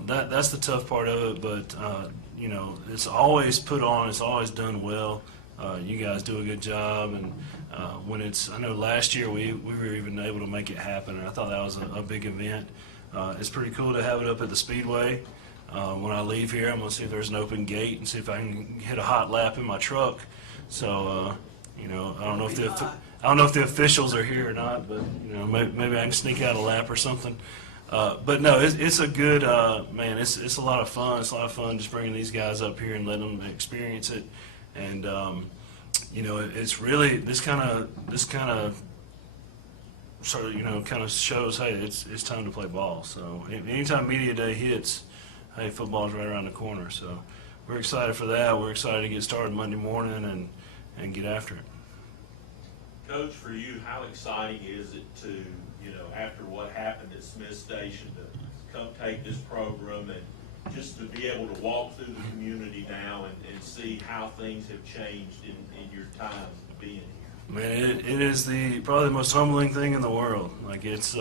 that's the tough part of it, but you know, it's always put on, it's always done well. You guys do a good job, and I know last year we were even able to make it happen, and I thought that was a big event. It's pretty cool to have it up at the Speedway. When I leave here, I'm going to see if there's an open gate and see if I can hit a hot lap in my truck. So, you know, I don't know if the officials are here or not, but you know, maybe I can sneak out a lap or something. But no, it's a good man. It's a lot of fun. It's a lot of fun just bringing these guys up here and letting them experience it. And you know, it's really this kind of sort of, you know, kind of shows, hey, it's time to play ball. So anytime media day hits, hey, football's right around the corner. So we're excited for that. We're excited to get started Monday morning and get after it. Coach, for you, how exciting is it to, you know, after what happened at Smith Station, to come take this program and just to be able to walk through the community now and see how things have changed in your time being here? Man, it is probably the most humbling thing in the world. Like, it's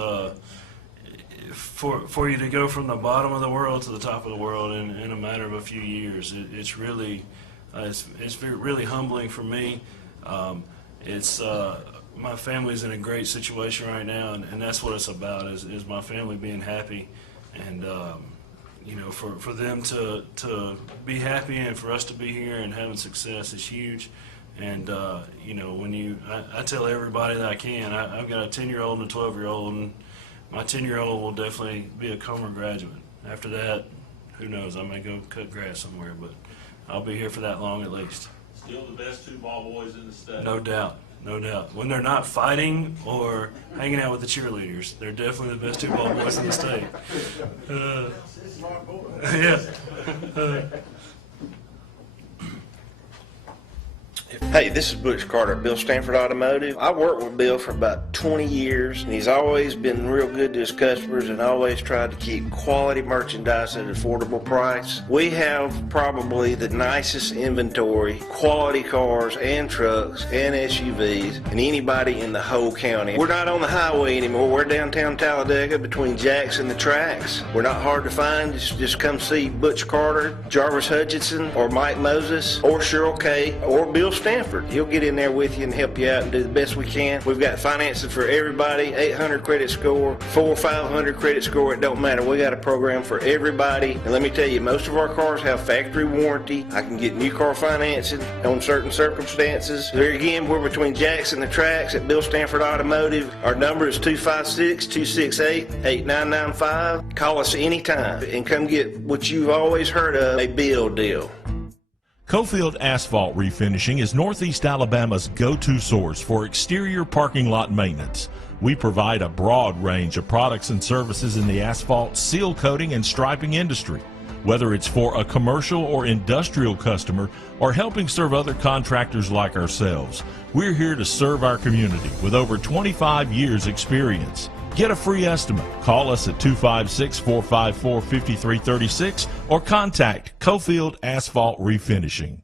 for you to go from the bottom of the world to the top of the world in a matter of a few years. It's really it's really humbling for me. My family's in a great situation right now, and that's what it's about, is my family being happy, and you know, for them to be happy and for us to be here and having success is huge. And you know, I tell everybody that I can, I've got a 10-year-old and a 12-year-old, and my 10-year-old will definitely be a Comer graduate. After that, who knows, I may go cut grass somewhere, but I'll be here for that long at least. Still the best 2 ball boys in the state. No doubt, no doubt. When they're not fighting or hanging out with the cheerleaders, they're definitely the best 2 ball boys in the state. Yeah. Hey, this is Butch Carter at Bill Stanford Automotive. I worked with Bill for about 20 years, and he's always been real good to his customers and always tried to keep quality merchandise at an affordable price. We have probably the nicest inventory, quality cars and trucks and SUVs, and anybody in the whole county. We're not on the highway anymore. We're downtown Talladega between Jacks and the tracks. We're not hard to find. Just come see Butch Carter, Jarvis Hutchinson, or Mike Moses, or Cheryl Kay, or Bill Stanford. He'll get in there with you and help you out and do the best we can. We've got financing for everybody, 800 credit score, 400 or 500 credit score, it don't matter. We got a program for everybody. And let me tell you, most of our cars have factory warranty. I can get new car financing on certain circumstances. There again, we're between Jacks and the tracks at Bill Stanford Automotive. Our number is 256-268-8995. Call us anytime and come get what you've always heard of, a Bill deal. Cofield Asphalt Refinishing is Northeast Alabama's go-to source for exterior parking lot maintenance. We provide a broad range of products and services in the asphalt, seal coating, and striping industry. Whether it's for a commercial or industrial customer or helping serve other contractors like ourselves, we're here to serve our community with over 25 years experience. Get a free estimate. Call us at 256-454-5336 or contact Cofield Asphalt Refinishing.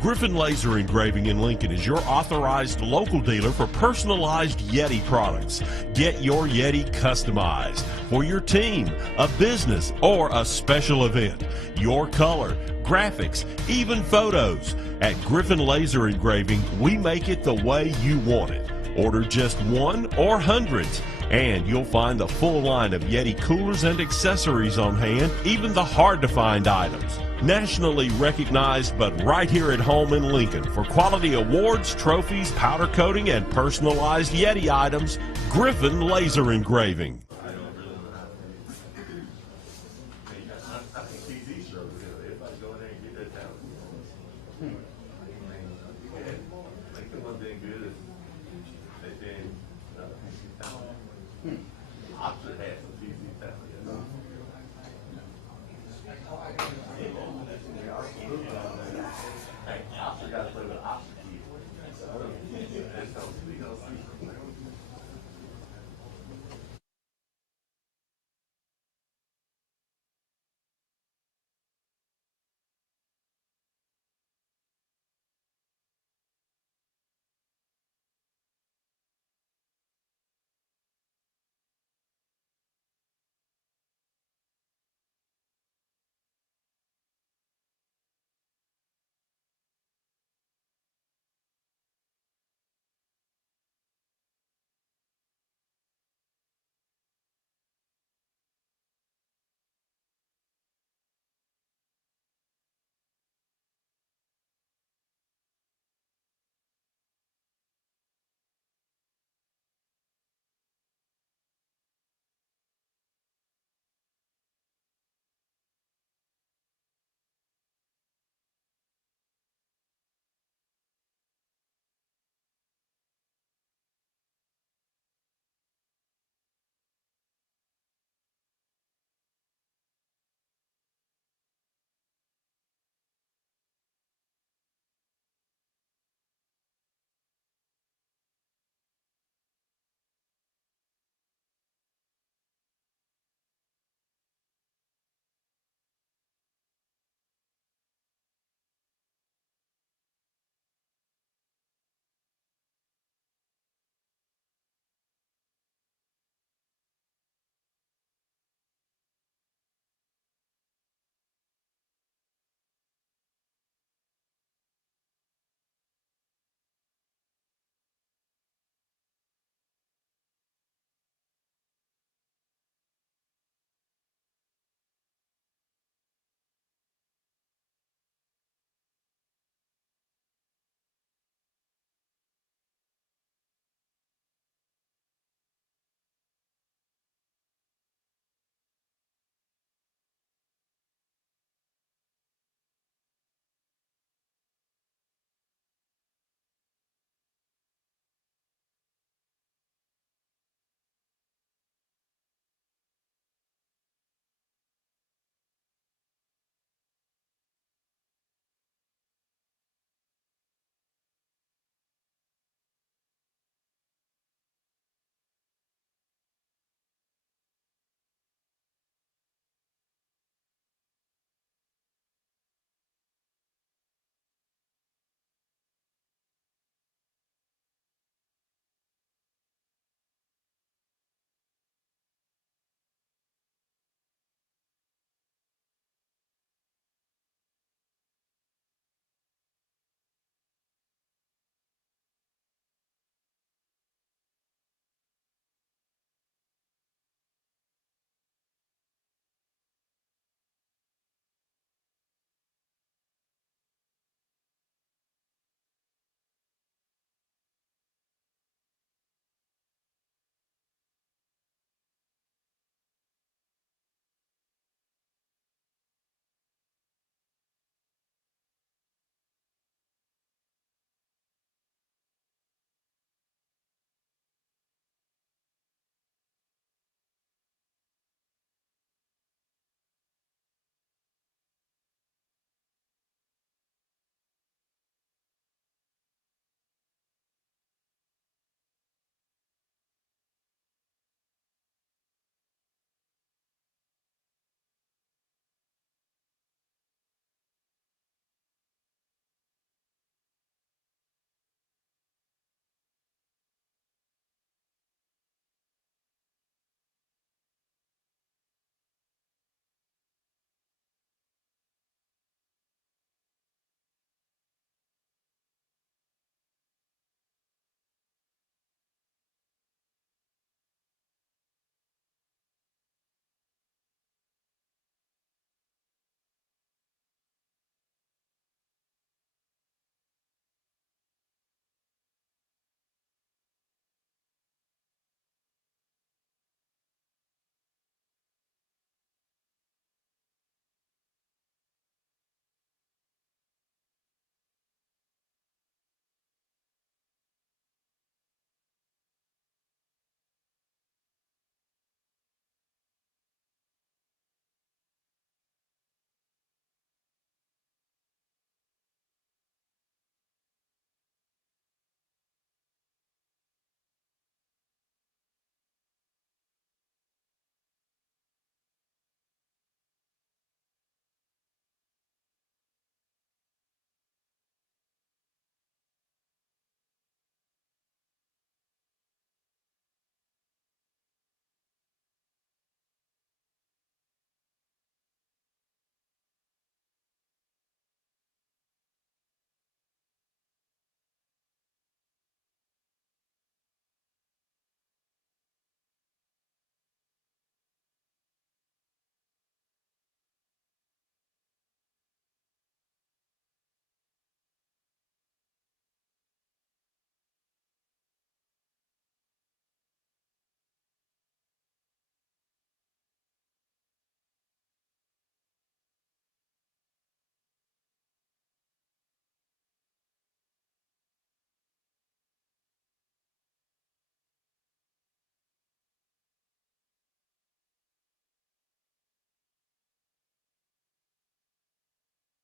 Griffin Laser Engraving in Lincoln is your authorized local dealer for personalized Yeti products. Get your Yeti customized for your team, a business, or a special event. Your color, graphics, even photos. At Griffin Laser Engraving, we make it the way you want it. Order just one or hundreds, and you'll find the full line of Yeti coolers and accessories on hand, even the hard-to-find items. Nationally recognized, but right here at home in Lincoln for quality awards, trophies, powder coating, and personalized Yeti items, Griffin Laser Engraving.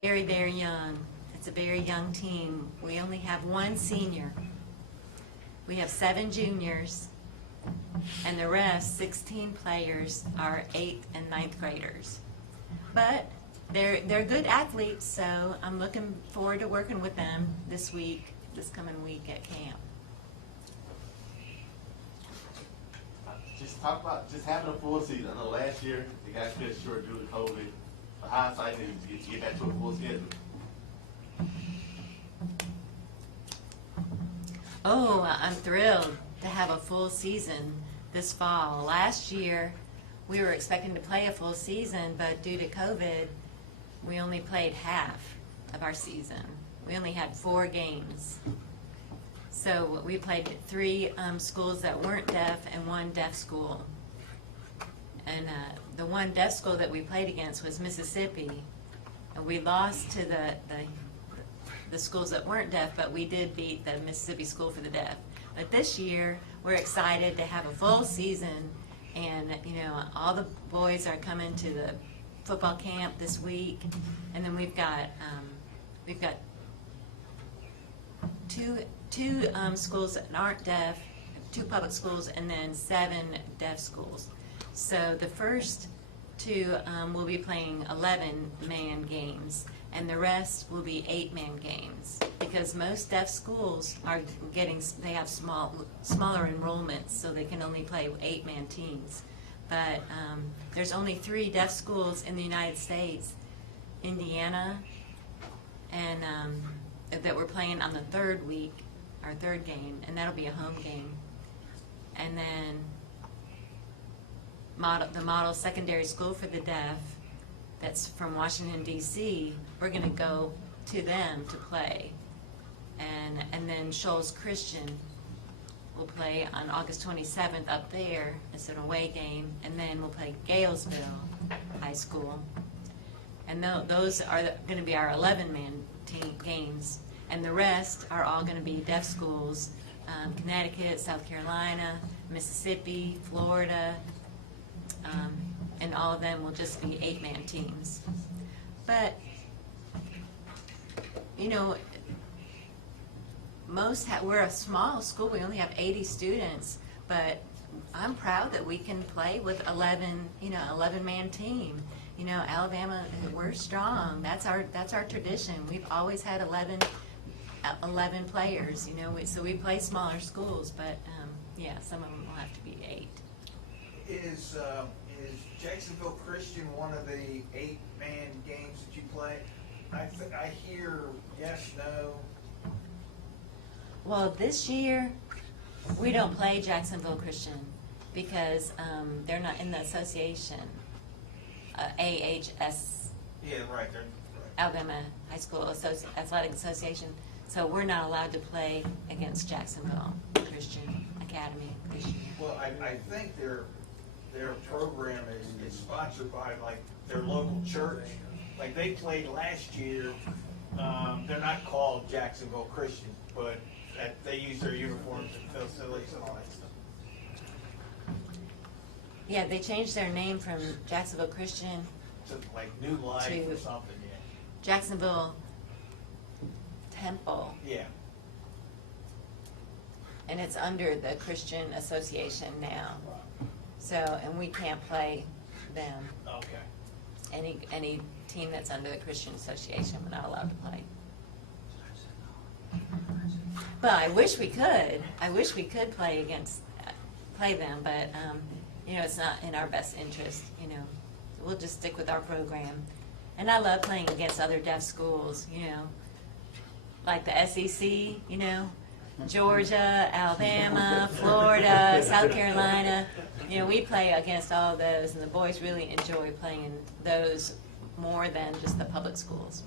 very, very young. It's a very young team. We only have one senior. We have 7 juniors, and the rest, 16 players, are 8th and 9th graders. But they're good athletes, so I'm looking forward to working with them this coming week at camp. Just talk about just having a full season. I know last year the guys cut short due to COVID. The hindsight is to get back to a full schedule. Oh, I'm thrilled to have a full season this fall. Last year, we were expecting to play a full season, but due to COVID, we only played half of our season. We only had 4 games. So we played 3 schools that weren't deaf and 1 deaf school. And the 1 deaf school that we played against was Mississippi. And we lost to the schools that weren't deaf, but we did beat the Mississippi School for the Deaf. But this year, we're excited to have a full season, and all the boys are coming to the football camp this week, and then we've got two schools that aren't deaf, 2 public schools, and then 7 deaf schools. So the first 2 will be playing 11-man games, and the rest will be 8-man games, because most deaf schools they have smaller enrollments, so they can only play 8-man teams. But there's only 3 deaf schools in the United States, Indiana, and that we're playing on the 3rd week, our 3rd game, and that'll be a home game. And then the Model Secondary School for the Deaf, that's from Washington, D.C., we're going to go to them to play. And then Shoals Christian will play on August 27th up there. It's an away game. And then we'll play Galesville High School. And those are going to be our 11-man games. And the rest are all going to be deaf schools, Connecticut, South Carolina, Mississippi, Florida, and all of them will just be 8-man teams. But, we're a small school. We only have 80 students, but I'm proud that we can play with 11-man team. Alabama, we're strong. That's our tradition. We've always had 11 players. So we play smaller schools, but some of them will have to be 8. Is Jacksonville Christian one of the 8-man games that you play? I hear yes, no. Well, this year we don't play Jacksonville Christian because they're not in the association, AHS. Yeah, right. Alabama High School Athletic Association. So we're not allowed to play against Jacksonville Christian Academy this year. Well, I think their program is sponsored by their local church. Like they played last year. They're not called Jacksonville Christians, but they use their uniforms and facilities and all that stuff. Yeah, they changed their name from Jacksonville Christian to New Life or something. Yeah. Jacksonville Temple. Yeah. And it's under the Christian Association now. So, and we can't play them. Okay. Any team that's under the Christian Association, we're not allowed to play. But I wish we could. I wish we could play them, but it's not in our best interest. We'll just stick with our program. And I love playing against other deaf schools. Like the SEC. Georgia, Alabama, Florida, South Carolina. We play against all of those, and the boys really enjoy playing those more than just the public schools.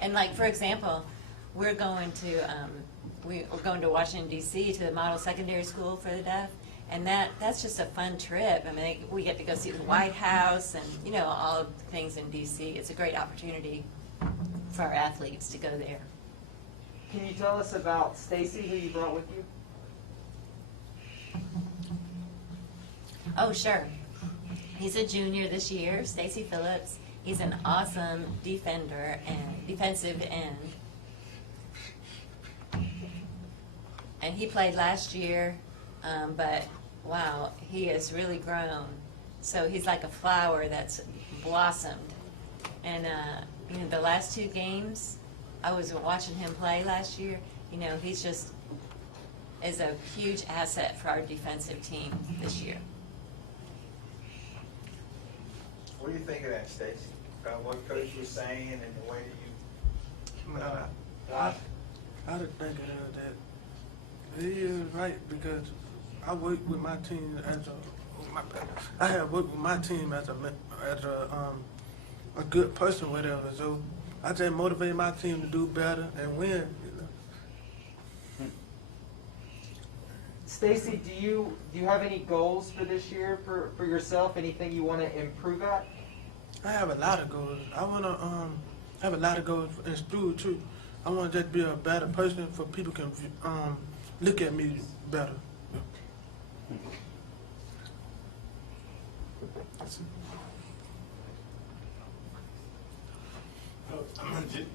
And for example, we're going to Washington D.C. to the Model Secondary School for the Deaf, and that's just a fun trip. I mean, we get to go see the White House and all of the things in D.C. It's a great opportunity for our athletes to go there. Can you tell us about Stacy, who you brought with you? Oh, sure. He's a junior this year, Stacy Phillips. He's an awesome defender and defensive end. And he played last year, but wow, he has really grown. So he's like a flower that's blossomed. And you know, the last 2 games, I was watching him play last year. You know, he's just is a huge asset for our defensive team this year. What do you think of that, Stacy? About what Coach was saying and the way that you I just think that he is right because I work with my team as I have worked with my team as a good person, whatever. So I just motivate my team to do better and win. You know? Stacy, do you have any goals for this year for yourself? Anything you want to improve at? I have a lot of goals. I want to have a lot of goals in school too. I want to just be a better person for people can look at me better.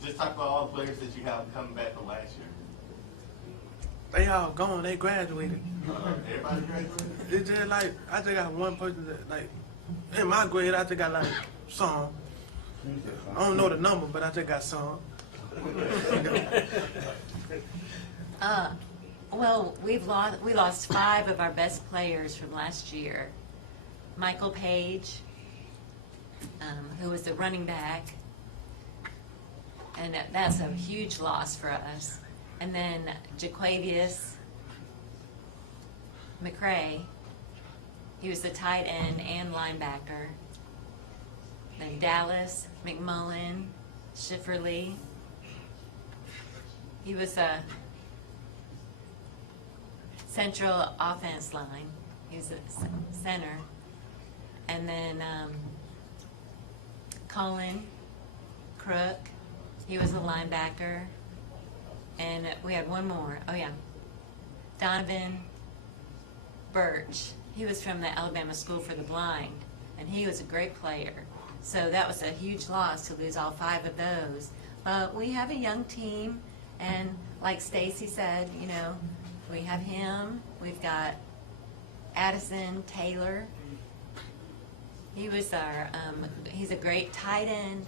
Just talk about all the players that you have coming back from last year. They all gone. They graduated. Everybody graduated? It's just like, I just got one person that, like, in my grade, I just got like some. I don't know the number, but I just got some. Well, we lost 5 of our best players from last year. Michael Page, who was the running back, and that's a huge loss for us. And then Jaquavius McRae, he was the tight end and linebacker. Then Dallas McMullen, Schifferly, he was a central offense line. He was a center. And then Colin Crook, he was a linebacker. And we had one more. Oh, yeah. Donovan Birch. He was from the Alabama School for the Blind, and he was a great player. So that was a huge loss to lose all 5 of those. But we have a young team, and like Stacy said, you know, we have him. We've got Addison Taylor. He was our, he's a great tight end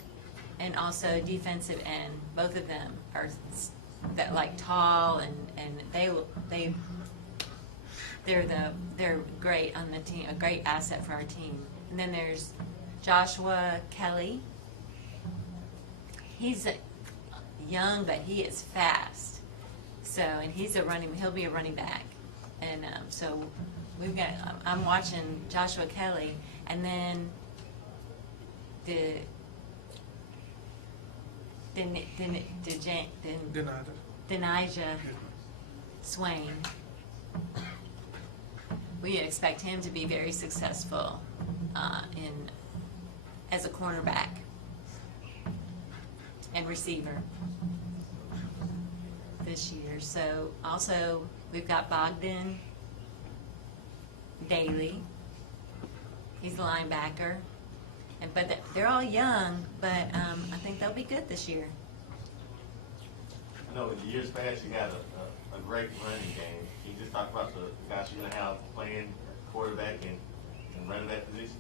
and also defensive end. Both of them are that like tall, and they're great on the team, a great asset for our team. And then there's Joshua Kelly. He's young, but he is fast. So, and he'll be a running back. And so we've got, I'm watching Joshua Kelly, and then Denijah Swain. We expect him to be very successful as a cornerback and receiver this year. So also we've got Bogdan Daly. He's a linebacker. But they're all young, but I think they'll be good this year. I know in the years past you had a great running game. Can you just talk about the guys you're going to have playing quarterback and running that position?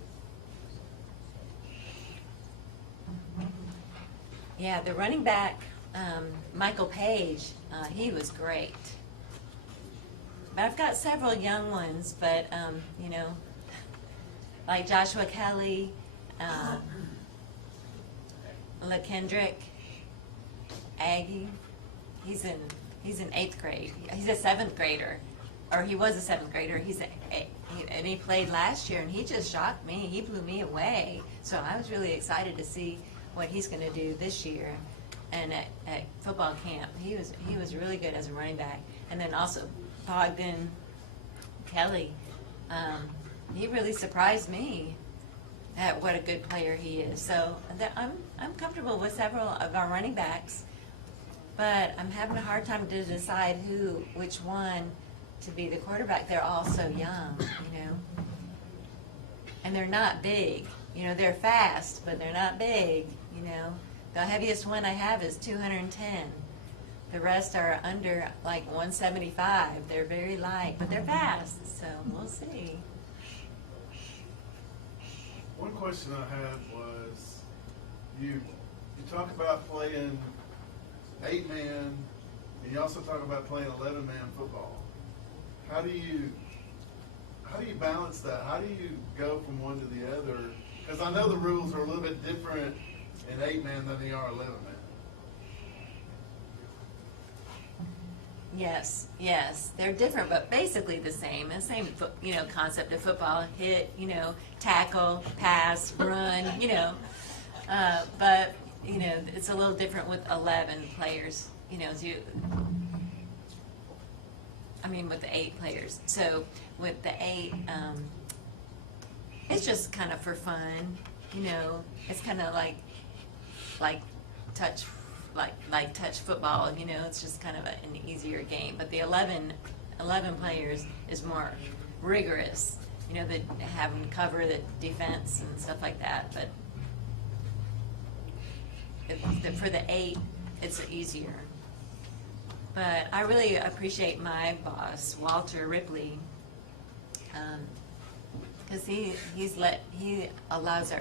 Yeah, the running back, Michael Page, he was great. But I've got several young ones, but, you know, like Joshua Kelly, LaKendrick Aggie, he's in 8th grade. He's a 7th grader, or he was a 7th grader. And he played last year, and he just shocked me. He blew me away. So I was really excited to see what he's going to do this year. And at football camp, he was really good as a running back. And then also Bogdan Kelly, he really surprised me at what a good player he is. So I'm comfortable with several of our running backs, but I'm having a hard time to decide which one to be the quarterback. They're all so young, you know, and they're not big. You know, they're fast, but they're not big, you know. The heaviest one I have is 210. The rest are under like 175. They're very light, but they're fast, so we'll see. One question I had was, you talk about playing 8-man, and you also talk about playing 11-man football. How do you balance that? How do you go from one to the other? Because I know the rules are a little bit different in 8-man than they are 11-man. Yes, they're different, but basically the same. The same, concept of football: hit, tackle, pass, run, But it's a little different with 11 players. With the 8 players. So with the 8, it's just kind of for fun. It's kind of like touch. Like touch football, it's just kind of an easier game. But the 11 players is more rigorous, that having to cover the defense and stuff like that. But for the 8, it's easier. But I really appreciate my boss, Walter Ripley, because he allows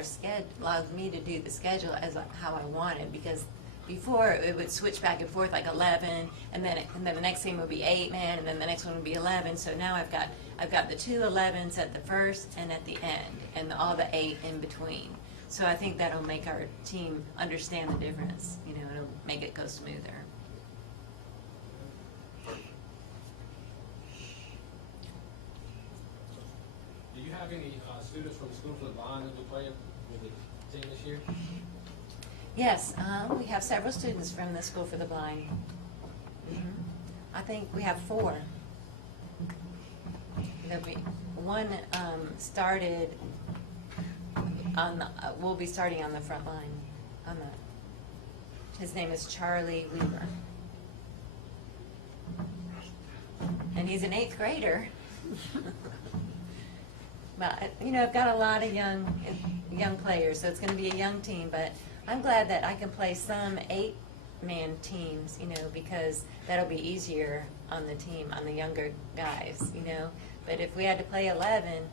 me to do the schedule as how I wanted, because before it would switch back and forth like 11, and then the next team would be 8-man, and then the next one would be 11. So now I've got the 2 11s at the first and at the end, and all the 8 in between. So I think that'll make our team understand the difference. It'll make it go smoother. Do you have any students from the School for the Blind that will play with the team this year? Yes, we have several students from the School for the Blind. I think we have 4. There'll be one started we'll be starting on the front line. His name is Charlie Weaver, and he's an 8th grader. But I've got a lot of young players, so it's going to be a young team. But I'm glad that I can play some 8-man teams, because that'll be easier on the team, on the younger guys, But if we had to play 11,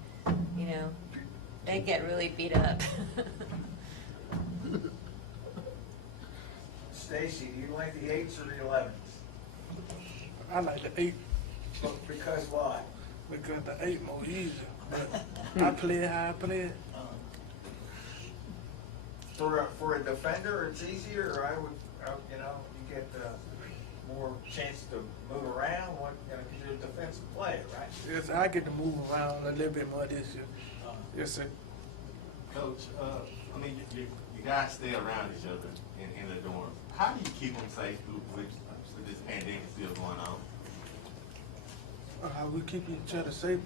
they'd get really beat up. Stacy, do you like the 8s or the 11s? I like the 8. Because why? Because the 8 more easier. But I play it how I play it. For a defender, it's easier, or you get more chance to move around, because you're a defensive player, right? Yes, I get to move around a little bit more this year. Yes, sir. Coach, you guys stay around each other in the dorms. How do you keep them safe with this pandemic still going on? How we keep each other safe.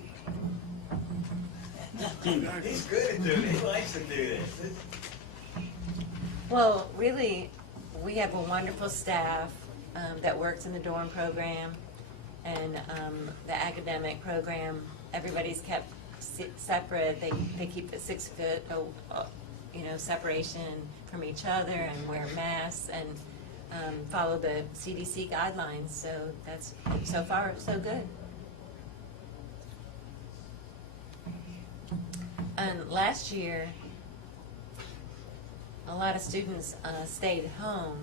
He's good at doing it. He likes to do this. Well, really, we have a wonderful staff that works in the dorm program and the academic program. Everybody's kept separate. They keep the 6 foot, separation from each other, and wear masks and follow the CDC guidelines. So that's so far so good. And last year, a lot of students stayed home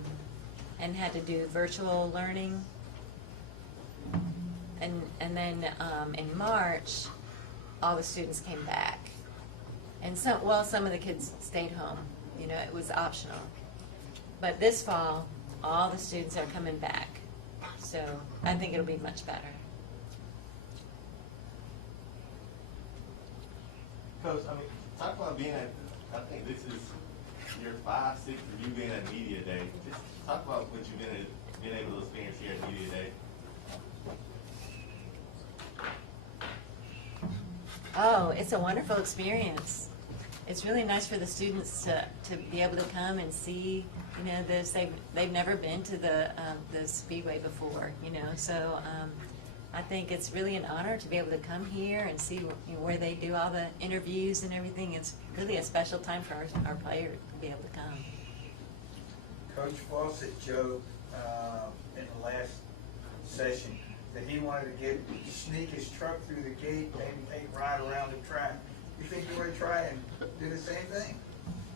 and had to do virtual learning. And then in March, all the students came back. And some of the kids stayed home. It was optional. But this fall, all the students are coming back. So I think it'll be much better. Coach, talk about being I think this is year 5, 6 of you being at Media Day. Just talk about what you've been able to experience here at Media Day. Oh, it's a wonderful experience. It's really nice for the students to be able to come and see, this. They've never been to the Speedway before, So I think it's really an honor to be able to come here and see where they do all the interviews and everything. It's really a special time for our players to be able to come. Coach Fawcett joked in the last session that he wanted to sneak his truck through the gate, maybe take a ride around the track. You think you want to try and do the same thing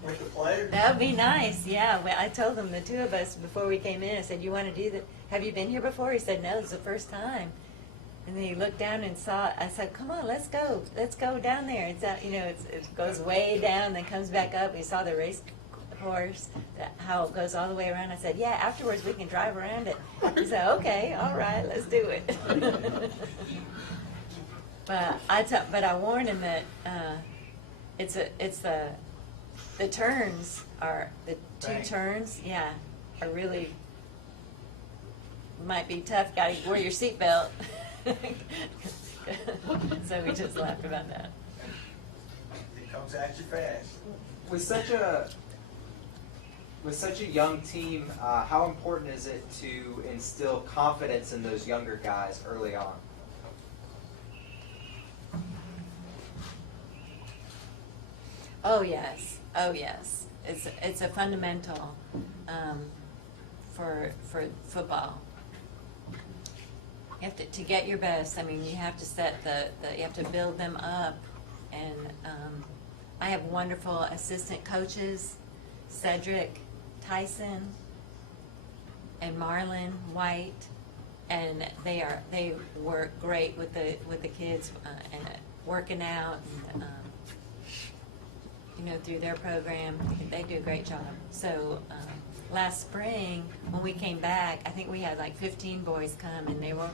with the players? That would be nice, yeah. Well, I told him, the two of us, before we came in, I said, you want to do that? Have you been here before? He said, no, it's the first time. And then he looked down and saw it. I said, come on, let's go down there. It's out, it goes way down, then comes back up. We saw the race course, how it goes all the way around. I said, yeah, afterwards we can drive around it. He said, okay, all right, let's do it. But I warned him that the turns are, the two turns, yeah, are really, might be tough. Got to wear your seatbelt. So we just laughed about that. It comes at you fast. With such a young team, how important is it to instill confidence in those younger guys early on? Oh yes. It's a fundamental for football. You have to get your best. I mean, you have to set you have to build them up, and I have wonderful assistant coaches, Cedric, Tyson, and Marlon White, and they work great with the kids and working out and through their program. They do a great job. So last spring when we came back, I think we had like 15 boys come, and they were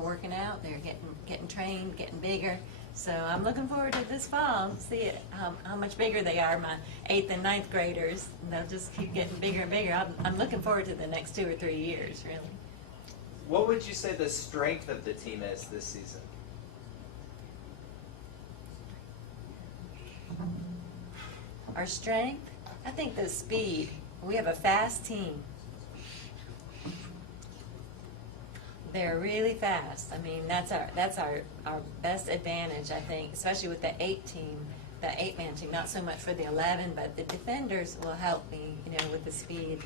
working out. They were getting trained, getting bigger. So I'm looking forward to this fall, see how much bigger they are, my 8th and 9th graders. And they'll just keep getting bigger and bigger. I'm looking forward to the next 2 or 3 years, really. What would you say the strength of the team is this season? Our strength? I think the speed. We have a fast team. They're really fast. I mean, that's our best advantage, I think, especially with the 8-man team. Not so much for the 11, but the defenders will help me, with the speed,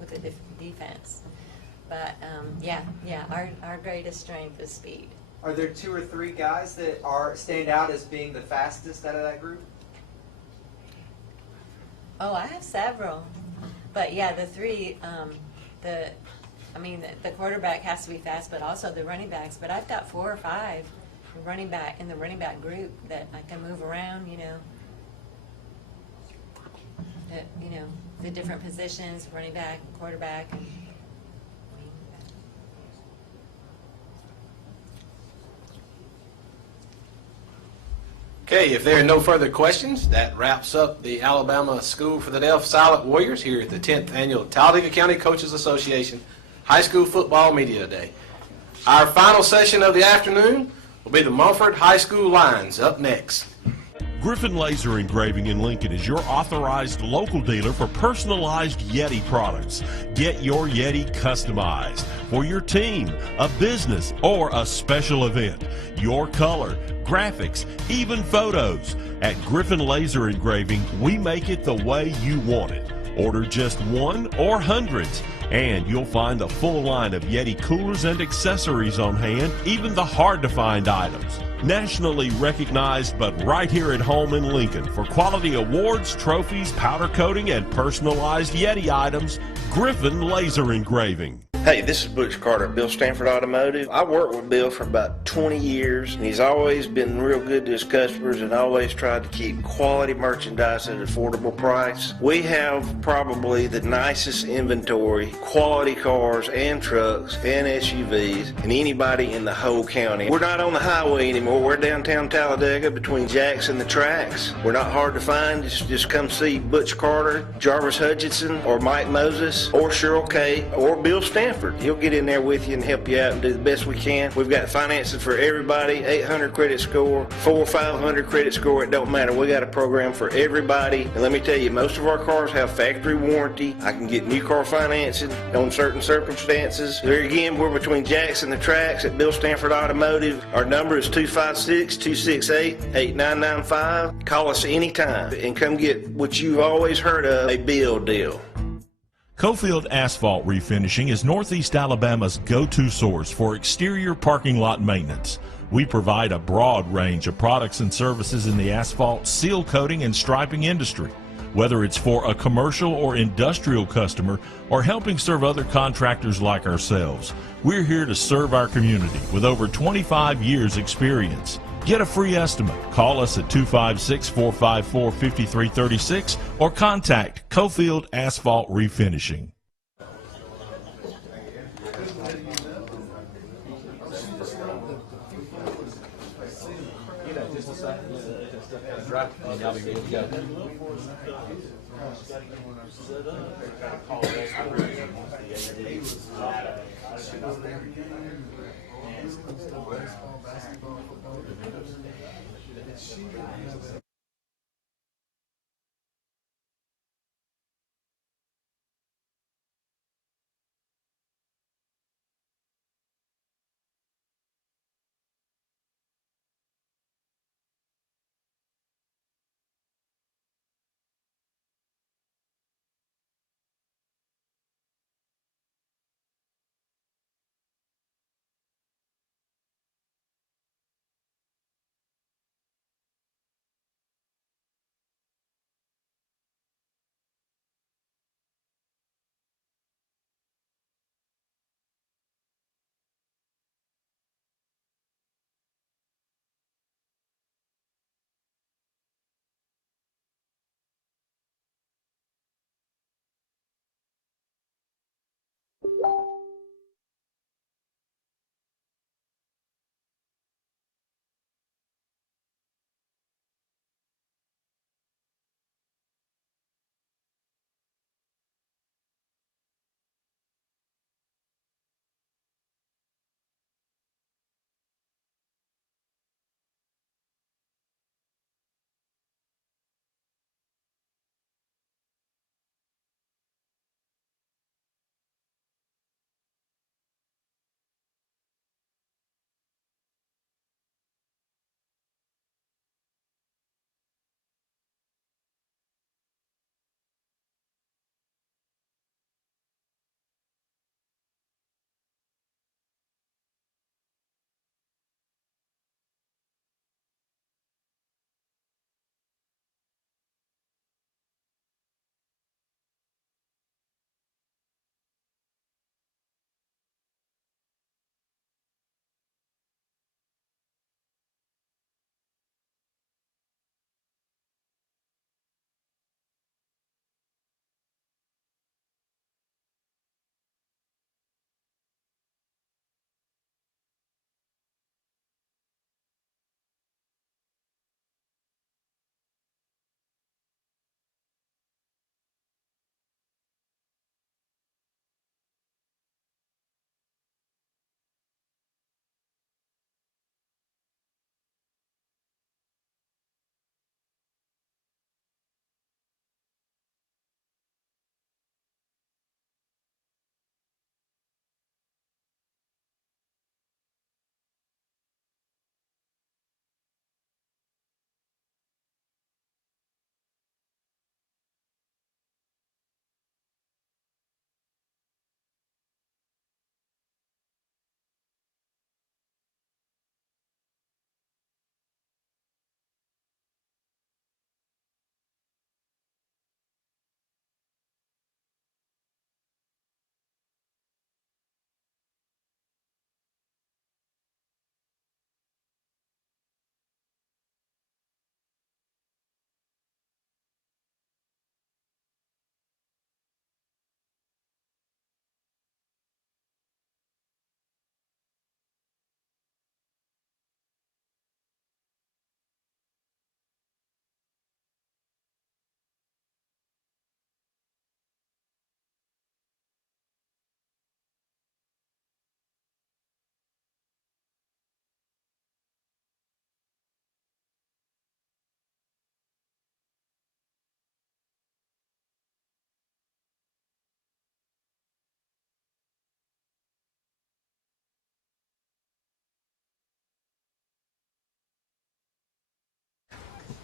with the defense. But our greatest strength is speed. Are there 2 or 3 guys that stand out as being the fastest out of that group? Oh, I have several, but yeah, the 3, the quarterback has to be fast, but also the running backs. But I've got 4 or 5 running back in the running back group that I can move around, the different positions, running back, quarterback. And Okay, if there are no further questions, that wraps up the Alabama School for the Deaf Silent Warriors here at the 10th Annual Talladega County Coaches Association High School Football Media Day. Our final session of the afternoon will be the Mumford High School Lions up next. Griffin Laser Engraving in Lincoln is your authorized local dealer for personalized Yeti products. Get your Yeti customized for your team, a business, or a special event. Your color, graphics, even photos. At Griffin Laser Engraving, we make it the way you want it. Order just 1 or hundreds, and you'll find a full line of Yeti coolers and accessories on hand, even the hard-to-find items. Nationally recognized, but right here at home in Lincoln for quality awards, trophies, powder coating, and personalized Yeti items, Griffin Laser Engraving. Hey, this is Butch Carter at Bill Stanford Automotive. I worked with Bill for about 20 years, and he's always been real good to his customers and always tried to keep quality merchandise at an affordable price. We have probably the nicest inventory, quality cars and trucks and SUVs, and anybody in the whole county. We're not on the highway anymore. We're downtown Talladega between Jackson and the tracks. We're not hard to find. Just come see Butch Carter, Jarvis Hutchinson, or Mike Moses, or Cheryl Kate, or Bill Stanford. Stanford. He'll get in there with you and help you out and do the best we can. We've got financing for everybody, 800 credit score, 400 or 500 credit score, it don't matter. We got a program for everybody. And let me tell you, most of our cars have factory warranty. I can get new car financing on certain circumstances. There again, we're between Jackson and the tracks at Bill Stanford Automotive. Our number is 256-268-8995. Call us anytime and come get what you've always heard of, a Bill deal. Cofield Asphalt Refinishing is Northeast Alabama's go-to source for exterior parking lot maintenance. We provide a broad range of products and services in the asphalt, seal coating, and striping industry. Whether it's for a commercial or industrial customer or helping serve other contractors like ourselves, we're here to serve our community with over 25 years experience. Get a free estimate. Call us at 256-454-5336 or contact Cofield Asphalt Refinishing.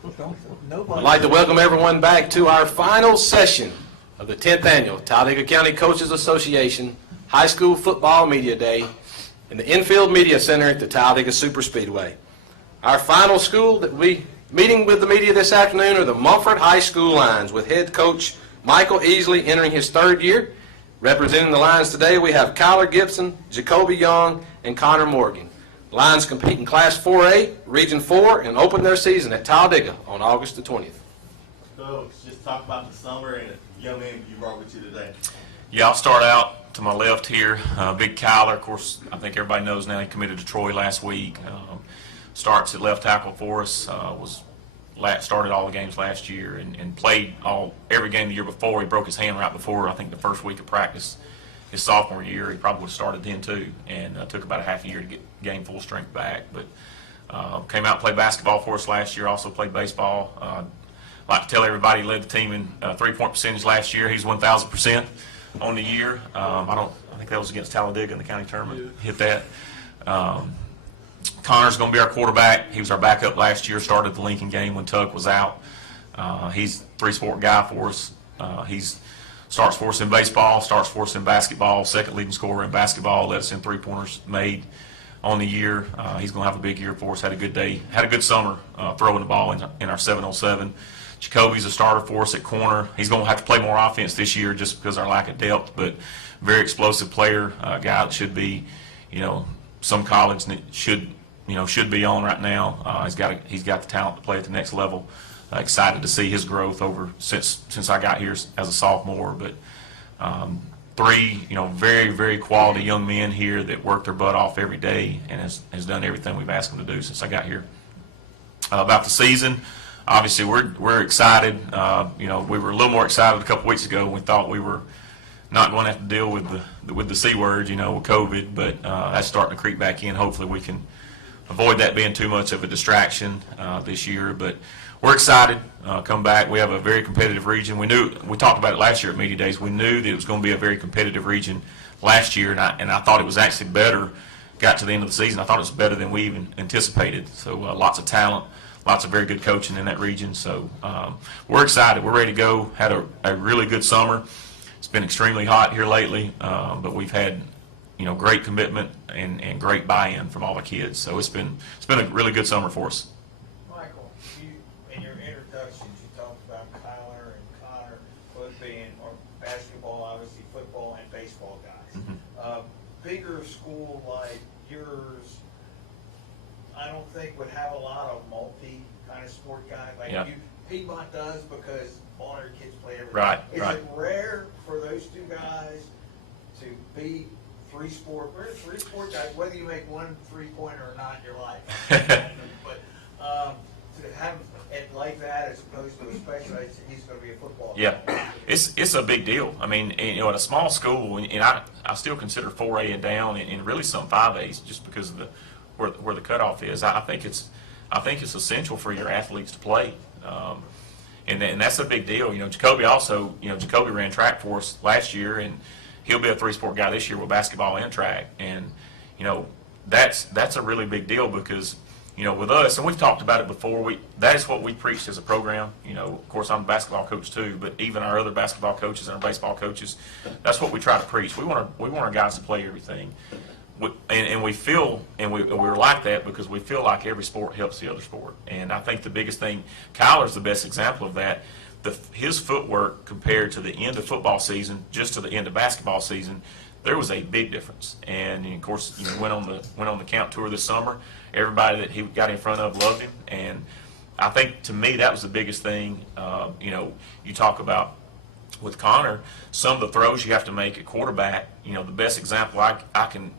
I'd like to welcome everyone back to our final session of the 10th Annual Talladega County Coaches Association High School Football Media Day in the Infield Media Center at the Talladega Superspeedway. Our final school that will be meeting with the media this afternoon are the Mumford High School Lions, with head coach Michael Easley entering his third year. Representing the Lions today, we have Kyler Gibson, Jacoby Young, and Connor Morgan. Lions compete in Class 4A, Region 4, and open their season at Talladega on August the 20th. Coach, just talk about the summer and the young man you brought with you today. Yeah, I'll start out to my left here. Big Kyler, of course, I think everybody knows now he committed to Troy last week. Starts at left tackle for us. Started all the games last year and played every game the year before. He broke his hand right before, I think, the first week of practice. His sophomore year, he probably would have started then too, and took about a half a year to gain full strength back. But came out and played basketball for us last year. Also played baseball. Like to tell everybody, he led the team in three-point percentage last year. He's 1,000% on the year. I think that was against Talladega in the county tournament. Hit that. Connor's going to be our quarterback. He was our backup last year. Started the Lincoln game when Tuck was out. He's a three-sport guy for us. He's starts for us in baseball, starts for us in basketball, second leading scorer in basketball, led us in three-pointers made on the year. He's going to have a big year for us. Had a good day, had a good summer throwing the ball in our 7-on-7. Jacoby's a starter for us at corner. He's going to have to play more offense this year just because of our lack of depth, but very explosive player, a guy that should be, some college that should be on right now. He's got the talent to play at the next level. Excited to see his growth since I got here as a sophomore. But three, very, very quality young men here that work their butt off every day and has done everything we've asked them to do since I got here. About the season, obviously we're excited. We were a little more excited a couple weeks ago. We thought we were not going to have to deal with the C word, with COVID, but that's starting to creep back in. Hopefully we can avoid that being too much of a distraction this year. But we're excited. Come back. We have a very competitive region. We talked about it last year at Media Days. We knew that it was going to be a very competitive region last year, and I thought it was actually better. Got to the end of the season, I thought it was better than we even anticipated. So lots of talent, lots of very good coaching in that region. So we're excited. We're ready to go. Had a really good summer. It's been extremely hot here lately, but we've had great commitment and great buy-in from all the kids. So it's been a really good summer for us. Michael, in your introductions, you talked about Kyler and Connor both being basketball, obviously football and baseball guys. Mm-hmm. Bigger school like yours, I don't think would have a lot of multi kind of sport guys like Yeah. Piedmont does because all their kids play everything. Right, Is right. it rare for those two guys to be three sport guys, whether you make one three-pointer or not in your life? But to have it like that as opposed to a specialized, he's going to be a football Yeah, guy. it's a big deal. I mean, at a small school, and I still consider 4A and down, and really some 5As, just because of where the cutoff is. I think it's essential for your athletes to play, and that's a big deal. Jacoby also, Jacoby ran track for us last year, and he'll be a three-sport guy this year with basketball and track, and that's a really big deal because. With us, and we've talked about it before, that is what we preached as a program. Of course, I'm a basketball coach too, but even our other basketball coaches and our baseball coaches, that's what we try to preach. We want our guys to play everything. And we feel, and we're like that because we feel like every sport helps the other sport. And I think the biggest thing, Kyler's the best example of that. His footwork compared to the end of football season, just to the end of basketball season, there was a big difference. And of course, went on the camp tour this summer. Everybody that he got in front of loved him, and I think to me that was the biggest thing. You talk about with Connor, some of the throws you have to make at quarterback. The best example I can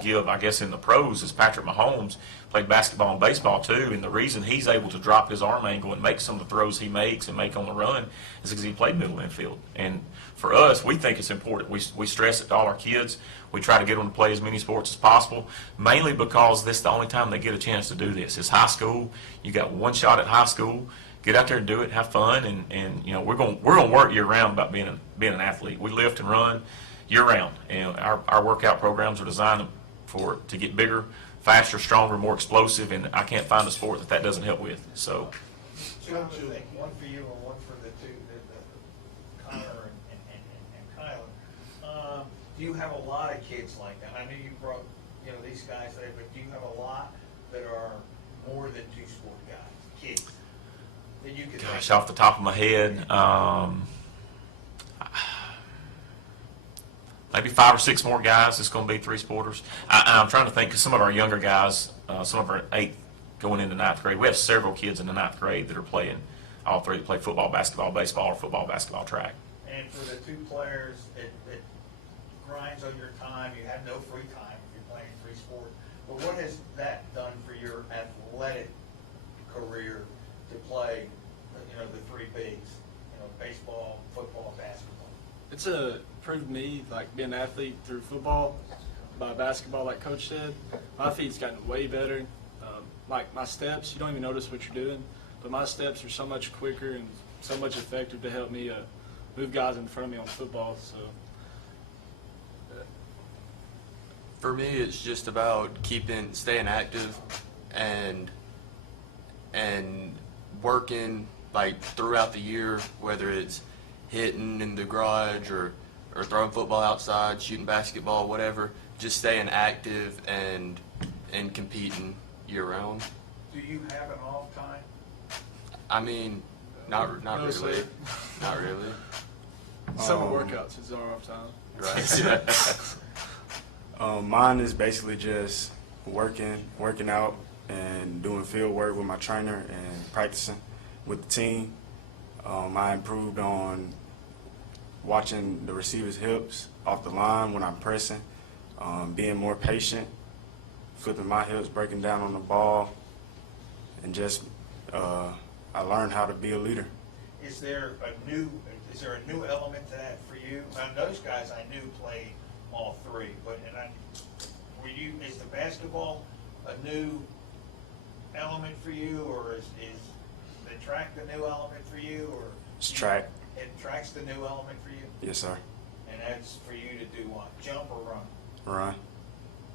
give, I guess, in the pros is Patrick Mahomes. Played basketball and baseball too, and the reason he's able to drop his arm angle and make some of the throws he makes and make on the run is because he played middle infield. And for us, we think it's important. We stress it to all our kids. We try to get them to play as many sports as possible, mainly because this is the only time they get a chance to do this. It's high school. You got one shot at high school. Get out there and do it, have fun, and we're going to work year round about being an athlete. We lift and run year round, and our workout programs are designed to get bigger, faster, stronger, more explosive, and I can't find a sport that doesn't help with. So Two other things, one for you and one for the two, Connor and Kyler. Do you have a lot of kids like that? I know you brought, these guys there, but do you have a lot that are more than two sport guys, kids, that you could? Gosh, off the top of my head, maybe 5 or 6 more guys. It's going to be 3 sporters. I'm trying to think, because some of our younger guys, some of our 8th going into 9th grade, we have several kids in the 9th grade that are playing, all 3 that play football, basketball, baseball, or football, basketball, track. And for the 2 players, it grinds on your time. You have no free time if you're playing 3 sports. But what has that done for your athletic career to play, the 3 bigs, baseball, football, basketball? It's proved me, like, being an athlete through football, by basketball, like Coach said. My feet's gotten way better. Like, my steps, you don't even notice what you're doing, but my steps are so much quicker and so much effective to help me move guys in front of me on football. So, for me, it's just about staying active and working, like, throughout the year, whether it's hitting in the garage or throwing football outside, shooting basketball, whatever. Just staying active and competing year round. Do you have an off time? I mean, not No, really. sir. Not really. Summer workouts is our off time. Right. Mine is basically just working out and doing field work with my trainer and practicing with the team. I improved on watching the receiver's hips off the line when I'm pressing, being more patient, flipping my hips, breaking down on the ball, and just I learned how to be a leader. Is there a new element to that for you? Those guys I knew played all 3, but is the basketball a new element for you, or is the track the new element for you, or It's track. Track's the new element for you? Yes, sir. And that's for you to do what? Jump or run? Run.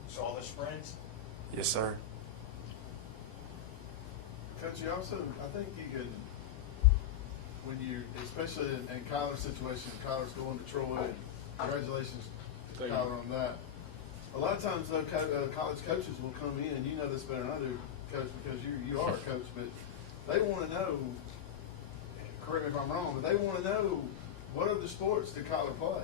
So all the sprints? Yes, sir. Coach, you also, I think you could, when you, especially in Kyler's situation, Kyler's going to Troy, and congratulations to Kyler on that. A lot of times, though, college coaches will come in, and you know this better than I do, Coach, because you are a coach, but they want to know, correct me if I'm wrong, but they want to know what other sports did Kyler play?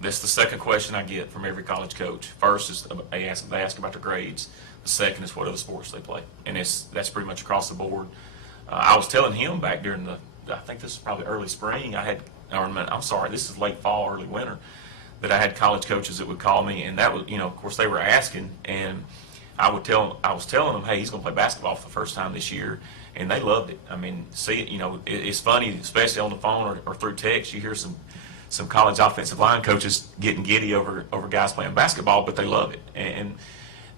That's the second question I get from every college coach. First is they ask about their grades. The second is what other sports they play, and that's pretty much across the board. I was telling him back during I think this is probably early spring. This is late fall, early winter, that I had college coaches that would call me, and that was, of course, they were asking, and I was telling them, hey, he's going to play basketball for the first time this year, and they loved it. I mean, it's funny, especially on the phone or through text, you hear some college offensive line coaches getting giddy over guys playing basketball, but they love it. And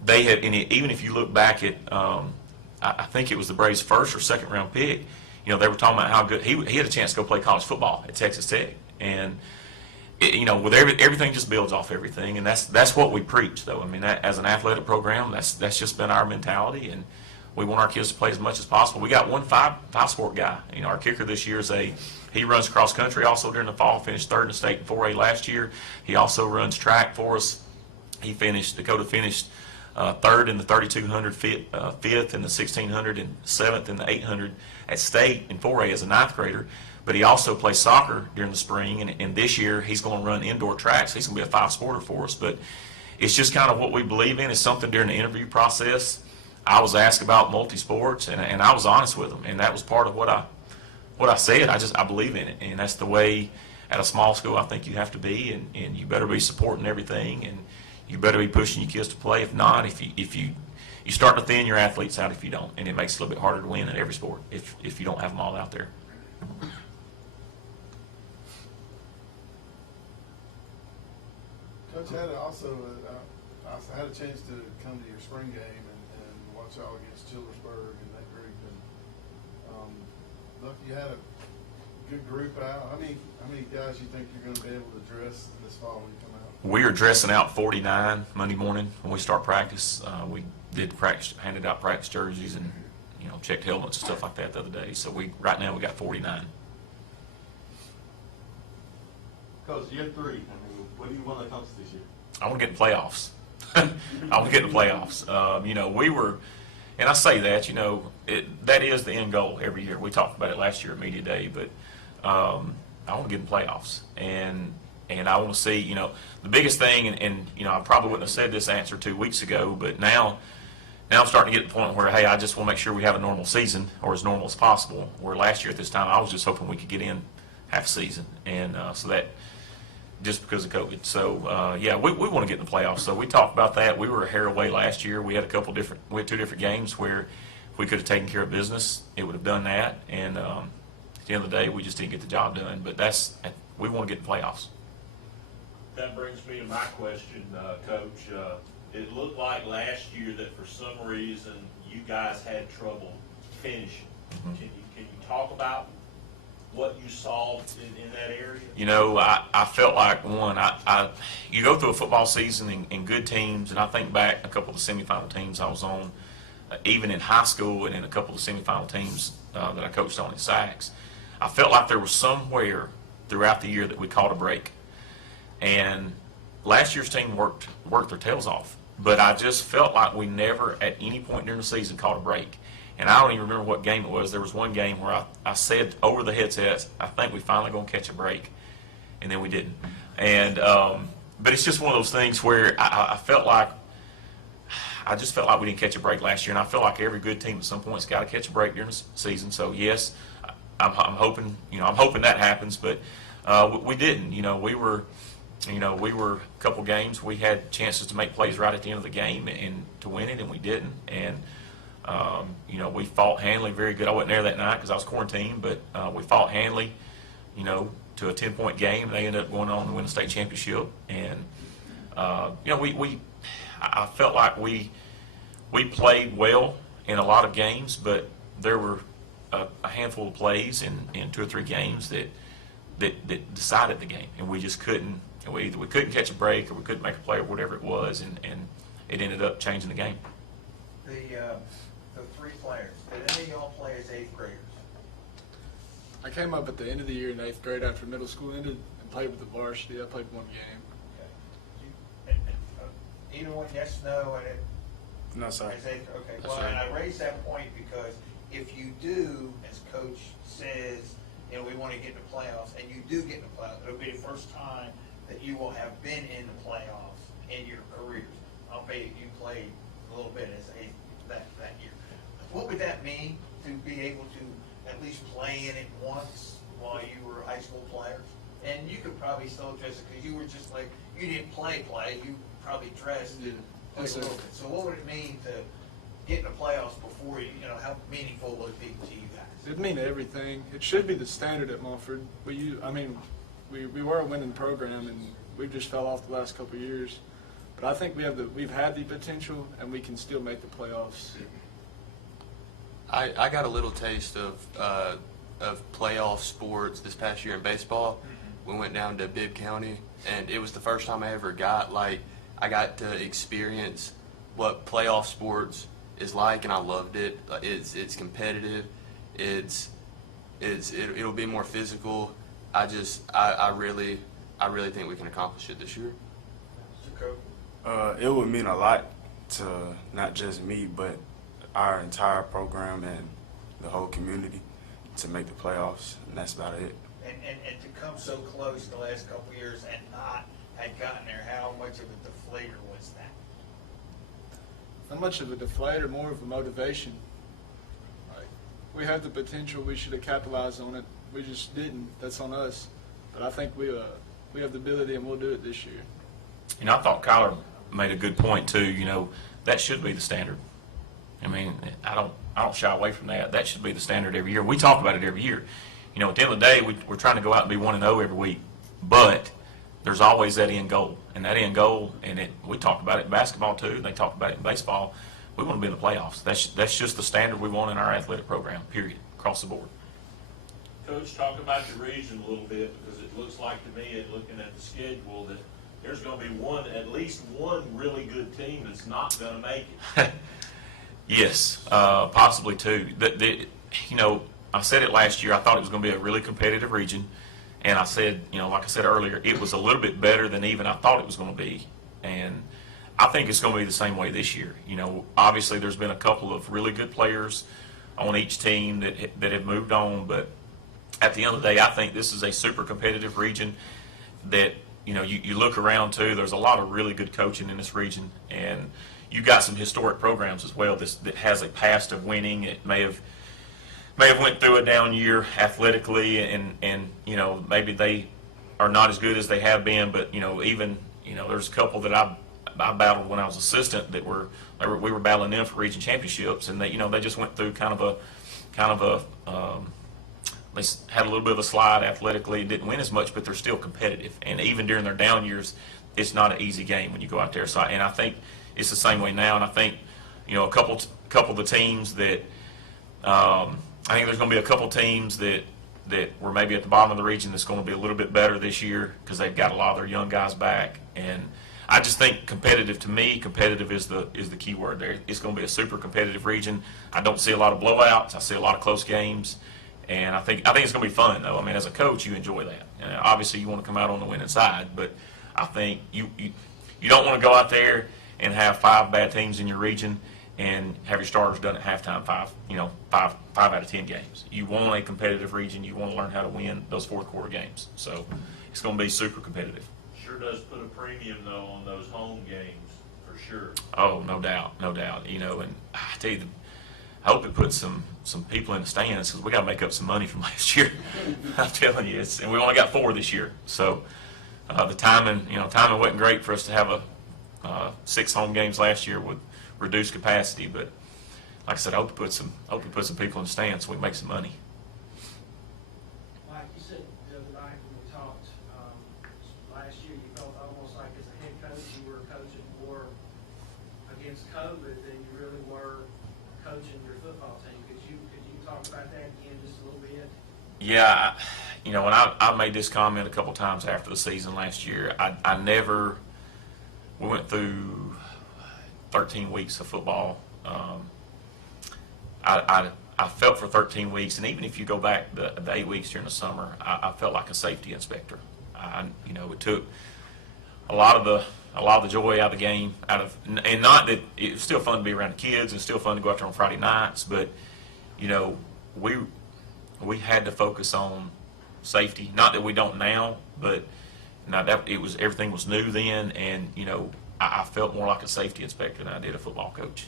they have, even if you look back at, I think it was the Braves' first or second round pick, they were talking about how good he had a chance to go play college football at Texas Tech. And with everything just builds off everything, and that's what we preach, though. I mean, as an athletic program, that's just been our mentality, and we want our kids to play as much as possible. We got one five-sport guy. Our kicker this year he runs cross country also during the fall, finished 3rd in the state in 4A last year. He also runs track for us. Dakota finished 3rd in the 3200, 5th in the 1600, and 7th in the 800 at state in 4A as a 9th grader. But he also plays soccer during the spring, and this year he's going to run indoor tracks. He's going to be a 5-sporter for us. But it's just kind of what we believe in. It's something during the interview process. I was asked about multi-sports, and I was honest with him, and that was part of what I said. I believe in it, and that's the way at a small school I think you have to be, and you better be supporting everything, and you better be pushing your kids to play. If not, if you start to thin your athletes out if you don't, and it makes it a little bit harder to win in every sport if you don't have them all out there. Coach, I had a chance to come to your spring game and watch y'all against Chillersburg and that group. And look, you had a good group out. How many guys you think you're going to be able to dress this fall when you come out? We are dressing out 49 Monday morning when we start practice. We did practice, handed out practice jerseys and checked helmets and stuff like that the other day. So right now we got 49. Coach, year 3. I mean, what do you want to accomplish this year? I want to get in the playoffs. I want to get in the playoffs. You know, we were, and I say that, you know, that is the end goal every year. We talked about it last year at Media Day, but I want to get in the playoffs. And I want to see, you know, the biggest thing, and you know, I probably wouldn't have said this answer 2 weeks ago, but now I'm starting to get to the point where, hey, I just want to make sure we have a normal season, or as normal as possible. Where last year at this time, I was just hoping we could get in half a season, and so that, just because of COVID. So, yeah, we want to get in the playoffs. So we talked about that. We were a hair away last year. We had 2 different games where if we could have taken care of business, it would have done that. And at the end of the day, we just didn't get the job done. But we want to get in the playoffs. That brings me to my question, Coach. It looked like last year that for some reason you guys had trouble finishing. Mm-hmm. Can you talk about what you saw in that area? You know, I felt like, you go through a football season in good teams, and I think back a couple of the semifinal teams I was on, even in high school, and in a couple of the semifinal teams that I coached on in Sachs. I felt like there was somewhere throughout the year that we caught a break. And last year's team worked their tails off, but I just felt like we never at any point during the season caught a break. And I don't even remember what game it was. There was one game where I said over the headsets, I think we finally going to catch a break, and then we didn't. And but it's just one of those things where I just felt like we didn't catch a break last year, and I feel like every good team at some point has got to catch a break during the season. So yes, I'm hoping that happens, but we didn't. We were a couple games, we had chances to make plays right at the end of the game and to win it, and we didn't. And we fought Hanley very good. I wasn't there that night because I was quarantined, but we fought Hanley, to a 10-point game. They ended up going on to win the state championship. And, I felt like we played well in a lot of games, but there were a handful of plays in 2 or 3 games that decided the game, and we just couldn't. Either we couldn't catch a break or we couldn't make a play or whatever it was, and it ended up changing the game. The 3 players, did any of y'all play as 8th graders? I came up at the end of the year in 8th grade after middle school ended and played with the varsity. I played 1 game. Either one, yes, no, and it. No, sir. Okay, well, and I raise that point because if you do, as Coach says, we want to get in the playoffs, and you do get in the playoffs, it'll be the first time that you will have been in the playoffs in your careers. I'll bet you played a little bit as that year. What would that mean to be able to at least play in it once while you were high school players? And you could probably still address it because you were just like, you didn't play, you probably dressed and played a little bit. So what would it mean to get in the playoffs before how meaningful would it be to you guys? It'd mean everything. It should be the standard at Montford. We were a winning program, and we just fell off the last couple of years. But I think we've had the potential, and we can still make the playoffs. I got a little taste of playoff sports this past year in baseball. We went down to Bibb County, and it was the first time I ever I got to experience what playoff sports is like, and I loved it. It's competitive. It'll be more physical. I really think we can accomplish it this year. It would mean a lot to not just me, but our entire program and the whole community to make the playoffs, and that's about it. And to come so close the last couple of years and not had gotten there, how much of a deflator was that? Not much of a deflator, more of a motivation. We had the potential, we should have capitalized on it. We just didn't. That's on us. But I think we have the ability, and we'll do it this year. I thought Kyler made a good point too. That should be the standard. I mean, I don't shy away from that. That should be the standard every year. We talk about it every year. At the end of the day, we're trying to go out and be 1-0 every week, but there's always that end goal. And that end goal, we talk about it in basketball too. They talk about it in baseball. We want to be in the playoffs. That's just the standard we want in our athletic program, period, across the board. Coach, talk about the region a little bit, because it looks like to me, looking at the schedule, that there's going to be at least one really good team that's not going to make it. Yes, possibly too. You know, I said it last year. I thought it was going to be a really competitive region, and I said, you know, like I said earlier, it was a little bit better than even I thought it was going to be, and I think it's going to be the same way this year. You know, obviously there's been a couple of really good players on each team that have moved on, but at the end of the day, I think this is a super competitive region that, you know, you look around too, there's a lot of really good coaching in this region, and you've got some historic programs as well that has a past of winning. It may have went through a down year athletically, and you know, maybe they are not as good as they have been, but you know, even, you know, there's a couple that I battled when I was assistant that we were battling them for region championships, and they just went through kind of a they had a little bit of a slide athletically and didn't win as much, but they're still competitive. And even during their down years, it's not an easy game when you go out there. So, and I think it's the same way now. And I think, you know, a couple of the teams that I think there's going to be a couple teams that were maybe at the bottom of the region that's going to be a little bit better this year because they've got a lot of their young guys back. And I just think competitive, to me, competitive is the key word there. It's going to be a super competitive region. I don't see a lot of blowouts. I see a lot of close games. And I think it's going to be fun, though. I mean, as a coach, you enjoy that. And obviously, you want to come out on the winning side, but I think you don't want to go out there and have 5 bad teams in your region and have your starters done at halftime 5 out of 10 games. You want a competitive region. You want to learn how to win those fourth quarter games. So it's going to be super competitive. Sure does put a premium, though, on those home games, for sure. Oh, no doubt, no doubt. You know, and I tell you, I hope it puts some people in the stands because we got to make up some money from last year. I'm telling you, and we only got 4 this year. So the timing wasn't great for us to have 6 home games last year with reduced capacity. But like I said, I hope it puts some people in the stands so we make some money. Like you said the other night when we talked last year, you felt almost like as a head coach you were coaching more against COVID than you really were coaching your football team. Could you talk about that again just a little bit? Yeah, you know, and I made this comment a couple times after the season last year. We went through 13 weeks of football. I felt for 13 weeks, and even if you go back the 8 weeks during the summer, I felt like a safety inspector. It took a lot of the joy out of the game, and not that it was still fun to be around the kids and still fun to go out there on Friday nights, but you know, we had to focus on safety. Not that we don't now, but everything was new then, and you know, I felt more like a safety inspector than I did a football coach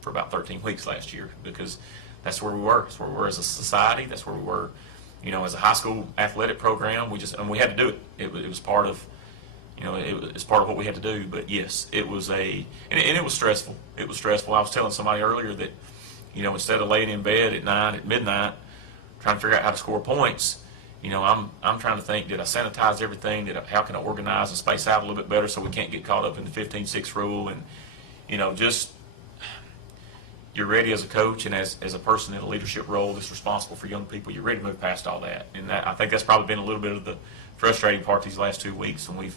for about 13 weeks last year, because that's where we were. That's where we were as a society. That's where we were, you know, as a high school athletic program. We had to do it. It was part of, you know, it's part of what we had to do. But yes, it was and it was stressful. It was stressful. I was telling somebody earlier that, you know, instead of laying in bed at midnight, trying to figure out how to score points, you know, I'm trying to think, did I sanitize everything? How can I organize and space out a little bit better so we can't get caught up in the 15-6 rule? And, you know, just you're ready as a coach and as a person in a leadership role that's responsible for young people, you're ready to move past all that. And I think that's probably been a little bit of the frustrating part these last 2 weeks when we've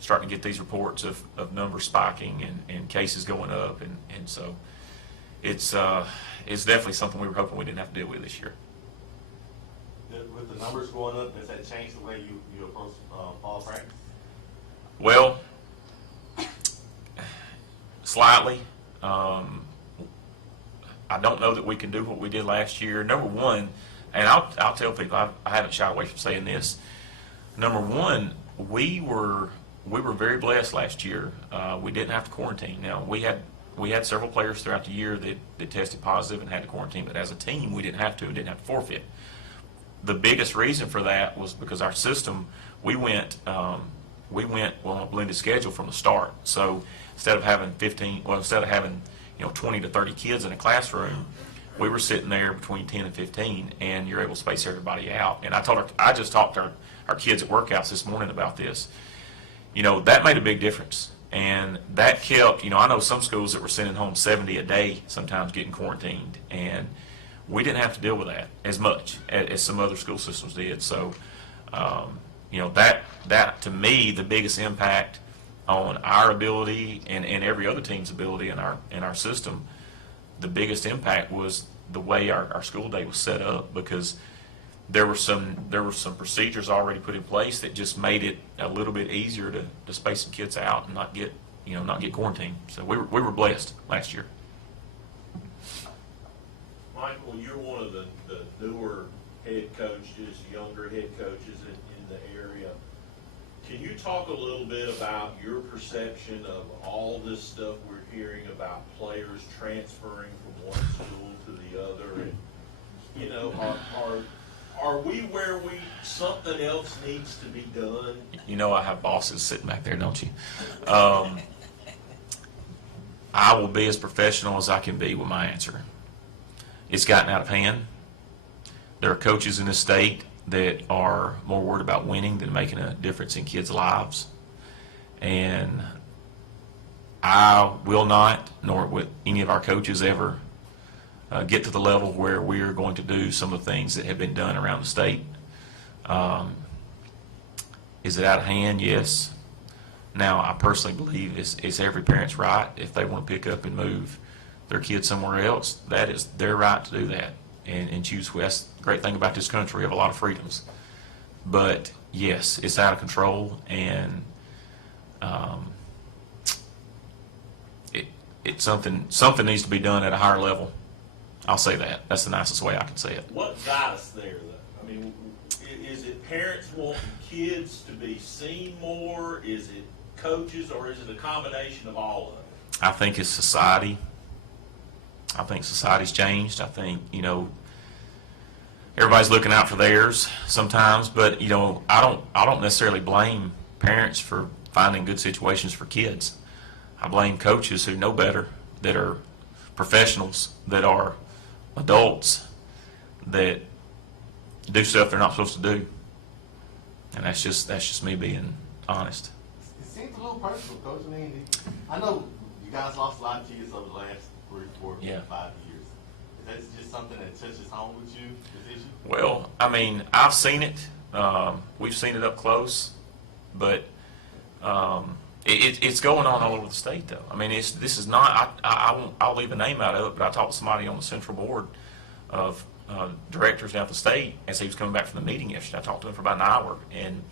starting to get these reports of numbers spiking and cases going up. And so it's definitely something we were hoping we didn't have to deal with this year. With the numbers going up, does that change the way you approach fall practice? Well, slightly. I don't know that we can do what we did last year. Number one, and I'll tell people, I haven't shied away from saying this. Number one, we were very blessed last year. We didn't have to quarantine. Now we had several players throughout the year that tested positive and had to quarantine, but as a team, we didn't have to. We didn't have to forfeit. The biggest reason for that was because our system, we went on a blended schedule from the start. So instead of having 20 to 30 kids in a classroom, we were sitting there between 10 and 15, and you're able to space everybody out. And I just talked to our kids at workouts this morning about this. You know, that made a big difference. And that kept, you know, I know some schools that were sending home 70 a day, sometimes getting quarantined. And we didn't have to deal with that as much as some other school systems did. So, you know, that to me, the biggest impact on our ability and every other team's ability in our system the biggest impact was the way our school day was set up, because there were some procedures already put in place that just made it a little bit easier to space some kids out and not get quarantined. So we were blessed last year. Michael, you're one of the newer head coaches, younger head coaches in the area. Can you talk a little bit about your perception of all this stuff we're hearing about players transferring from one school to the other? And, you know, are we where something else needs to be done? You know I have bosses sitting back there, don't you? I will be as professional as I can be with my answer. It's gotten out of hand. There are coaches in this state that are more worried about winning than making a difference in kids' lives. And I will not, nor will any of our coaches ever, get to the level where we are going to do some of the things that have been done around the state. Is it out of hand? Yes. Now, I personally believe it's every parent's right, if they want to pick up and move their kids somewhere else, that is their right to do that and choose. That's the great thing about this country. We have a lot of freedoms. But yes, it's out of control, and it's something needs to be done at a higher level. I'll say that. That's the nicest way I can say it. What got us there, though? I mean, is it parents wanting kids to be seen more? Is it coaches, or is it a combination of all of it? I think it's society. I think society's changed. I think, everybody's looking out for theirs sometimes, but, I don't necessarily blame parents for finding good situations for kids. I blame coaches who know better, that are professionals, that are adults, that do stuff they're not supposed to do. And that's just me being honest. It seems a little personal, Coach. I mean, I know you guys lost a lot of kids over the last 3, 4, 5 years. Is that just something that touches home with you, this issue? Well, I mean, I've seen it. We've seen it up close, but it's going on all over the state, though. I mean, this is not. I'll leave a name out of it, but I talked to somebody on the central board of directors down at the state as he was coming back from the meeting yesterday. I talked to him for about an hour, and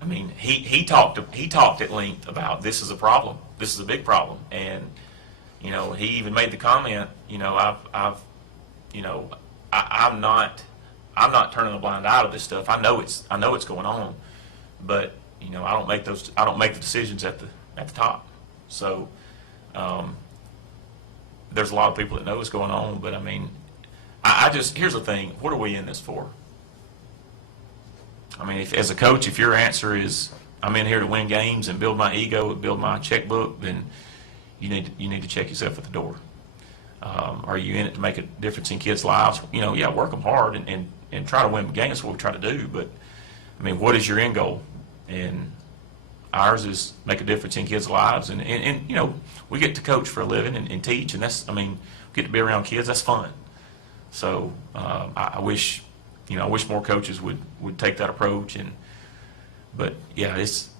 I mean, he talked at length about this is a problem. This is a big problem, and he even made the comment. I'm not turning a blind eye to this stuff. I know it's going on, but I don't make the decisions at the top. So there's a lot of people that know what's going on, but I mean, here's the thing: what are we in this for? I mean, as a coach, if your answer is I'm in here to win games and build my ego and build my checkbook, then you need to check yourself at the door. Are you in it to make a difference in kids' lives? Work them hard and try to win games. That's what we try to do. But I mean, what is your end goal? And ours is make a difference in kids' lives. And we get to coach for a living and teach, and we get to be around kids. That's fun. So I wish more coaches would take that approach. But it's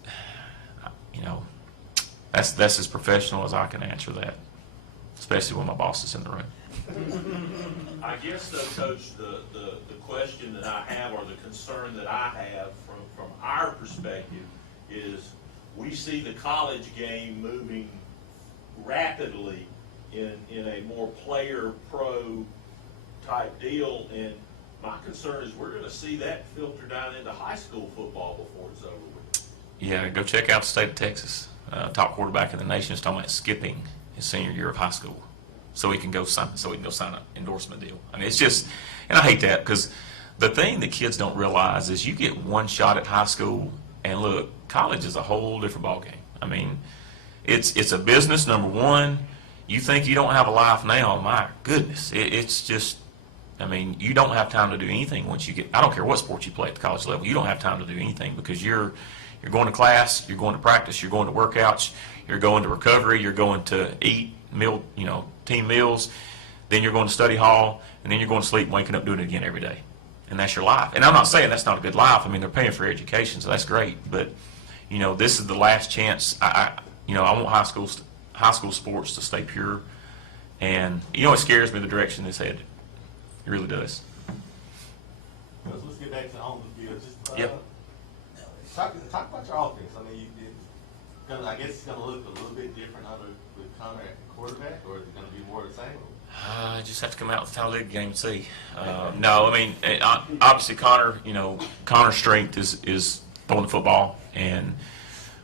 that's as professional as I can answer that, especially when my boss is in the room. I guess, though, Coach, the question that I have, or the concern that I have from our perspective, is we see the college game moving rapidly in a more player-pro type deal, and my concern is we're going to see that filter down into high school football before it's over with. Yeah, go check out the state of Texas. Top quarterback in the nation is talking about skipping his senior year of high school so he can go sign an endorsement deal. I mean, it's just, and I hate that, because the thing that kids don't realize is you get one shot at high school, and look, college is a whole different ballgame. I mean, it's a business, number one. You think you don't have a life now, my goodness. It's just, I mean, you don't have time to do anything once you get, I don't care what sport you play at the college level, you don't have time to do anything, because you're going to class, you're going to practice, you're going to workouts, you're going to recovery, you're going to eat team meals, then you're going to study hall, and then you're going to sleep and waking up doing it again every day. And that's your life. And I'm not saying that's not a good life. I mean, they're paying for your education, so that's great. But, this is the last chance. I want high school sports to stay pure And it scares me the direction this headed. It really does. Let's get back to on the field. Just Yep. talk about your offense. I mean, I guess it's going to look a little bit different under with Connor at quarterback, or is it going to be more the same? Just have to come out with the Talladega game and see. No, I mean, obviously Connor's strength is throwing the football, and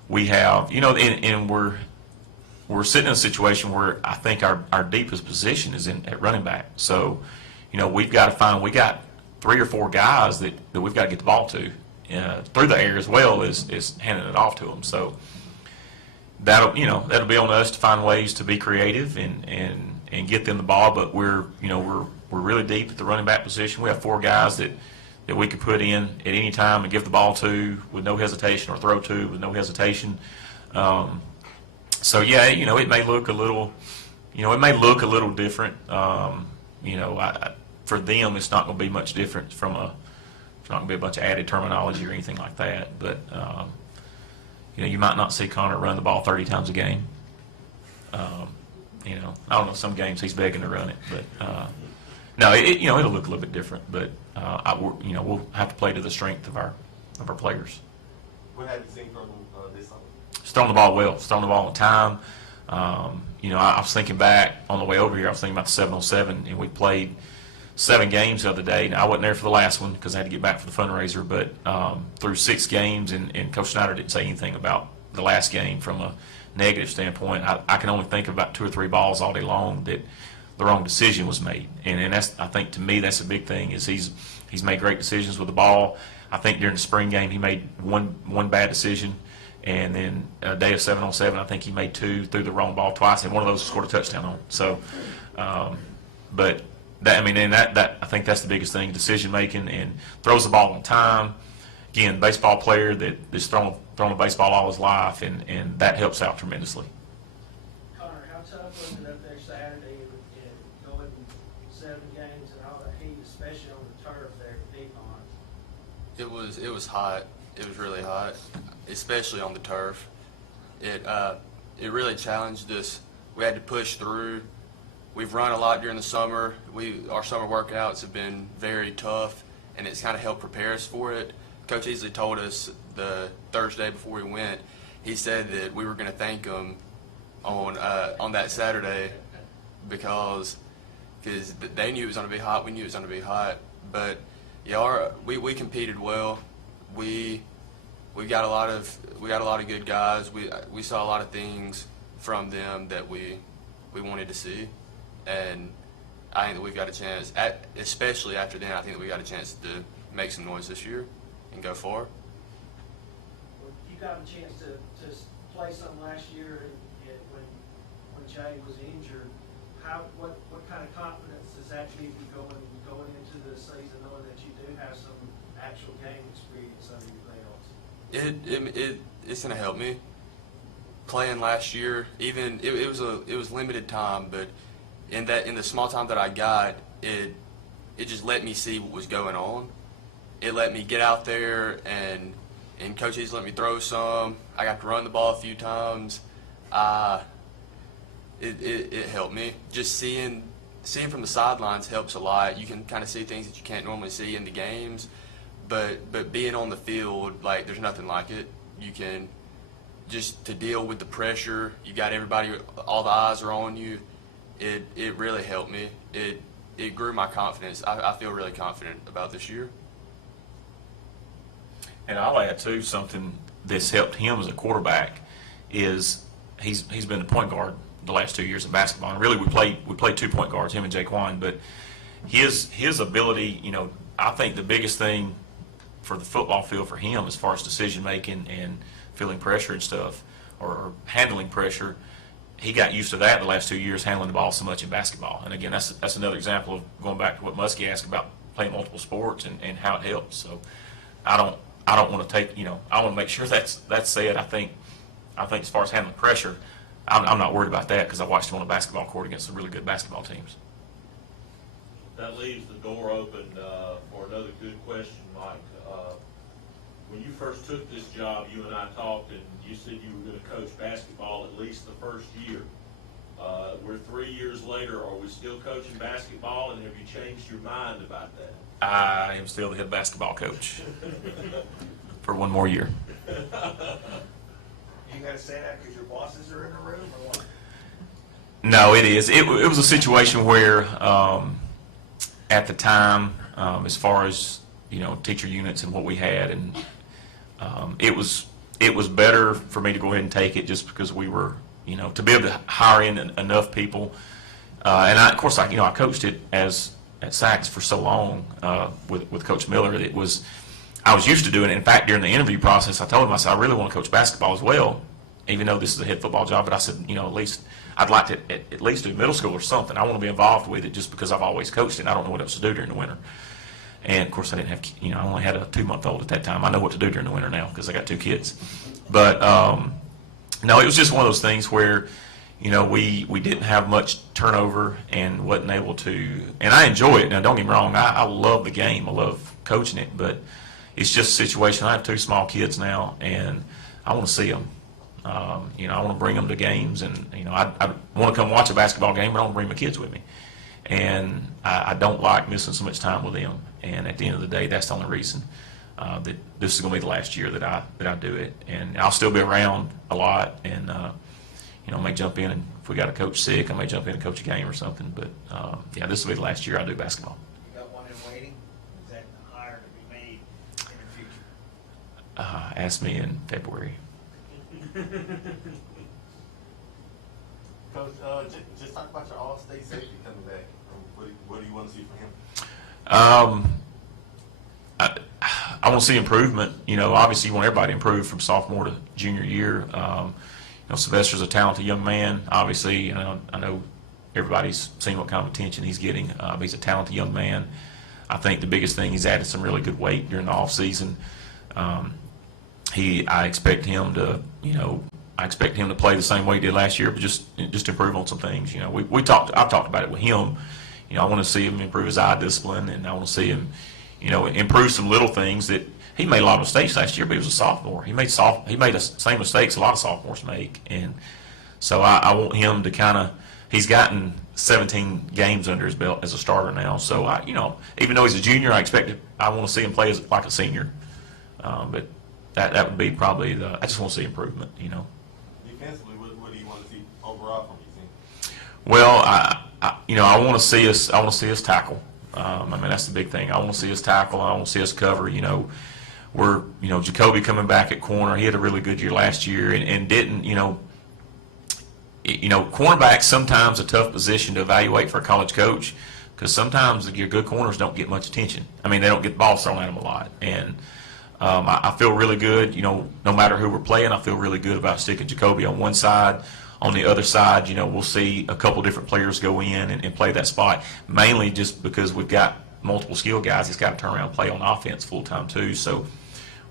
we have, and we're sitting in a situation where I think our deepest position is at running back. So, we got 3 or 4 guys that we've got to get the ball to through the air as well as handing it off to them. So that'll be on us to find ways to be creative and get them the ball. But we're really deep at the running back position. We have 4 guys that we could put in at any time and give the ball to with no hesitation, or throw to with no hesitation. So yeah, it may look a little, different. For them, it's not going to be much different it's not going to be a bunch of added terminology or anything like that. But you might not see Connor run the ball 30 times a game. I don't know, some games he's begging to run it, but no, it'll look a little bit different. But we'll have to play to the strength of our players. What have you seen from this summer? He's throwing the ball well. He's throwing the ball on time. I was thinking back on the way over here. I was thinking about the 707, and we played 7 games the other day. Now, I wasn't there for the last one because I had to get back for the fundraiser, but through 6 games, and Coach Snyder didn't say anything about the last game from a negative standpoint. I can only think of about 2 or 3 balls all day long that the wrong decision was made, and that's, I think, to me, that's a big thing. Is he's made great decisions with the ball. I think during the spring game he made one bad decision, and then a day of 7-on-7, I think he made 2, threw the wrong ball twice, and one of those scored a touchdown on. So, but that I think that's the biggest thing: decision making, and throws the ball on time. Again, baseball player that's thrown a baseball all his life, and that helps out tremendously. Connor, how tough was it up there Saturday and going 7 games and all that heat, especially on the turf there at Piedmont? It was hot. It was really hot, especially on the turf. It really challenged us. We had to push through. We've run a lot during the summer. Our summer workouts have been very tough, and it's kind of helped prepare us for it. Coach Easley told us the Thursday before we went, he said that we were going to thank him on that Saturday because they knew it was going to be hot. We knew it was going to be hot. But yeah, we competed well. We got a lot of good guys. We saw a lot of things from them that we wanted to see, and I think that we've got a chance. Especially after then, I think that we got a chance to make some noise this year and go far. Well, you got a chance to play some last year when Jay was injured. What kind of confidence does that give you going into the season, knowing that you do have some actual game experience under your belts? It's going to help me. Playing last year, even it was limited time, but in the small time that I got, it just let me see what was going on. It let me get out there, and Coach Easley let me throw some. I got to run the ball a few times. It helped me. Just seeing from the sidelines helps a lot. You can kind of see things that you can't normally see in the games, but being on the field, like, there's nothing like it. You can just to deal with the pressure. You got everybody, all the eyes are on you. It really helped me. It grew my confidence. I feel really confident about this year. And I'll add too, something that's helped him as a quarterback is he's been the point guard the last 2 years in basketball. And really, we played 2 point guards, him and Jaquan. But his ability, I think the biggest thing for the football field for him, as far as decision making and feeling pressure and stuff, or handling pressure, he got used to that the last 2 years, handling the ball so much in basketball. And again, that's another example of going back to what Muskie asked about playing multiple sports and how it helps. So I don't want to take, I want to make sure that's said. I think as far as handling pressure, I'm not worried about that because I watched him on a basketball court against some really good basketball teams. That leaves the door open for another good question, Mike. When you first took this job, you and I talked, and you said you were going to coach basketball at least the first year. We're 3 years later. Are we still coaching basketball, and have you changed your mind about that? I am still the head basketball coach for one more year. You got to say that because your bosses are in the room, or what? No, it is. It was a situation where, at the time, as far as teacher units and what we had, and it was better for me to go ahead and take it just because we were, to be able to hire in enough people. And of course, I coached it at Saks for so long with Coach Miller. I was used to doing it. In fact, during the interview process, I told him, I said, I really want to coach basketball as well, even though this is a head football job. But I said, at least I'd like to at least do middle school or something. I want to be involved with it just because I've always coached it. And I don't know what else to do during the winter. And of course, I didn't have, I only had a 2-month-old at that time. I know what to do during the winter now because I got 2 kids. But no, it was just one of those things where, we didn't have much turnover and wasn't able to. And I enjoy it. Now, don't get me wrong. I love the game. I love coaching it. But it's just a situation. I have 2 small kids now, and I want to see them. I want to bring them to games, and I want to come watch a basketball game, but I want to bring my kids with me. And I don't like missing so much time with them. And at the end of the day, that's the only reason that this is going to be the last year that I do it. And I'll still be around a lot, and I may jump in, and if we got a coach sick, I may jump in and coach a game or something. But yeah, this will be the last year I do basketball. You got one in waiting? Is that a hire to be made in the future? Ask me in February. Coach, just talk about your All-State safety coming back. What do you want to see from him? I want to see improvement. Obviously you want everybody to improve from sophomore to junior year. Sylvester's a talented young man. Obviously, I know everybody's seen what kind of attention he's getting. He's a talented young man. I think the biggest thing, he's added some really good weight during the off season. I expect him to, play the same way he did last year, but just improve on some things. I've talked about it with him. I want to see him improve his eye discipline, and I want to see him, improve some little things that he made a lot of mistakes last year, but he was a sophomore. He made the same mistakes a lot of sophomores make, and so I want him to he's gotten 17 games under his belt as a starter now. So even though he's a junior, I want to see him play like a senior. But that would be probably I just want to see improvement. Defensively, what do you want to see overall from your team? Well, I want to see us tackle. That's the big thing. I want to see us tackle. I want to see us cover. We're Jacoby coming back at corner. He had a really good year last year, and didn't cornerback's sometimes a tough position to evaluate for a college coach because sometimes your good corners don't get much attention. They don't get the ball thrown at them a lot, and I feel really good. No matter who we're playing, I feel really good about sticking Jacoby on one side. On the other side, we'll see a couple different players go in and play that spot, mainly just because we've got multiple skill guys. He's got to turn around and play on offense full time too. So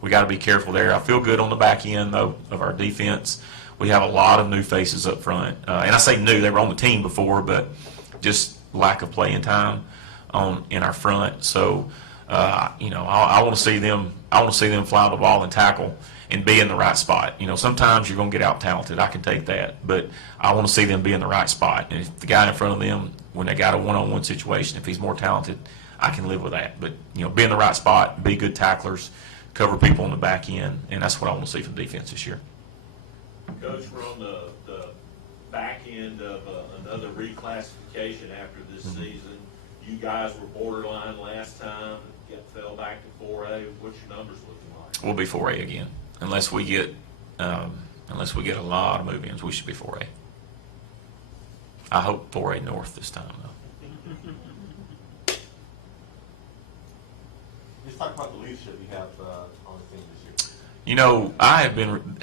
we got to be careful there. I feel good on the back end though of our defense. We have a lot of new faces up front, and I say new. They were on the team before, but just lack of playing time in our front. So I want to see them. I want to see them fly the ball and tackle and be in the right spot. Sometimes you're going to get out talented. I can take that, but I want to see them be in the right spot. And if the guy in front of them, when they got a one-on-one situation, if he's more talented, I can live with that. But be in the right spot, be good tacklers, cover people on the back end, and that's what I want to see from defense this year. Coach, we're on the back end of another reclassification after this season. You guys were borderline last time, fell back to 4A. What's your numbers looking like? We'll be 4A again, unless we get a lot of move-ins. We should be 4A. I hope 4A North this time though. Let's talk about the leadership you have on the team this year. I have been.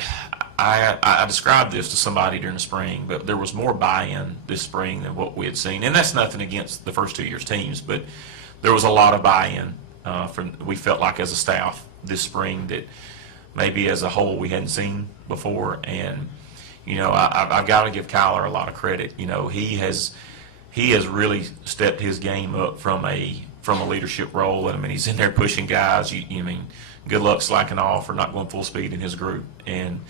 I described this to somebody during the spring, but there was more buy-in this spring than what we had seen, and that's nothing against the first 2 years' teams, but there was a lot of buy-in we felt like as a staff this spring that maybe as a whole we hadn't seen before, and I've got to give Kyler a lot of credit. He has really stepped his game up from a leadership role, and he's in there pushing guys. Good luck slacking off or not going full speed in his group, and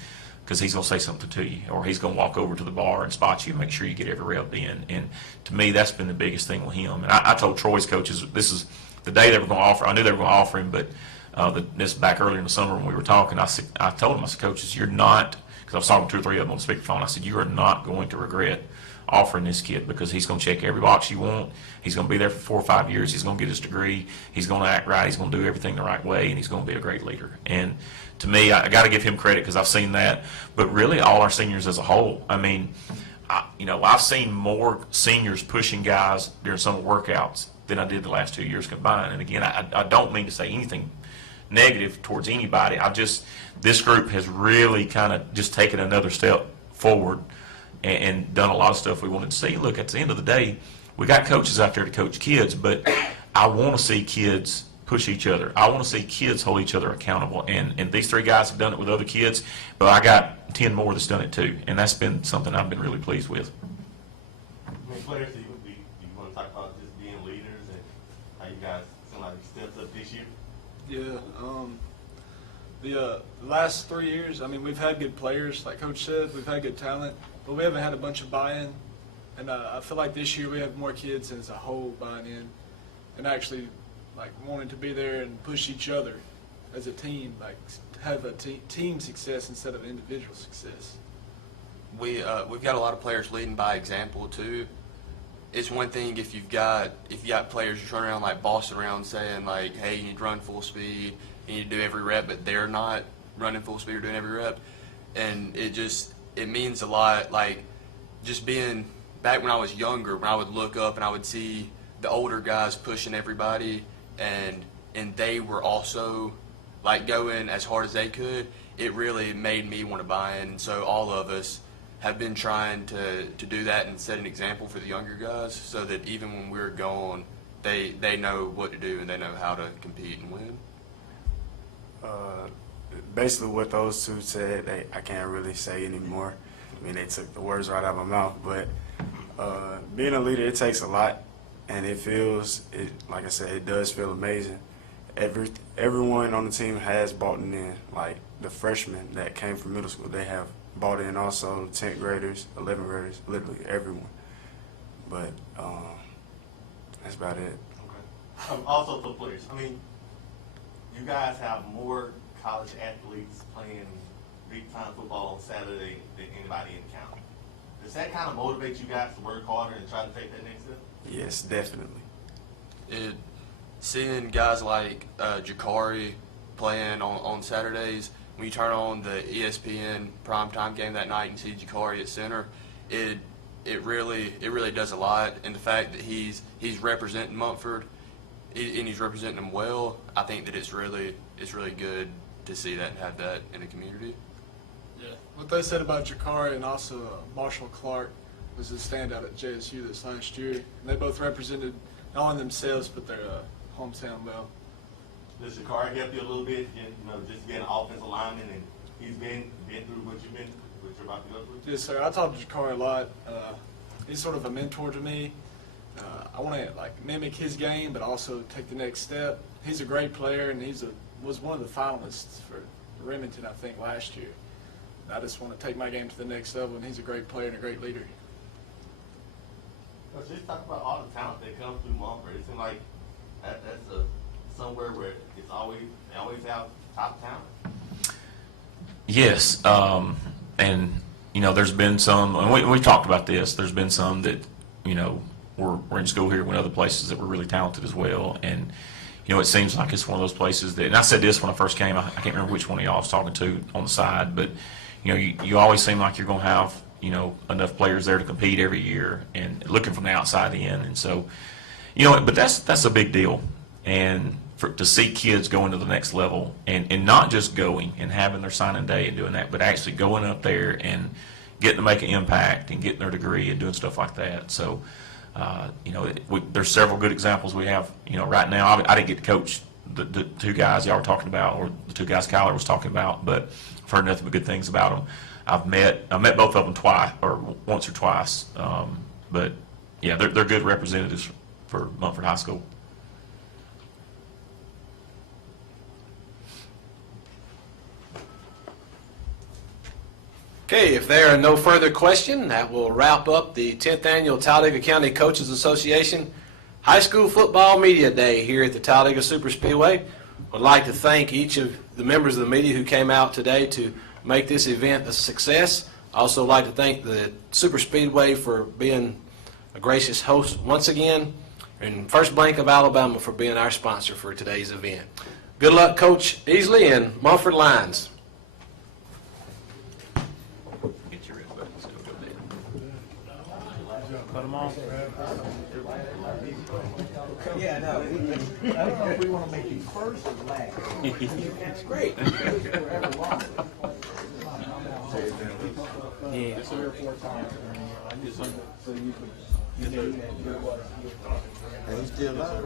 because he's going to say something to you, or he's going to walk over to the bar and spot you and make sure you get every rep in. And to me, that's been the biggest thing with him. And I told Troy's coaches, this is the day they were going to offer. I knew they were going to offer him, but this back earlier in the summer when we were talking, I told him, I said, coaches, you're not, because I was talking to 2 or 3 of them on the speakerphone, I said, you are not going to regret offering this kid, because he's going to check every box you want. He's going to be there for 4 or 5 years. He's going to get his degree. He's going to act right. He's going to do everything the right way, and he's going to be a great leader. And to me, I got to give him credit because I've seen that. But really, all our seniors as a whole. I mean, I've seen more seniors pushing guys during summer workouts than I did the last 2 years combined. And again, I don't mean to say anything negative towards anybody. This group has really kind of just taken another step forward and done a lot of stuff we wanted to see. Look, at the end of the day, we got coaches out there to coach kids, but I want to see kids push each other. I want to see kids hold each other accountable. And these 3 guys have done it with other kids, but I got 10 more that's done it too. And that's been something I've been really pleased with. I mean, players, do you want to talk about just being leaders and how you guys seem like you stepped up this year? Yeah, the last 3 years, I mean, we've had good players, like Coach said, we've had good talent, but we haven't had a bunch of buy-in. And I feel like this year we have more kids as a whole buying in and actually like wanting to be there and push each other as a team, like have a team success instead of individual success. We've got a lot of players leading by example too. It's one thing if you've got players just running around like bossing around saying like, hey, you need to run full speed, you need to do every rep, but they're not running full speed or doing every rep. And it means a lot, like just being back when I was younger, when I would look up and I would see the older guys pushing everybody and they were also like going as hard as they could, it really made me want to buy in. And so all of us have been trying to do that and set an example for the younger guys so that even when we're gone, they know what to do and they know how to compete and win. Basically what those 2 said, I can't really say anymore. I mean, they took the words right out of my mouth, but being a leader, it takes a lot, and like I said, it does feel amazing. Everyone on the team has bought in. Like the freshmen that came from middle school, they have bought in also, 10th graders, 11th graders, literally everyone. But that's about it. Okay. Also for players, I mean, you guys have more college athletes playing big-time football on Saturday than anybody in the county. Does that kind of motivate you guys to work harder and try to take that next step? Yes, definitely. Seeing guys like Jakari playing on Saturdays, when you turn on the ESPN primetime game that night and see Jakari at center, it really does a lot. And the fact that he's representing Mumford and he's representing them well, I think that it's really good to see that and have that in the community. Yeah, what they said about Jakari and also Marshall Clark was a standout at JSU this last year. And they both represented not only themselves but their hometown well. Does Jakari help you a little bit, just being an offensive lineman, and he's been through what you're about to go through? Yes, sir. I talk to Jakari a lot. He's sort of a mentor to me. I want to mimic his game, but also take the next step. He's a great player, and was one of the finalists for Remington, I think, last year. And I just want to take my game to the next level, and he's a great player and a great leader. Let's just talk about all the talent that comes through Mumford. It seems like that's somewhere where they always have top talent. Yes, and there's been some, and we talked about this. There's been some that we're in school here, went other places that were really talented as well, and it seems like it's one of those places that. And I said this when I first came. I can't remember which one of y'all I was talking to on the side, but you always seem like you're going to have enough players there to compete every year, and looking from the outside in, and so but that's a big deal, and to see kids going to the next level, and not just going and having their signing day and doing that, but actually going up there and getting to make an impact and getting their degree and doing stuff like that. So, there's several good examples we have. Right now, I didn't get to coach the 2 guys y'all were talking about, or the 2 guys Kyler was talking about, but I've heard nothing but good things about them. I met both of them once or twice, but yeah, they're good representatives for Mumford High School. Okay, if there are no further questions, that will wrap up the 10th Annual Talladega County Coaches Association High School Football Media Day here at the Talladega Super Speedway. I'd like to thank each of the members of the media who came out today to make this event a success. I also like to thank the Super Speedway for being a gracious host once again, and First Bank of Alabama for being our sponsor for today's event. Good luck, Coach Easley and Mumford Lions. Get your red buttons. Go there. Put them on. Yeah, no, I don't know if we want to make you first or last. It's great. Forever long. Yeah. 3 or 4 times. So you could, and he's still alive.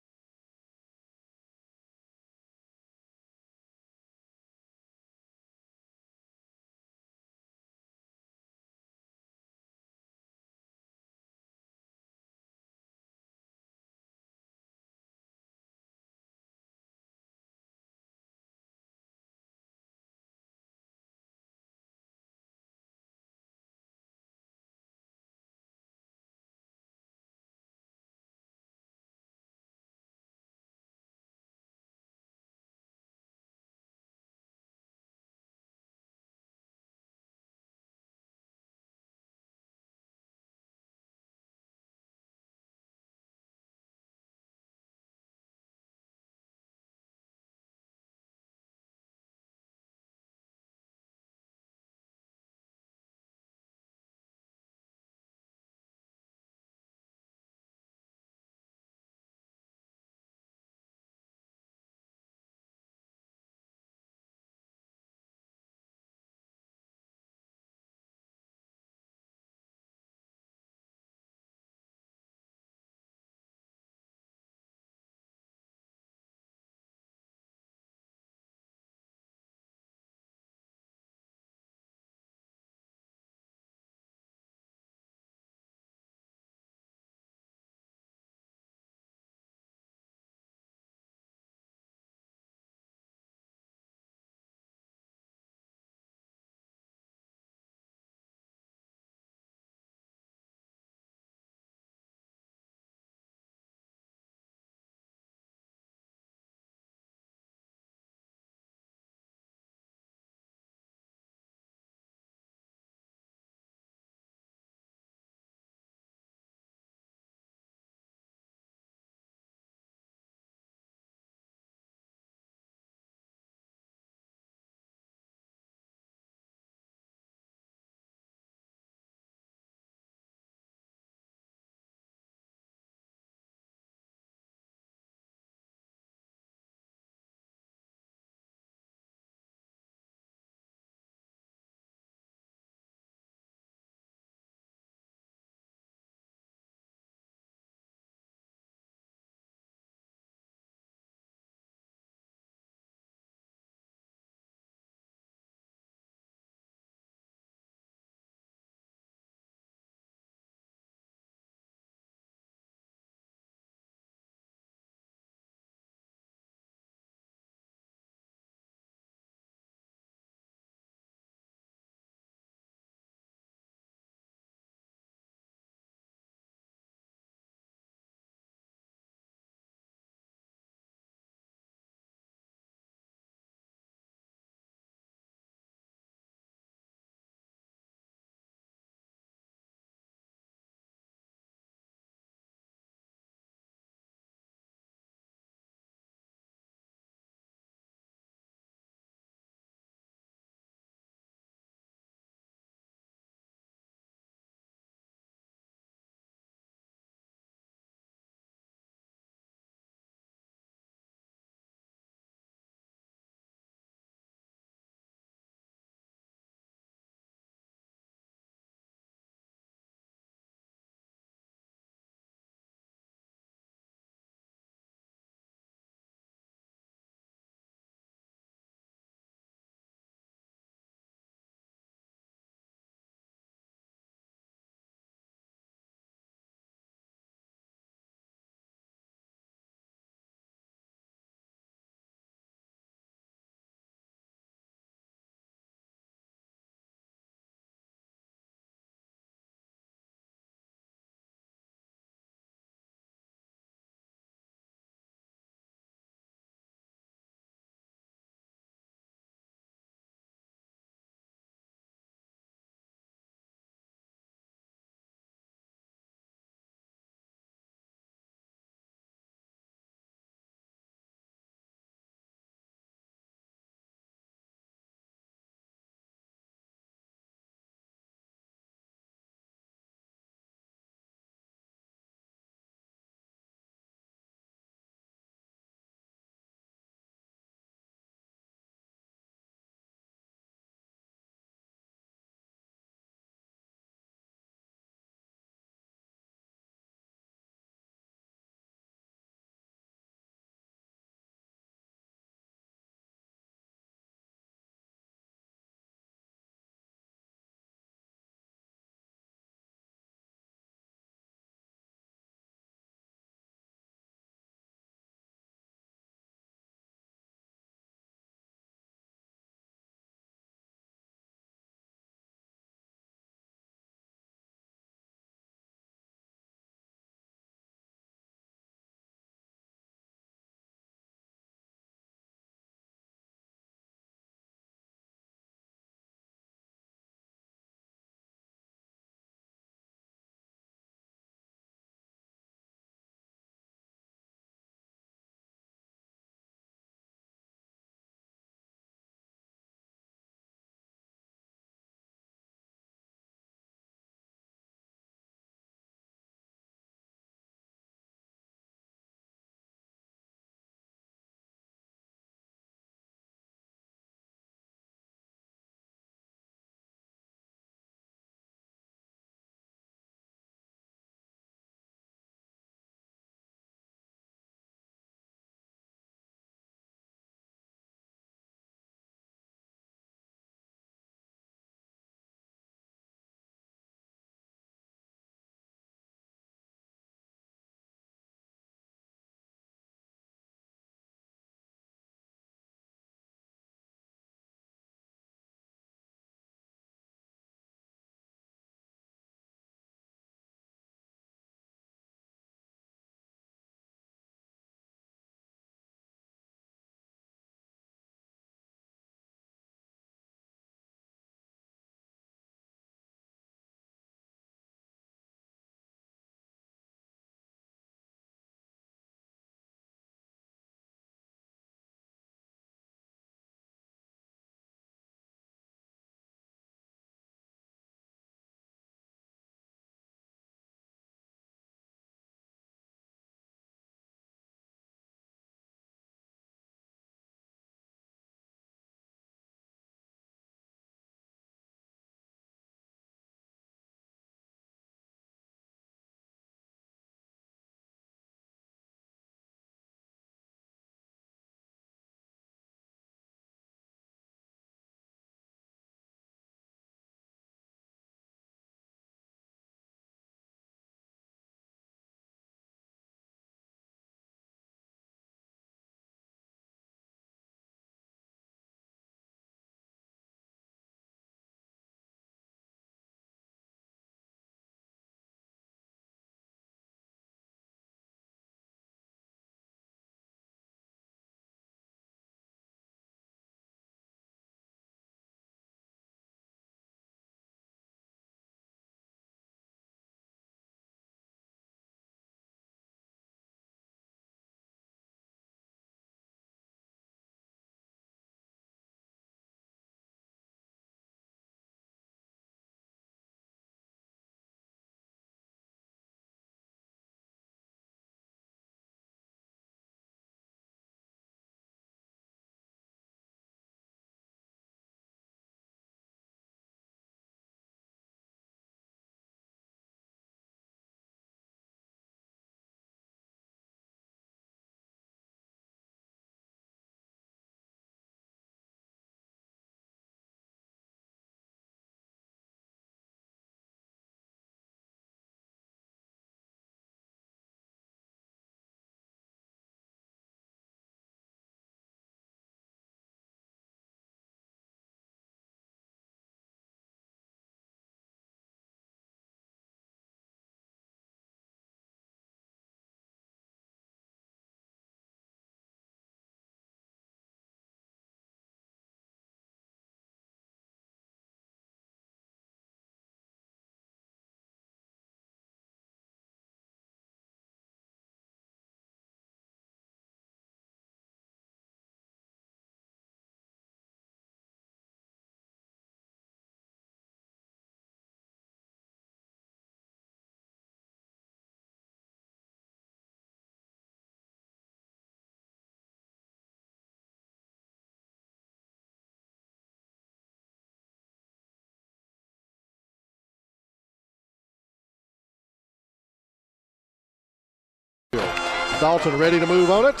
Dalton ready to move on it.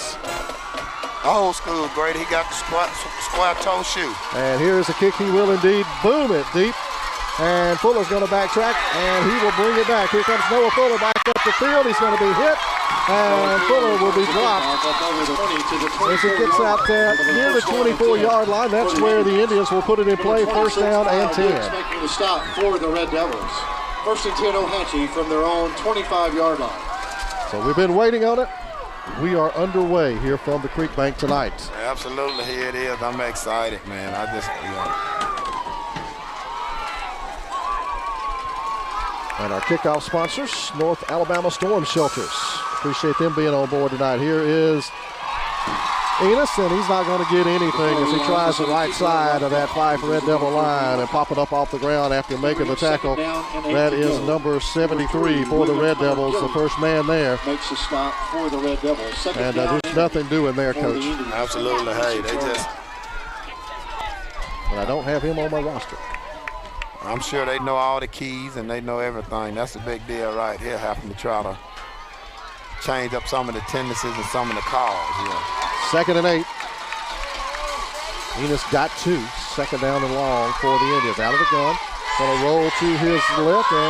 Old school, Grady. He got the square toe shoe. And here's a kick. He will indeed boom it deep. And Fuller's going to backtrack, and he will bring it back. Here comes Noah Fuller back up the field. He's going to be hit, and Fuller will be blocked. As it gets out near the 24-yard line, that's where the Indians will put it in play. First down and 10. Expecting the stop for the Red Devils. First and 10 Ohatchee from their own 25-yard line. So we've been waiting on it. We are underway here from the Creek Bank tonight. Absolutely, here it is. I'm excited, man. And our kickoff sponsors, North Alabama Storm Shelters. Appreciate them being on board tonight. Here is Enos, and he's not going to get anything as he tries the right side of that Fife Red Devil line and popping up off the ground after making the tackle. That is number 73 for the Red Devils, the first man there. Makes a stop for the Red Devils. And there's nothing doing there, Coach. Absolutely. Hey, they just... But I don't have him on my roster. I'm sure they know all the keys and they know everything. That's a big deal right here, having to try to change up some of the tendencies and some of the calls. Yeah. 2nd and 8. Enos got 2. 2nd down and long for the Indians. Out of the gun. Going to roll to his left. And